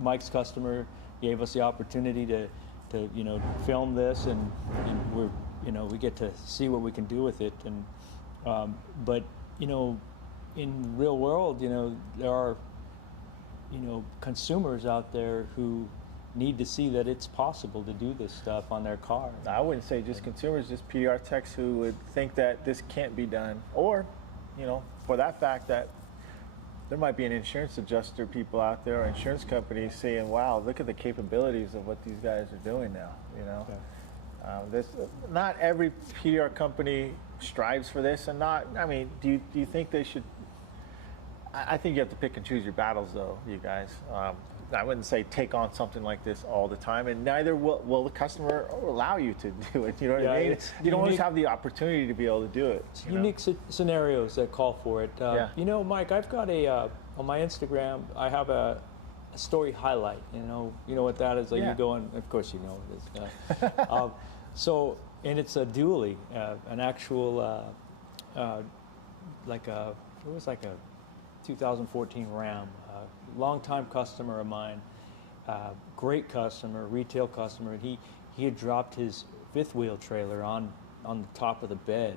Mike's customer gave us the opportunity to you know, film this, and we're, you know, we get to see what we can do with it. And but you know, in real world, you know, there are, you know, consumers out there who need to see that it's possible to do this stuff on their car. I wouldn't say just consumers, just PDR techs who would think that this can't be done, or, you know, for that fact that there might be an insurance adjuster people out there, or insurance companies saying, "Wow, look at the capabilities of what these guys are doing now." You know, not every PDR company strives for this, and not. I mean, do you think they should? I think you have to pick and choose your battles, though, you guys. I wouldn't say take on something like this all the time, and neither will the customer allow you to do it. You know what I mean? You don't always have the opportunity to be able to do it. Unique scenarios that call for it. You know, Mike, I've got on my Instagram, I have a story highlight. You know what that is? Like you go on, of course you know what it is. So, and it's a dually, an actual, it was like a 2014 Ram. Longtime customer of mine, great customer, retail customer. And he had dropped his fifth wheel trailer on the top of the bed,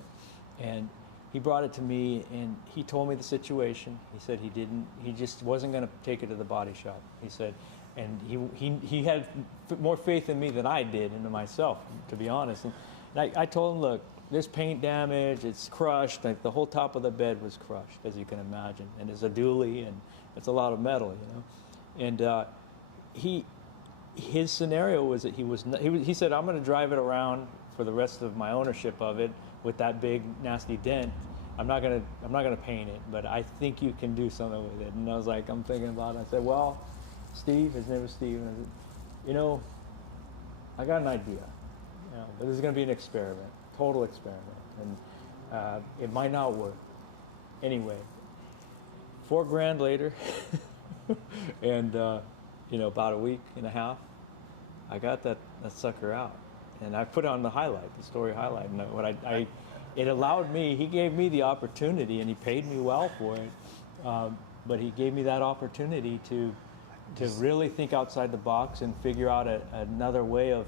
and he brought it to me, and he told me the situation. He said he just wasn't going to take it to the body shop. He said, and he had more faith in me than I did into myself, to be honest. And I told him, look, there's paint damage, it's crushed, like the whole top of the bed was crushed, as you can imagine, and it's a dually, and it's a lot of metal, you know. And his scenario was that he said, I'm going to drive it around for the rest of my ownership of it with that big nasty dent. I'm not gonna paint it, but I think you can do something with it. And I was like, I'm thinking about it. I said, well, Steve, his name was Steve, and I said, you know, I got an idea. You know, this is going to be an experiment, total experiment, and it might not work. Anyway, $4,000 later, and you know, about a week and a half, I got that sucker out, and I put it on the highlight, the story highlight, and it allowed me. He gave me the opportunity, and he paid me well for it. But he gave me that opportunity to really think outside the box and figure out another way of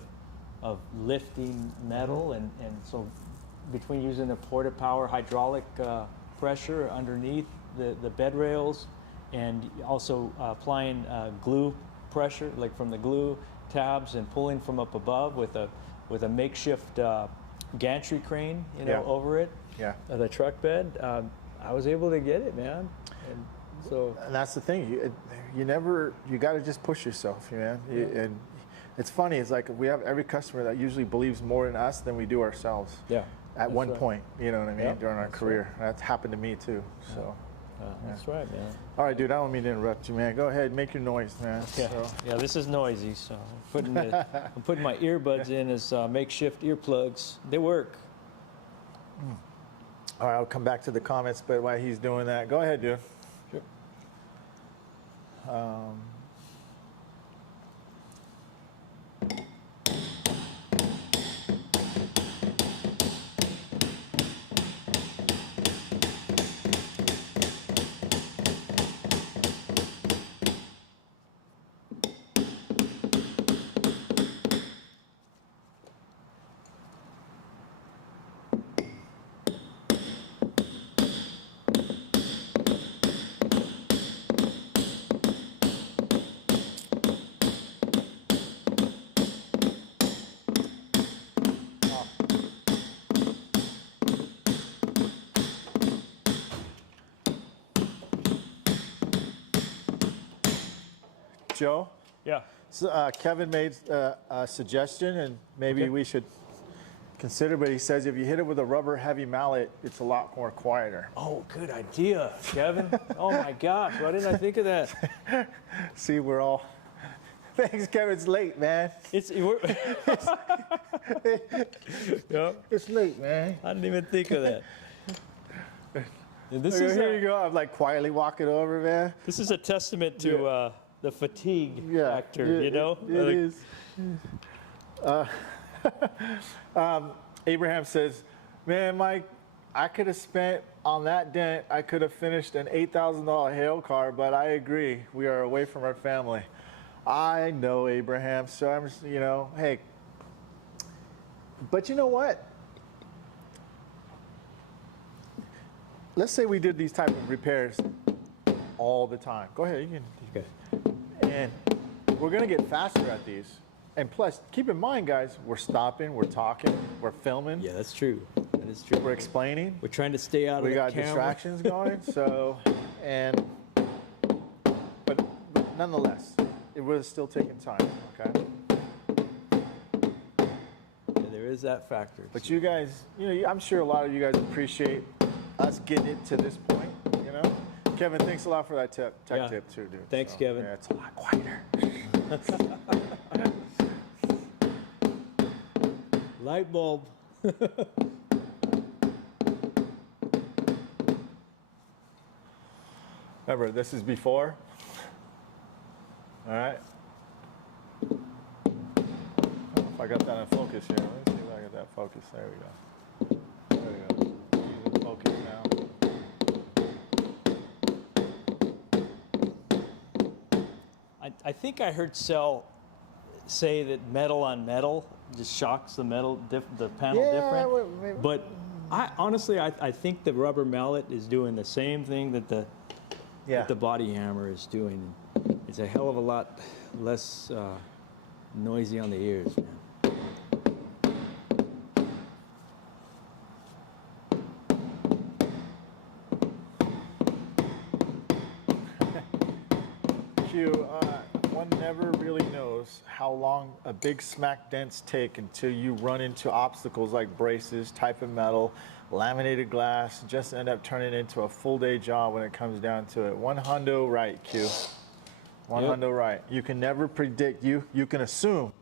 lifting metal, and so between using a porta power hydraulic pressure underneath the bed rails, and also applying glue pressure, like from the glue tabs, and pulling from up above with a makeshift gantry crane, you know, over it, the truck bed. I was able to get it, man. And that's the thing. You got to just push yourself, man. And it's funny. It's like we have every customer that usually believes more in us than we do ourselves. Yeah. At one point, you know what I mean, during our career. Right. That's happened to me too. So. That's right, man. All right, dude. I don't mean to interrupt you, man. Go ahead, make your noise, man. Yeah. So. Yeah, this is noisy. So I'm putting my earbuds in as makeshift earplugs. They work. All right, I'll come back to the comments, but while he's doing that, go ahead, dude. Sure. Joe. Yeah. So, Kevin made a suggestion, and maybe we should consider, but he says if you hit it with a rubber heavy mallet, it's a lot more quieter. Oh, good idea, Kevin. Oh my gosh, why didn't I think of that? See, we're all. Thanks, Kevin. It's late, man. It's It's late, man. I didn't even think of that. This Okay, is here you go. I'm like quietly walking over, man. This is a testament to the fatigue factor, you know? It is. Abraham says, man, Mike, I could have spent on that dent, I could have finished an $8,000 hail car, but I agree. We are away from our family. I know, Abraham. So I'm just, you know, hey. But you know what? Let's say we did these type of repairs all the time. Go ahead, you can. Okay. And we're gonna get faster at these. And plus, keep in mind, guys, we're stopping, we're talking, we're filming. Yeah, that's true. That is true. We're explaining. We're trying to stay out of We the got camera. distractions going. So, but nonetheless, it was still taking time. Okay. Yeah, there is that factor. But you guys, you know, I'm sure a lot of you guys appreciate us getting it to this point. You know, Kevin, thanks a lot for that tech tip too, dude. Thanks, So, Kevin. Yeah, it's a lot quieter. Light bulb. Remember, this is before. All right. I don't know if I got that in focus here. Let me see if I got that focus. There we go. There we go. Using focus now. I think I heard Sel say that metal on metal just shocks the the panel different. But honestly, I think the rubber mallet is doing the same thing that the body hammer is doing. It's a hell of a lot less noisy on the ears, man. One never really knows how long a big smack dents take until you run into obstacles like braces, type of metal, laminated glass, just end up turning into a full day job when it comes down to it. One hundo right, Q. One hundo right. You can never predict. You can assume,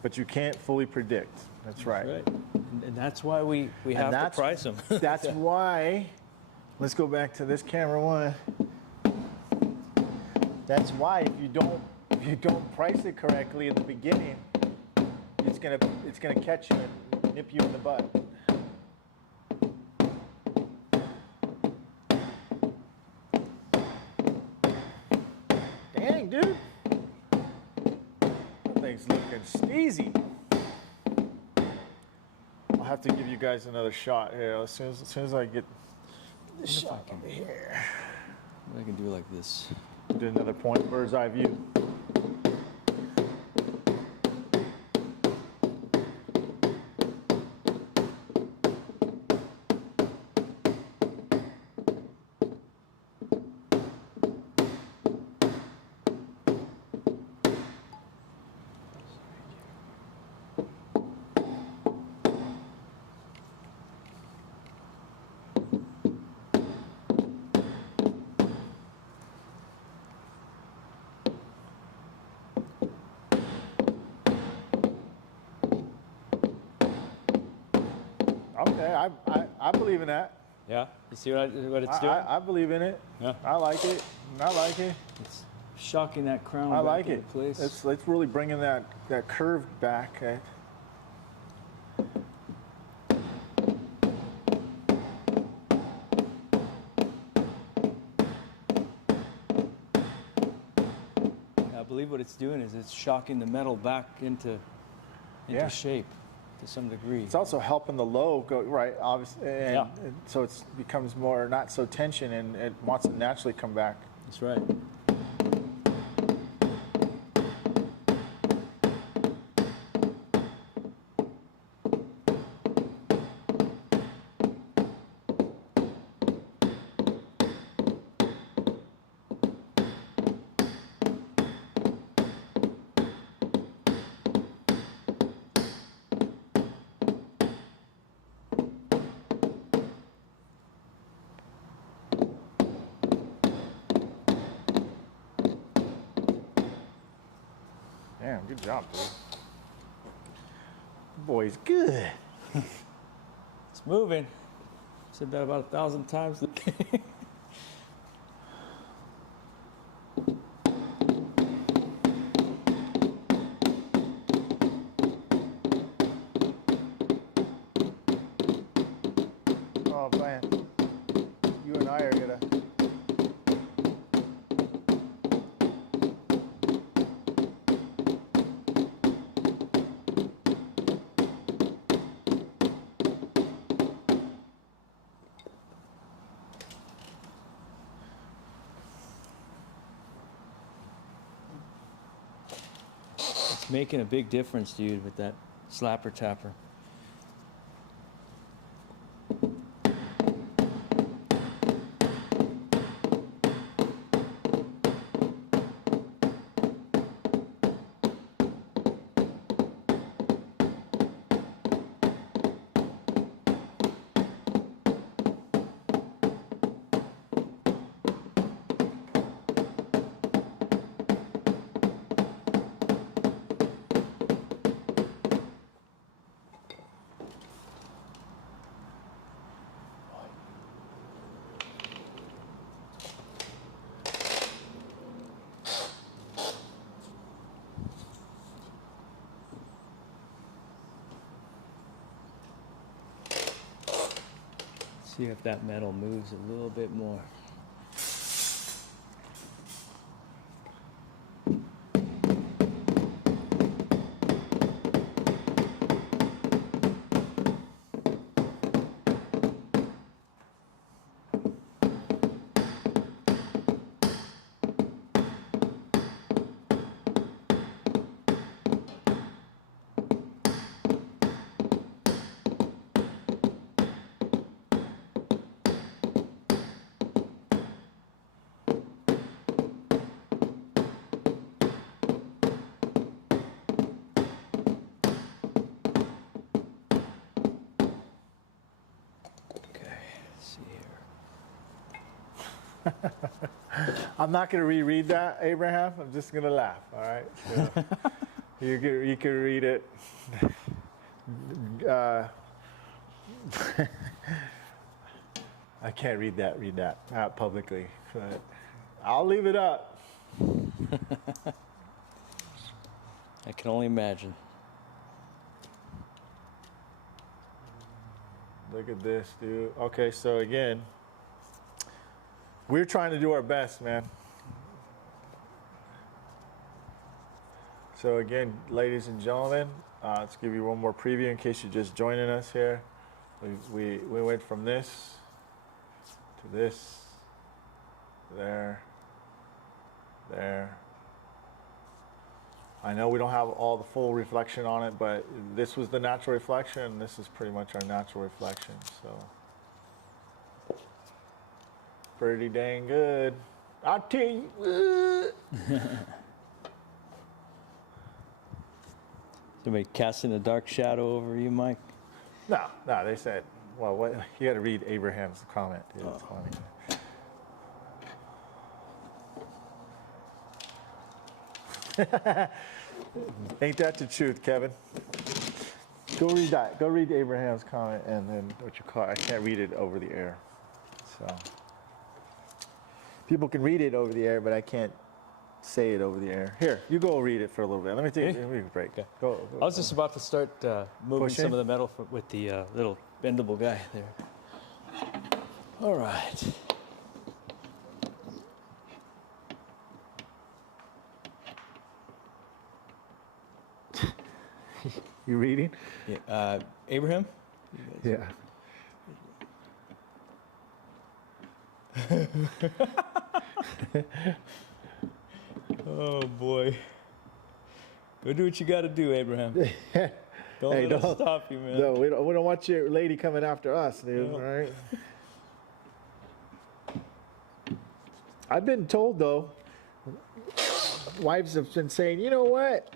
but you can't fully predict. That's right. And that's why we have to price them. That's why, let's go back to this camera one. That's why if you don't price it correctly in the beginning, it's gonna catch you and nip you in the butt. Dang, dude. That thing's looking steezy. I'll have to give you guys another shot here as soon as I get the shot over here. I can do it like this. Do another point, bird's eye view. Okay, I believe in that. Yeah, you see what it's doing? I believe in it. Yeah. I like it. I like it. It's shocking that crown I back like into it. place. It's really bringing that curve back. I believe what it's doing is it's shocking the metal back into shape to some degree. It's also helping the low go right, obviously, and so it becomes more not so tension, and it wants to naturally come back. That's right. Damn, good job, dude. Boy's good. It's moving. Said that about 1,000 times. Oh man, you and I are gonna. It's making a big difference, dude, with that slapper tapper. See if that metal moves a little bit more. I'm not going to reread that, Abraham. I'm just going to laugh, all right? So you can read it. I can't read that out publicly, but I'll leave it up. I can only imagine. Look at this, dude. Okay, so again, we're trying to do our best, man. So again, ladies and gentlemen, let's give you one more preview in case you're just joining us here. We went from this to this, there, there. I know we don't have all the full reflection on it, but this was the natural reflection, and this is pretty much our natural reflection, so. Pretty dang good. I'll tell you. Somebody casting a dark shadow over you, Mike? No, they said, well, what, you got to read Abraham's comment. Dude, it's funny. Ain't that the truth, Kevin? Go read that. Go read Abraham's comment and then what you call it. I can't read it over the air. So. People can read it over the air, but I can't say it over the air. Here, you go read it for a little bit. Let me take a break. Okay. Go. I was just about to start moving Pushing? some of the metal with the little bendable guy there. All right. You reading? Yeah, Abraham? Yeah. Oh boy. Go do what you got to do, Abraham. Don't let us stop you, man. No, we don't want your lady coming after us, dude. No. All right. I've been told though, wives have been saying, you know what?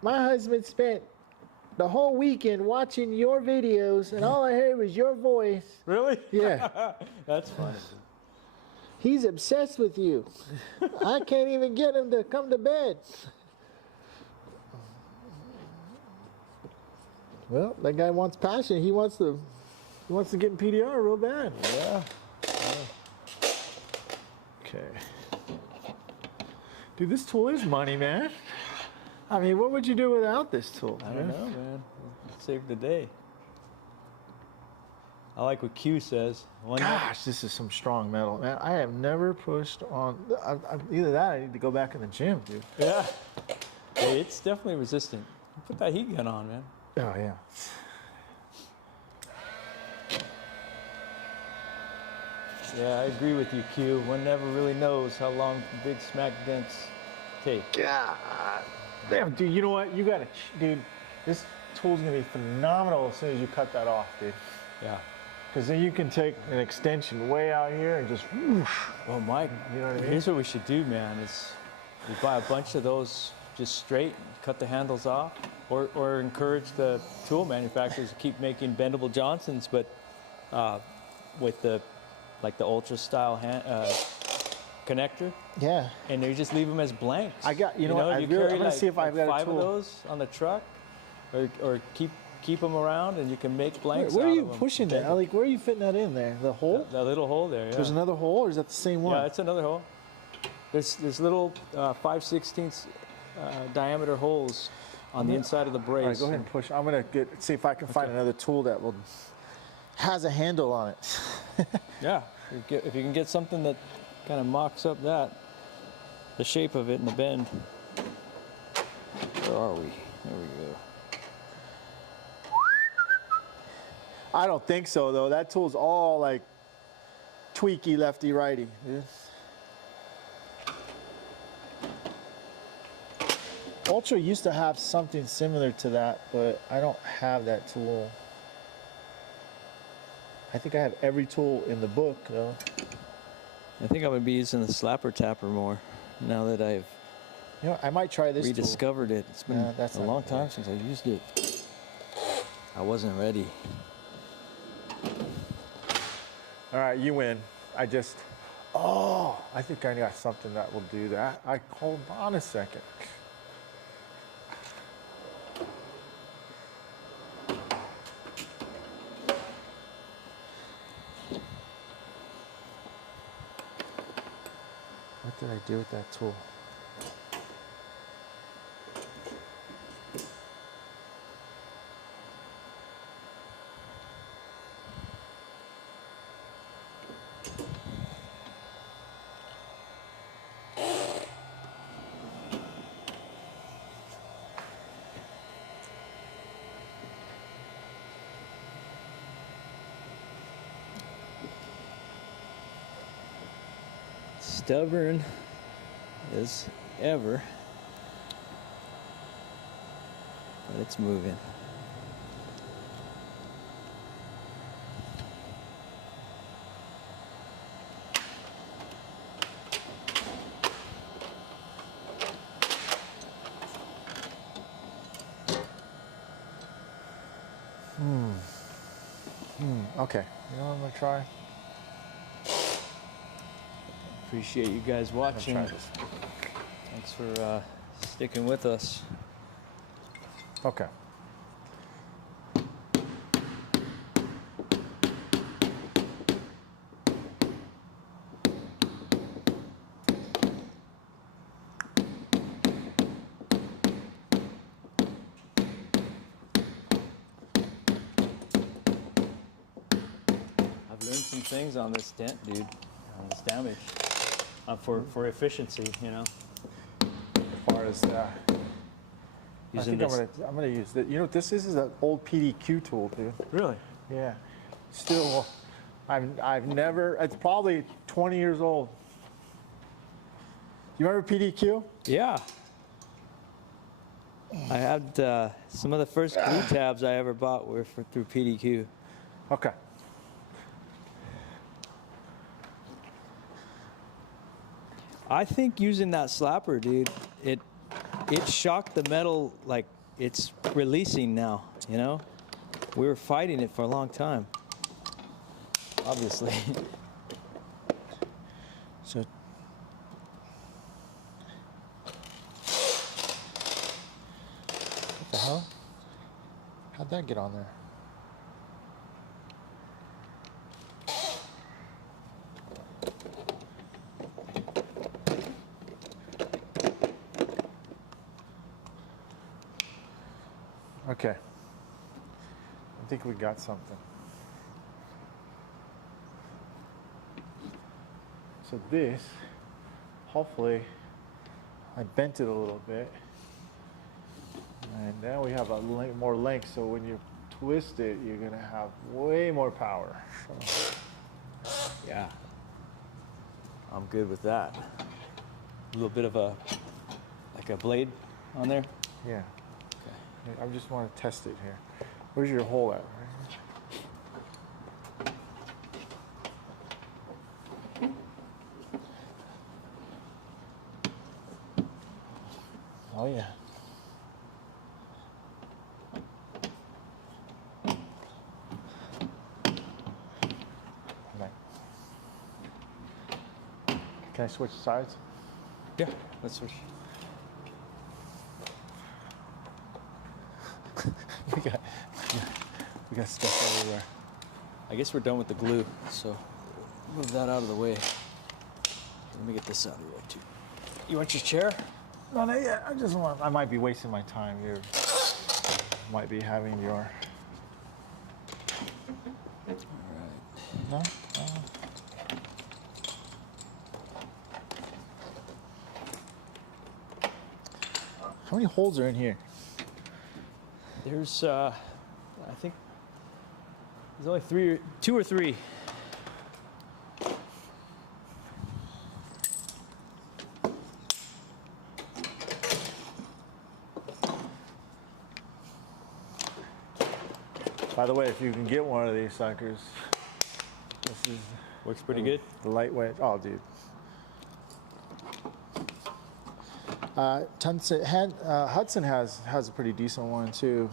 My husband spent the whole weekend watching your videos, and all I heard was your voice. Really? Yeah. That's funny. He's obsessed with you. I can't even get him to come to bed. Well, that guy wants passion. He wants to get in PDR real bad. Yeah. Okay. Dude, this tool is money, man. I mean, what would you do without this tool? I don't know, man. Save the day. I like what Q says. Gosh, this is some strong metal, man. I have never pushed on. Either that, or I need to go back in the gym, dude. Yeah. Hey, it's definitely resistant. Put that heat gun on, man. Oh yeah. Yeah, I agree with you, Q. One never really knows how long big smack dents take. God damn, dude. You know what? You gotta, dude. This tool's gonna be phenomenal as soon as you cut that off, dude. Yeah. Because then you can take an extension way out here and just whoosh. Well, Mike, You know what I mean? here's what we should do, man, is we buy a bunch of those just straight, cut the handles off, or encourage the tool manufacturers to keep making bendable Johnsons, but with the ultra style connector, Yeah. and they just leave them as blanks. I got, you know what? I'm gonna see if I've got a five tool. of those on the truck, or keep them around, and you can make blanks. Where are out you of them. pushing that? Like, where are you fitting that in there? The hole? That little hole there. Yeah. There's another hole, or is that the same one? Yeah, it's another hole. There's little 5/16 diameter holes on the inside of the brace. All right, go ahead and push. I'm gonna see if I can find another tool that has a handle on it. Yeah, if you can get something that kind of mocks up the shape of it and the bend. Where are we? There we go. I don't think so, though. That tool's all like tweaky lefty righty. Dude. Ultra used to have something similar to that, but I don't have that tool. I think I have every tool in the book, though. I think I'm gonna be using the slapper tapper more now that I've You know, I might try this tool. rediscovered it. It's been a long time since I used it. I wasn't ready. All right, you win. I think I got something that will do that. Hold on a second. What did I do with that tool? Stubborn as ever, but it's moving. Okay, you know what I'm gonna try? Appreciate you guys watching. Try this. Thanks for sticking with us. Okay. I've learned some things on this dent, dude, on this damage. For efficiency, you know. As far as I think I'm gonna use that. You know what this is? Is an old PDQ tool, dude. Really? Yeah. Still, I've never. It's probably 20 years old. You remember PDQ? Yeah. I had some of the first glue tabs I ever bought were through PDQ. Okay. I think using that slapper, dude, it shocked the metal like it's releasing now, you know? We were fighting it for a long time, obviously. So. What the hell? How'd that get on there? Okay. I think we got something. So this, hopefully, I bent it a little bit. And now we have a more length, so when you twist it, you're gonna have way more power. So. Yeah. I'm good with that. A little bit of a, like a blade on there? Yeah. Okay. I just want to test it here. Where's your hole at? Right? Oh yeah. Right. Can I switch sides? Yeah, let's switch. we got stuff everywhere. I guess we're done with the glue, so move that out of the way. Let me get this out of the way too. You want your chair? No, not yet. I might be wasting my time. You might be having your. All right. No. How many holes are in here? There's, I think, there's only two or three. By the way, if you can get one of these suckers, this is Works pretty good. the lightweight. Oh, dude. Hudson has a pretty decent one too.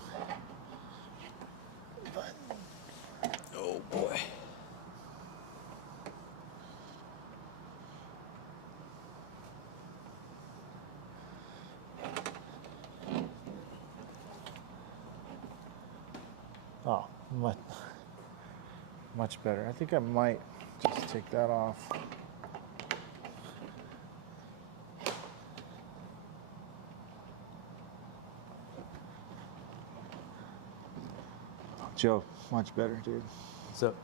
Oh boy. Oh, much better. I think I might just take that off. Joe, much better, dude. What's up?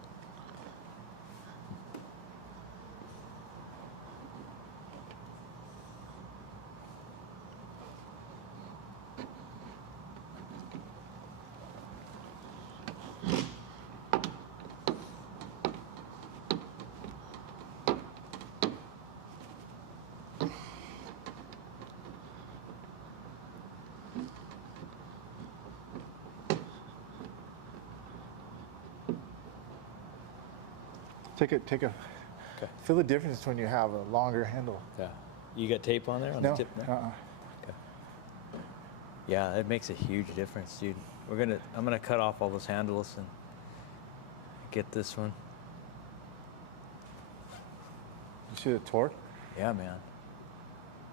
Take a. Okay. Feel the difference when you have a longer handle. Yeah. You got tape on there on No. the tip there? Okay. Yeah, it makes a huge difference, dude. I'm gonna cut off all those handles and get this one. You see the torque? Yeah, man.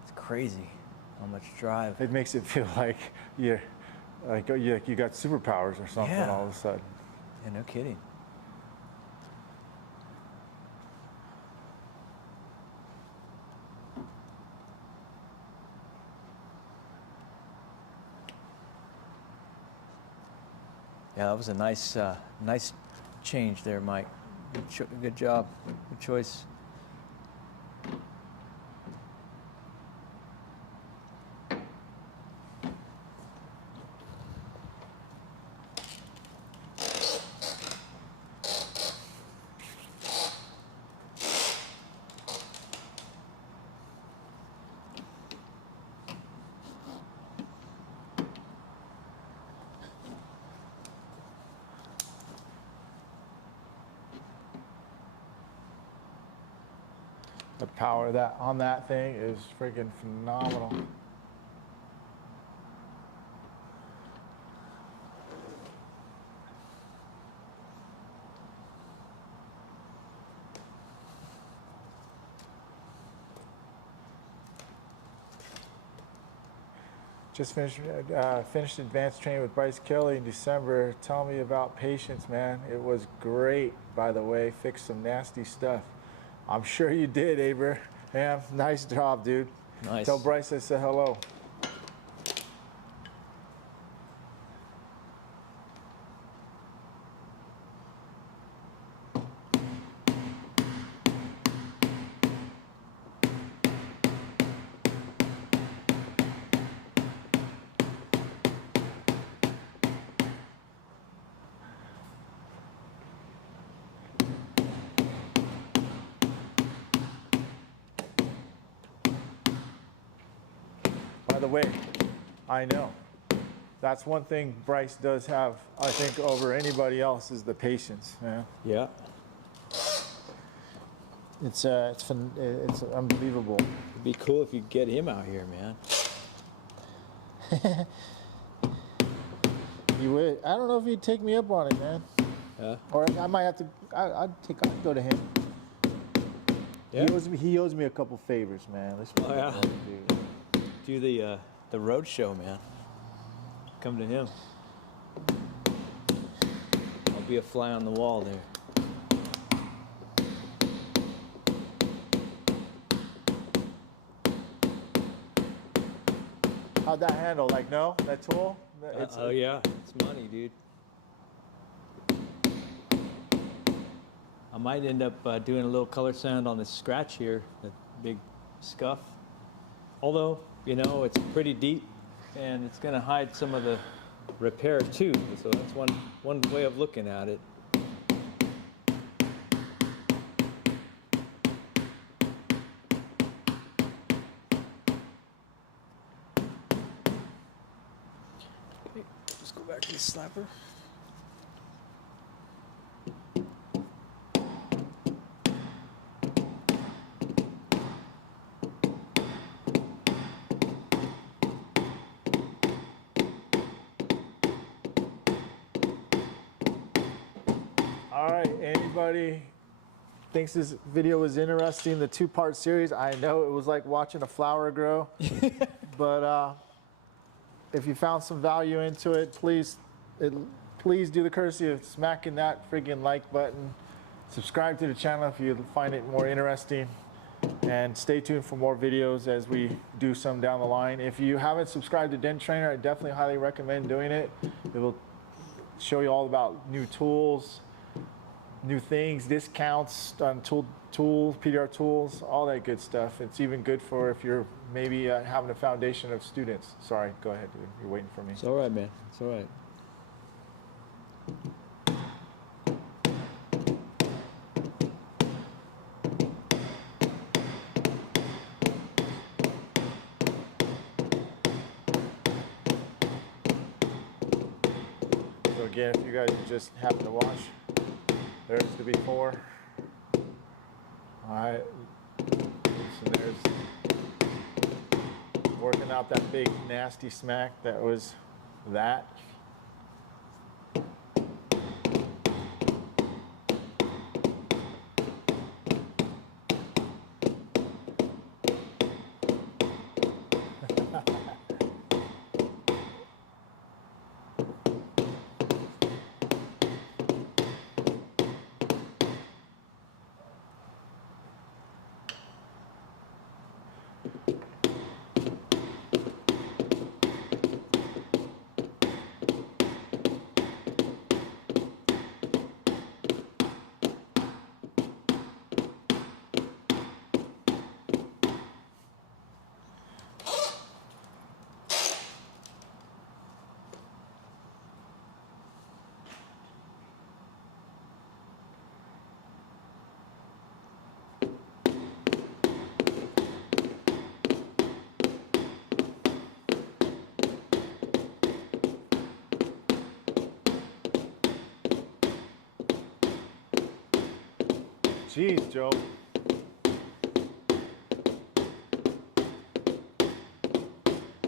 It's crazy how much drive. It makes it feel like you got superpowers or something Yeah. all of a sudden. Yeah, no kidding. Yeah, that was a nice change there, Mike. Good job. Good choice. The power that on that thing is freaking phenomenal. Just finished advanced training with Bryce Kelly in December. Tell me about patience, man. It was great, by the way. Fixed some nasty stuff. I'm sure you did, Abraham. Nice job, dude. Nice. Tell Bryce I said hello. By the way, I know. That's one thing Bryce does have, I think, over anybody else is the patience, man. Yeah. It's unbelievable. It'd be cool if you get him out here, man. You would. I don't know if he'd take me up on it, man. Yeah. Or I might have to. I'd go to him. Yeah. He owes me a couple favors, man. Let's Oh, yeah. Do the road show, man. Come to him. I'll be a fly on the wall there. How'd that handle? Like, no, that tool? Oh yeah, it's money, dude. I might end up doing a little color sand on this scratch here, that big scuff. Although, you know, it's pretty deep and it's gonna hide some of the repair too. So that's one way of looking at it. Okay, let's go back to the slapper. All right, anybody thinks this video was interesting, the two-part series, I know it was like watching a flower grow, but if you found some value into it, please do the courtesy of smacking that freaking like button. Subscribe to the channel if you find it more interesting, and stay tuned for more videos as we do some down the line. If you haven't subscribed to Dent Trainer, I definitely highly recommend doing it. It will show you all about new tools, new things, discounts on tools, PDR tools, all that good stuff. It's even good for if you're maybe having a foundation of students. Sorry, go ahead, dude. You're waiting for me. It's all right, man. It's all right. So again, if you guys just happen to watch, there's the before. All right, so there's working out that big nasty smack that was that. Jeez, Joe.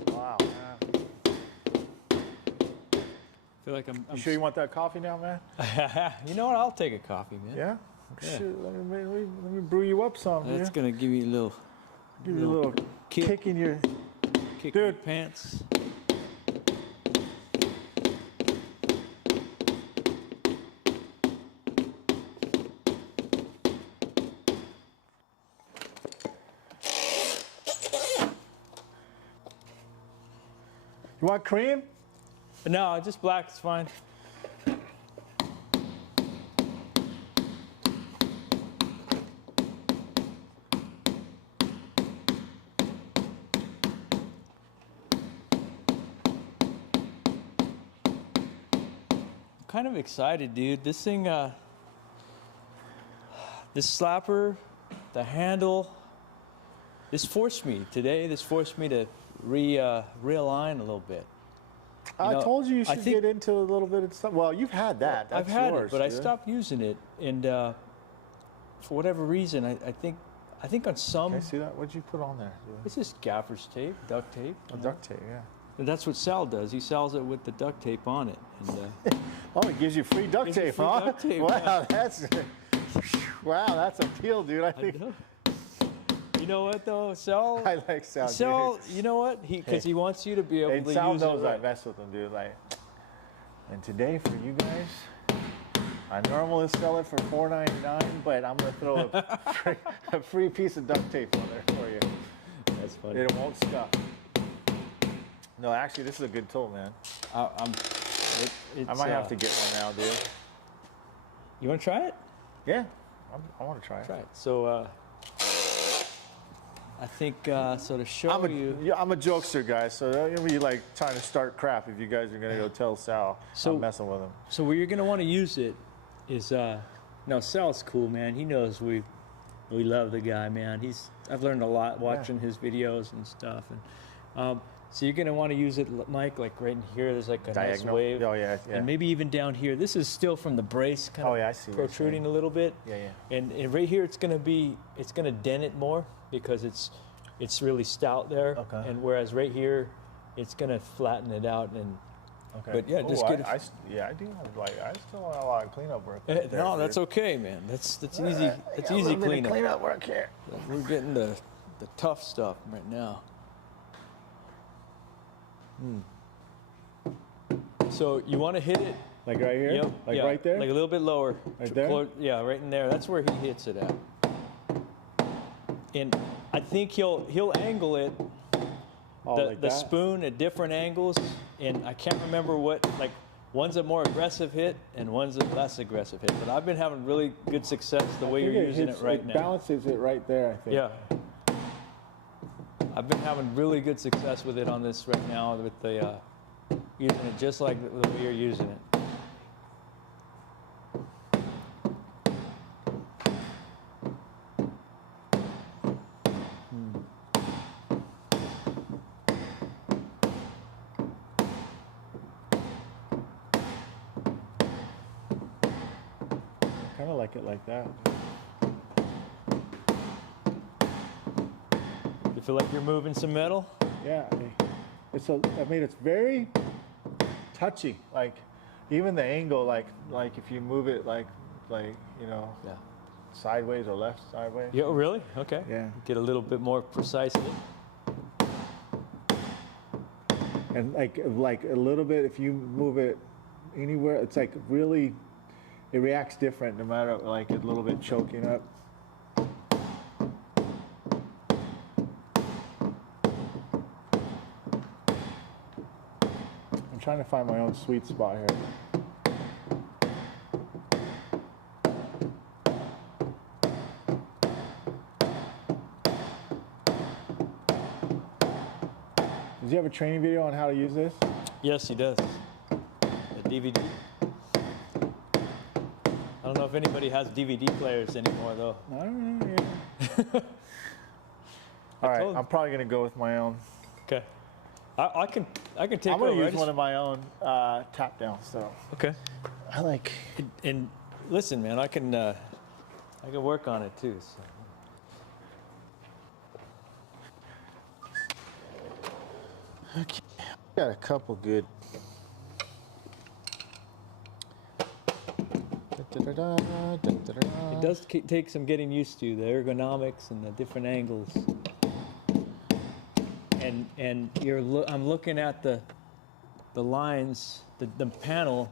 Wow, man. I feel like I'm You sure you want that coffee now, man? You know what? I'll take a coffee, man. Yeah? Yeah. Shoot, let me brew you up some. That's Yeah? gonna give you a little Give you a little kick kick in your... kick Dude. in your pants. You want cream? No, just black is fine. Kind of excited, dude. This thing, this slapper, the handle, this forced me today. This forced me to realign a little bit. I told you should get into a little bit of stuff. Well, you've had that. That's I've had yours, it, but dude. I stopped using it, and for whatever reason, I think on some. Can I see that? What'd you put on there? It's just gaffer's tape, duct tape. Oh, duct tape, yeah. And that's what Sal does. He sells it with the duct tape on it. And, oh, it gives you free duct tape, free huh? duct tape, wow, that's a deal, dude. I think. know. You know what though, Sal? I like Sal. Sal, dude. you know what? Because he wants you to be able to Sal use knows it. Right. I mess with him, dude. Like, and today for you guys, I normally sell it for $4.99, but I'm gonna throw a free piece of duct tape on there for you. That's funny. It won't stuck. No, actually, this is a good tool, man. I might have to get one now, dude. You want to try it? Yeah, I want to try it. Try it. So, I think so to show I'm a jokester, guys. So don't be like trying to start crap if you guys are gonna go tell Sal I'm messing with him. So where you're gonna want to use it is no, Sal's cool, man. He knows we love the guy, man. I've learned a lot watching his videos and stuff, and so you're gonna want to use it, Mike, like right in here. There's like a nice wave. Oh yeah, yeah. And maybe even down here. This is still from the brace, kind of I see protruding a little bit. Yeah, yeah. And right here, it's gonna dent it more because it's really stout there. Okay. And whereas right here, it's gonna flatten it out and. Okay. But yeah, just get it. I do have I still have a lot of cleanup work. No, that's okay, man. That's easy. That's easy cleanup. Cleanup work here. We're getting the tough stuff right now. So you want to hit it like right here? Yep, Like right there? Like a little bit lower. Right there? Yeah, right in there. That's where he hits it at. And I think he'll angle it, the spoon at different angles. And I can't remember what, like, one's a more aggressive hit and one's a less aggressive hit. But I've been having really good success the way you're using it right now. It balances it right there, I think. Yeah. I've been having really good success with it on this right now with the using it just like the way you're using it. I kind of like it like that. You feel like you're moving some metal? Yeah, it's very touchy. Like even the angle, like if you move it like you know, sideways or left sideways. Yeah, really? Okay. Yeah. Get a little bit more precise. And like a little bit, if you move it anywhere, it's like really, it reacts different no matter, like a little bit choking up. I'm trying to find my own sweet spot here. Does he have a training video on how to use this? Yes, he does. A DVD. I don't know if anybody has DVD players anymore, though. I don't know. Yeah. All right, I'm probably gonna go with my own. Okay. I can take I'm gonna over. use one of my own tap down. So. Okay. I like. And listen, man, I can work on it too. So. Okay. Got a couple good. It does take some getting used to, the ergonomics and the different angles. And I'm looking at the lines, the panel,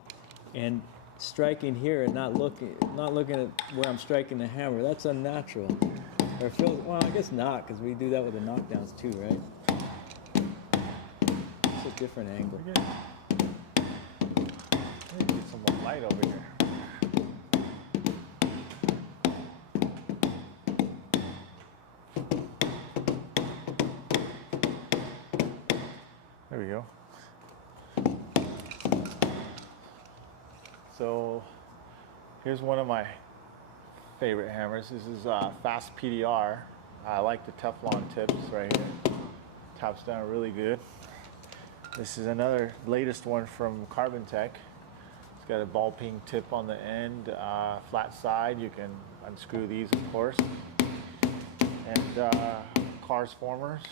and striking here and not looking at where I'm striking the hammer. That's unnatural. Or it feels, well, I guess not, because we do that with the knockdowns too, right? So different angle. Let me get some more light over here. There we go. So here's one of my favorite hammers. This is fast PDR. I like the Teflon tips right here. Taps down really good. This is another latest one from Carbon Tech. It's got a ball peen tip on the end, flat side. You can unscrew these, of course. And Cars Formers.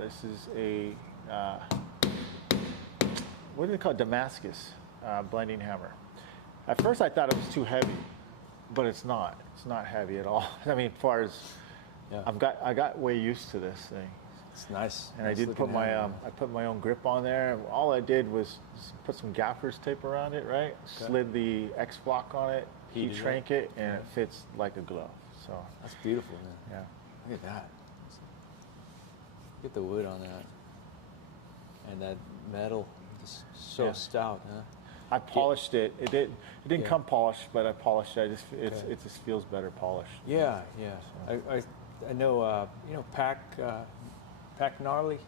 This is a what do they call it? Damascus blending hammer. At first I thought it was too heavy, but it's not. It's not heavy at all. I mean, as far as I got way used to this thing. It's nice. And I did put my I put my own grip on there. And all I did was put some gaffer's tape around it, right? Okay. Slid the X block on it, heat shrink it, and it fits like a glove. So that's beautiful, man. Yeah. Look at that. Get the wood on that, and that metal is so stout, huh? I polished it. It didn't come polished, but I polished it. It just feels better polished. Yeah, yeah. So. I know. You know, Pack Gnarly,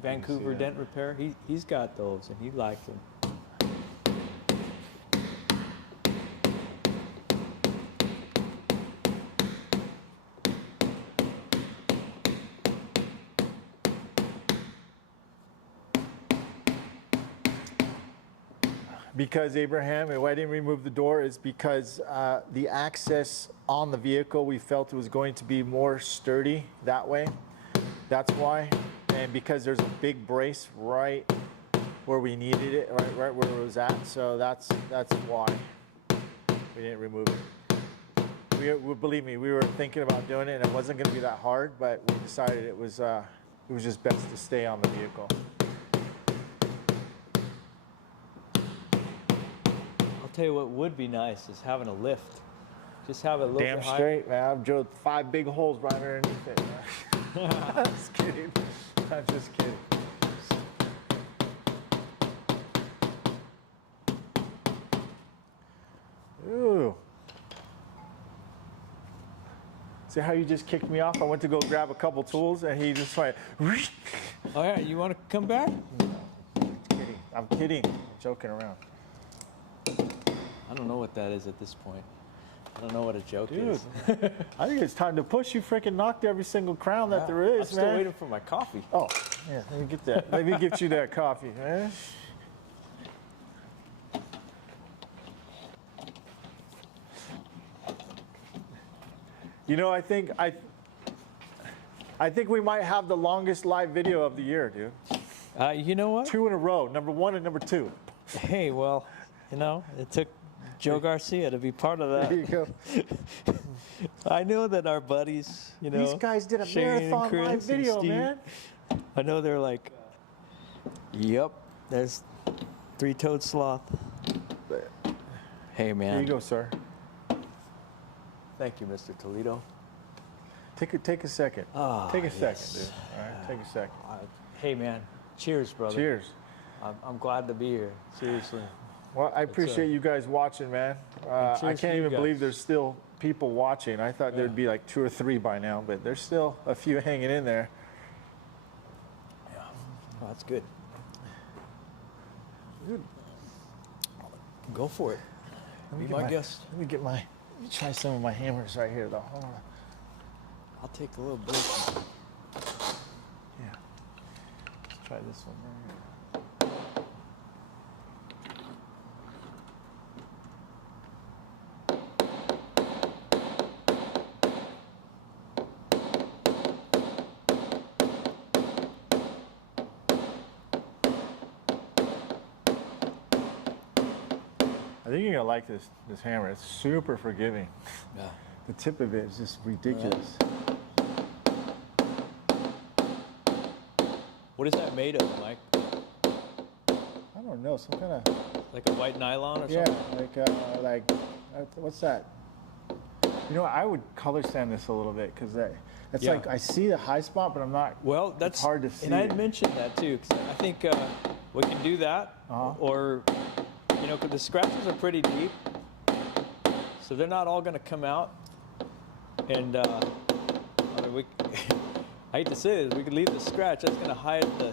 Vancouver Dent Repair. He's got those, and he liked them. Because Abraham, and why I didn't remove the door is because the access on the vehicle, we felt it was going to be more sturdy that way. That's why. And because there's a big brace right where we needed it, right where it was at. So that's why we didn't remove it. Believe me, we were thinking about doing it, and it wasn't going to be that hard, but we decided it was just best to stay on the vehicle. Tell you what would be nice is having a lift. Just have it a little damn bit higher. Straight, man. I've drilled 5 big holes right underneath it. I'm just kidding. I'm just kidding. Ooh. See how you just kicked me off? I went to go grab a couple tools, and he just went. Oh yeah, you want to come back? I'm kidding. I'm kidding. I'm joking around. I don't know what that is at this point. I don't know what a joke is. I think it's time to push. You freaking knocked every single crown that there is, I'm still waiting for my coffee. Oh, yeah, let me get that. Let me get you that coffee, man. You know, I think we might have the longest live video of the year, dude. You know what? 2 in a row, number 1 and number 2. Hey, well, you know, it took Joe Garcia to be part of that. There you go. I know that our buddies, you know, these guys did a Shane marathon Chris live video, Steve, man. I know they're like, yep, there's 3-toed sloth. Hey, man. Here you go, sir. Thank you, Mr. Toledo. Take a second. Take a second, dude. All right, take a second. Hey, man. Cheers, brother. Cheers. I'm glad to be here. Seriously. Well, I appreciate you guys watching, man. I can't even believe there's still people watching. I thought there'd be like 2 or 3 by now, but there's still a few hanging in there. Yeah. Oh, that's good. Good. Go for it. Be my guest. Let me try some of my hammers right here, though. Hold on. I'll take a little break. Yeah. Let's try this one right here. I think you're gonna like this hammer. It's super forgiving. Yeah. The tip of it is just ridiculous. What is that made of, Mike? I don't know, some kind of Like a white nylon or yeah, something? what's that? You know, I would color sand this a little bit because It's Yeah. like I see the high spot, but I'm not. Well, that's it's hard to see. And I had mentioned that too, 'cause I think we can do that, or you know, 'cause the scratches are pretty deep, so they're not all going to come out. And I mean, I hate to say this, we could leave the scratch. That's going to hide the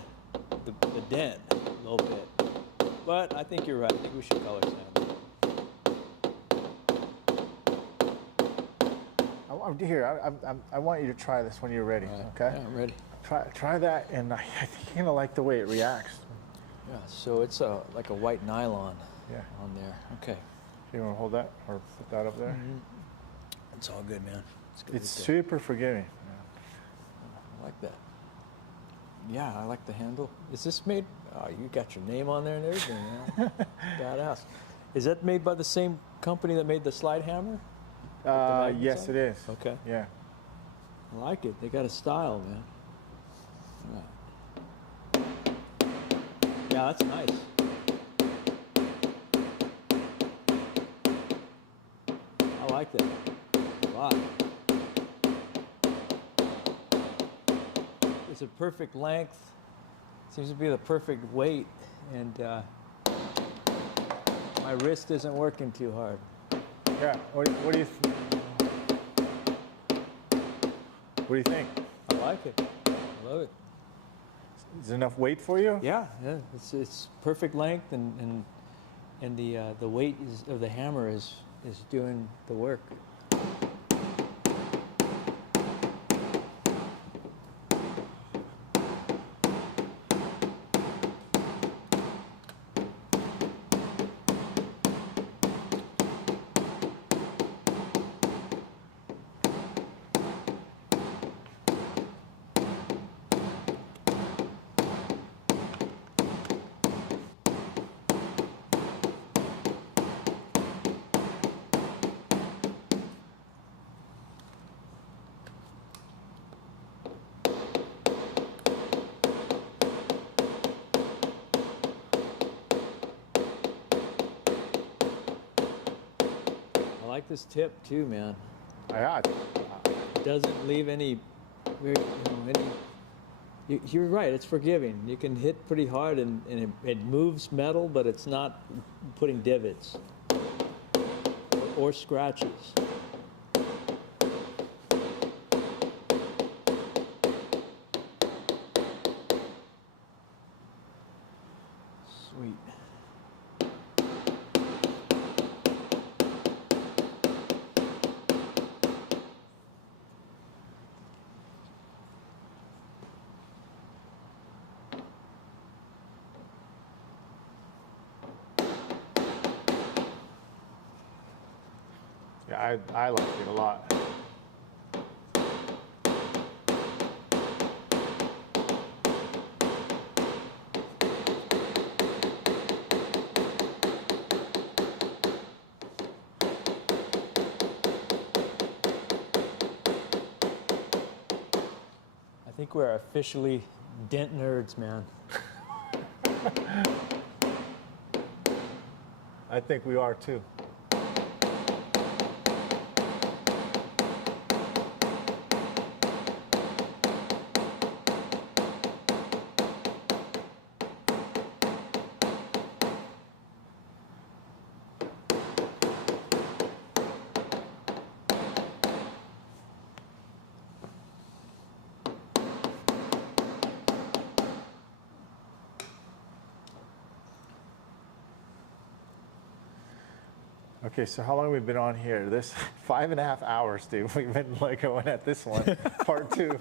dent a little bit. But I think you're right. I think we should color sand. Here, I want you to try this when you're ready. Okay. Yeah, I'm ready. Try that, and I think you're gonna like the way it reacts. Yeah. So it's like a white nylon. Yeah. On there. Okay. You want to hold that or put that up there? It's all good, man. It's super forgiving. I like that. Yeah, I like the handle. Is this made? Oh, you got your name on there and everything, man. Badass. Is that made by the same company that made the slide hammer? Yes, it is. Okay. Yeah. I like it. They got a style, man. Yeah, yeah, that's nice. I like that a lot. It's a perfect length. Seems to be the perfect weight, and my wrist isn't working too hard. Yeah. What do you think? I like it. I love it. Is it enough weight for you? Yeah, yeah. It's perfect length, and the weight of the hammer is doing the work. I like this tip too, man. Yeah. It doesn't leave any, you're right, it's forgiving. You can hit pretty hard and it moves metal, but it's not putting divots or scratches. Sweet. Yeah, I like it a lot. I think we're officially dent nerds, man. I think we are too. Okay, so how long have we been on here? This 5.5 hours, dude. We've been like going at this one. Part two.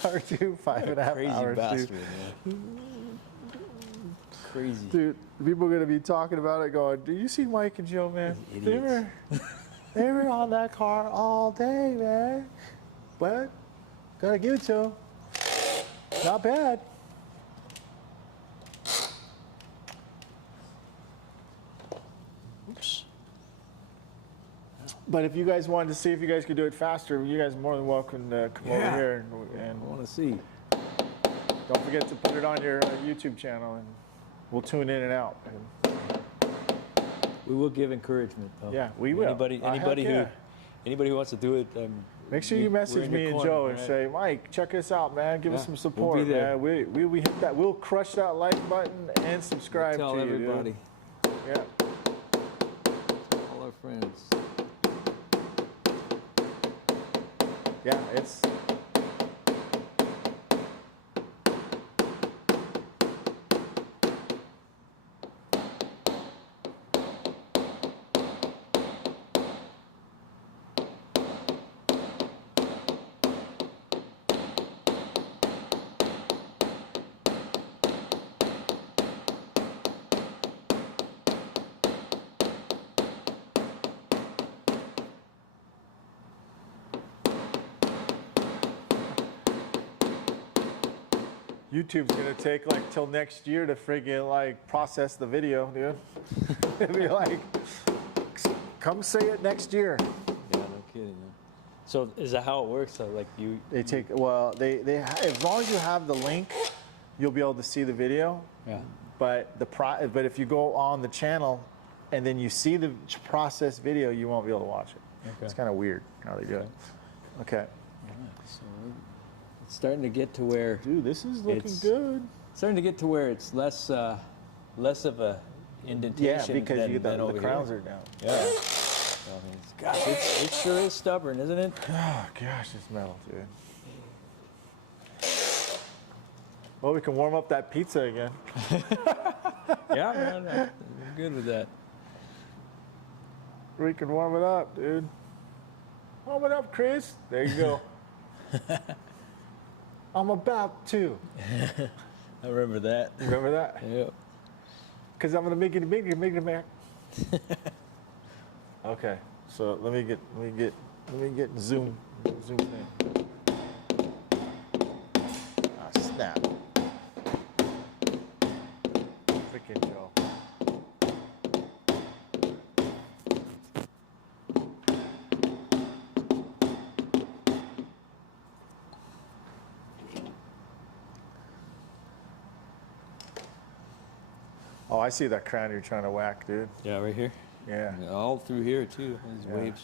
Part two, 5.5 Crazy hours, bastard, dude. man. Crazy. Dude, people are gonna be talking about it going, do you see Mike and Joe, man? Idiots. They were on that car all day, man. But gotta give it to them. Not bad. Oops. But if you guys wanted to see if you guys could do it faster, you guys are more than welcome to come over here I and want to see. don't forget to put it on your YouTube channel, and we'll tune in and out. We will give encouragement, though. Yeah, we will. Anybody Heck yeah. who wants to do it, Make sure you we're message in the me and corner, Joe and right? say, Mike, check us out, man. Give us Yeah, some we'll support, be there. man. We hit that. We'll crush that like button and subscribe Tell to you, everybody, dude. Yeah. all our friends. Yeah, it's. YouTube's gonna take like till next year to friggin' like process the video, dude. It'll be like, come say it next year. Yeah, no kidding. Man. So is that how it works? So like you? They take, well, as long as you have the link, you'll be able to see the video. Yeah. But but if you go on the channel and then you see the process video, you won't be able to watch it. Okay. It's kind of weird how they do it. Okay. All right, so it's starting to get to where. Dude, this is looking It's- good. Starting to get to where it's less of a indentation. Yeah, because than, you than the over crowns here. are down. Yeah. So, I mean, gosh, it sure is stubborn, isn't it? Oh gosh, it's metal, dude. Well, we can warm up that pizza again. Yeah, man, I'm good with that. We can warm it up, dude. Warm it up, Chris. There you go. I'm about to. I remember that. Remember that? Yep. Because I'm gonna make it bigger, Mac. Okay, so let me get zoom in. Ah, snap. Freaking Joe. Oh, I see that crown you're trying to whack, dude. Yeah, right here. Yeah. And all through here too. These Yeah. waves.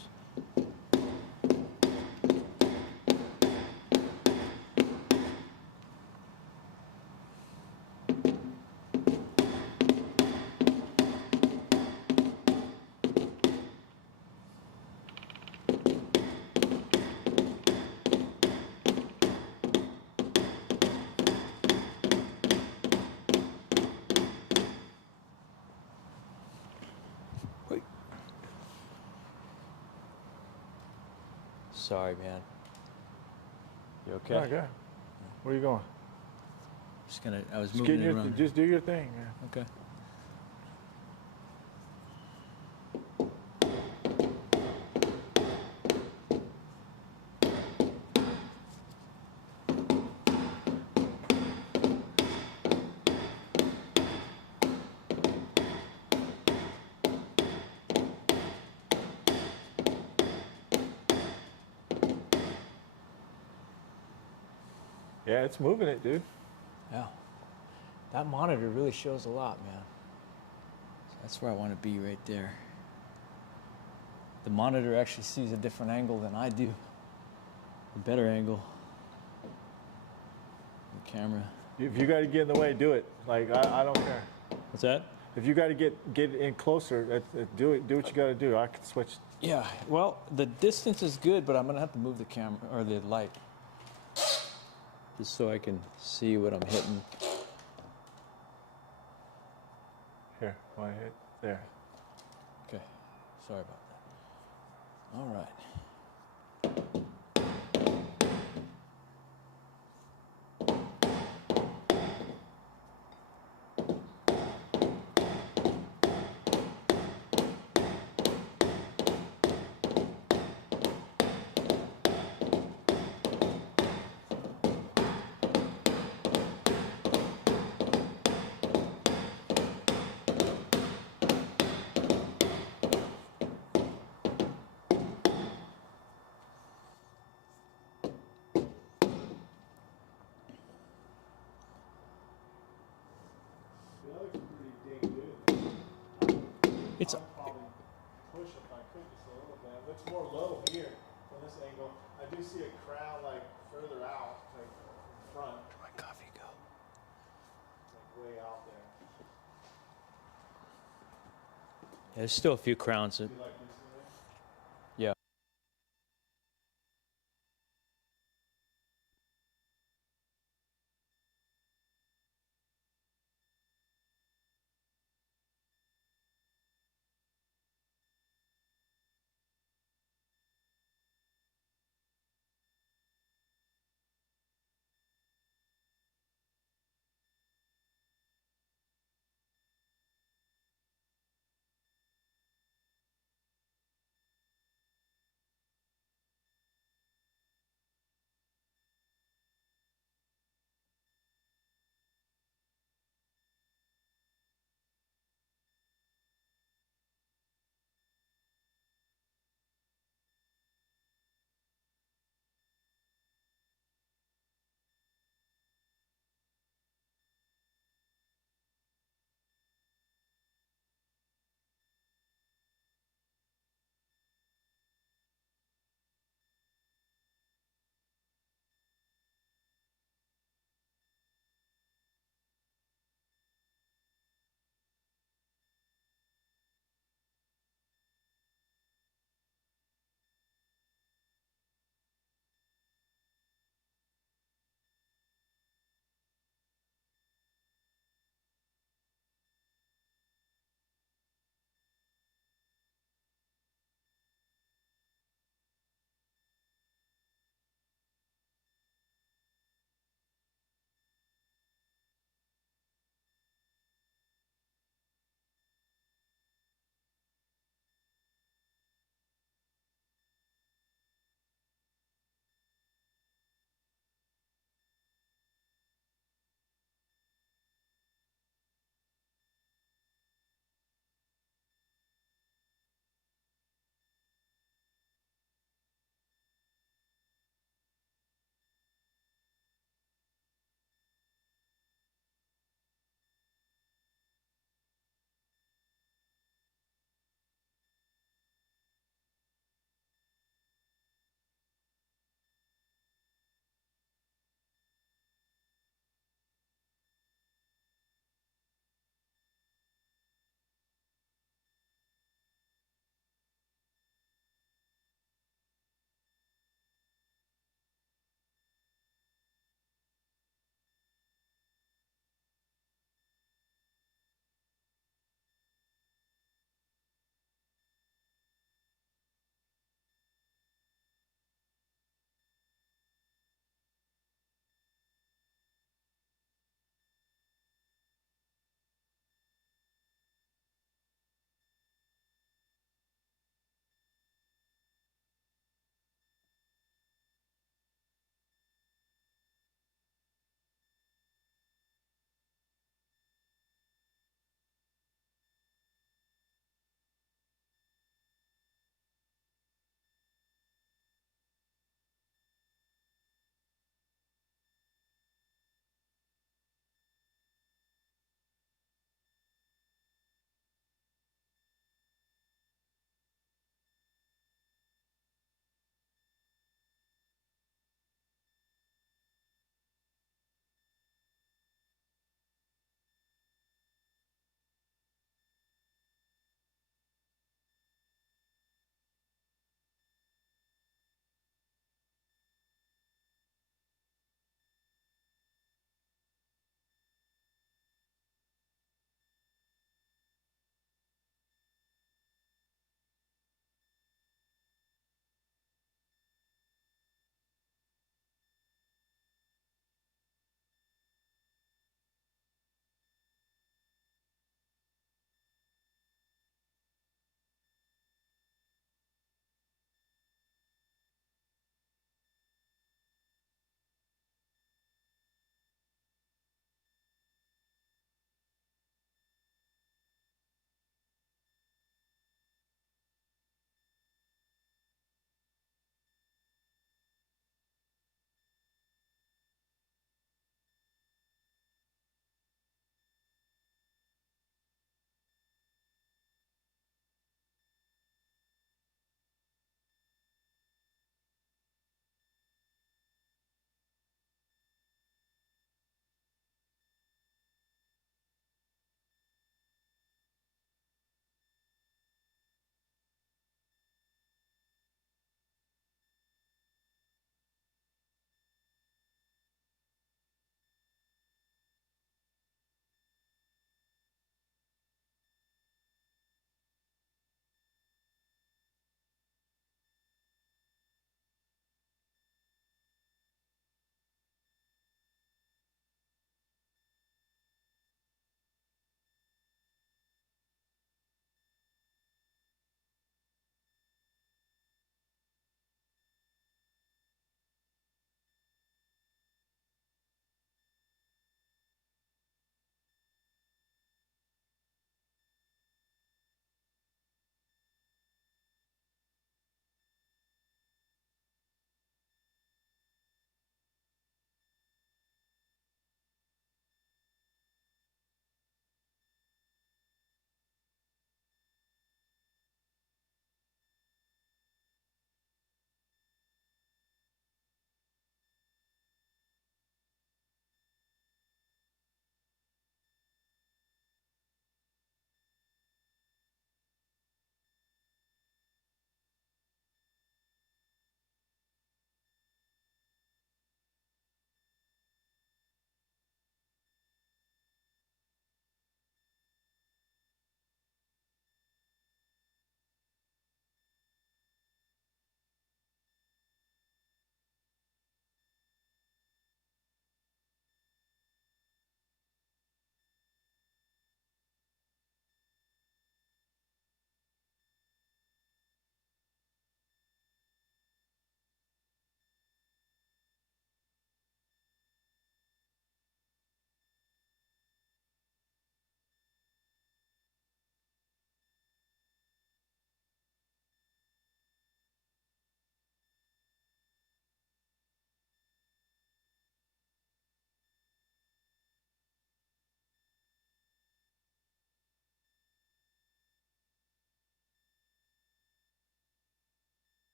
Wait. Sorry, man. You okay? Okay. Where are you going? Just gonna. I was Just, moving it around. just do your thing, man. Okay. Yeah, it's moving it, dude. Yeah. That monitor really shows a lot, man. So that's where I want to be right there. The monitor actually sees a different angle than I do. A better angle. The camera. If you got to get in the way, do it. Like I don't care. What's that? If you got to get in closer, do it. Do what you got to do. I can switch. Yeah, well, the distance is good, but I'm going to have to move the camera or the light. Just so I can see what I'm hitting. Here, why hit there? Okay, sorry about that. All right. It's I'd probably push if I could just a little bit. It looks more low here from this angle. I I do see a crown like further out, like front, Where'd my coffee go? like way out there. Yeah, there's still a few crowns. You like this in there? Yeah.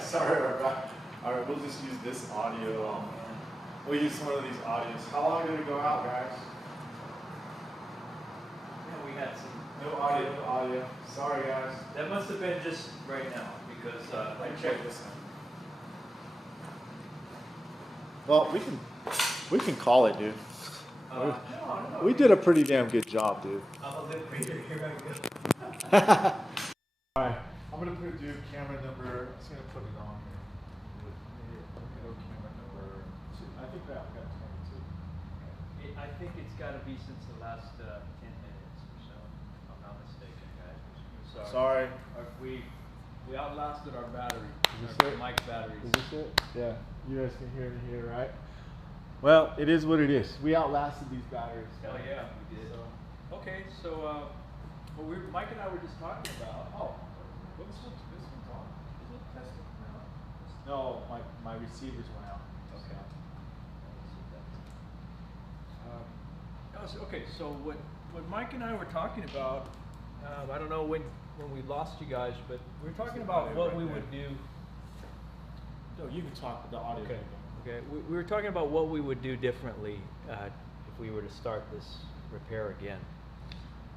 Sorry, all right, we'll just use this audio. We'll use one of these audios. How long did it go out, guys? Yeah, we had some. No audio. Sorry, guys. That must have been just right now because I checked this out. Well, we can call it, dude. No. We did a pretty damn good job, dude. I'm a lip reader here. All right, I'm gonna do camera number. I'm just gonna put it on here. Camera number 2. I think I've got 22. I think it's got to be since the last 10 minutes or so, if I'm not mistaken, guys. Sorry. We outlasted our battery. Is this Our it? Mike's batteries. Is this it? Yeah. You guys can hear it here, right? Well, it is what it is. We outlasted these batteries. Hell yeah, we did. Okay, so Mike and I were just talking about. Oh, this one's on. Is it testing? No, my receivers went out. Okay. Okay, so what Mike and I were talking about, I don't know when we lost you guys, but we were talking about what we would do. No, you can talk with the audio. Okay. Okay. We were talking about what we would do differently if we were to start this repair again,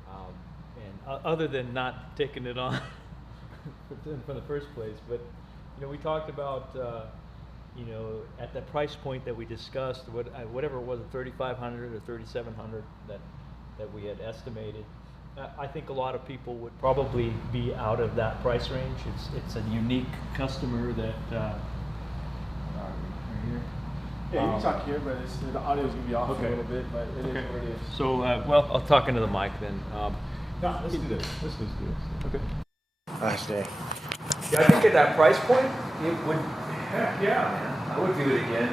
and other than not taking it on from the first place. But we talked about at the price point that we discussed, whatever it was, 3,500 or 3,700 that we had estimated. I think a lot of people would probably be out of that price range. It's a unique customer that. Here. Yeah, you can talk here, but the audio's gonna be off Okay. a little bit, but it is what it is. So, well, I'll talk into the mic then. No, let's do this. Let's do this. Okay. Nice day. Yeah, I think at that price point, it would. Heck yeah, man. I would do it again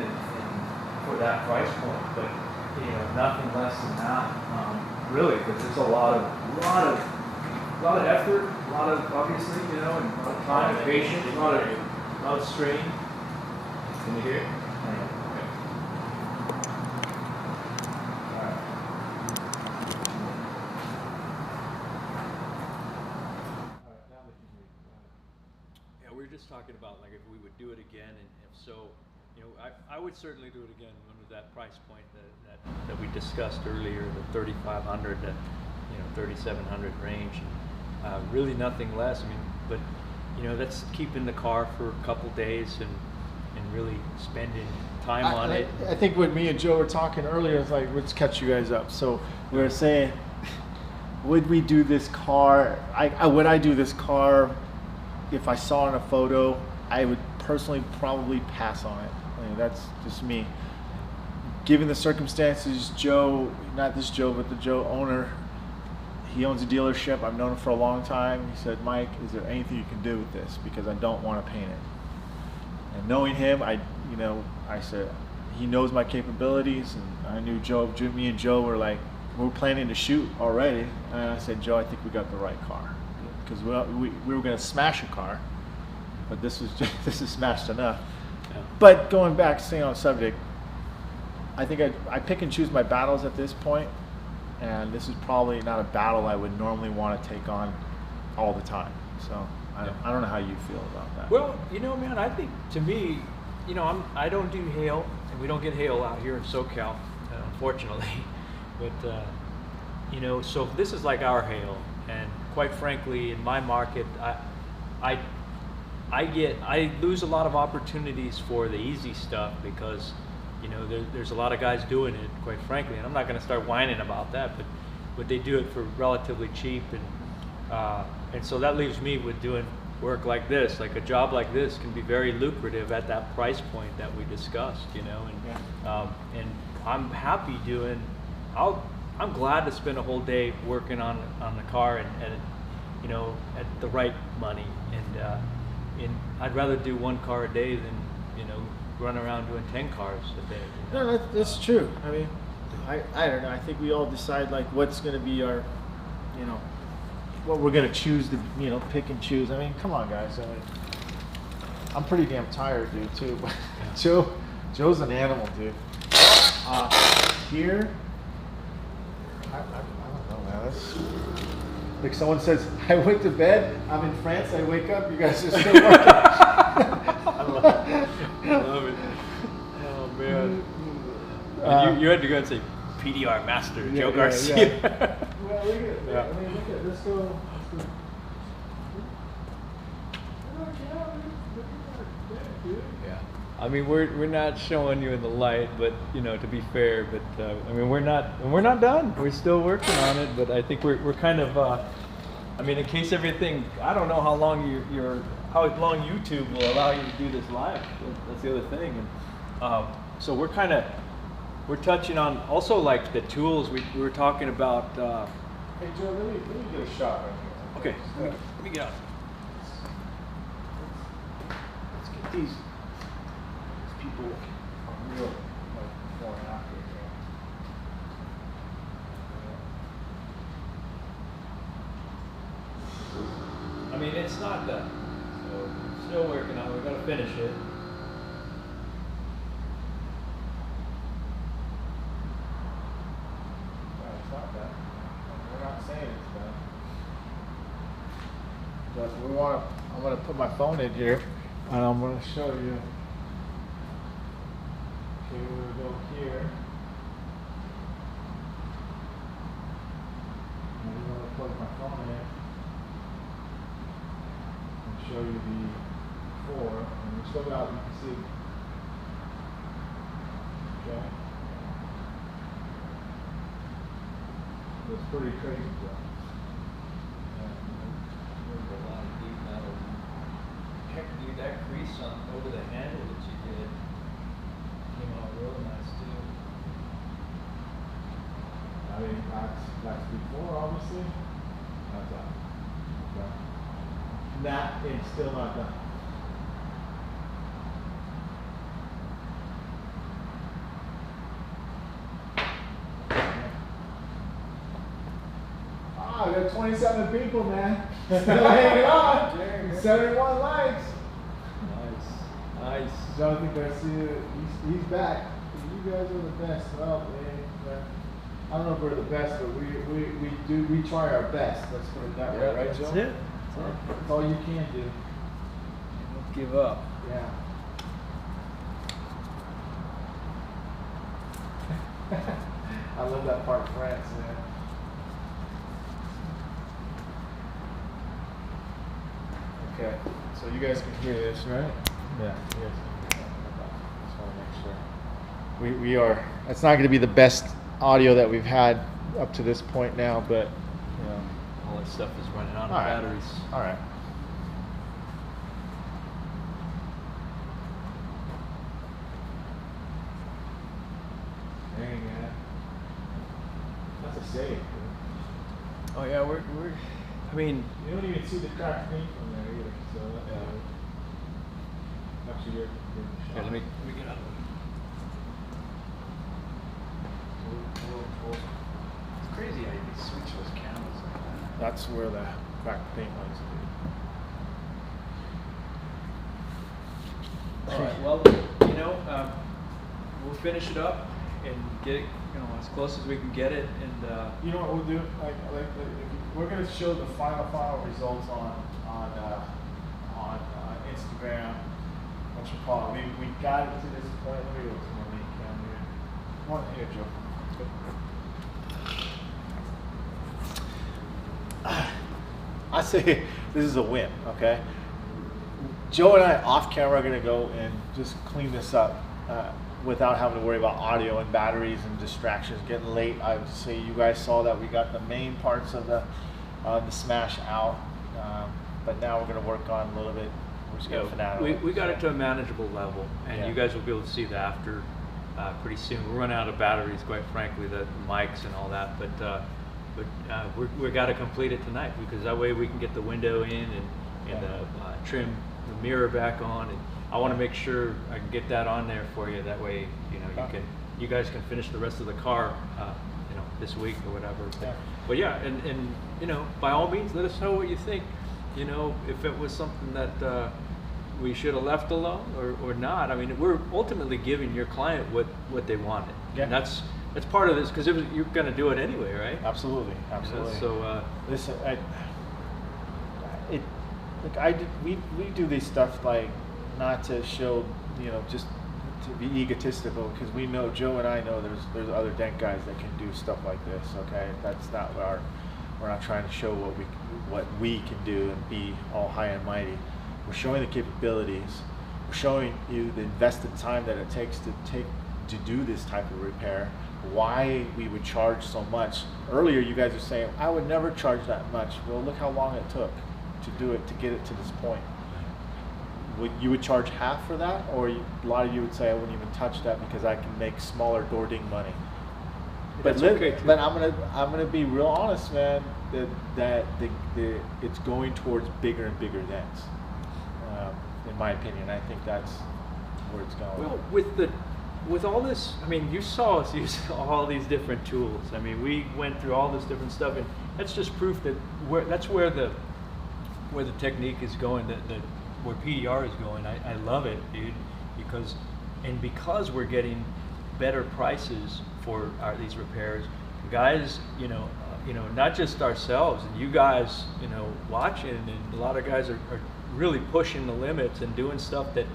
for that price point, but nothing less than that. Really, because it's a lot of effort, a lot of obviously, and a lot of time, and patience, a lot of strain. Can you hear it? Okay. Yeah, we were just talking about like if we would do it again, and if so, I would certainly do it again under that price point that we discussed earlier, the 3,500 to 3,700 range. Really nothing less. I mean, but that's keeping the car for a couple days and really spending time on it. I think what me and Joe were talking earlier is like, let's catch you guys up. So we were saying, would we do this car? Would I do this car if I saw it in a photo? I would personally probably pass on it. I mean, that's just me. Given the circumstances, Joe, not this Joe, but the Joe owner, he owns a dealership. I've known him for a long time. He said, Mike, is there anything you can do with this? Because I don't want to paint it. And knowing him, I said, he knows my capabilities, and I knew Joe. Me and Joe were like, we were planning to shoot already, and I said, Joe, I think we got the right car, because we were going to smash a car, but this is smashed enough. Yeah. But going back, staying on subject, I think I pick and choose my battles at this point, and this is probably not a battle I would normally want to take on all the time. So. I don't know how you feel about that. Well, man, I think to me, I don't do hail, and we don't get hail out here in SoCal, unfortunately. But so this is like our hail, and quite frankly, in my market, I lose a lot of opportunities for the easy stuff because there's a lot of guys doing it, quite frankly, and I'm not going to start whining about that, but they do it for relatively cheap, and so that leaves me with doing work like this. Like a job like this can be very lucrative at that price point that we discussed, and I'm happy doing. I'm glad to spend a whole day working on the car and at the right money, and I'd rather do one car a day than run around doing 10 cars a day. No, that's true. I mean, I don't know. I think we all decide like what's going to be our, what we're going to choose to, pick and choose. I mean, come on, guys. I mean, I'm pretty damn tired, dude, too. But Joe's an animal, dude. Here, I don't know, man. Like someone says, I went to bed, I'm in France, I wake up, you guys are still working. I love it. I love it. Oh man. And you had to go and say PDR master, Joe Garcia. Yeah. Well, look at let's go. Yeah. I mean, we're not showing you in the light, but you know, to be fair, but I mean, we're not done. We're still working on it, but I think we're kind of. I mean, in case everything, I don't know how long how long YouTube will allow you to do this live. That's the other thing, and so we're touching on also like the tools we were talking about. Hey Joe, let me get a shot right here. Okay, let me get out. Let's get these people are real like before and after. I mean, it's not done, so still working on it. We've got to finish it. It's not done. We're not saying it's done. But I'm going to put my phone in here and I'm going to show you. Okay, we're going to go here. And I'm going to plug my phone in and show you the before. And we still got, you can see. Okay. It's pretty crazy though. There's a lot of deep metal. Heck, dude, that crease on over the handle that you did came out real nice too. I mean, that's before, obviously. Not done. Okay. That is still not done. I got 27 people, man. Still hanging on. 71 likes. Nice. Jonathan Garcia, he's back. You guys are the best. Well, I don't know if we're the best, but we try our best. Let's put it that way, right, Joe? That's it. That's all you can do. Don't give up. Yeah. I love that part of France, man. Okay, so you guys can hear this, right? Yeah, you guys can hear that. Just want to make sure. We are, it's not going to be the best audio that we've had up to this point now, but, you know. All that stuff is running out of All right. batteries. All right. Dang, man. That's a save, dude. Oh yeah, we're. I mean, You don't even see the cracked paint from there either, so that's actually you're here, let me get out of it. It's crazy how you can switch those cameras like that. That's where the cracked paint was. All right. Well, you know, we'll finish it up and get it, you know, as close as we can get it. And You know what we'll do? Like we're gonna show the final results on Instagram. What you call it? We got it to this point. Let me go to my main camera. Come on here, Joe. I say this is a win. Okay. Joe and I off camera are gonna go and just clean this up without having to worry about audio and batteries and distractions. Getting late. I would say you guys saw that we got the main parts of the smash out, but now we're gonna work on a little bit. We're just gonna finagle we got it to a manageable level, and you guys will be able to see the after pretty soon. We're running out of batteries, quite frankly, the mics and all that, but we got to complete it tonight, because that way we can get the window in and trim the mirror back on, and I want to make sure I can get that on there for you. That way, you know, you guys can finish the rest of the car, you know, this week or whatever. But yeah, and you know, by all means, let us know what you think. You know, if it was something that we should have left alone or not. I mean, we're ultimately giving your client what they wanted. Yeah. And it's part of this because you're going to do it anyway, right? Absolutely, absolutely. So listen, we do this stuff like not to show, just to be egotistical, because we know, Joe and I know there's other dent guys that can do stuff like this. Okay, that's not we're not trying to show what we can do and be all high and mighty. We're showing the capabilities. We're showing you the invested time that it takes to do this type of repair. Why we would charge so much. Earlier, you guys were saying I would never charge that much. Well, look how long it took to do it, to get it to this point. You would charge half for that, or a lot of you would say I wouldn't even touch that because I can make smaller door ding money. But but I'm gonna be real honest, man. That it's going towards bigger and bigger dents. In my opinion, I think that's where it's going. Well, with all this, I mean, you saw us use all these different tools. I mean, we went through all this different stuff, and that's just proof that that's where the technique is going. Where PDR is going. I love it, dude, because we're getting better prices for these repairs. Guys, not just ourselves, and you guys, watching, and a lot of guys are really pushing the limits and doing stuff that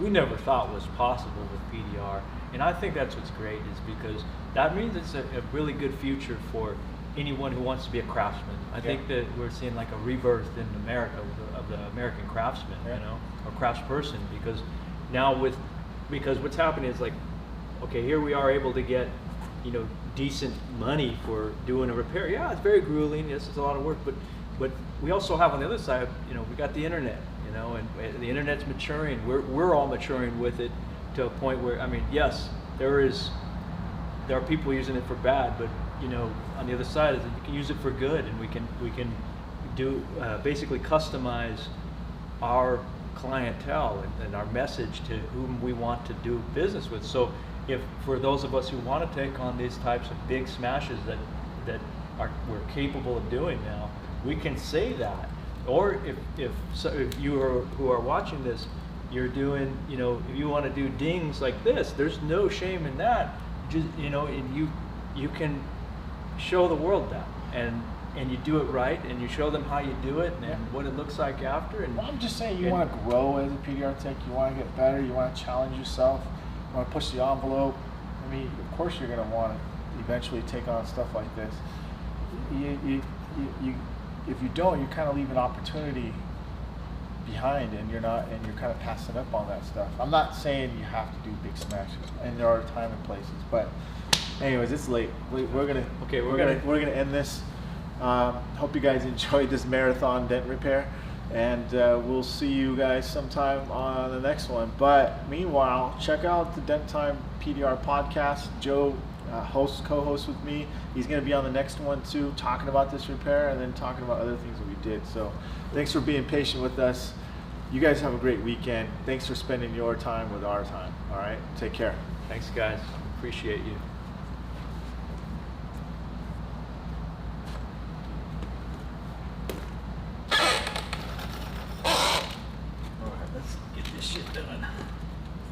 we never thought was possible with PDR. And I think that's what's great, is because that means it's a really good future for anyone who wants to be a craftsman. I think that we're seeing like a rebirth in America of the American craftsman, or craftsperson, because what's happening is like, okay, here we are able to get, decent money for doing a repair. Yeah, it's very grueling. Yes, it's a lot of work, but we also have on the other side, we got the internet, and the internet's maturing. We're all maturing with it to a point where, I mean, yes, there are people using it for bad, but on the other side is that you can use it for good, and we can do basically customize our clientele and our message to whom we want to do business with. So if for those of us who want to take on these types of big smashes that we're capable of doing now, we can say that. Or if you who are watching this, you're doing, if you want to do dings like this, there's no shame in that. Just, and you can show the world that, and you do it right, and you show them how you do it, and what it looks like after. And well, I'm just saying, you want to grow as a PDR tech, you want to get better, you want to challenge yourself, you want to push the envelope. I mean, of course you're going to want to eventually take on stuff like this. If you don't, you kind of leave an opportunity behind, and you're kind of passing up on that stuff. I'm not saying you have to do big smashes, and there are time and places, but anyways, it's late. We're gonna end this. Hope you guys enjoyed this marathon dent repair, and we'll see you guys sometime on the next one. But meanwhile, check out the Dent Time PDR podcast. Joe co-host with me. He's going to be on the next one too, talking about this repair and then talking about other things that we did. So thanks for being patient with us. You guys have a great weekend. Thanks for spending your time with our time. All right, take care. Thanks, guys. Appreciate you. All right, let's get this shit done.